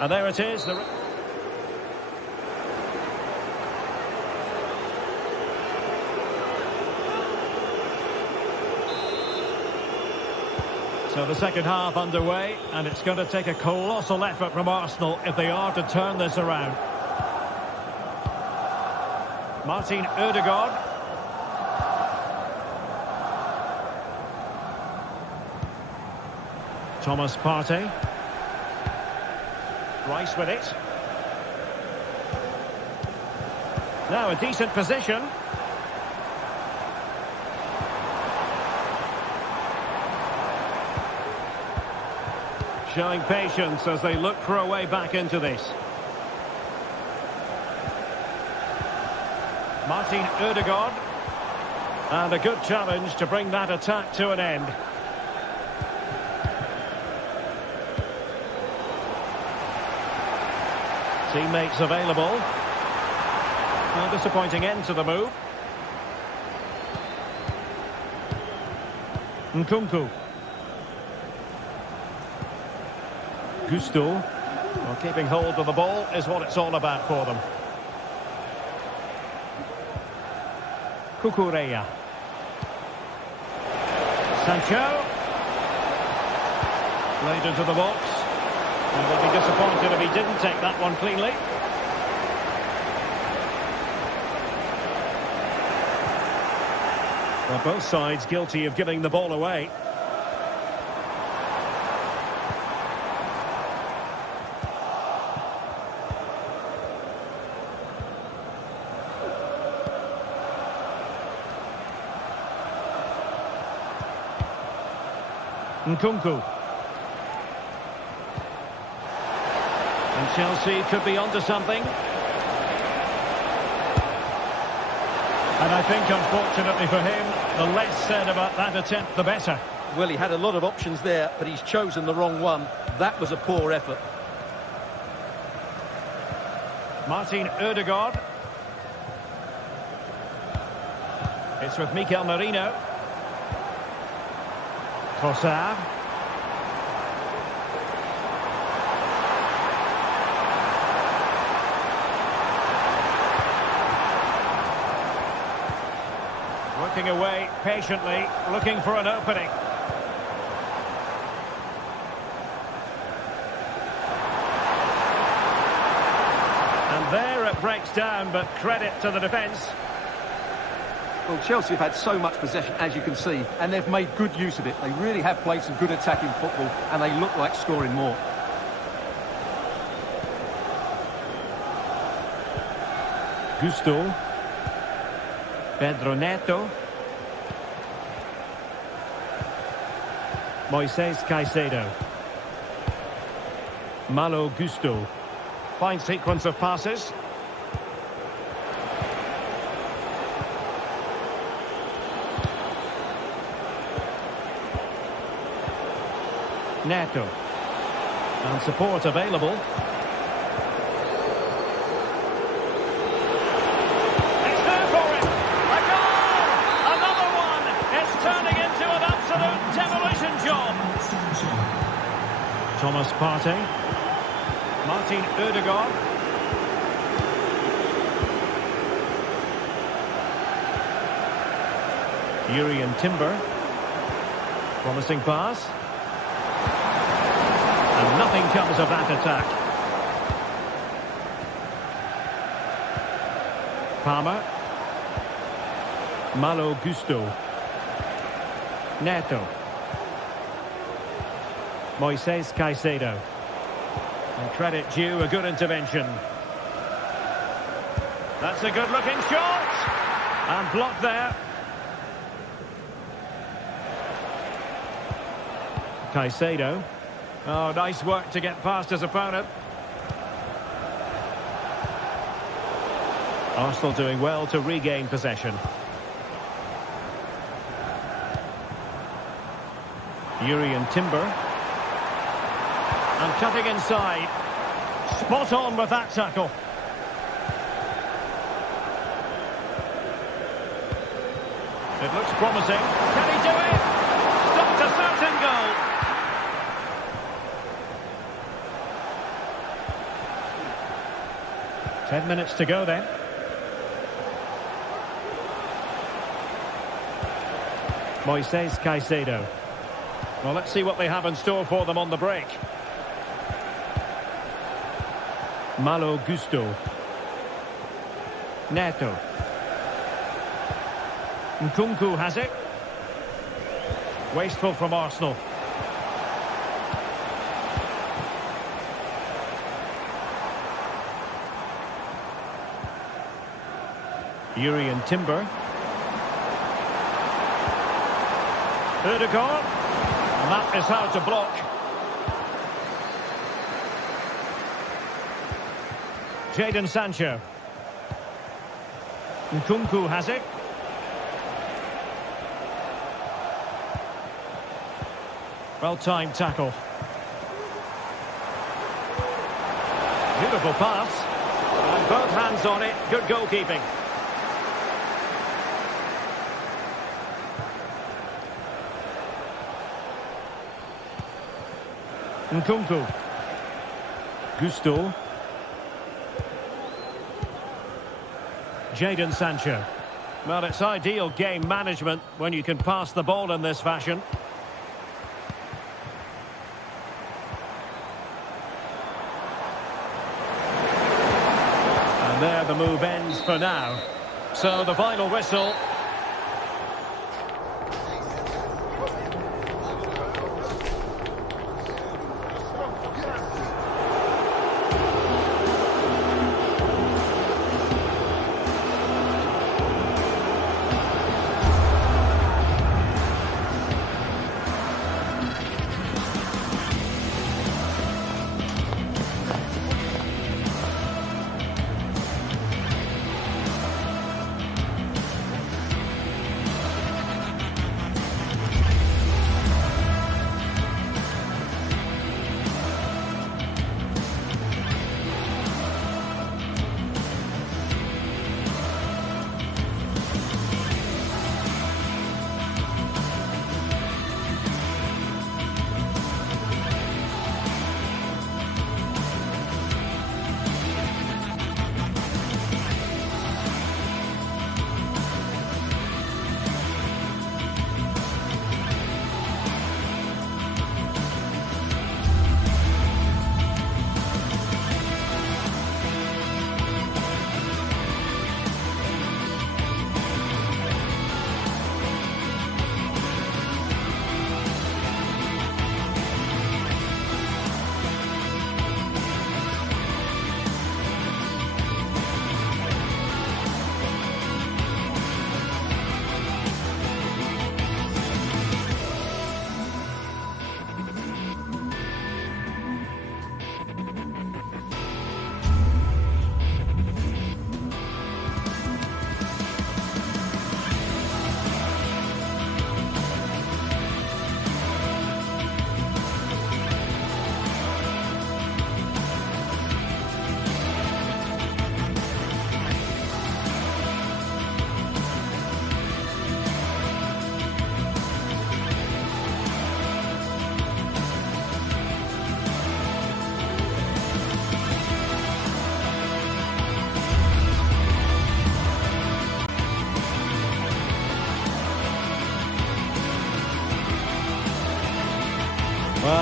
And there it is. So the second half underway, and it's going to take a colossal effort from Arsenal if they are to turn this around. Martin Ødegaard. Thomas Partey. Rice with it. Now a decent position. Showing patience as they look for a way back into this. Martin Ødegaard. And a good challenge to bring that attack to an end. Teammates available. A disappointing end to the move. Nkunku. Gusto. Well, keeping hold of the ball is what it's all about for them. Cucurella. Sancho. Played into the box. And they'll be disappointed if he didn't take that one cleanly. Well, both sides guilty of giving the ball away. Nkunku. And Chelsea could be onto something. And I think, unfortunately for him, the less said about that attempt, the better. Well, he had a lot of options there, but he's chosen the wrong one. That was a poor effort. Martin Ødegaard. It's with Mikel Merino. Trossard. Working away patiently, looking for an opening. And there it breaks down, but credit to the defence. Well, Chelsea have had so much possession, as you can see, and they've made good use of it. They really have played some good attacking football, and they look like scoring more. Gusto. Pedro Neto. Moises Caicedo. Malo Gusto. Fine sequence of passes. Neto. And support available. Thomas Partey. Martin Odegaard. Jurriën Timber. Promising pass. And nothing comes of that attack. Palmer. Malo Gusto. Neto. Moises Caicedo. And credit due, a good intervention. That's a good-looking shot! And blocked there. Caicedo. Oh, nice work to get past his opponent. Arsenal doing well to regain possession. Jurriën Timber. And cutting inside. Spot on with that tackle. It looks promising. Can he do it? Stopped a certain goal. Ten minutes to go then. Moises Caicedo. Well, let's see what they have in store for them on the break. Malo Gusto. Neto. Nkunku has it. Wasteful from Arsenal. Jurriën Timber. Odegaard. And that is how to block. Jadon Sancho. Nkunku has it. Well-timed tackle. Beautiful pass. And both hands on it. Good goalkeeping. Nkunku. Gusto. Jadon Sancho. Well, it's ideal game management when you can pass the ball in this fashion. And there the move ends for now. So the final whistle.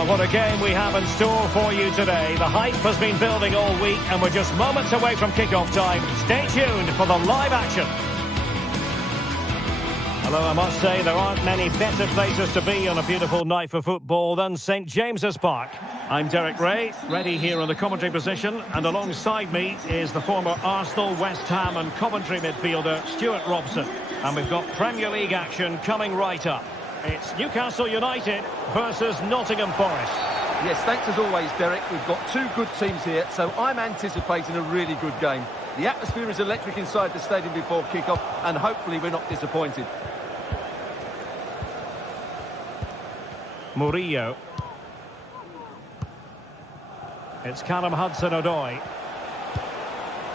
Well, what a game we have in store for you today. The hype has been building all week and we're just moments away from kick-off time. Stay tuned for the live action. Although I must say there aren't many better places to be on a beautiful night for football than St James's Park. I'm Derek Ray, ready here on the commentary position, and alongside me is the former Arsenal, West Ham and Coventry midfielder Stuart Robson. And we've got Premier League action coming right up. It's Newcastle United versus Nottingham Forest. Yes, thanks as always, Derek. We've got two good teams here, so I'm anticipating a really good game. The atmosphere is electric inside the stadium before kick-off, and hopefully we're not disappointed. Murillo. It's Callum Hudson-Odoi.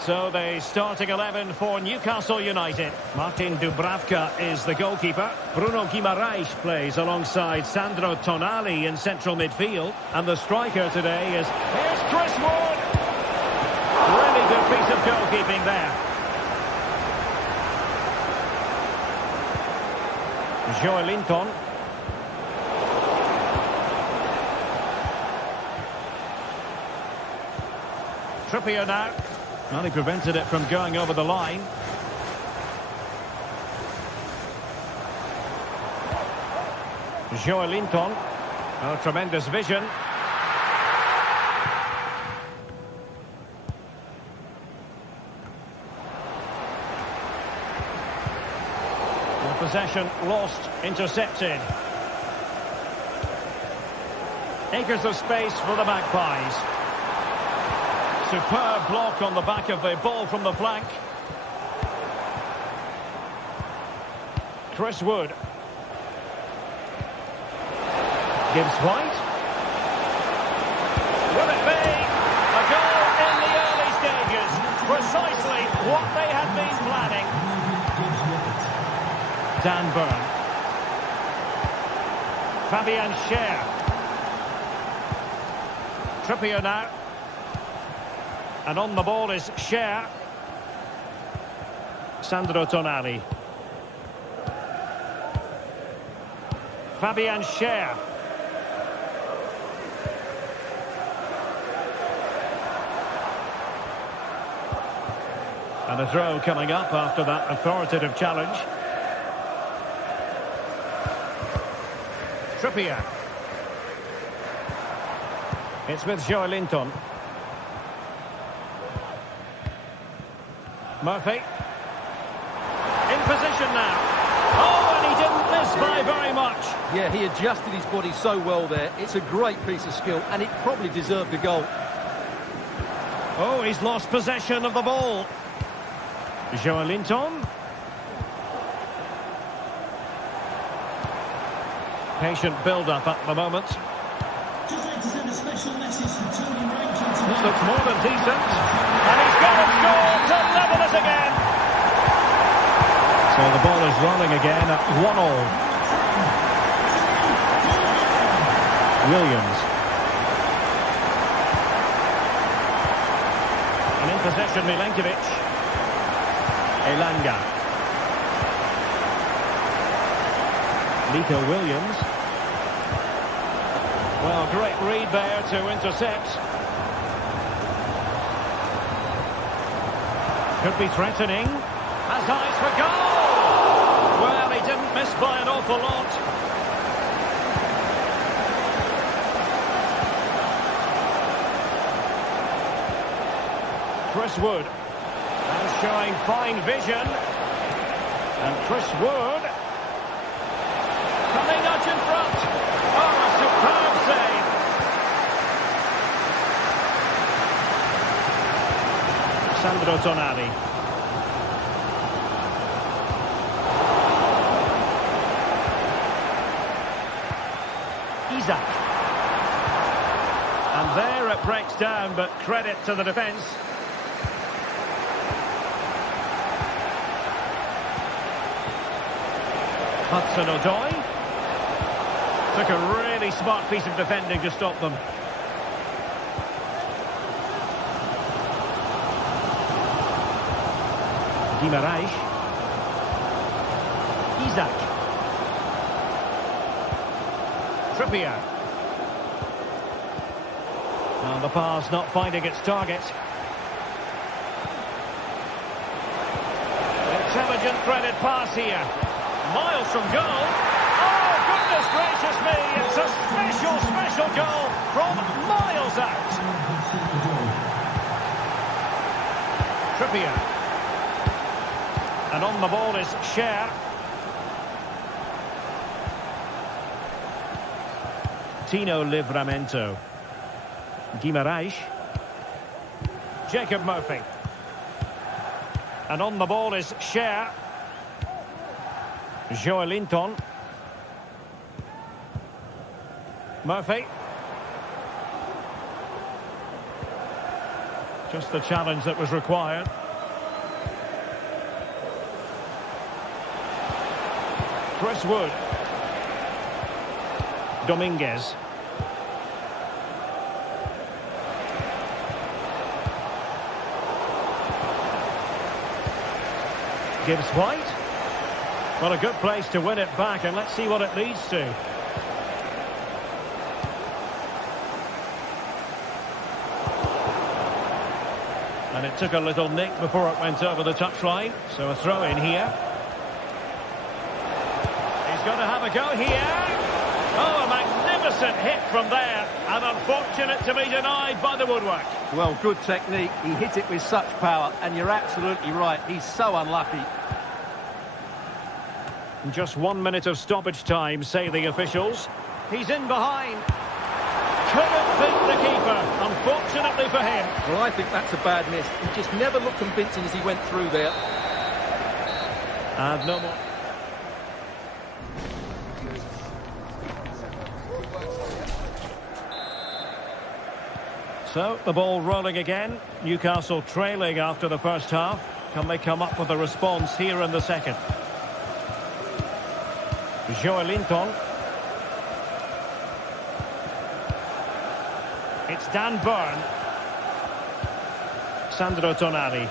So the starting 11 for Newcastle United. Martin Dubravka is the goalkeeper. Bruno Guimaraes plays alongside Sandro Tonali in central midfield. And the striker today is... Here's Chris Wood! Really good piece of goalkeeping there. Joelinton. Trippier now. Well, he prevented it from going over the line. Joelinton. Oh, tremendous vision. The possession lost, intercepted. Acres of space for the Magpies. Superb block on the back of the ball from the flank. Chris Wood. Gibbs White. Will it be a goal in the early stages? Precisely what they had been planning. Dan Burn. Fabian Schär. Trippier now. And on the ball is Schär. Sandro Tonali. Fabian Schär. And a throw coming up after that authoritative challenge. Trippier. It's with Joelinton. Murphy. In position now. Oh, and he didn't miss by very much. Yeah, he adjusted his body so well there. It's a great piece of skill, and it probably deserved a goal. Oh, he's lost possession of the ball. Joelinton. Patient build-up at the moment. Just like to send a special message from Tony Rankin. This looks more than decent. And he's got a score to level us again. So the ball is rolling again at 1-1. Williams. And in possession, Milenkovic. Elanga. Nico Williams. Well, great read there to intercept. Could be threatening. Has eyes for goal! Well, he didn't miss by an awful lot. Chris Wood. And showing fine vision. And Chris Wood. Coming out in front. Oh, a superb save. Sandro Tonali. Isaac. And there it breaks down, but credit to the defence. Hudson-Odoi. Took a really smart piece of defending to stop them. Guimaraes. Isaac. Trippier. the pass not finding its target. Intelligent threaded pass here. Miles from goal. Oh, goodness gracious me. It's a special goal from miles out. Trippier. And on the ball is Scher. Tino Livramento. Guimarães. Jacob Murphy. And on the ball is Scher. Joelinton. Murphy. Just the challenge that was required. Chris Wood. Dominguez. Gibbs White. Well, a good place to win it back, and let's see what it leads to. And it took a little nick before it went over the touchline, so a throw in here. He's going to have a go here. Oh, a magnificent hit from there, and unfortunate to be denied by the woodwork. Well, good technique. He hit it with such power, and you're absolutely right. He's so unlucky. Just 1 minute of stoppage time, say the officials. He's in behind. Couldn't beat the keeper, unfortunately for him. Well, I think that's a bad miss. He just never looked convincing as he went through there. And no more. So, the ball rolling again. Newcastle trailing after the first half. Can they come up with a response here in the second? Joelinton. It's Dan Burn. Sandro Tonali.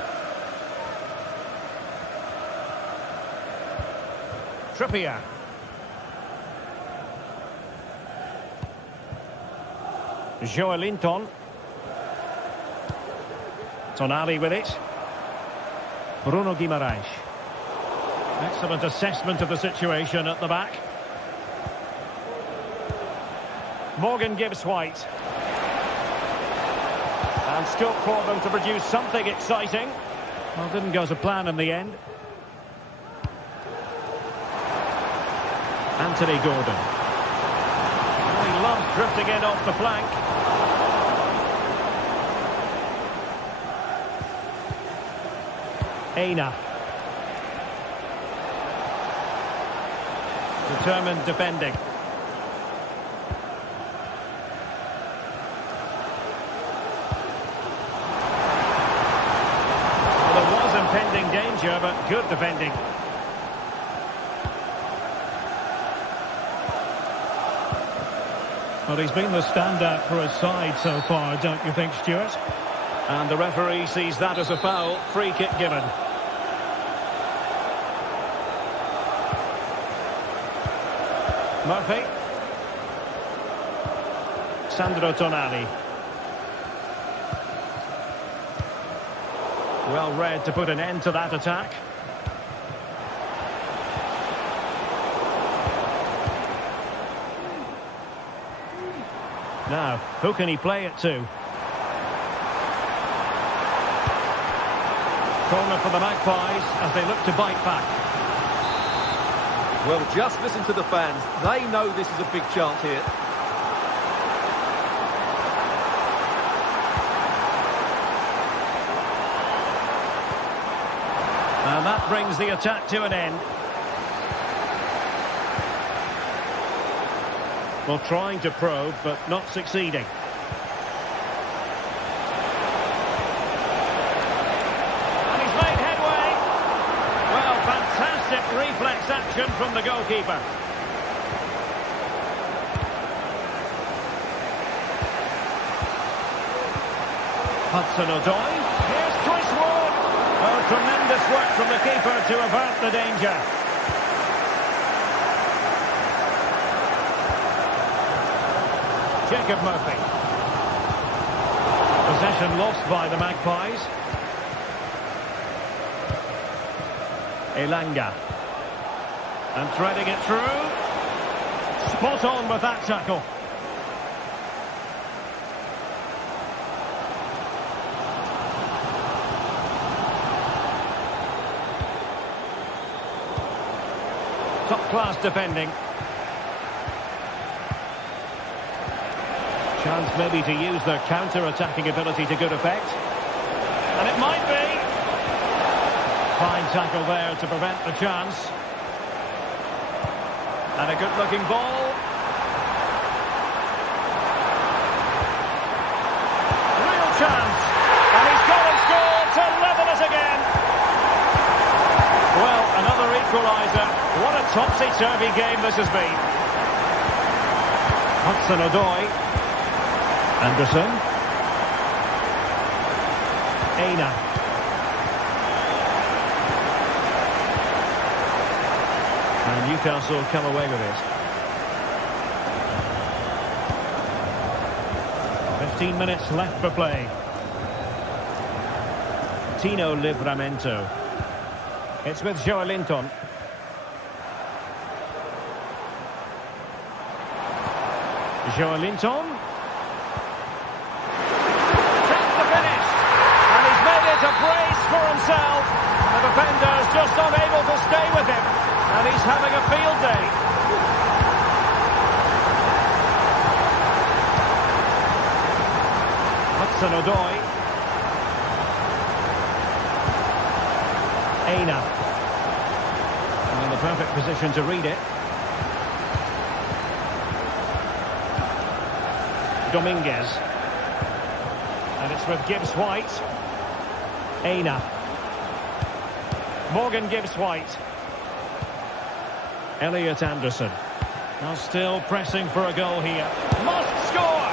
Trippier. Joelinton. Tonali with it. Bruno Guimarães. Excellent assessment of the situation at the back. Morgan Gibbs White. And scope for them to produce something exciting. Well, didn't go to plan in the end. Anthony Gordon. Oh, he loves drifting in off the flank. Aina. Determined defending. Well, there was impending danger, but good defending. Well, he's been the standout for his side so far, don't you think, Stuart? And the referee sees that as a foul. Free kick given. Murphy. Sandro Tonali. Well read to put an end to that attack. Now, who can he play it to? Corner for the Magpies as they look to bite back. Well, just listen to the fans. They know this is a big chance here. And that brings the attack to an end. Well, trying to probe, but not succeeding. And he's made headway. Well, fantastic reflex action from the goalkeeper. Hudson-Odoi. Here's Chris Wood. Oh, tremendous work from the keeper to avert the danger. Jacob Murphy. Possession lost by the Magpies. Elanga. And threading it through. Spot on with that tackle. Top-class defending. Chance maybe to use their counter-attacking ability to good effect. And it might be. Fine tackle there to prevent the chance. And a good-looking ball. Real chance. And he's gone and scored to level it again. Well, another equaliser. What a topsy-turvy game this has been. Hudson-Odoi. Anderson. Aina. And Newcastle come away with it. 15 minutes left for play. Tino Livramento. It's with Joelinton. Joelinton. A brace for himself. The defender's just unable to stay with him, and he's having a field day. Hudson-Odoi. Aina. In the perfect position to read it. Dominguez. And it's with Gibbs-White. Aina. Morgan Gibbs-White. Elliot Anderson. Now still pressing for a goal here. Must score!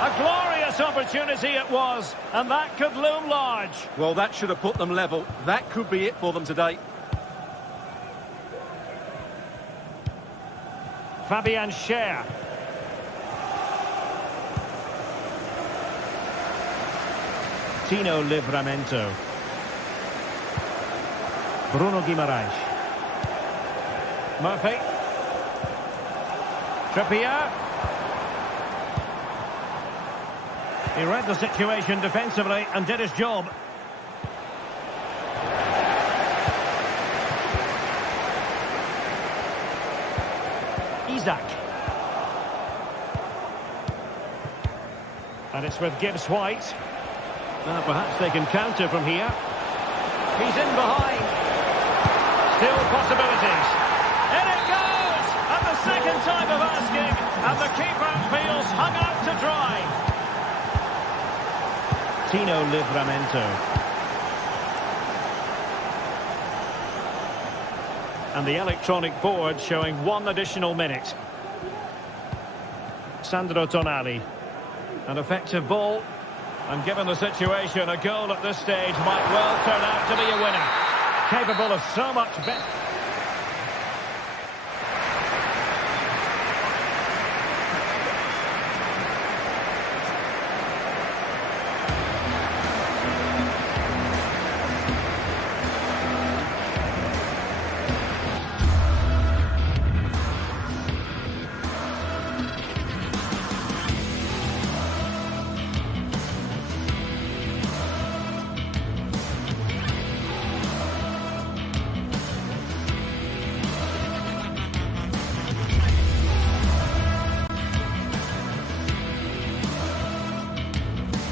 A glorious opportunity it was, and that could loom large. Well, that should have put them level. That could be it for them today. Fabian Schär. Tino Livramento. Bruno Guimaraes. Murphy. Trippier. He read the situation defensively and did his job. Isak. And it's with Gibbs-White. Now perhaps they can counter from here. He's in behind. Still possibilities. In it goes! And the second time of asking, and the keeper feels hung out to dry. Tino Livramento. And the electronic board showing 1 additional minute. Sandro Tonali. An effective ball. And given the situation, a goal at this stage might well turn out to be a winner. Capable of so much better.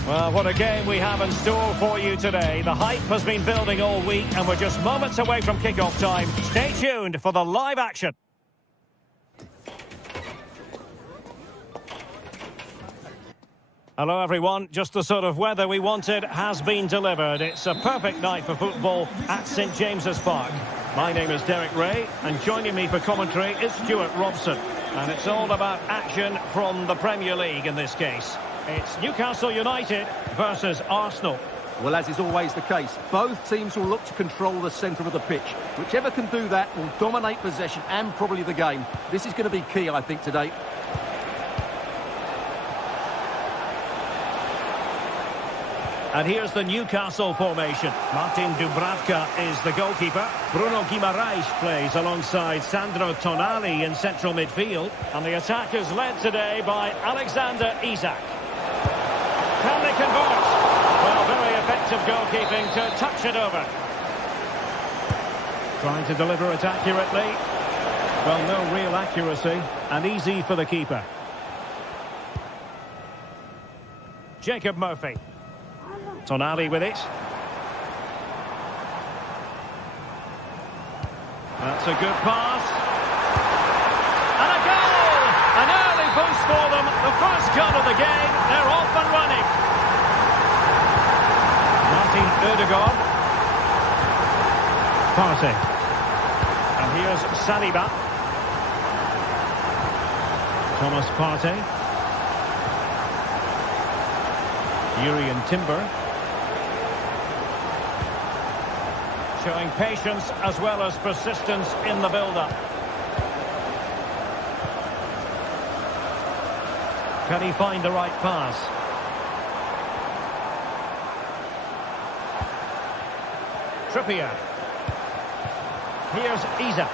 Well, what a game we have in store for you today. The hype has been building all week, and we're just moments away from kick-off time. Stay tuned for the live action. Hello, everyone. Just the sort of weather we wanted has been delivered. It's a perfect night for football at St James's Park. My name is Derek Ray, and joining me for commentary is Stuart Robson. And it's all about action from the Premier League in this case. It's Newcastle United versus Arsenal. Well, as is always the case, both teams will look to control the centre of the pitch. Whichever can do that will dominate possession and probably the game. This is going to be key, I think, today. And here's the Newcastle formation. Martin Dubravka is the goalkeeper. Bruno Guimaraes plays alongside Sandro Tonali in central midfield. And the attack is led today by Alexander Isak. Can they convert? Well, very effective goalkeeping to touch it over. Trying to deliver it accurately. Well, no real accuracy. And easy for the keeper. Jacob Murphy. Tonali with it. That's a good pass. And a goal! An early boost for them. The first goal of the game. They're off and running. Martin Ødegaard. Partey. And here's Saliba. Thomas Partey. Urian Timber. Showing patience as well as persistence in the build-up. Can he find the right pass? Trippier. Here's Isak.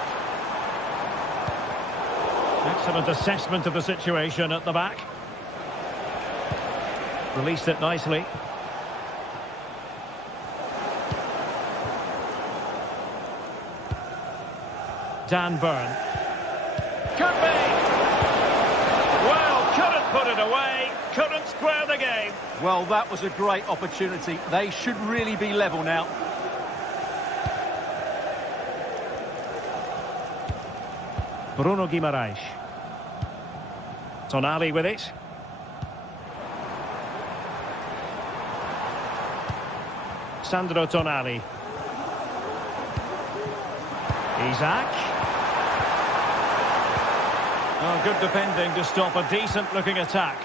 Excellent assessment of the situation at the back. Released it nicely. Dan Burn. Could be! Well, couldn't put it away, couldn't square the game. Well, that was a great opportunity. They should really be level now. Bruno Guimaraes. Tonali with it. Sandro Tonali. Isak. Oh, good defending to stop a decent-looking attack.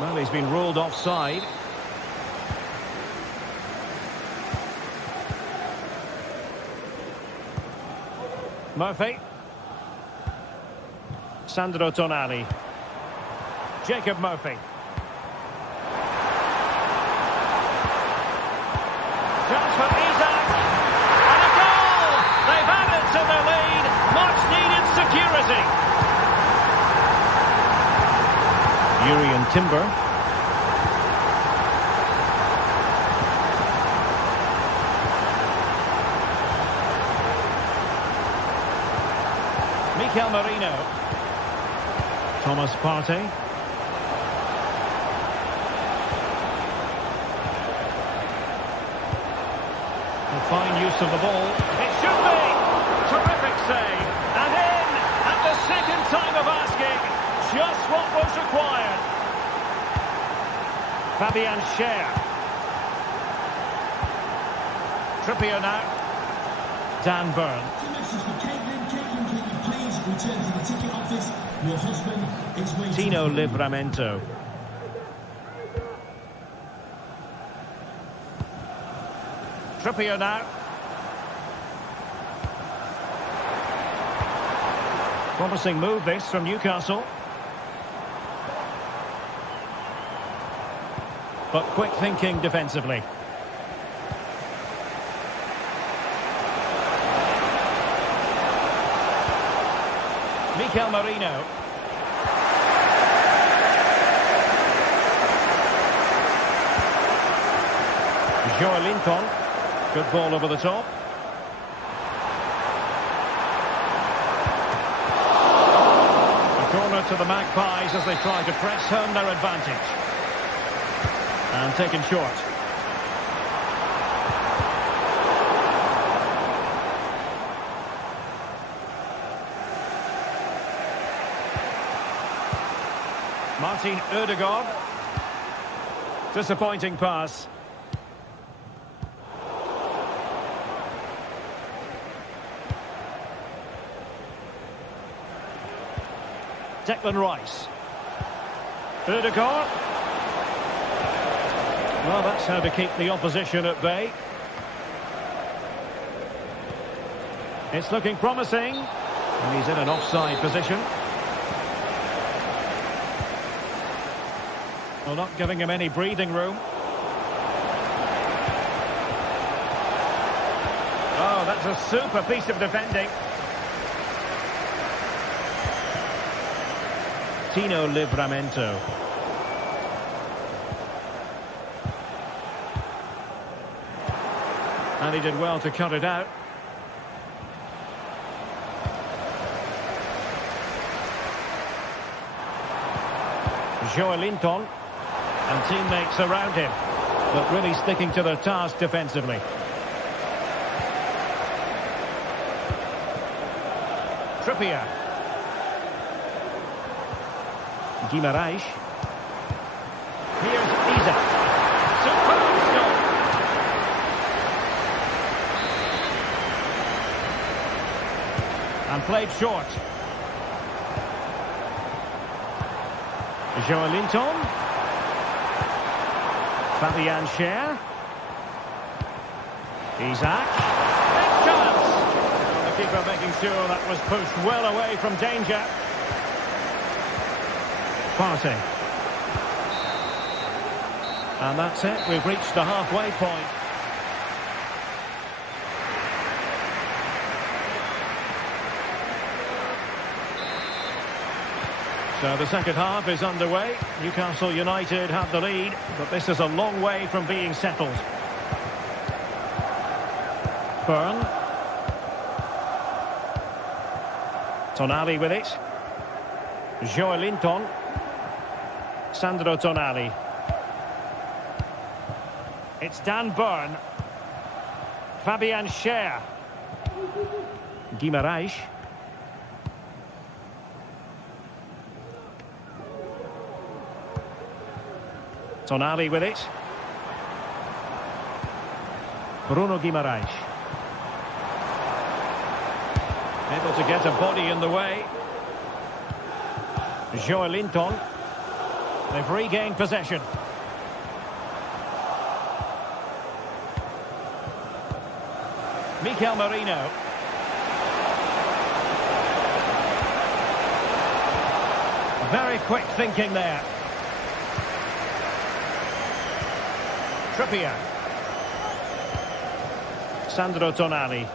Well, he's been ruled offside. Murphy. Sandro Tonali. Jacob Murphy. Chance for Isak. And a goal! They've added to their lead. Much needed security. Urian Timber. Mikel Merino. Thomas Partey. Fine use of the ball. It should be! Terrific save. And in at the second time of asking. Just what was required. Fabian Schär. Trippier now. Dan Burn. Tino Livramento. Trippier now. Promising move this from Newcastle. But quick thinking defensively. Mikel Merino. Joe Linton. Good ball over the top. A corner to the Magpies as they try to press home their advantage. And taken short. Martin Ødegaard. Disappointing pass. Declan Rice. Ødegaard. Well, that's how to keep the opposition at bay. It's looking promising. And he's in an offside position. Well, not giving him any breathing room. Oh, that's a super piece of defending. Tino Livramento. And he did well to cut it out. Joelinton. And teammates around him. But really sticking to their task defensively. Trippier. Guimaraes. Here's Isak. Superb stop. And played short. Joelinton. Fabian Schär. Isak. Big chance. The keeper making sure that was pushed well away from danger. Partey. And that's it. We've reached the halfway point. So the second half is underway. Newcastle United have the lead, but this is a long way from being settled. Byrne. Tonali with it. Joelinton. Sandro Tonali. It's Dan Byrne. Fabian Schär. Guimaraes. Tonali with it. Bruno Guimaraes. Able to get a body in the way. Joelinton. They've regained possession. Mikel Merino. Very quick thinking there. Trippier. Sandro Tonali.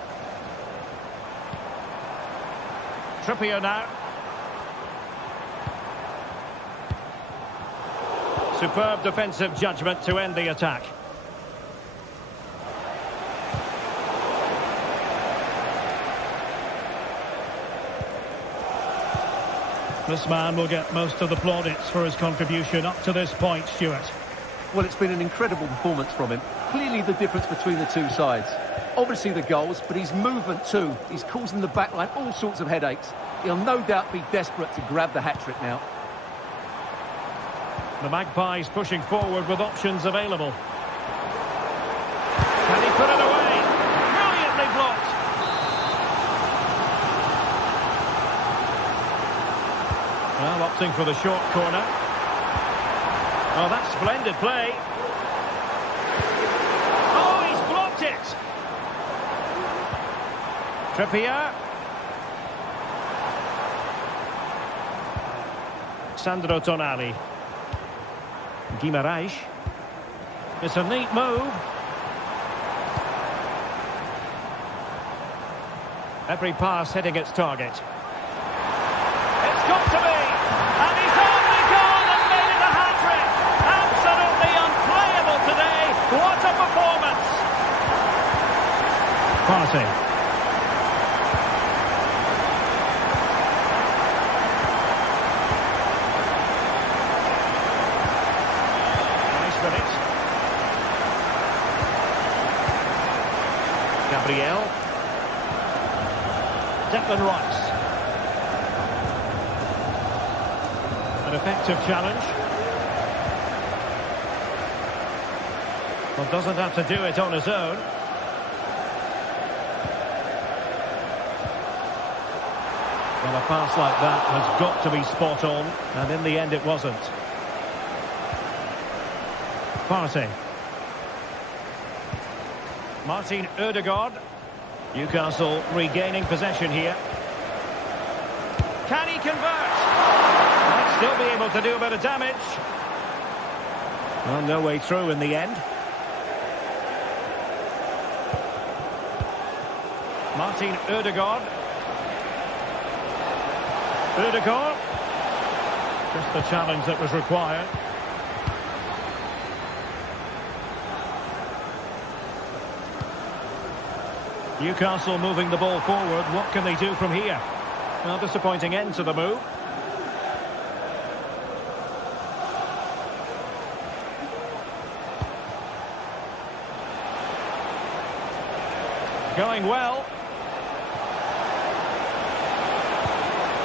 Trippier now. Superb defensive judgment to end the attack. This man will get most of the plaudits for his contribution up to this point, Stuart. Well, it's been an incredible performance from him. Clearly the difference between the two sides. Obviously the goals, but his movement too. He's causing the backline all sorts of headaches. He'll no doubt be desperate to grab the hat-trick now. The Magpies pushing forward with options available. Can he put it away? Brilliantly blocked. Well, opting for the short corner. Oh, that's splendid play. Oh, he's blocked it. Trippier. Sandro Tonali. Guimaraes. It's a neat move. Every pass hitting its target. It's got to be. And he's only gone and made it a hat-trick. Absolutely unplayable today. What a performance. Partey. Gabriel. Declan Rice. An effective challenge. Well, doesn't have to do it on his own. Well, a pass like that has got to be spot on, and in the end it wasn't. Partey. Martin Ødegaard. Newcastle regaining possession here. Can he convert? Might still be able to do a bit of damage. Well, no way through in the end. Martin Ødegaard. Ødegaard. Just the challenge that was required. Newcastle moving the ball forward. What can they do from here? Well, disappointing end to the move. Going well.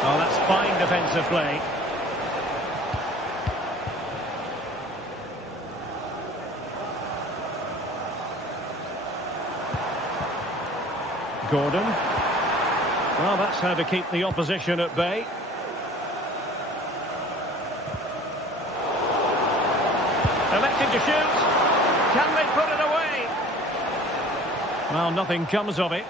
Oh, that's fine defensive play. Gordon. Well, that's how to keep the opposition at bay. Elected to shoot. Can they put it away? Well, nothing comes of it.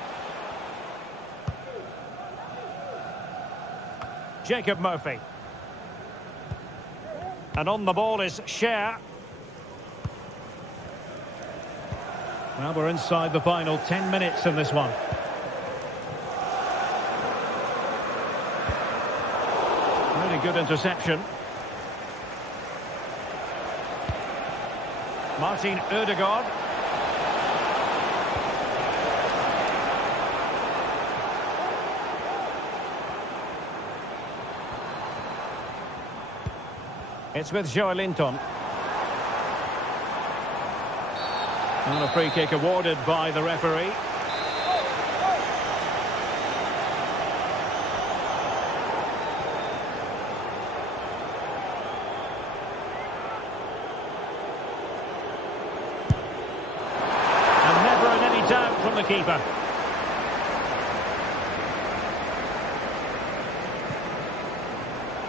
Jacob Murphy. And on the ball is Scher. Well, we're inside the final 10 minutes in this one. Really good interception. Martin Ødegaard. It's with Joelinton. And a free kick awarded by the referee. And never in any doubt from the keeper.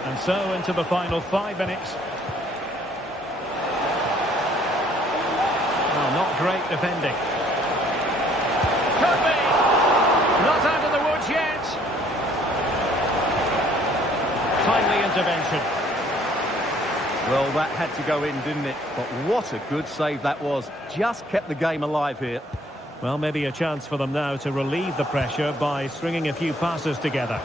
And so into the final 5 minutes. Well, not great defending. Could be! Not out of the woods yet. Timely intervention. Well, that had to go in, didn't it? But what a good save that was. Just kept the game alive here. Well, maybe a chance for them now to relieve the pressure by stringing a few passes together.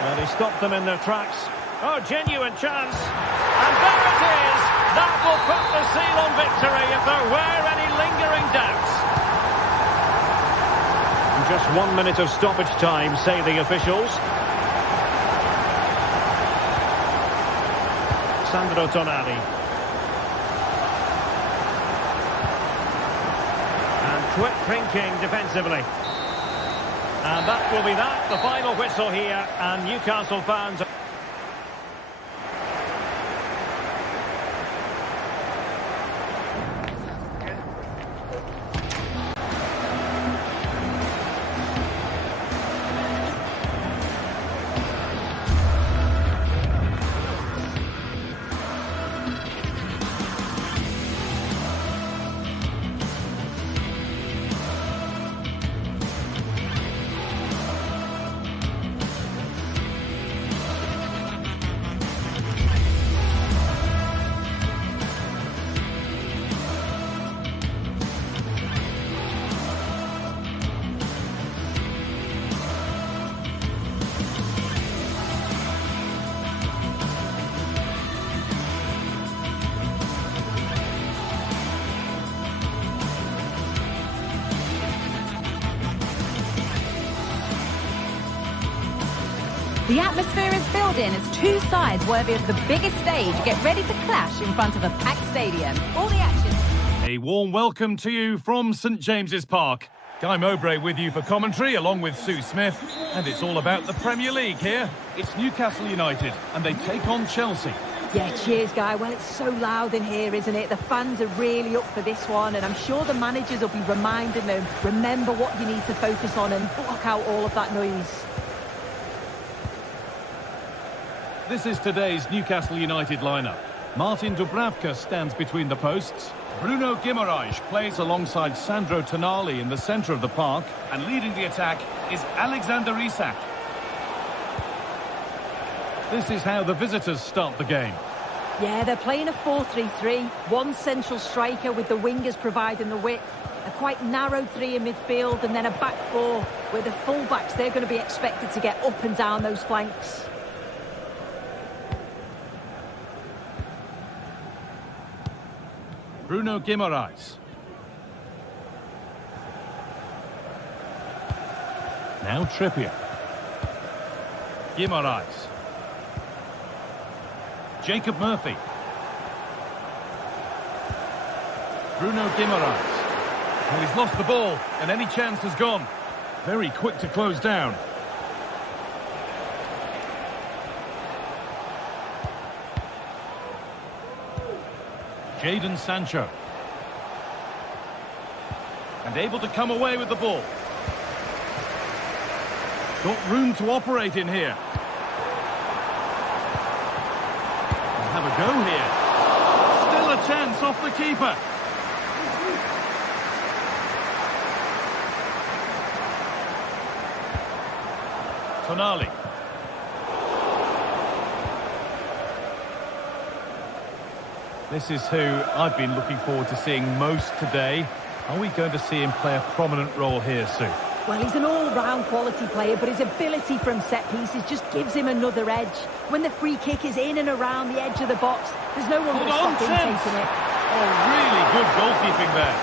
Well, he stopped them in their tracks. Oh, genuine chance. And there it is. That will put the seal on victory if there were any lingering doubts. Just 1 minute of stoppage time, say the officials. Sandro Tonali. And quick thinking defensively. And that will be that, the final whistle here, and Newcastle fans... The atmosphere is building as two sides worthy of the biggest stage get ready to clash in front of a packed stadium. All the action. A warm welcome to you from St James's Park. Guy Mowbray with you for commentary, along with Sue Smith. And it's all about the Premier League here. It's Newcastle United, and they take on Chelsea. Yeah, cheers, Guy. Well, it's so loud in here, isn't it? The fans are really up for this one, and I'm sure the managers will be reminding them, remember what you need to focus on and block out all of that noise. This is today's Newcastle United lineup. Martin Dubravka stands between the posts. Bruno Guimaraes plays alongside Sandro Tonali in the centre of the park. And leading the attack is Alexander Isak. This is how the visitors start the game. Yeah, they're playing a 4-3-3. One central striker with the wingers providing the width. A quite narrow three in midfield and then a back four where the full-backs, they're going to be expected to get up and down those flanks. Bruno Guimaraes. Now Trippier. Guimaraes. Jacob Murphy. Bruno Guimaraes. Well, he's lost the ball, and any chance has gone. Very quick to close down. Jadon Sancho. And able to come away with the ball. Got room to operate in here. Have a go here. Still a chance off the keeper. Tonali. This is who I've been looking forward to seeing most today. Are we going to see him play a prominent role here, Sue? Well, he's an all-round quality player, but his ability from set pieces just gives him another edge. When the free kick is in and around the edge of the box, there's no one to stop him taking it. Oh, really good goalkeeping there.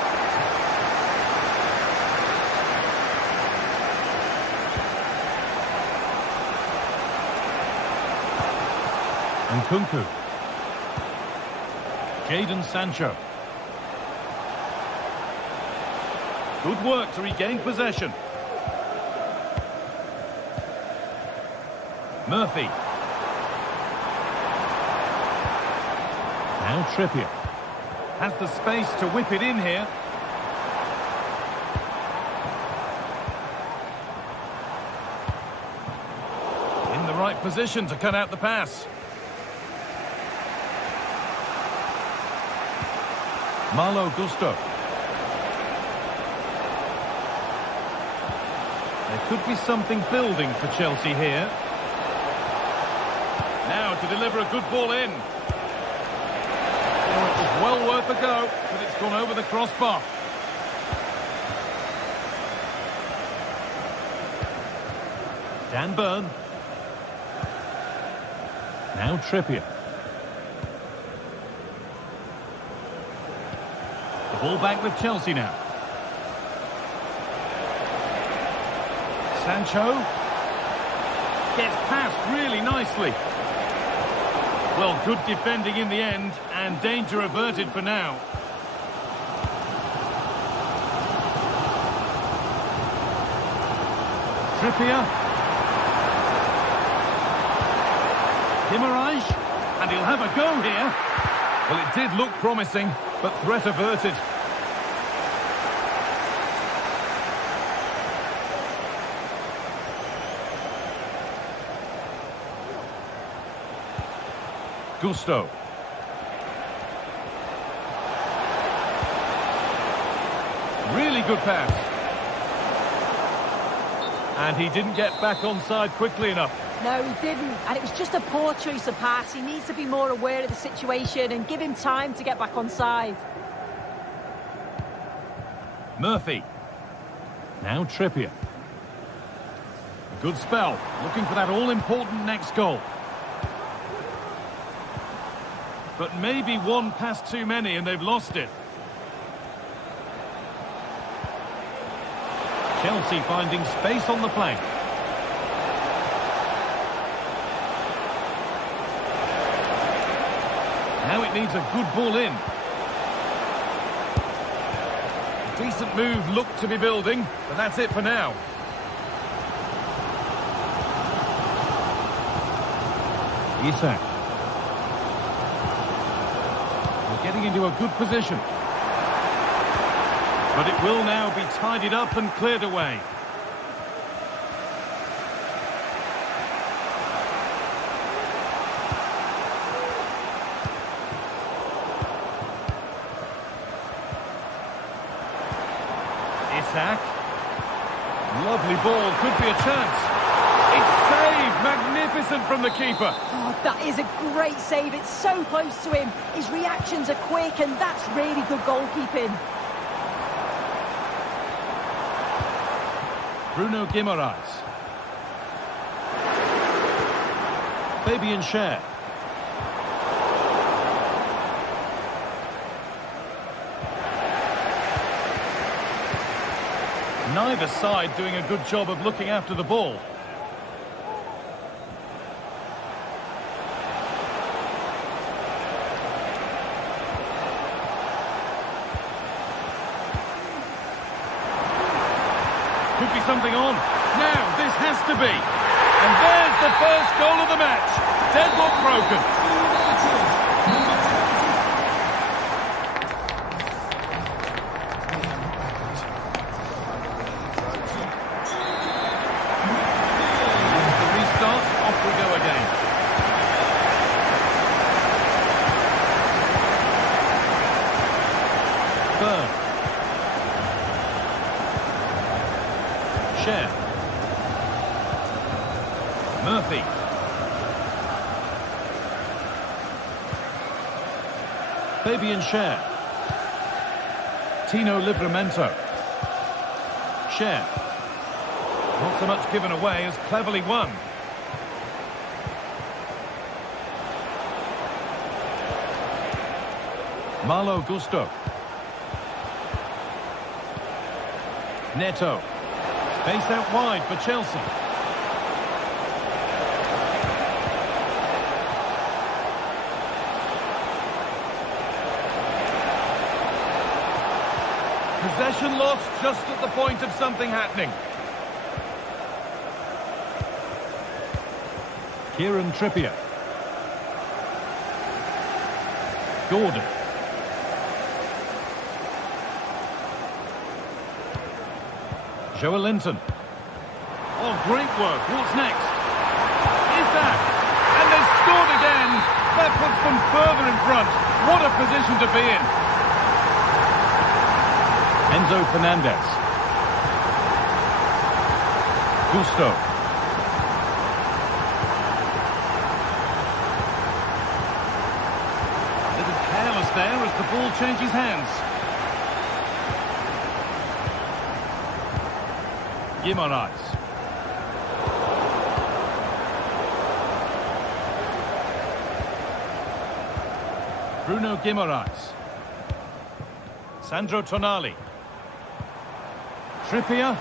Nkunku. Jadon Sancho. Good work to regain possession. Murphy. Now Trippier. Has the space to whip it in here. In the right position to cut out the pass. Malo Gusto. There could be something building for Chelsea here. Now to deliver a good ball in. Oh, it was well worth a go, but it's gone over the crossbar. Dan Burn. Now Trippier. The ball back with Chelsea now. Sancho gets past really nicely. Well, good defending in the end, and danger averted for now. Trippier. Guimaraes, and he'll have a go here. Well, it did look promising, but threat averted. Gusto. Really good pass. And he didn't get back onside quickly enough. No, he didn't. And it was just a poor choice of pass. He needs to be more aware of the situation and give him time to get back onside. Murphy. Now Trippier. A good spell. Looking for that all-important next goal. But maybe one pass too many and they've lost it. Chelsea finding space on the flank. Now it needs a good ball in. A decent move looked to be building, but that's it for now. Isak. Getting into a good position. But it will now be tidied up and cleared away. Isak. Lovely ball, could be a chance. It's saved, magnificent. Magnificent from the keeper. Oh, that is a great save. It's so close to him. His reactions are quick, and that's really good goalkeeping. Bruno Guimaraes. Fabian Schär. Neither side doing a good job of looking after the ball. Could be something on. Now, this has to be. And there's the first goal of the match. Deadlock broken. The restart, off we go again. Third. Schär. Murphy. Fabian Schär. Tino Livramento. Schär. Not so much given away as cleverly won. Malo Gusto. Neto. Space out wide for Chelsea. Possession lost just at the point of something happening. Kieran Trippier. Gordon. Joelinton. Oh, great work. What's next? Isaac. And they've scored again. That puts them further in front. What a position to be in. Enzo Fernandez. Gusto. A little careless there as the ball changes hands. Guimaraes. Bruno Guimaraes. Sandro Tonali. Trippier.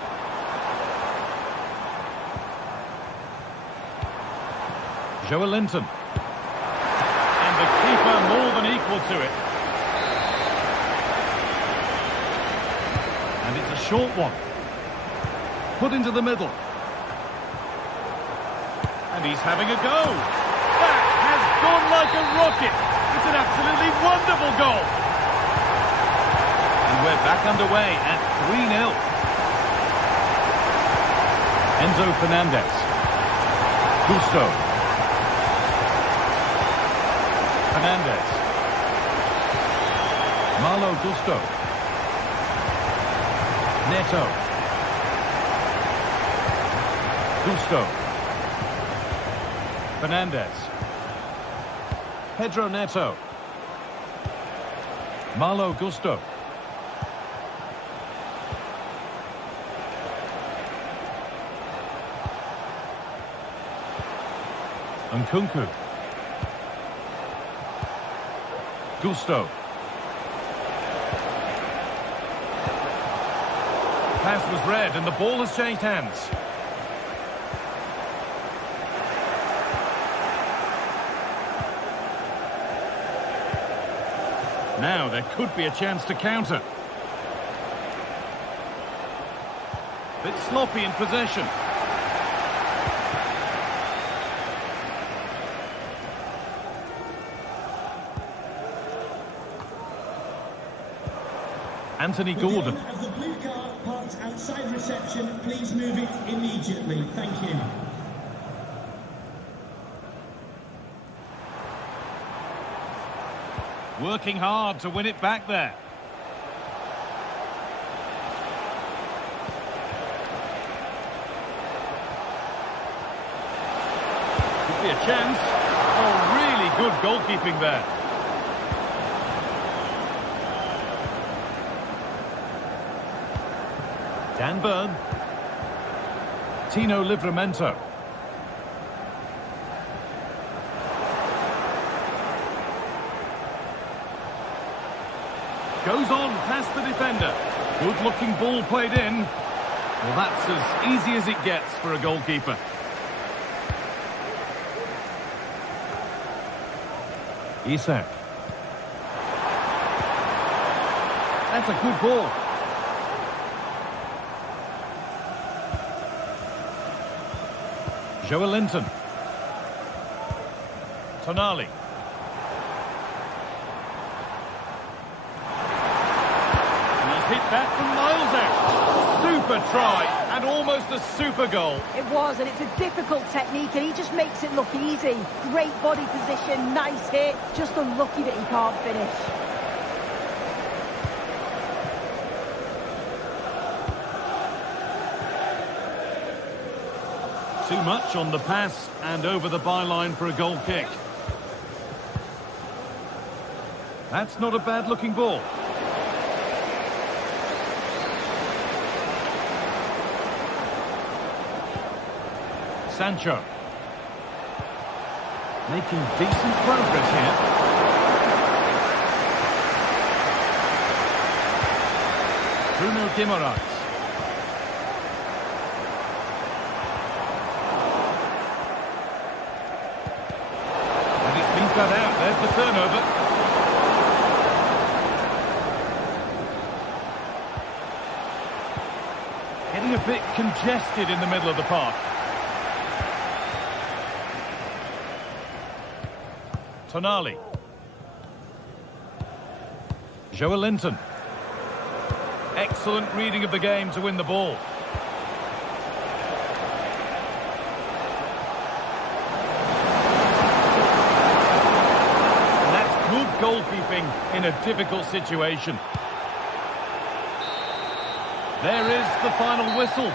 Joelinton. And the keeper more than equal to it. And it's a short one. Put into the middle. And he's having a go. That has gone like a rocket. It's an absolutely wonderful goal. And we're back underway at 3-0. Enzo Fernandez. Gusto. Fernandez. Malo Gusto. Neto. Gusto. Fernandez. Pedro Neto. Malo Gusto. Nkunku. Gusto. Pass was read and the ball has changed hands. Now there could be a chance to counter. Bit sloppy in possession. Anthony Gordon. Of the blue car parked outside reception, please move it immediately. Thank you. Working hard to win it back there. be a chance. Oh, really good goalkeeping there. Dan Burn. Tino Livramento. Goes on past the defender. Good looking ball played in. Well, that's as easy as it gets for a goalkeeper. Isak. That's a good ball. Joelinton. Tonali. Hit that from miles out. Super try and almost a super goal. It was, and it's a difficult technique, and he just makes it look easy. Great body position, nice hit. Just unlucky that he can't finish. Too much on the pass and over the byline for a goal kick. That's not a bad looking ball. Sancho. Making decent progress here. Bruno Guimaraes. And it's been cut out. There's the turnover. Getting a bit congested in the middle of the park. Tonali. Joelinton. Excellent reading of the game to win the ball. And that's good goalkeeping in a difficult situation. There is the final whistle.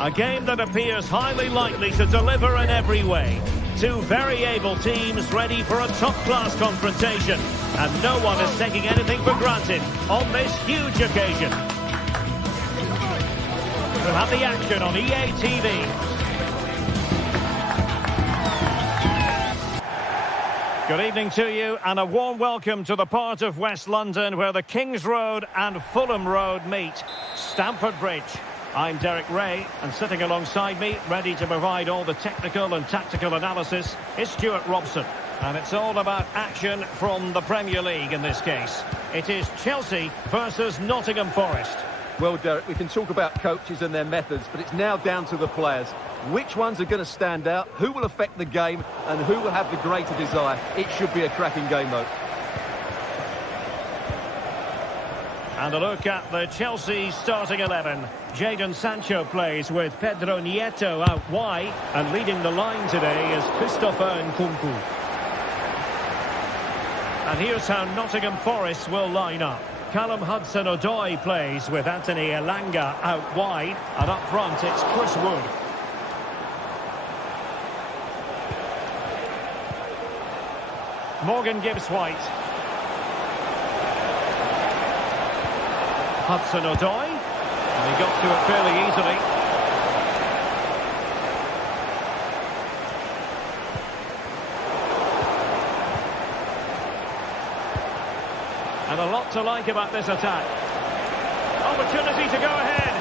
A game that appears highly likely to deliver in every way. Two very able teams ready for a top-class confrontation. And no one is taking anything for granted on this huge occasion. We'll have the action on EA TV. Good evening to you and a warm welcome to the part of West London where the King's Road and Fulham Road meet, Stamford Bridge. I'm Derek Ray, and sitting alongside me, ready to provide all the technical and tactical analysis, is Stuart Robson. And it's all about action from the Premier League in this case. It is Chelsea versus Nottingham Forest. Well, Derek, we can talk about coaches and their methods, but it's now down to the players. Which ones are going to stand out, who will affect the game, and who will have the greater desire? It should be a cracking game, though. And a look at the Chelsea starting 11. Jadon Sancho plays with Pedro Nieto out wide. And leading the line today is Christopher Nkunku. And here's how Nottingham Forest will line up. Callum Hudson-Odoi plays with Anthony Elanga out wide. And up front it's Chris Wood. Morgan Gibbs-White. Hudson-Odoi. And he got to it fairly easily. And a lot to like about this attack. Opportunity to go ahead.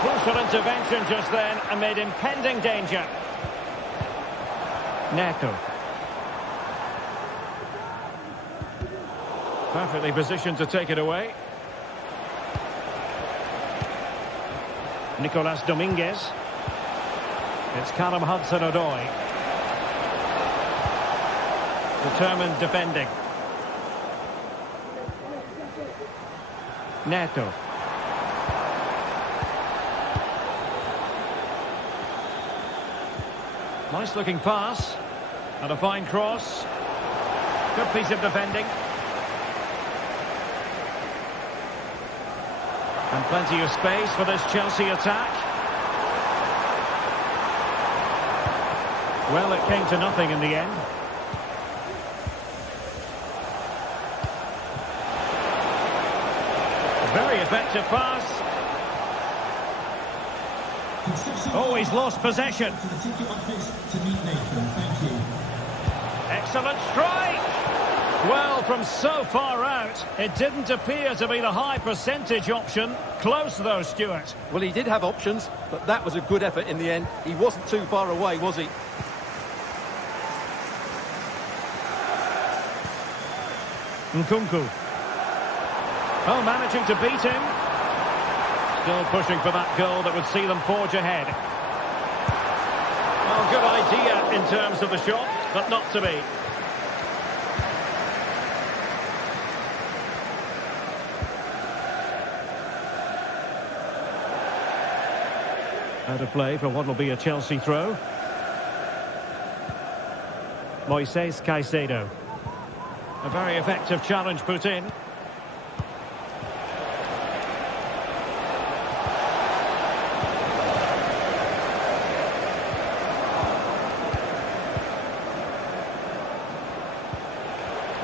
Crucial intervention just then amid impending danger. Neto. Perfectly positioned to take it away. Nicolas Dominguez. It's Callum Hudson-Odoi. Determined defending. Neto. Nice looking pass. And a fine cross. Good piece of defending. And plenty of space for this Chelsea attack. Well, it came to nothing in the end. Very effective pass. Oh, he's lost possession. Excellent strike. Well, from so far out, it didn't appear to be the high percentage option. Close though, Stuart. Well, he did have options, but that was a good effort in the end. He wasn't too far away, was he? Nkunku. Oh, managing to beat him. Still pushing for that goal that would see them forge ahead. Well, good idea in terms of the shot, but not to be. Out of play for what will be a Chelsea throw. Moises Caicedo. A very effective challenge put in.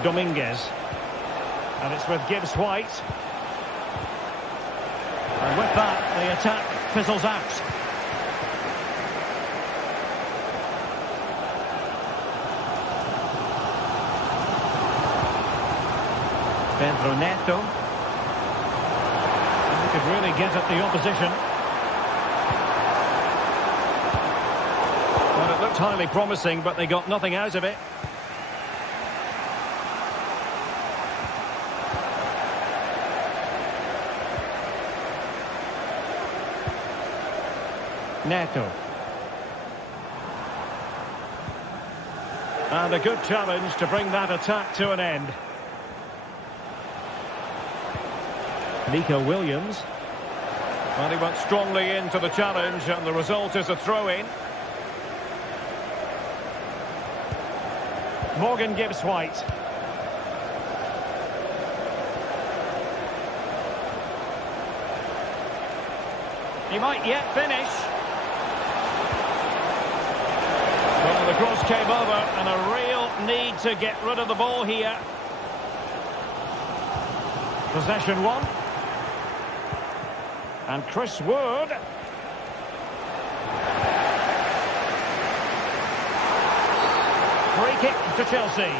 Dominguez. And it's with Gibbs-White. And with that, the attack fizzles out. Pedro Neto. And he could really get at the opposition. Well, it looked highly promising, but they got nothing out of it. Neto. And a good challenge to bring that attack to an end. Nico Williams. Well, he went strongly into the challenge, and the result is a throw-in. Morgan Gibbs-White. He might yet finish. Well, the cross came over, and a real need to get rid of the ball here. Possession one. And Chris Wood. Free kick to Chelsea.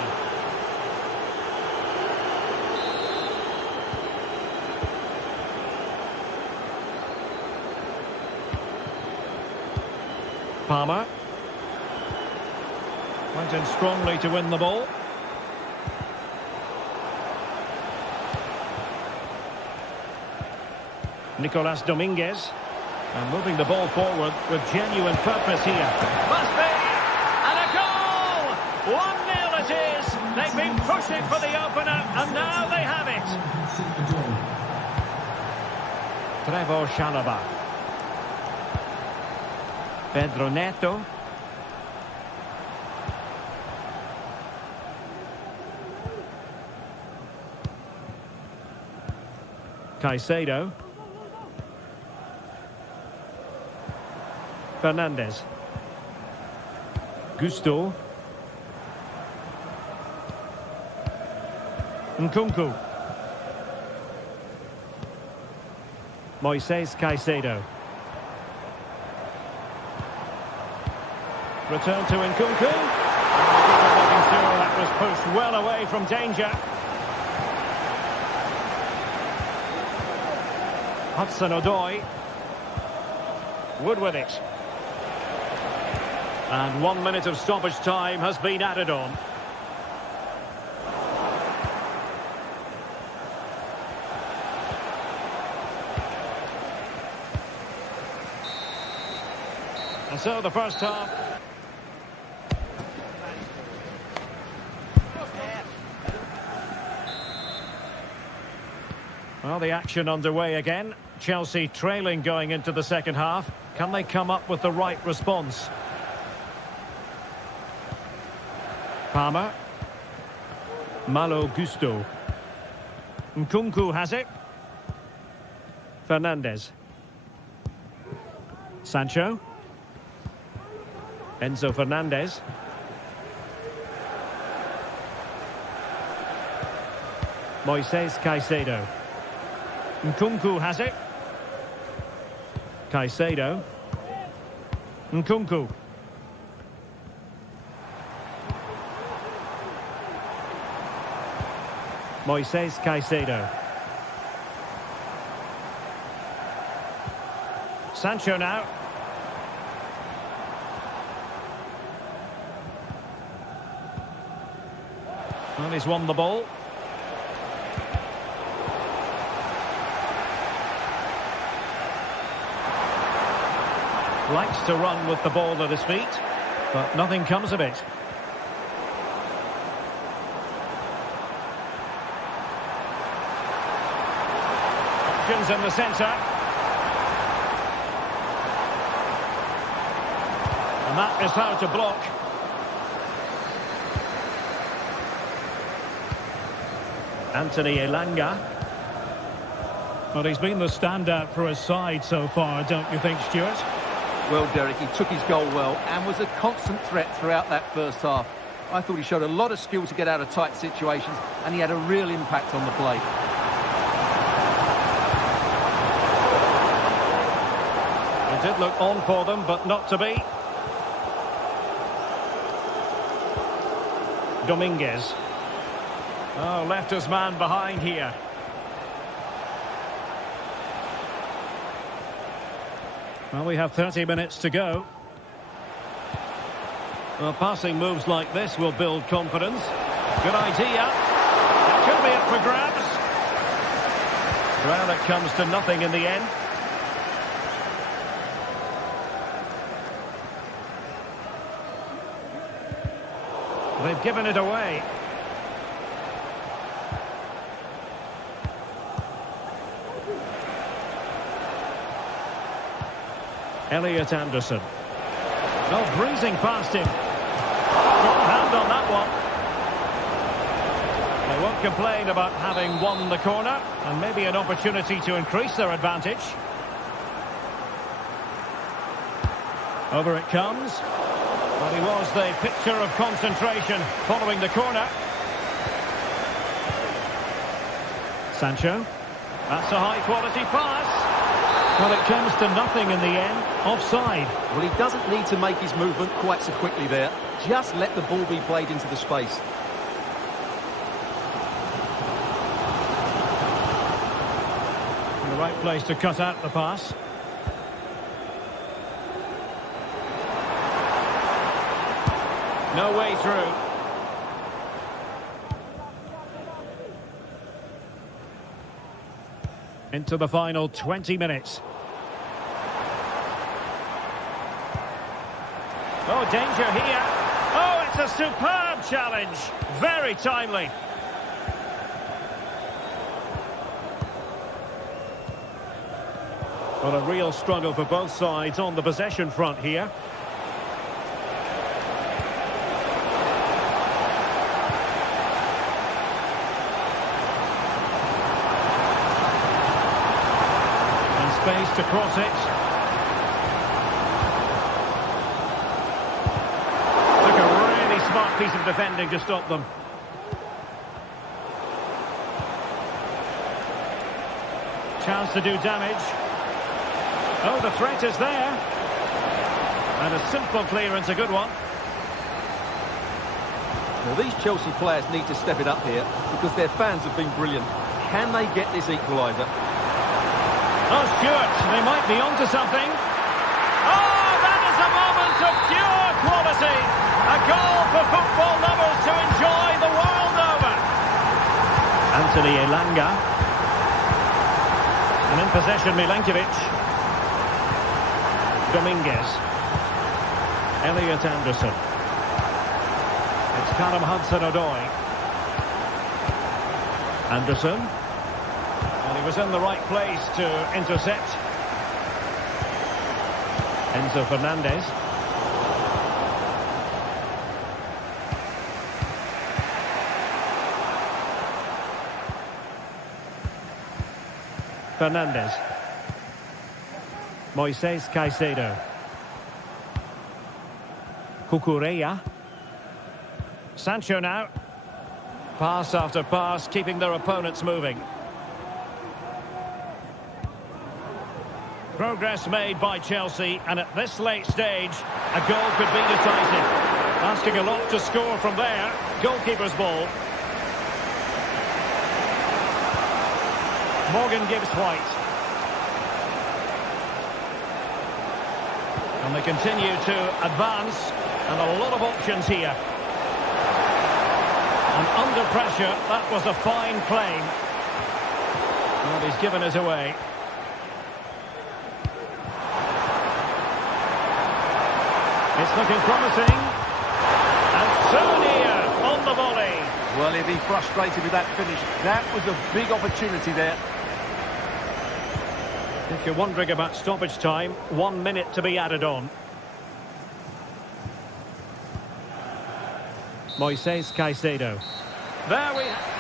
Palmer. Went in strongly to win the ball. Nicolas Dominguez. And moving the ball forward with genuine purpose here. Must be! And a goal! 1-0 it is! They've been pushing for the opener, and now they have it. Trevoh Chalobah. Pedro Neto. Caicedo. Fernandes. Gusto. Nkunku. Moises Caicedo. Return to Nkunku. Making sure that was pushed well away from danger. Hudson-Odoi. Wood with it. And 1 minute of stoppage time has been added on. And so the first half. Well, the action underway again. Chelsea trailing going into the second half. Can they come up with the right response? Palmer. Malo Gusto. Nkunku has it. Fernandes. Sancho. Enzo Fernandez. Moises Caicedo. Nkunku has it. Caicedo. Nkunku. Moises Caicedo. Sancho now. Well, he's won the ball. Likes to run with the ball at his feet, but nothing comes of it. Options in the centre. And that is how to block. Anthony Elanga. Well, he's been the standout for his side so far, don't you think, Stuart? Well, Derek, he took his goal well and was a constant threat throughout that first half. I thought he showed a lot of skill to get out of tight situations, and he had a real impact on the play. It did look on for them, but not to be. Dominguez. Oh, left his man behind here. Well, we have 30 minutes to go. Well, passing moves like this will build confidence. Good idea. That could be up for grabs. Well, it comes to nothing in the end. They've given it away. Elliot Anderson. Oh, breezing past him. Strong hand on that one. They won't complain about having won the corner, and maybe an opportunity to increase their advantage. Over it comes. But he was the picture of concentration following the corner. Sancho. That's a high-quality pass. Well, it comes to nothing in the end. Offside. Well, he doesn't need to make his movement quite so quickly there. Just let the ball be played into the space. In the right place to cut out the pass. No way through. Into the final 20 minutes. Oh, danger here. Oh, it's a superb challenge. Very timely. Well, a real struggle for both sides on the possession front here. And space to cross it. Took a really smart piece of defending to stop them. Chance to do damage. Oh, the threat is there. And a simple clearance, a good one. Well, these Chelsea players need to step it up here because their fans have been brilliant. Can they get this equaliser? Oh, Stuart, they might be onto something. Oh, that is a moment of pure quality. A goal for football lovers to enjoy the world over. Anthony Elanga. And in possession, Milenkovic. Dominguez. Elliot Anderson. It's Callum Hudson-Odoi. Anderson. Well, he was in the right place to intercept. Enzo Fernandez. Fernandez. Moises Caicedo. Cucurella. Sancho now. Pass after pass, keeping their opponents moving. Progress made by Chelsea, and at this late stage, a goal could be decisive. Asking a lot to score from there. Goalkeeper's ball. Morgan gives White. And they continue to advance, and a lot of options here. And under pressure, that was a fine claim. Well, he's given us away. It's looking promising. And so near on the volley. Well, he'll be frustrated with that finish. That was a big opportunity there. If you're wondering about stoppage time, 1 minute to be added on. Moises Caicedo. There we have.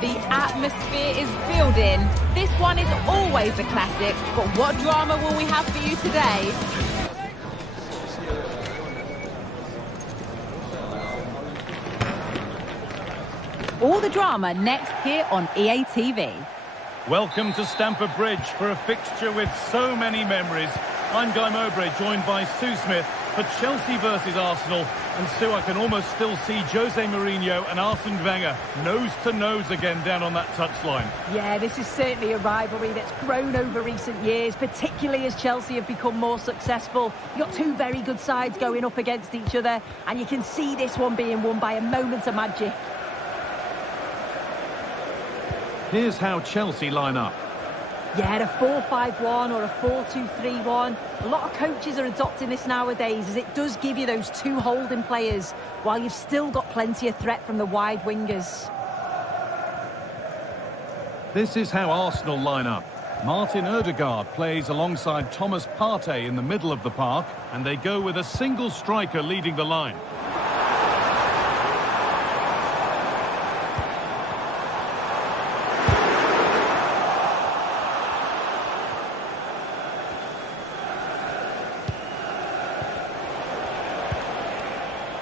The atmosphere is building. This one is always a classic, but what drama will we have for you today? All the drama next here on EA TV. Welcome to Stamford Bridge for a fixture with so many memories. I'm Guy Mowbray, joined by Sue Smith for Chelsea versus Arsenal. And Sue, I can almost still see Jose Mourinho and Arsene Wenger nose to nose again down on that touchline. Yeah, this is certainly a rivalry that's grown over recent years, particularly as Chelsea have become more successful. You've got two very good sides going up against each other, and you can see this one being won by a moment of magic. Here's how Chelsea line up. Yeah, a 4-5-1 or a 4-2-3-1. A lot of coaches are adopting this nowadays, as it does give you those two holding players, while you've still got plenty of threat from the wide wingers. This is how Arsenal line up. Martin Odegaard plays alongside Thomas Partey in the middle of the park, and they go with a single striker leading the line.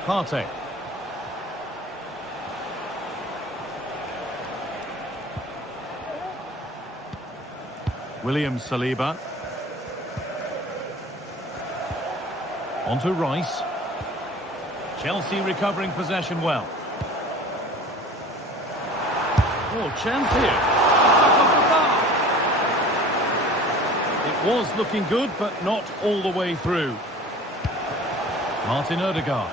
Partey. William Saliba. On to Rice. Chelsea recovering possession well. Oh, chance here. It was looking good, but not all the way through. Martin Odegaard.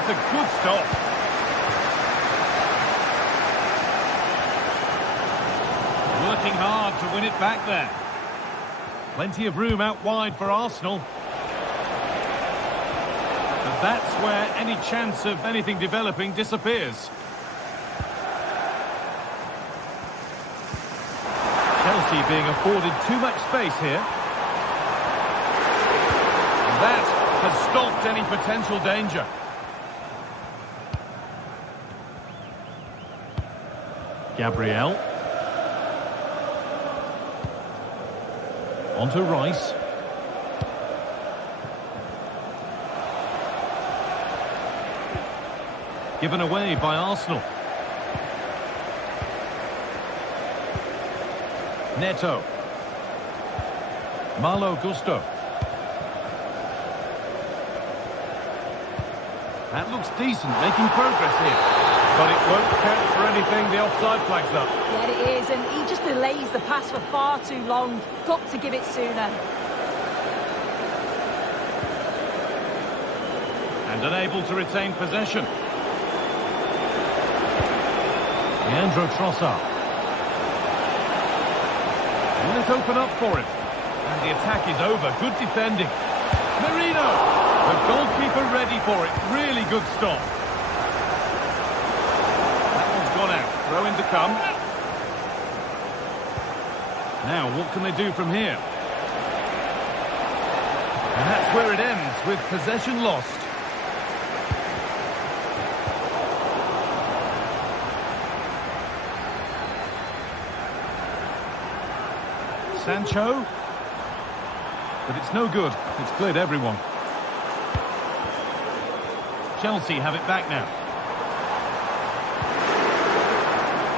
A good stop. Working hard to win it back there. Plenty of room out wide for Arsenal. But that's where any chance of anything developing disappears. Chelsea being afforded too much space here. And that has stopped any potential danger. Gabriel. On to Rice. Given away by Arsenal. Neto. Malo Gusto. That looks decent, making progress here. But it won't count for anything, the offside flag's up. Yeah, it is, and he just delays the pass for far too long. Got to give it sooner. And unable to retain possession. Leandro Trossard. Will it open up for him? And the attack is over. Good defending. Merino! The goalkeeper ready for it. Really good stop. Throw in to come. Now, what can they do from here? And that's where it ends, with possession lost. Sancho. But it's no good. It's cleared everyone. Chelsea have it back now.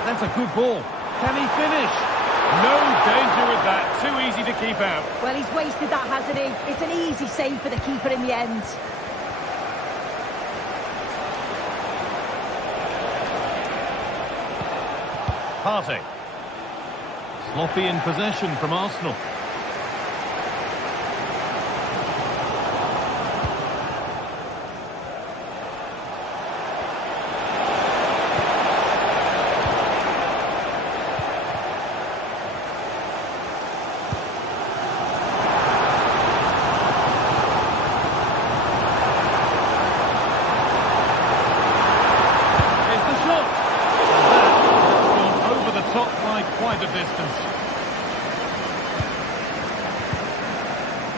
That's a good ball. Can he finish? No danger with that. Too easy to keep out. Well, he's wasted that, hasn't he? It's an easy save for the keeper in the end. Partey. Sloppy in possession from Arsenal.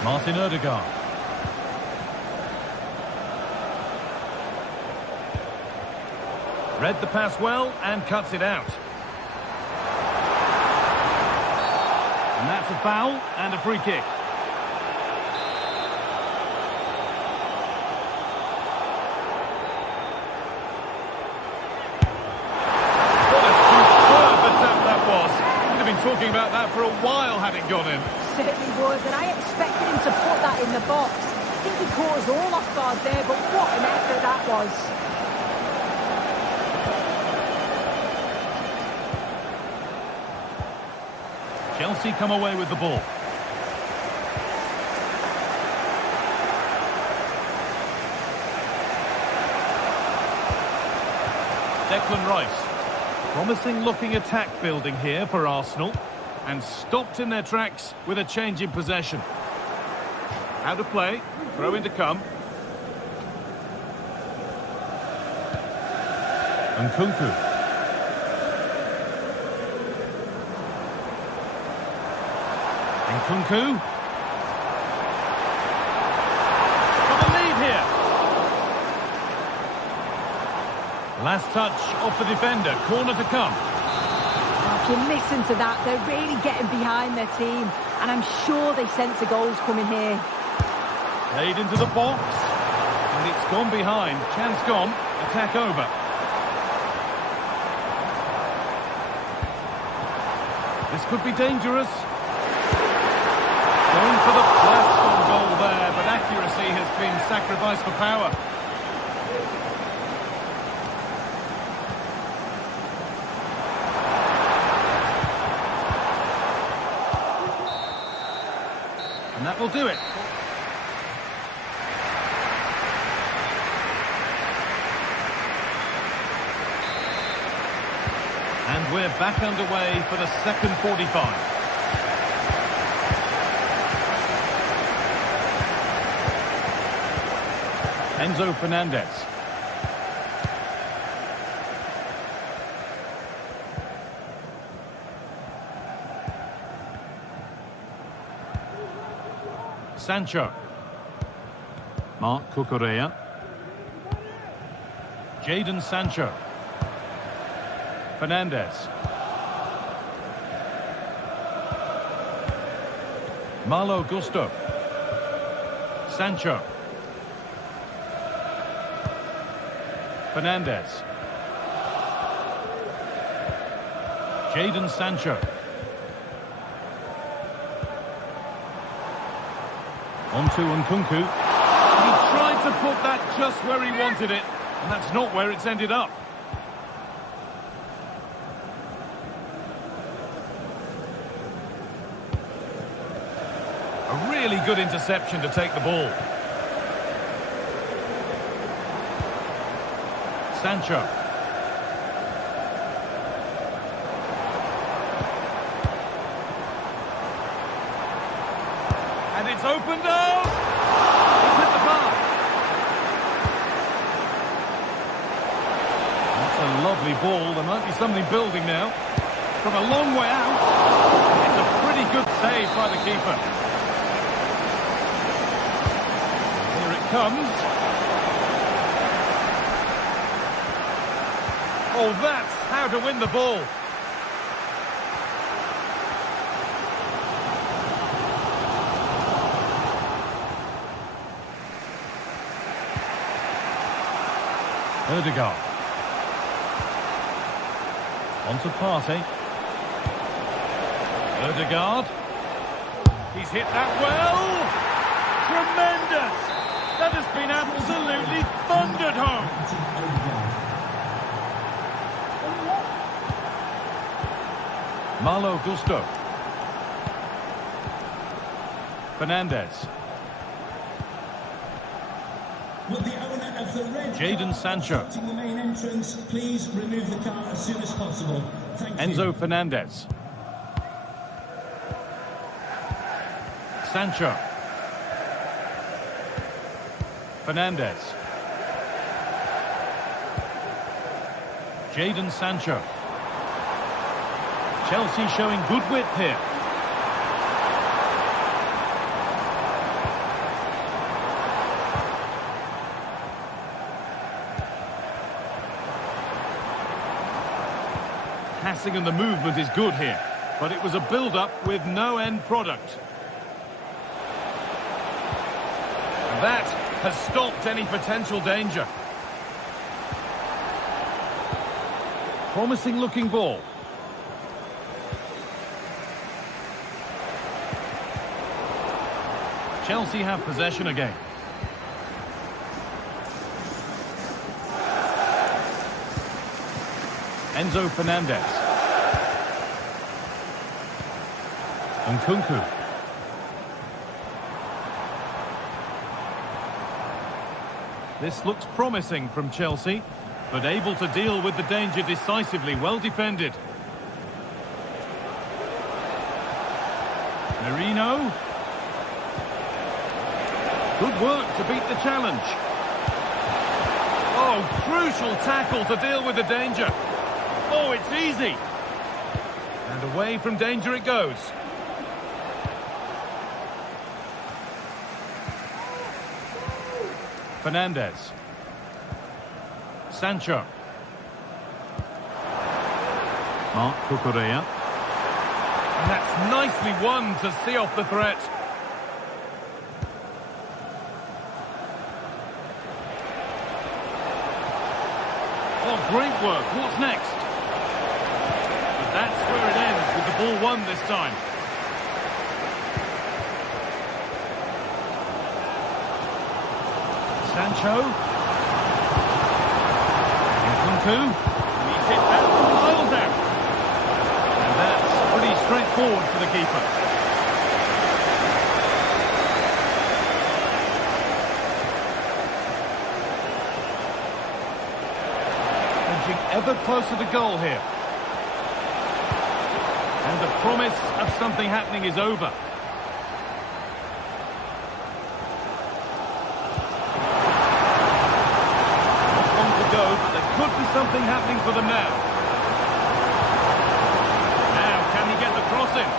Martin Odegaard. Read the pass well and cuts it out. And that's a foul and a free kick. What a superb attempt that was. We'd have been talking about that for a while had it gone in. Certainly was, and I expected him to put that in the box. I think he caught us all off guard there, but what an effort that was. Chelsea come away with the ball. Declan Rice. Promising looking attack building here for Arsenal. And stopped in their tracks with a change in possession. Out of play. Throw in to come. Nkunku. Nkunku. Got the lead here. Last touch off the defender. Corner to come. If you listen to that, they're really getting behind their team. And I'm sure they sense the goals coming here. Played into the box. And it's gone behind. Chance gone. Attack over. This could be dangerous. Going for the Aston goal there, but accuracy has been sacrificed for power. And that will do it. And we're back underway for the second 45. Enzo Fernandez. Sancho. Marc Cucurella. Jadon Sancho. Fernandez. Malo Gusto. Sancho. Fernandez. Jadon Sancho. On to Nkunku. He tried to put that just where he wanted it, and that's not where it's ended up. A really good interception to take the ball. Sancho. And it's opened up! It's hit the bar. That's a lovely ball. There might be something building now. From a long way out. It's a pretty good save by the keeper. Here it comes. Oh, that's how to win the ball. Odegaard. On to Partey. Odegaard. He's hit that well. Tremendous. That has been absolutely thundered home. Malo Gusto. Fernandez. Jadon Sancho. The main entrance, please remove the car as soon as possible. Thank you. Enzo Fernandez. Sancho. Fernandez. Jadon Sancho. Chelsea showing good width here. Passing and the movement is good here, but it was a build-up with no end product. And that has stopped any potential danger. Promising looking ball. Chelsea have possession again. Enzo Fernandez. Nkunku. This looks promising from Chelsea, but able to deal with the danger decisively. Well defended. Merino. Good work to beat the challenge. Oh, crucial tackle to deal with the danger. Oh, it's easy. And away from danger it goes. Fernandez. Sancho. Marc Cucurella. And that's nicely won to see off the threat. Oh, great work. What's next? But that's where it ends, with the ball won this time. Sancho. Nkunku. He's hit that from miles out. And that's pretty straightforward for the keeper. Edging ever closer to goal here. And the promise of something happening is over. But there could be something happening for them now. Now, can he get the cross in?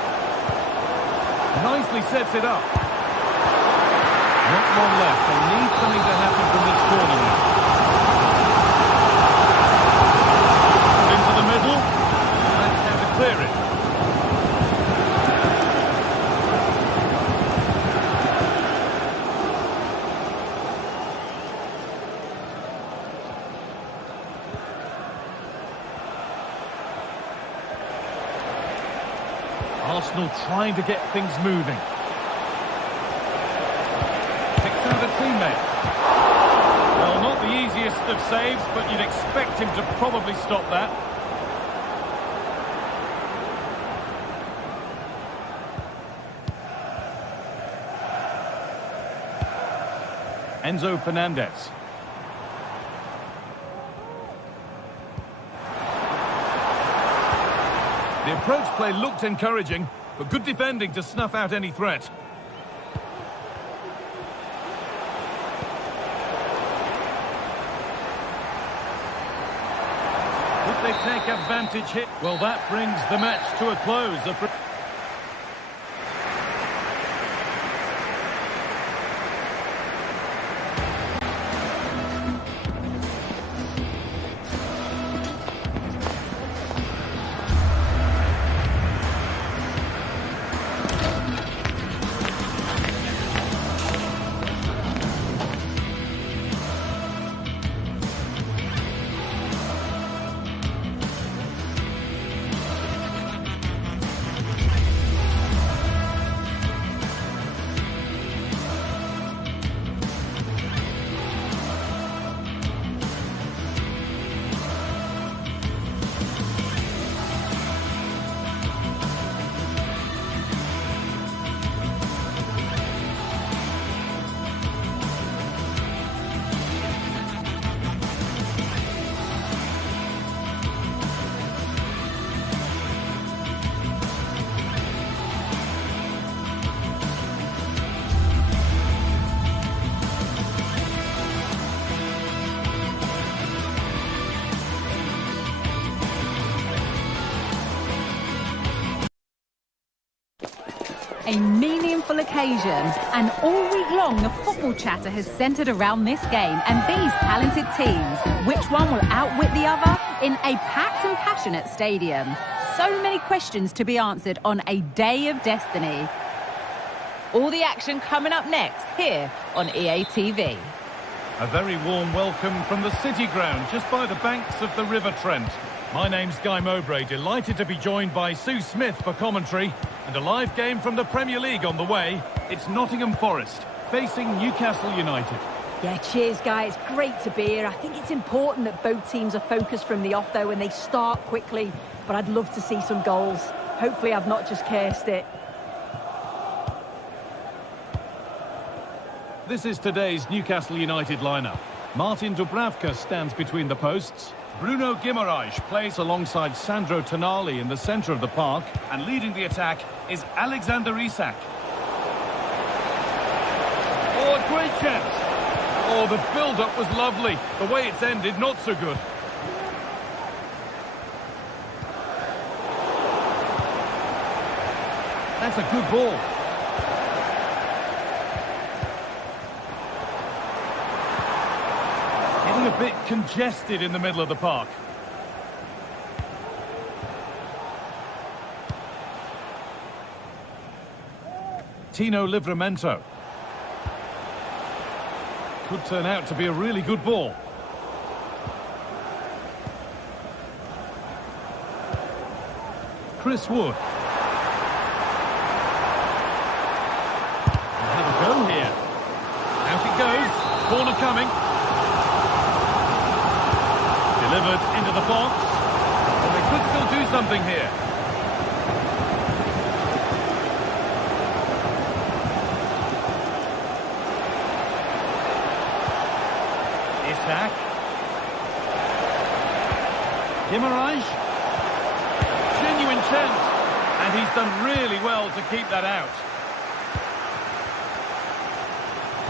Nicely sets it up. Not long left. They need something to happen from this corner now. Into the middle. That's how to clear it. Arsenal trying to get things moving. Picked through the teammate. Well, not the easiest of saves, but you'd expect him to probably stop that. Enzo Fernandez. The approach play looked encouraging, but good defending to snuff out any threat. Would they take advantage here? Well, that brings the match to a close. A meaningful occasion, and all week long the football chatter has centred around this game and these talented teams. Which one will outwit the other in a packed and passionate stadium? So many questions to be answered on a day of destiny. All the action coming up next here on EA TV. A very warm welcome from the City Ground, just by the banks of the River Trent. My name's Guy Mowbray, delighted to be joined by Sue Smith for commentary. And a live game from the Premier League on the way. It's Nottingham Forest facing Newcastle United. Yeah, cheers, Guy. It's great to be here. I think it's important that both teams are focused from the off, though, and they start quickly. But I'd love to see some goals. Hopefully I've not just cursed it. This is today's Newcastle United lineup. Martin Dubravka stands between the posts. Bruno Guimaraes plays alongside Sandro Tonali in the centre of the park. And leading the attack is Alexander Isak. Oh, a great chance. Oh, the build-up was lovely. The way it's ended, not so good. That's a good ball. Getting a bit congested in the middle of the park. Tino Livramento. Could turn out to be a really good ball. Chris Wood. Have a go here. Out it goes. Corner coming. Delivered into the box. Well, they could still do something here. Isak. Guimaraes. Genuine chance. And he's done really well to keep that out.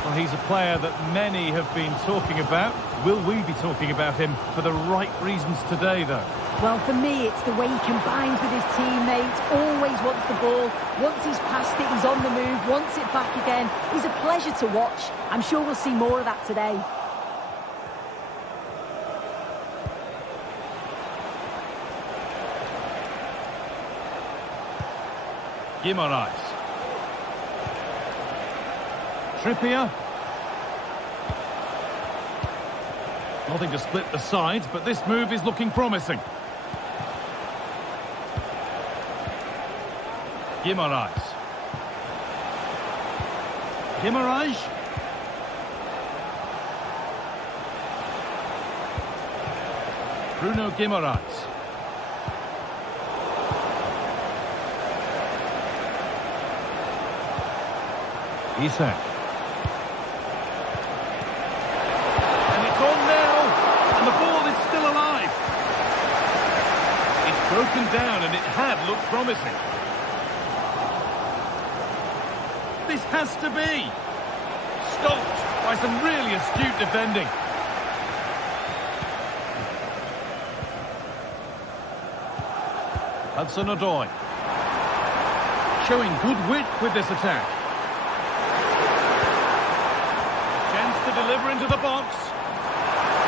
Well, he's a player that many have been talking about. Will we be talking about him for the right reasons today, though? Well, for me, it's the way he combines with his teammates, always wants the ball. Once he's passed it, he's on the move, wants it back again. He's a pleasure to watch. I'm sure we'll see more of that today. Guimaraes. Trippier. Nothing to split the sides, but this move is looking promising. Guimaraes. Guimaraes. Bruno Guimaraes. Isak. And it's on now, and the ball is still alive. It's broken down, and it had looked promising. This has to be stopped by some really astute defending. Hudson-Odoi showing good wit with this attack. Chance to deliver into the box.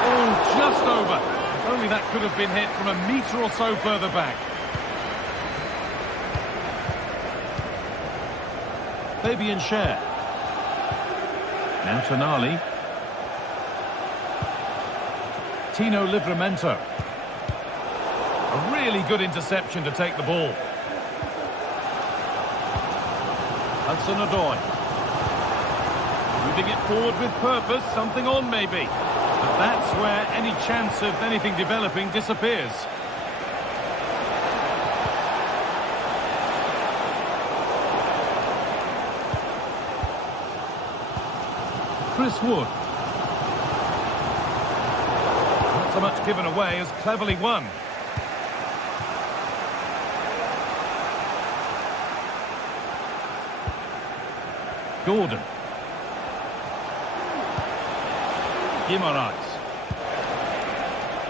Oh, just over. If only that could have been hit from a metre or so further back. Fabian Schär. Now Tonali. Tino Livramento. A really good interception to take the ball. Hudson-Odoi. Moving it forward with purpose, something on maybe. But that's where any chance of anything developing disappears. Chris Wood. Not so much given away as cleverly won. Gordon. Guimaraes.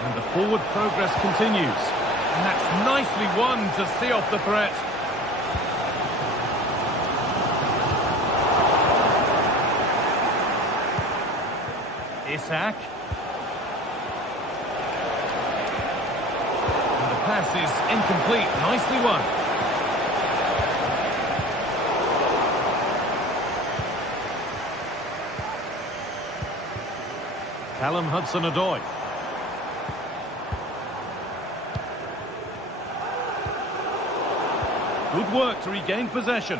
And the forward progress continues. And that's nicely won to see off the threat. Isak. And the pass is incomplete. Nicely won. Callum Hudson-Odoi. Good work to regain possession.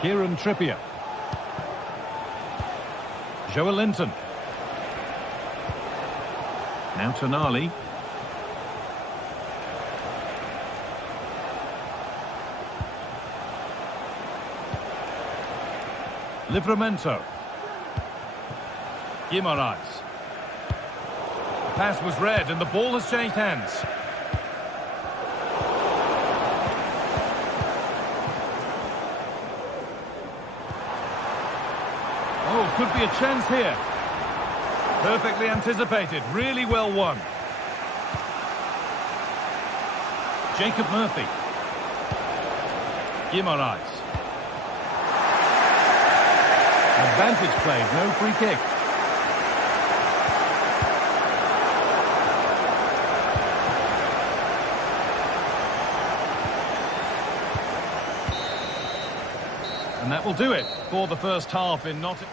Kieran Trippier. Joelinton. Now Tonali. Livramento. Guimaraes. The pass was read and the ball has changed hands. Oh, could be a chance here. Perfectly anticipated, really well won. Jacob Murphy. Guimaraes. Advantage played, no free kick. And that will do it for the first half in Nottingham.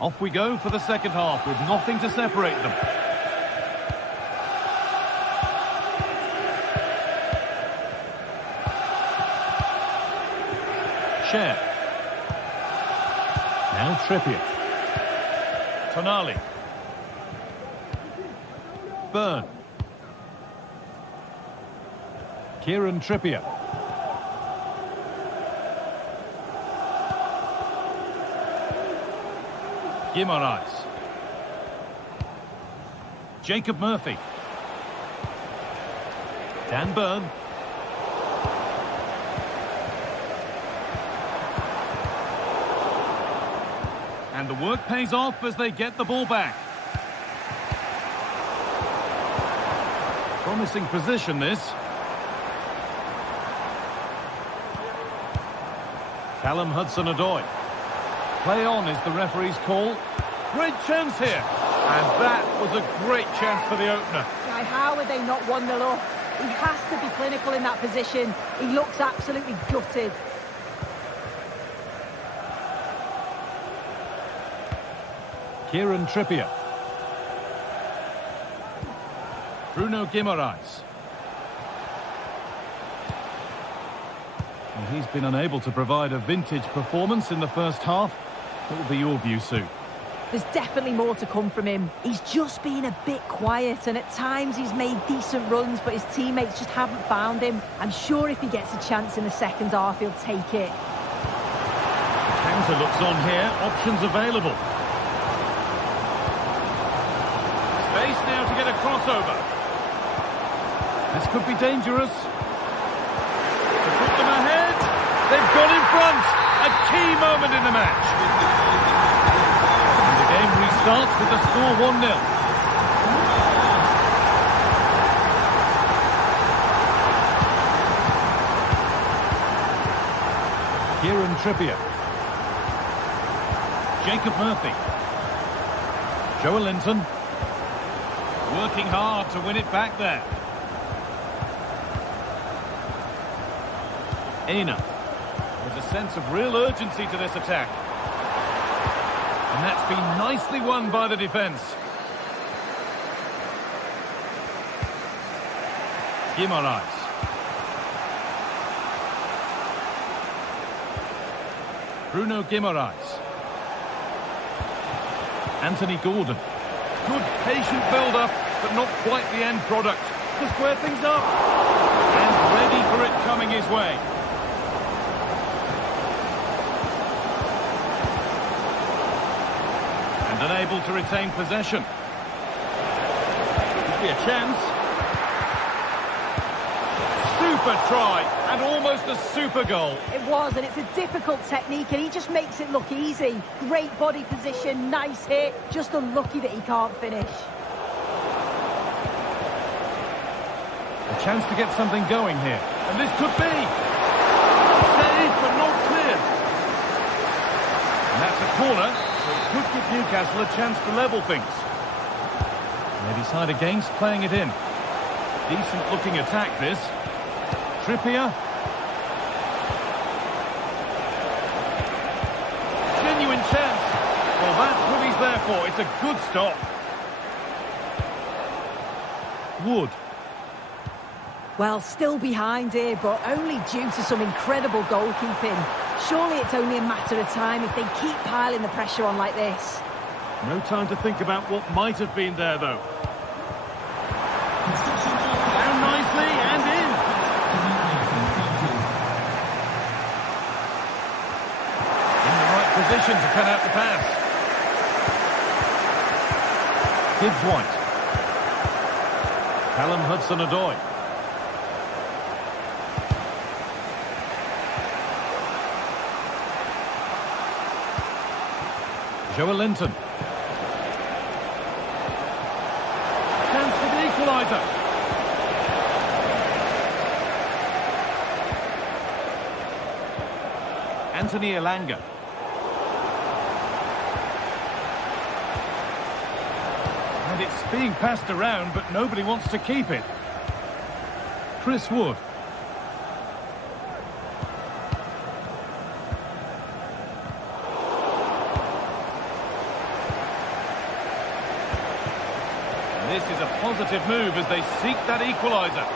Off we go for the second half with nothing to separate them. Share. Now Trippier. Tonali. Burn. Kieran Trippier. Guimaraes. Jacob Murphy. Dan Burn. And the work pays off as they get the ball back. Promising position, this. Callum Hudson-Odoi. Play on is the referee's call. Great chance here. And that was a great chance for the opener. Guy, how are they not 1-0 up? He has to be clinical in that position. He looks absolutely gutted. Kieran Trippier. Bruno Guimaraes. And he's been unable to provide a vintage performance in the first half. What will be your view, Sue? There's definitely more to come from him. He's just been a bit quiet, and at times he's made decent runs, but his teammates just haven't found him. I'm sure if he gets a chance in the second half, he'll take it. Counter looks on here. Options available. Space now to get a crossover. This could be dangerous. To put them ahead. They've gone in front. A key moment in the match. And the game restarts with the score 1-0. Kieran Trippier. Jacob Murphy. Joelinton. Working hard to win it back there. Aina. There's a sense of real urgency to this attack. And that's been nicely won by the defence. Guimaraes. Bruno Guimaraes. Anthony Gordon. Good patient build-up, but not quite the end product. To square things up. And ready for it coming his way. And unable to retain possession. Could be a chance. Super try, and almost a super goal. It was, and it's a difficult technique, and he just makes it look easy. Great body position, nice hit, just unlucky that he can't finish. A chance to get something going here. And this could be. Saved, but not clear. And that's a corner, so it could give Newcastle a chance to level things. They decide against playing it in. Decent looking attack, this. Trippier. Genuine chance. Well, that's what he's there for. It's a good stop. Wood. Well, still behind here, but only due to some incredible goalkeeping. Surely it's only a matter of time if they keep piling the pressure on like this. No time to think about what might have been there, though. position to cut out the pass. Gibbs White. Callum Hudson-Odoi. Joe Linton. Chance for the equaliser. Anthony Elanga. And it's being passed around, but nobody wants to keep it. Chris Wood. This is a positive move as they seek that equaliser.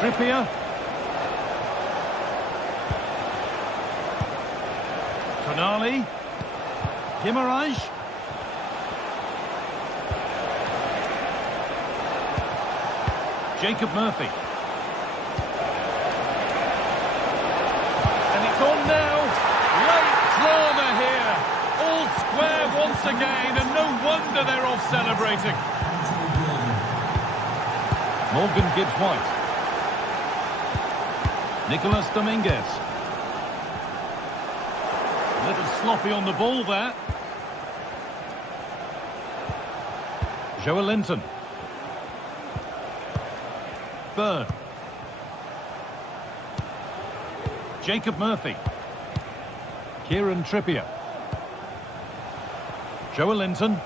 Trippier. Tonali. Guimaraes. Jacob Murphy. And it's on now. Late drama here. All square once again, and no wonder they're off celebrating. Morgan Gibbs White. Nicolas Dominguez. A little sloppy on the ball there. Joe Linton. Byrne. Jacob Murphy. Kieran Trippier. Joe Linton.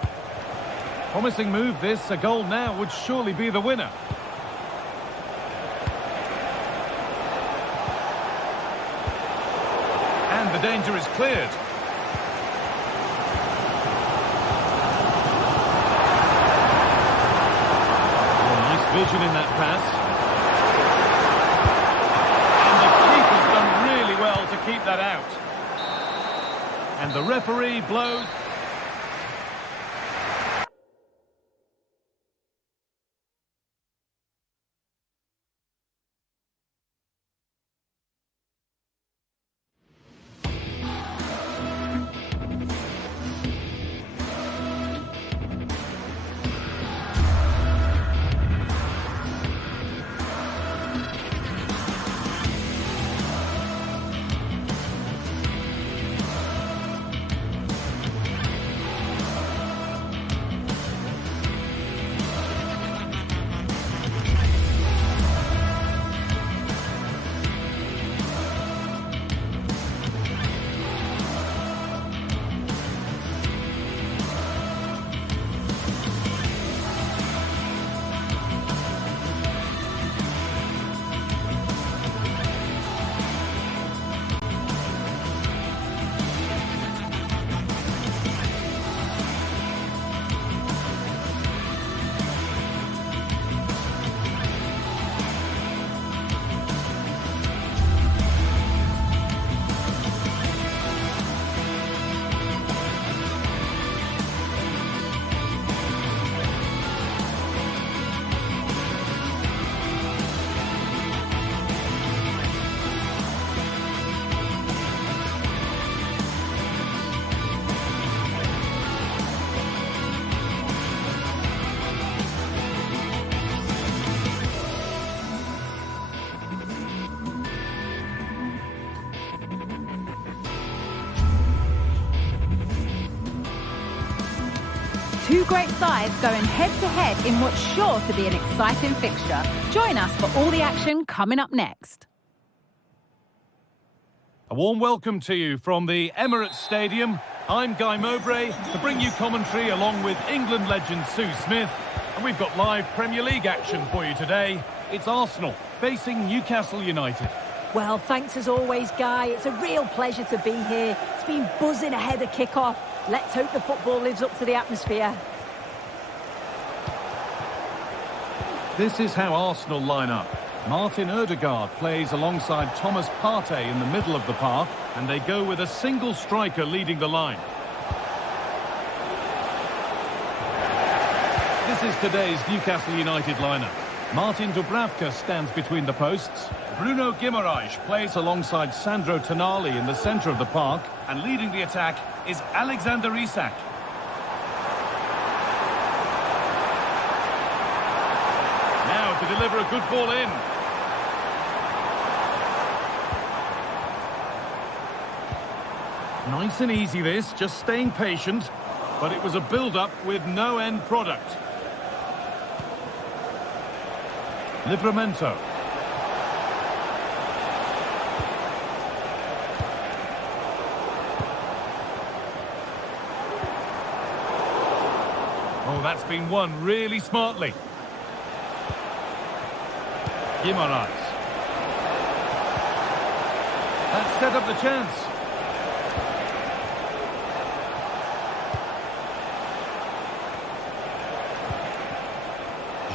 Promising move this. A goal now would surely be the winner. And the danger is cleared. Oh, nice vision in that pass. And the keeper's done really well to keep that out. And the referee blows. Two great sides going head-to-head in what's sure to be an exciting fixture. Join us for all the action coming up next. A warm welcome to you from the Emirates Stadium. I'm Guy Mowbray to bring you commentary along with England legend Sue Smith. And we've got live Premier League action for you today. It's Arsenal facing Newcastle United. Well, thanks as always, Guy. It's a real pleasure to be here. It's been buzzing ahead of kick-off. Let's hope the football lives up to the atmosphere. This is how Arsenal line up. Martin Ødegaard plays alongside Thomas Partey in the middle of the park, and they go with a single striker leading the line. This is today's Newcastle United lineup. Martin Dubravka stands between the posts. Bruno Guimaraes plays alongside Sandro Tonali in the centre of the park. And leading the attack is Alexander Isak. Now to deliver a good ball in. Nice and easy this, just staying patient. But it was a build-up with no end product. Livramento. Oh, that's been won really smartly. Guimaraes. That set up the chance.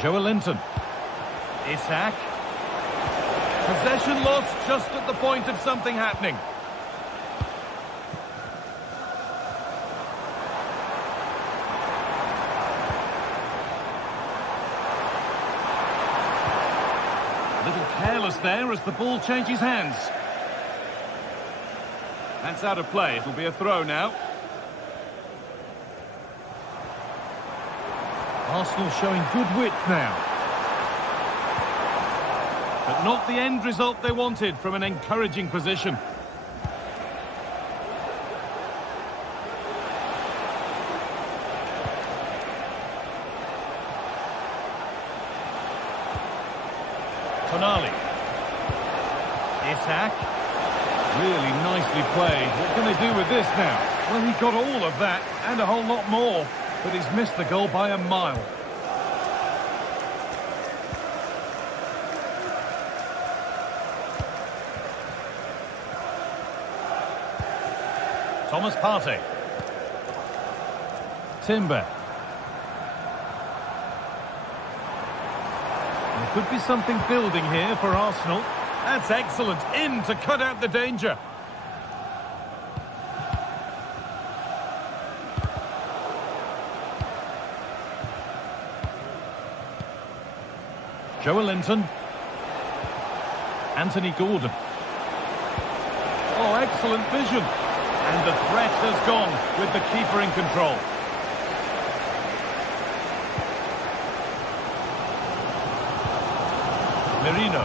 Joelinton. Isak. Possession lost just at the point of something happening. A little careless there as the ball changes hands. That's out of play. It'll be a throw now. Arsenal showing good width now. But not the end result they wanted from an encouraging position. Tonali. Isak. Really nicely played. What can they do with this now? Well, he got all of that and a whole lot more. But he's missed the goal by a mile. Thomas Partey. Timber. There could be something building here for Arsenal. That's excellent. In to cut out the danger. Joelinton. Anthony Gordon. Oh, excellent vision. And the threat has gone with the keeper in control. Merino.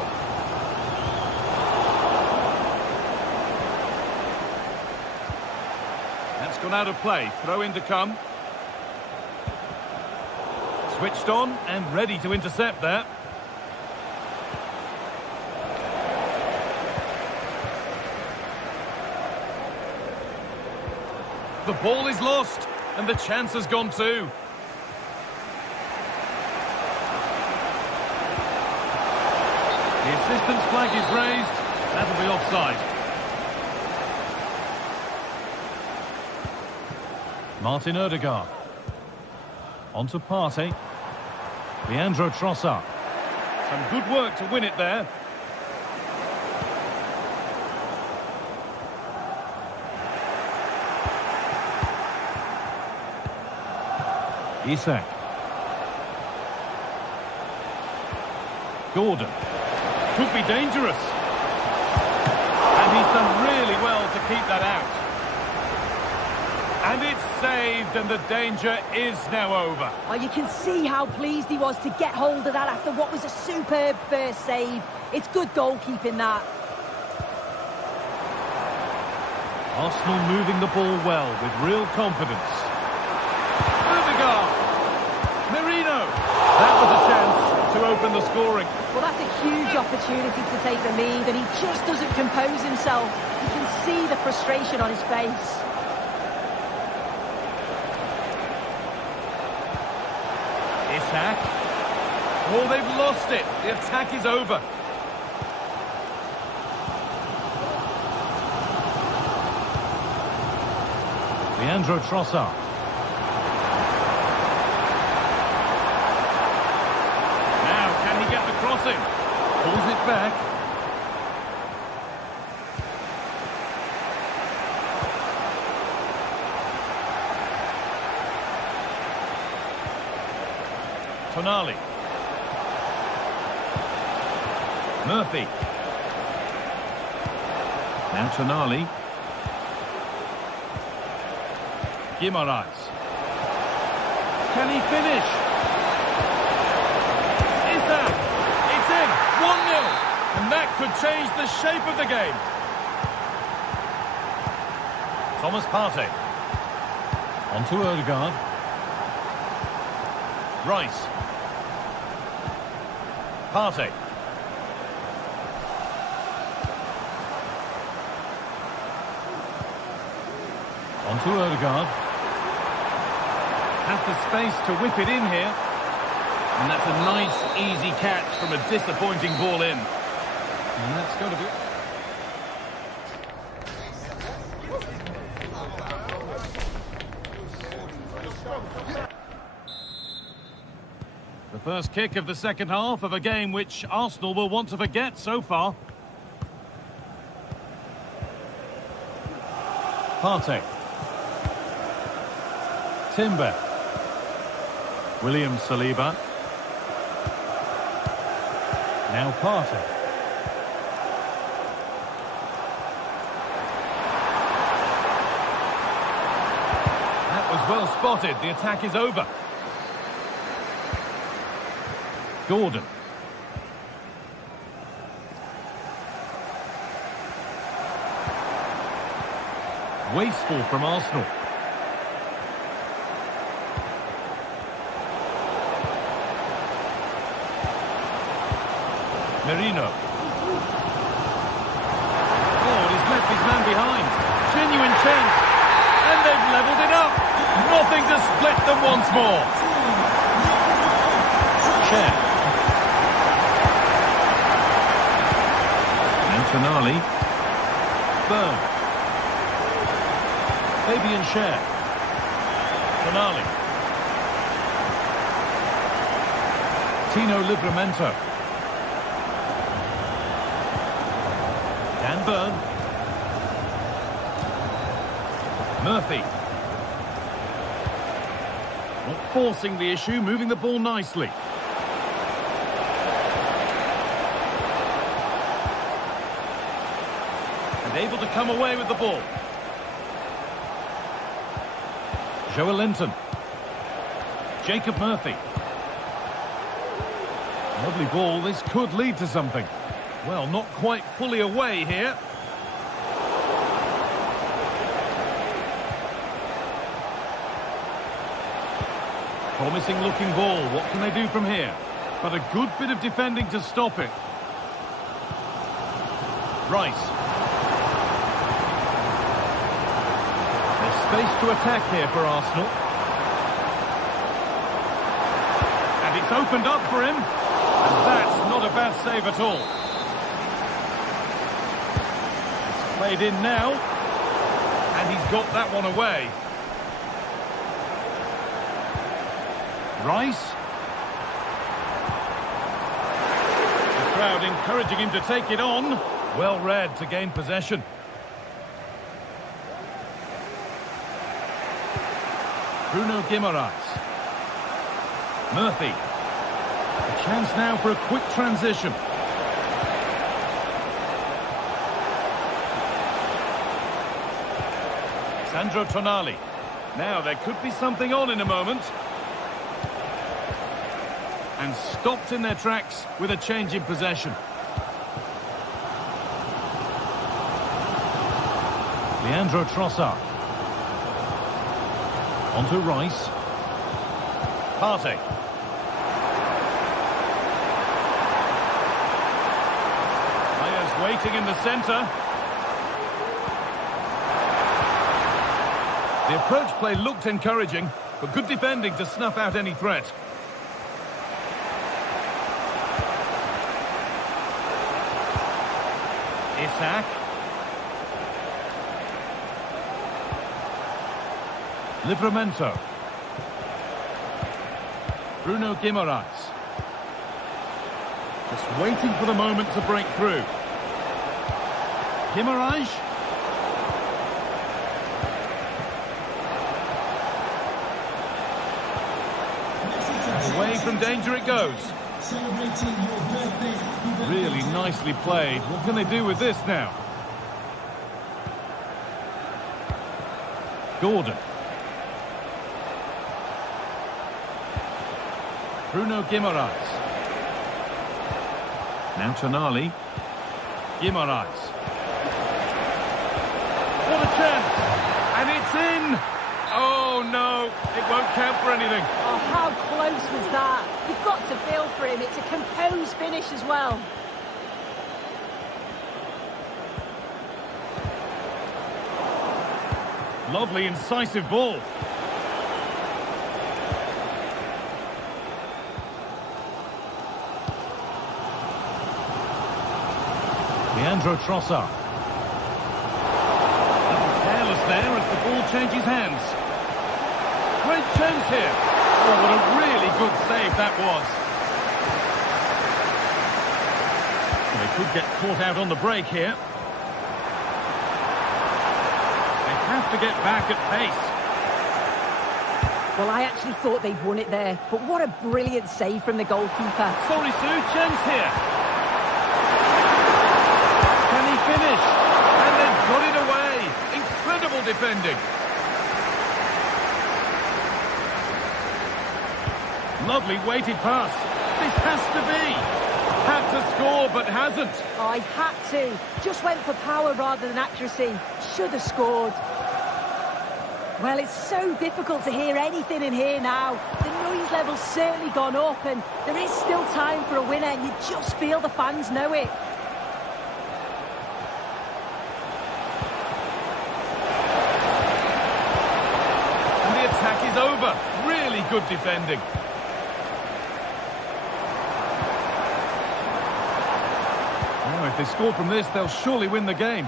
That's gone out of play. Throw in to come. Switched on and ready to intercept there. The ball is lost, and the chance has gone too. The assistant's flag is raised. That'll be offside. Martin Odegaard. On to Partey. Leandro Trossard. Some good work to win it there. Isak. Gordon. Could be dangerous. And he's done really well to keep that out. And it's saved, and the danger is now over. Oh, you can see how pleased he was to get hold of that after what was a superb first save. It's good goalkeeping, that. Arsenal moving the ball well with real confidence. Merino. That was a chance to open the scoring. Well, that's a huge opportunity to take the lead, and he just doesn't compose himself. You can see the frustration on his face. Isak. Oh, they've lost it. The attack is over. Leandro Trossard. Pulls it back. Tonali. Murphy. Now Tonali. Guimaraes. Can he finish? Is that? It's in. 1-0. And that could change the shape of the game. Thomas Partey. On to Odegaard. Rice. Partey. On to Odegaard. Has the space to whip it in here. And that's a nice, easy catch from a disappointing ball in. And that's got to be... The first kick of the second half of a game which Arsenal will want to forget so far. Partey. Timber. William Saliba. Now Partey. That was well spotted. The attack is over. Gordon. Wasteful from Arsenal. Merino. Oh, he's left his man behind. Genuine chance. And they've levelled it up. Nothing to split them once more. Cher. And Tonali. Burn. Fabian Cher. Tonali. Tino Livramento. Dan Burn. Murphy. Not forcing the issue, moving the ball nicely. And able to come away with the ball. Joelinton. Jacob Murphy. Lovely ball, this could lead to something. Well, not quite fully away here. Promising looking ball, what can they do from here? But a good bit of defending to stop it. Rice. There's space to attack here for Arsenal. And it's opened up for him. And that's not a bad save at all. It's played in now. And he's got that one away. Rice. The crowd encouraging him to take it on. Well read to gain possession. Bruno Guimaraes. Murphy. A chance now for a quick transition. Sandro Tonali. Now there could be something on in a moment. And stopped in their tracks with a change in possession. Leandro Trossard. On to Rice. Partey. Players waiting in the centre. The approach play looked encouraging, but good defending to snuff out any threat. Isak. Livramento. Bruno Guimaraes. Just waiting for the moment to break through. Guimaraes. Away from danger it goes. Celebrating your birthday. Happy birthday. Really nicely played. What can they do with this now? Gordon. Bruno Guimaraes. Now Tonali. Guimaraes. What a chance! And it's in! Oh no, it won't count for anything. Oh, how close was that? You've got to feel for him. It's a composed finish as well. Lovely, incisive ball. Leandro Trossard. Careless there as the ball changes hands. Great chance here. Oh, what a really good save that was. They could get caught out on the break here. Have to get back at pace. Well, I actually thought they'd won it there, but what a brilliant save from the goalkeeper. Sorry, Sue, chance here. Can he finish? And they've got it away. Incredible defending. Lovely weighted pass. This has to be. Had to score, but hasn't. Oh, he had to. Just went for power rather than accuracy. Should have scored. Well, it's so difficult to hear anything in here now. The noise level's certainly gone up, and there is still time for a winner, and you just feel the fans know it. And the attack is over. Really good defending. Oh, if they score from this, they'll surely win the game.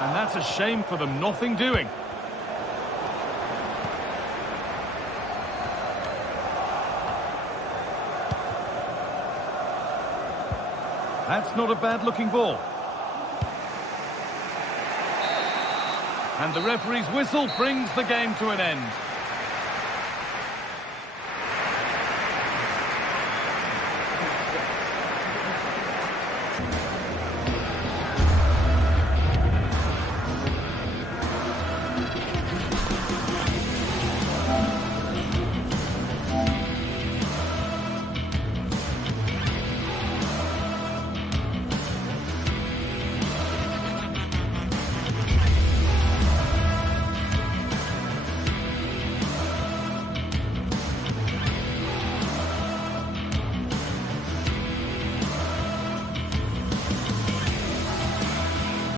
And that's a shame for them. Nothing doing. That's not a bad-looking ball. And the referee's whistle brings the game to an end.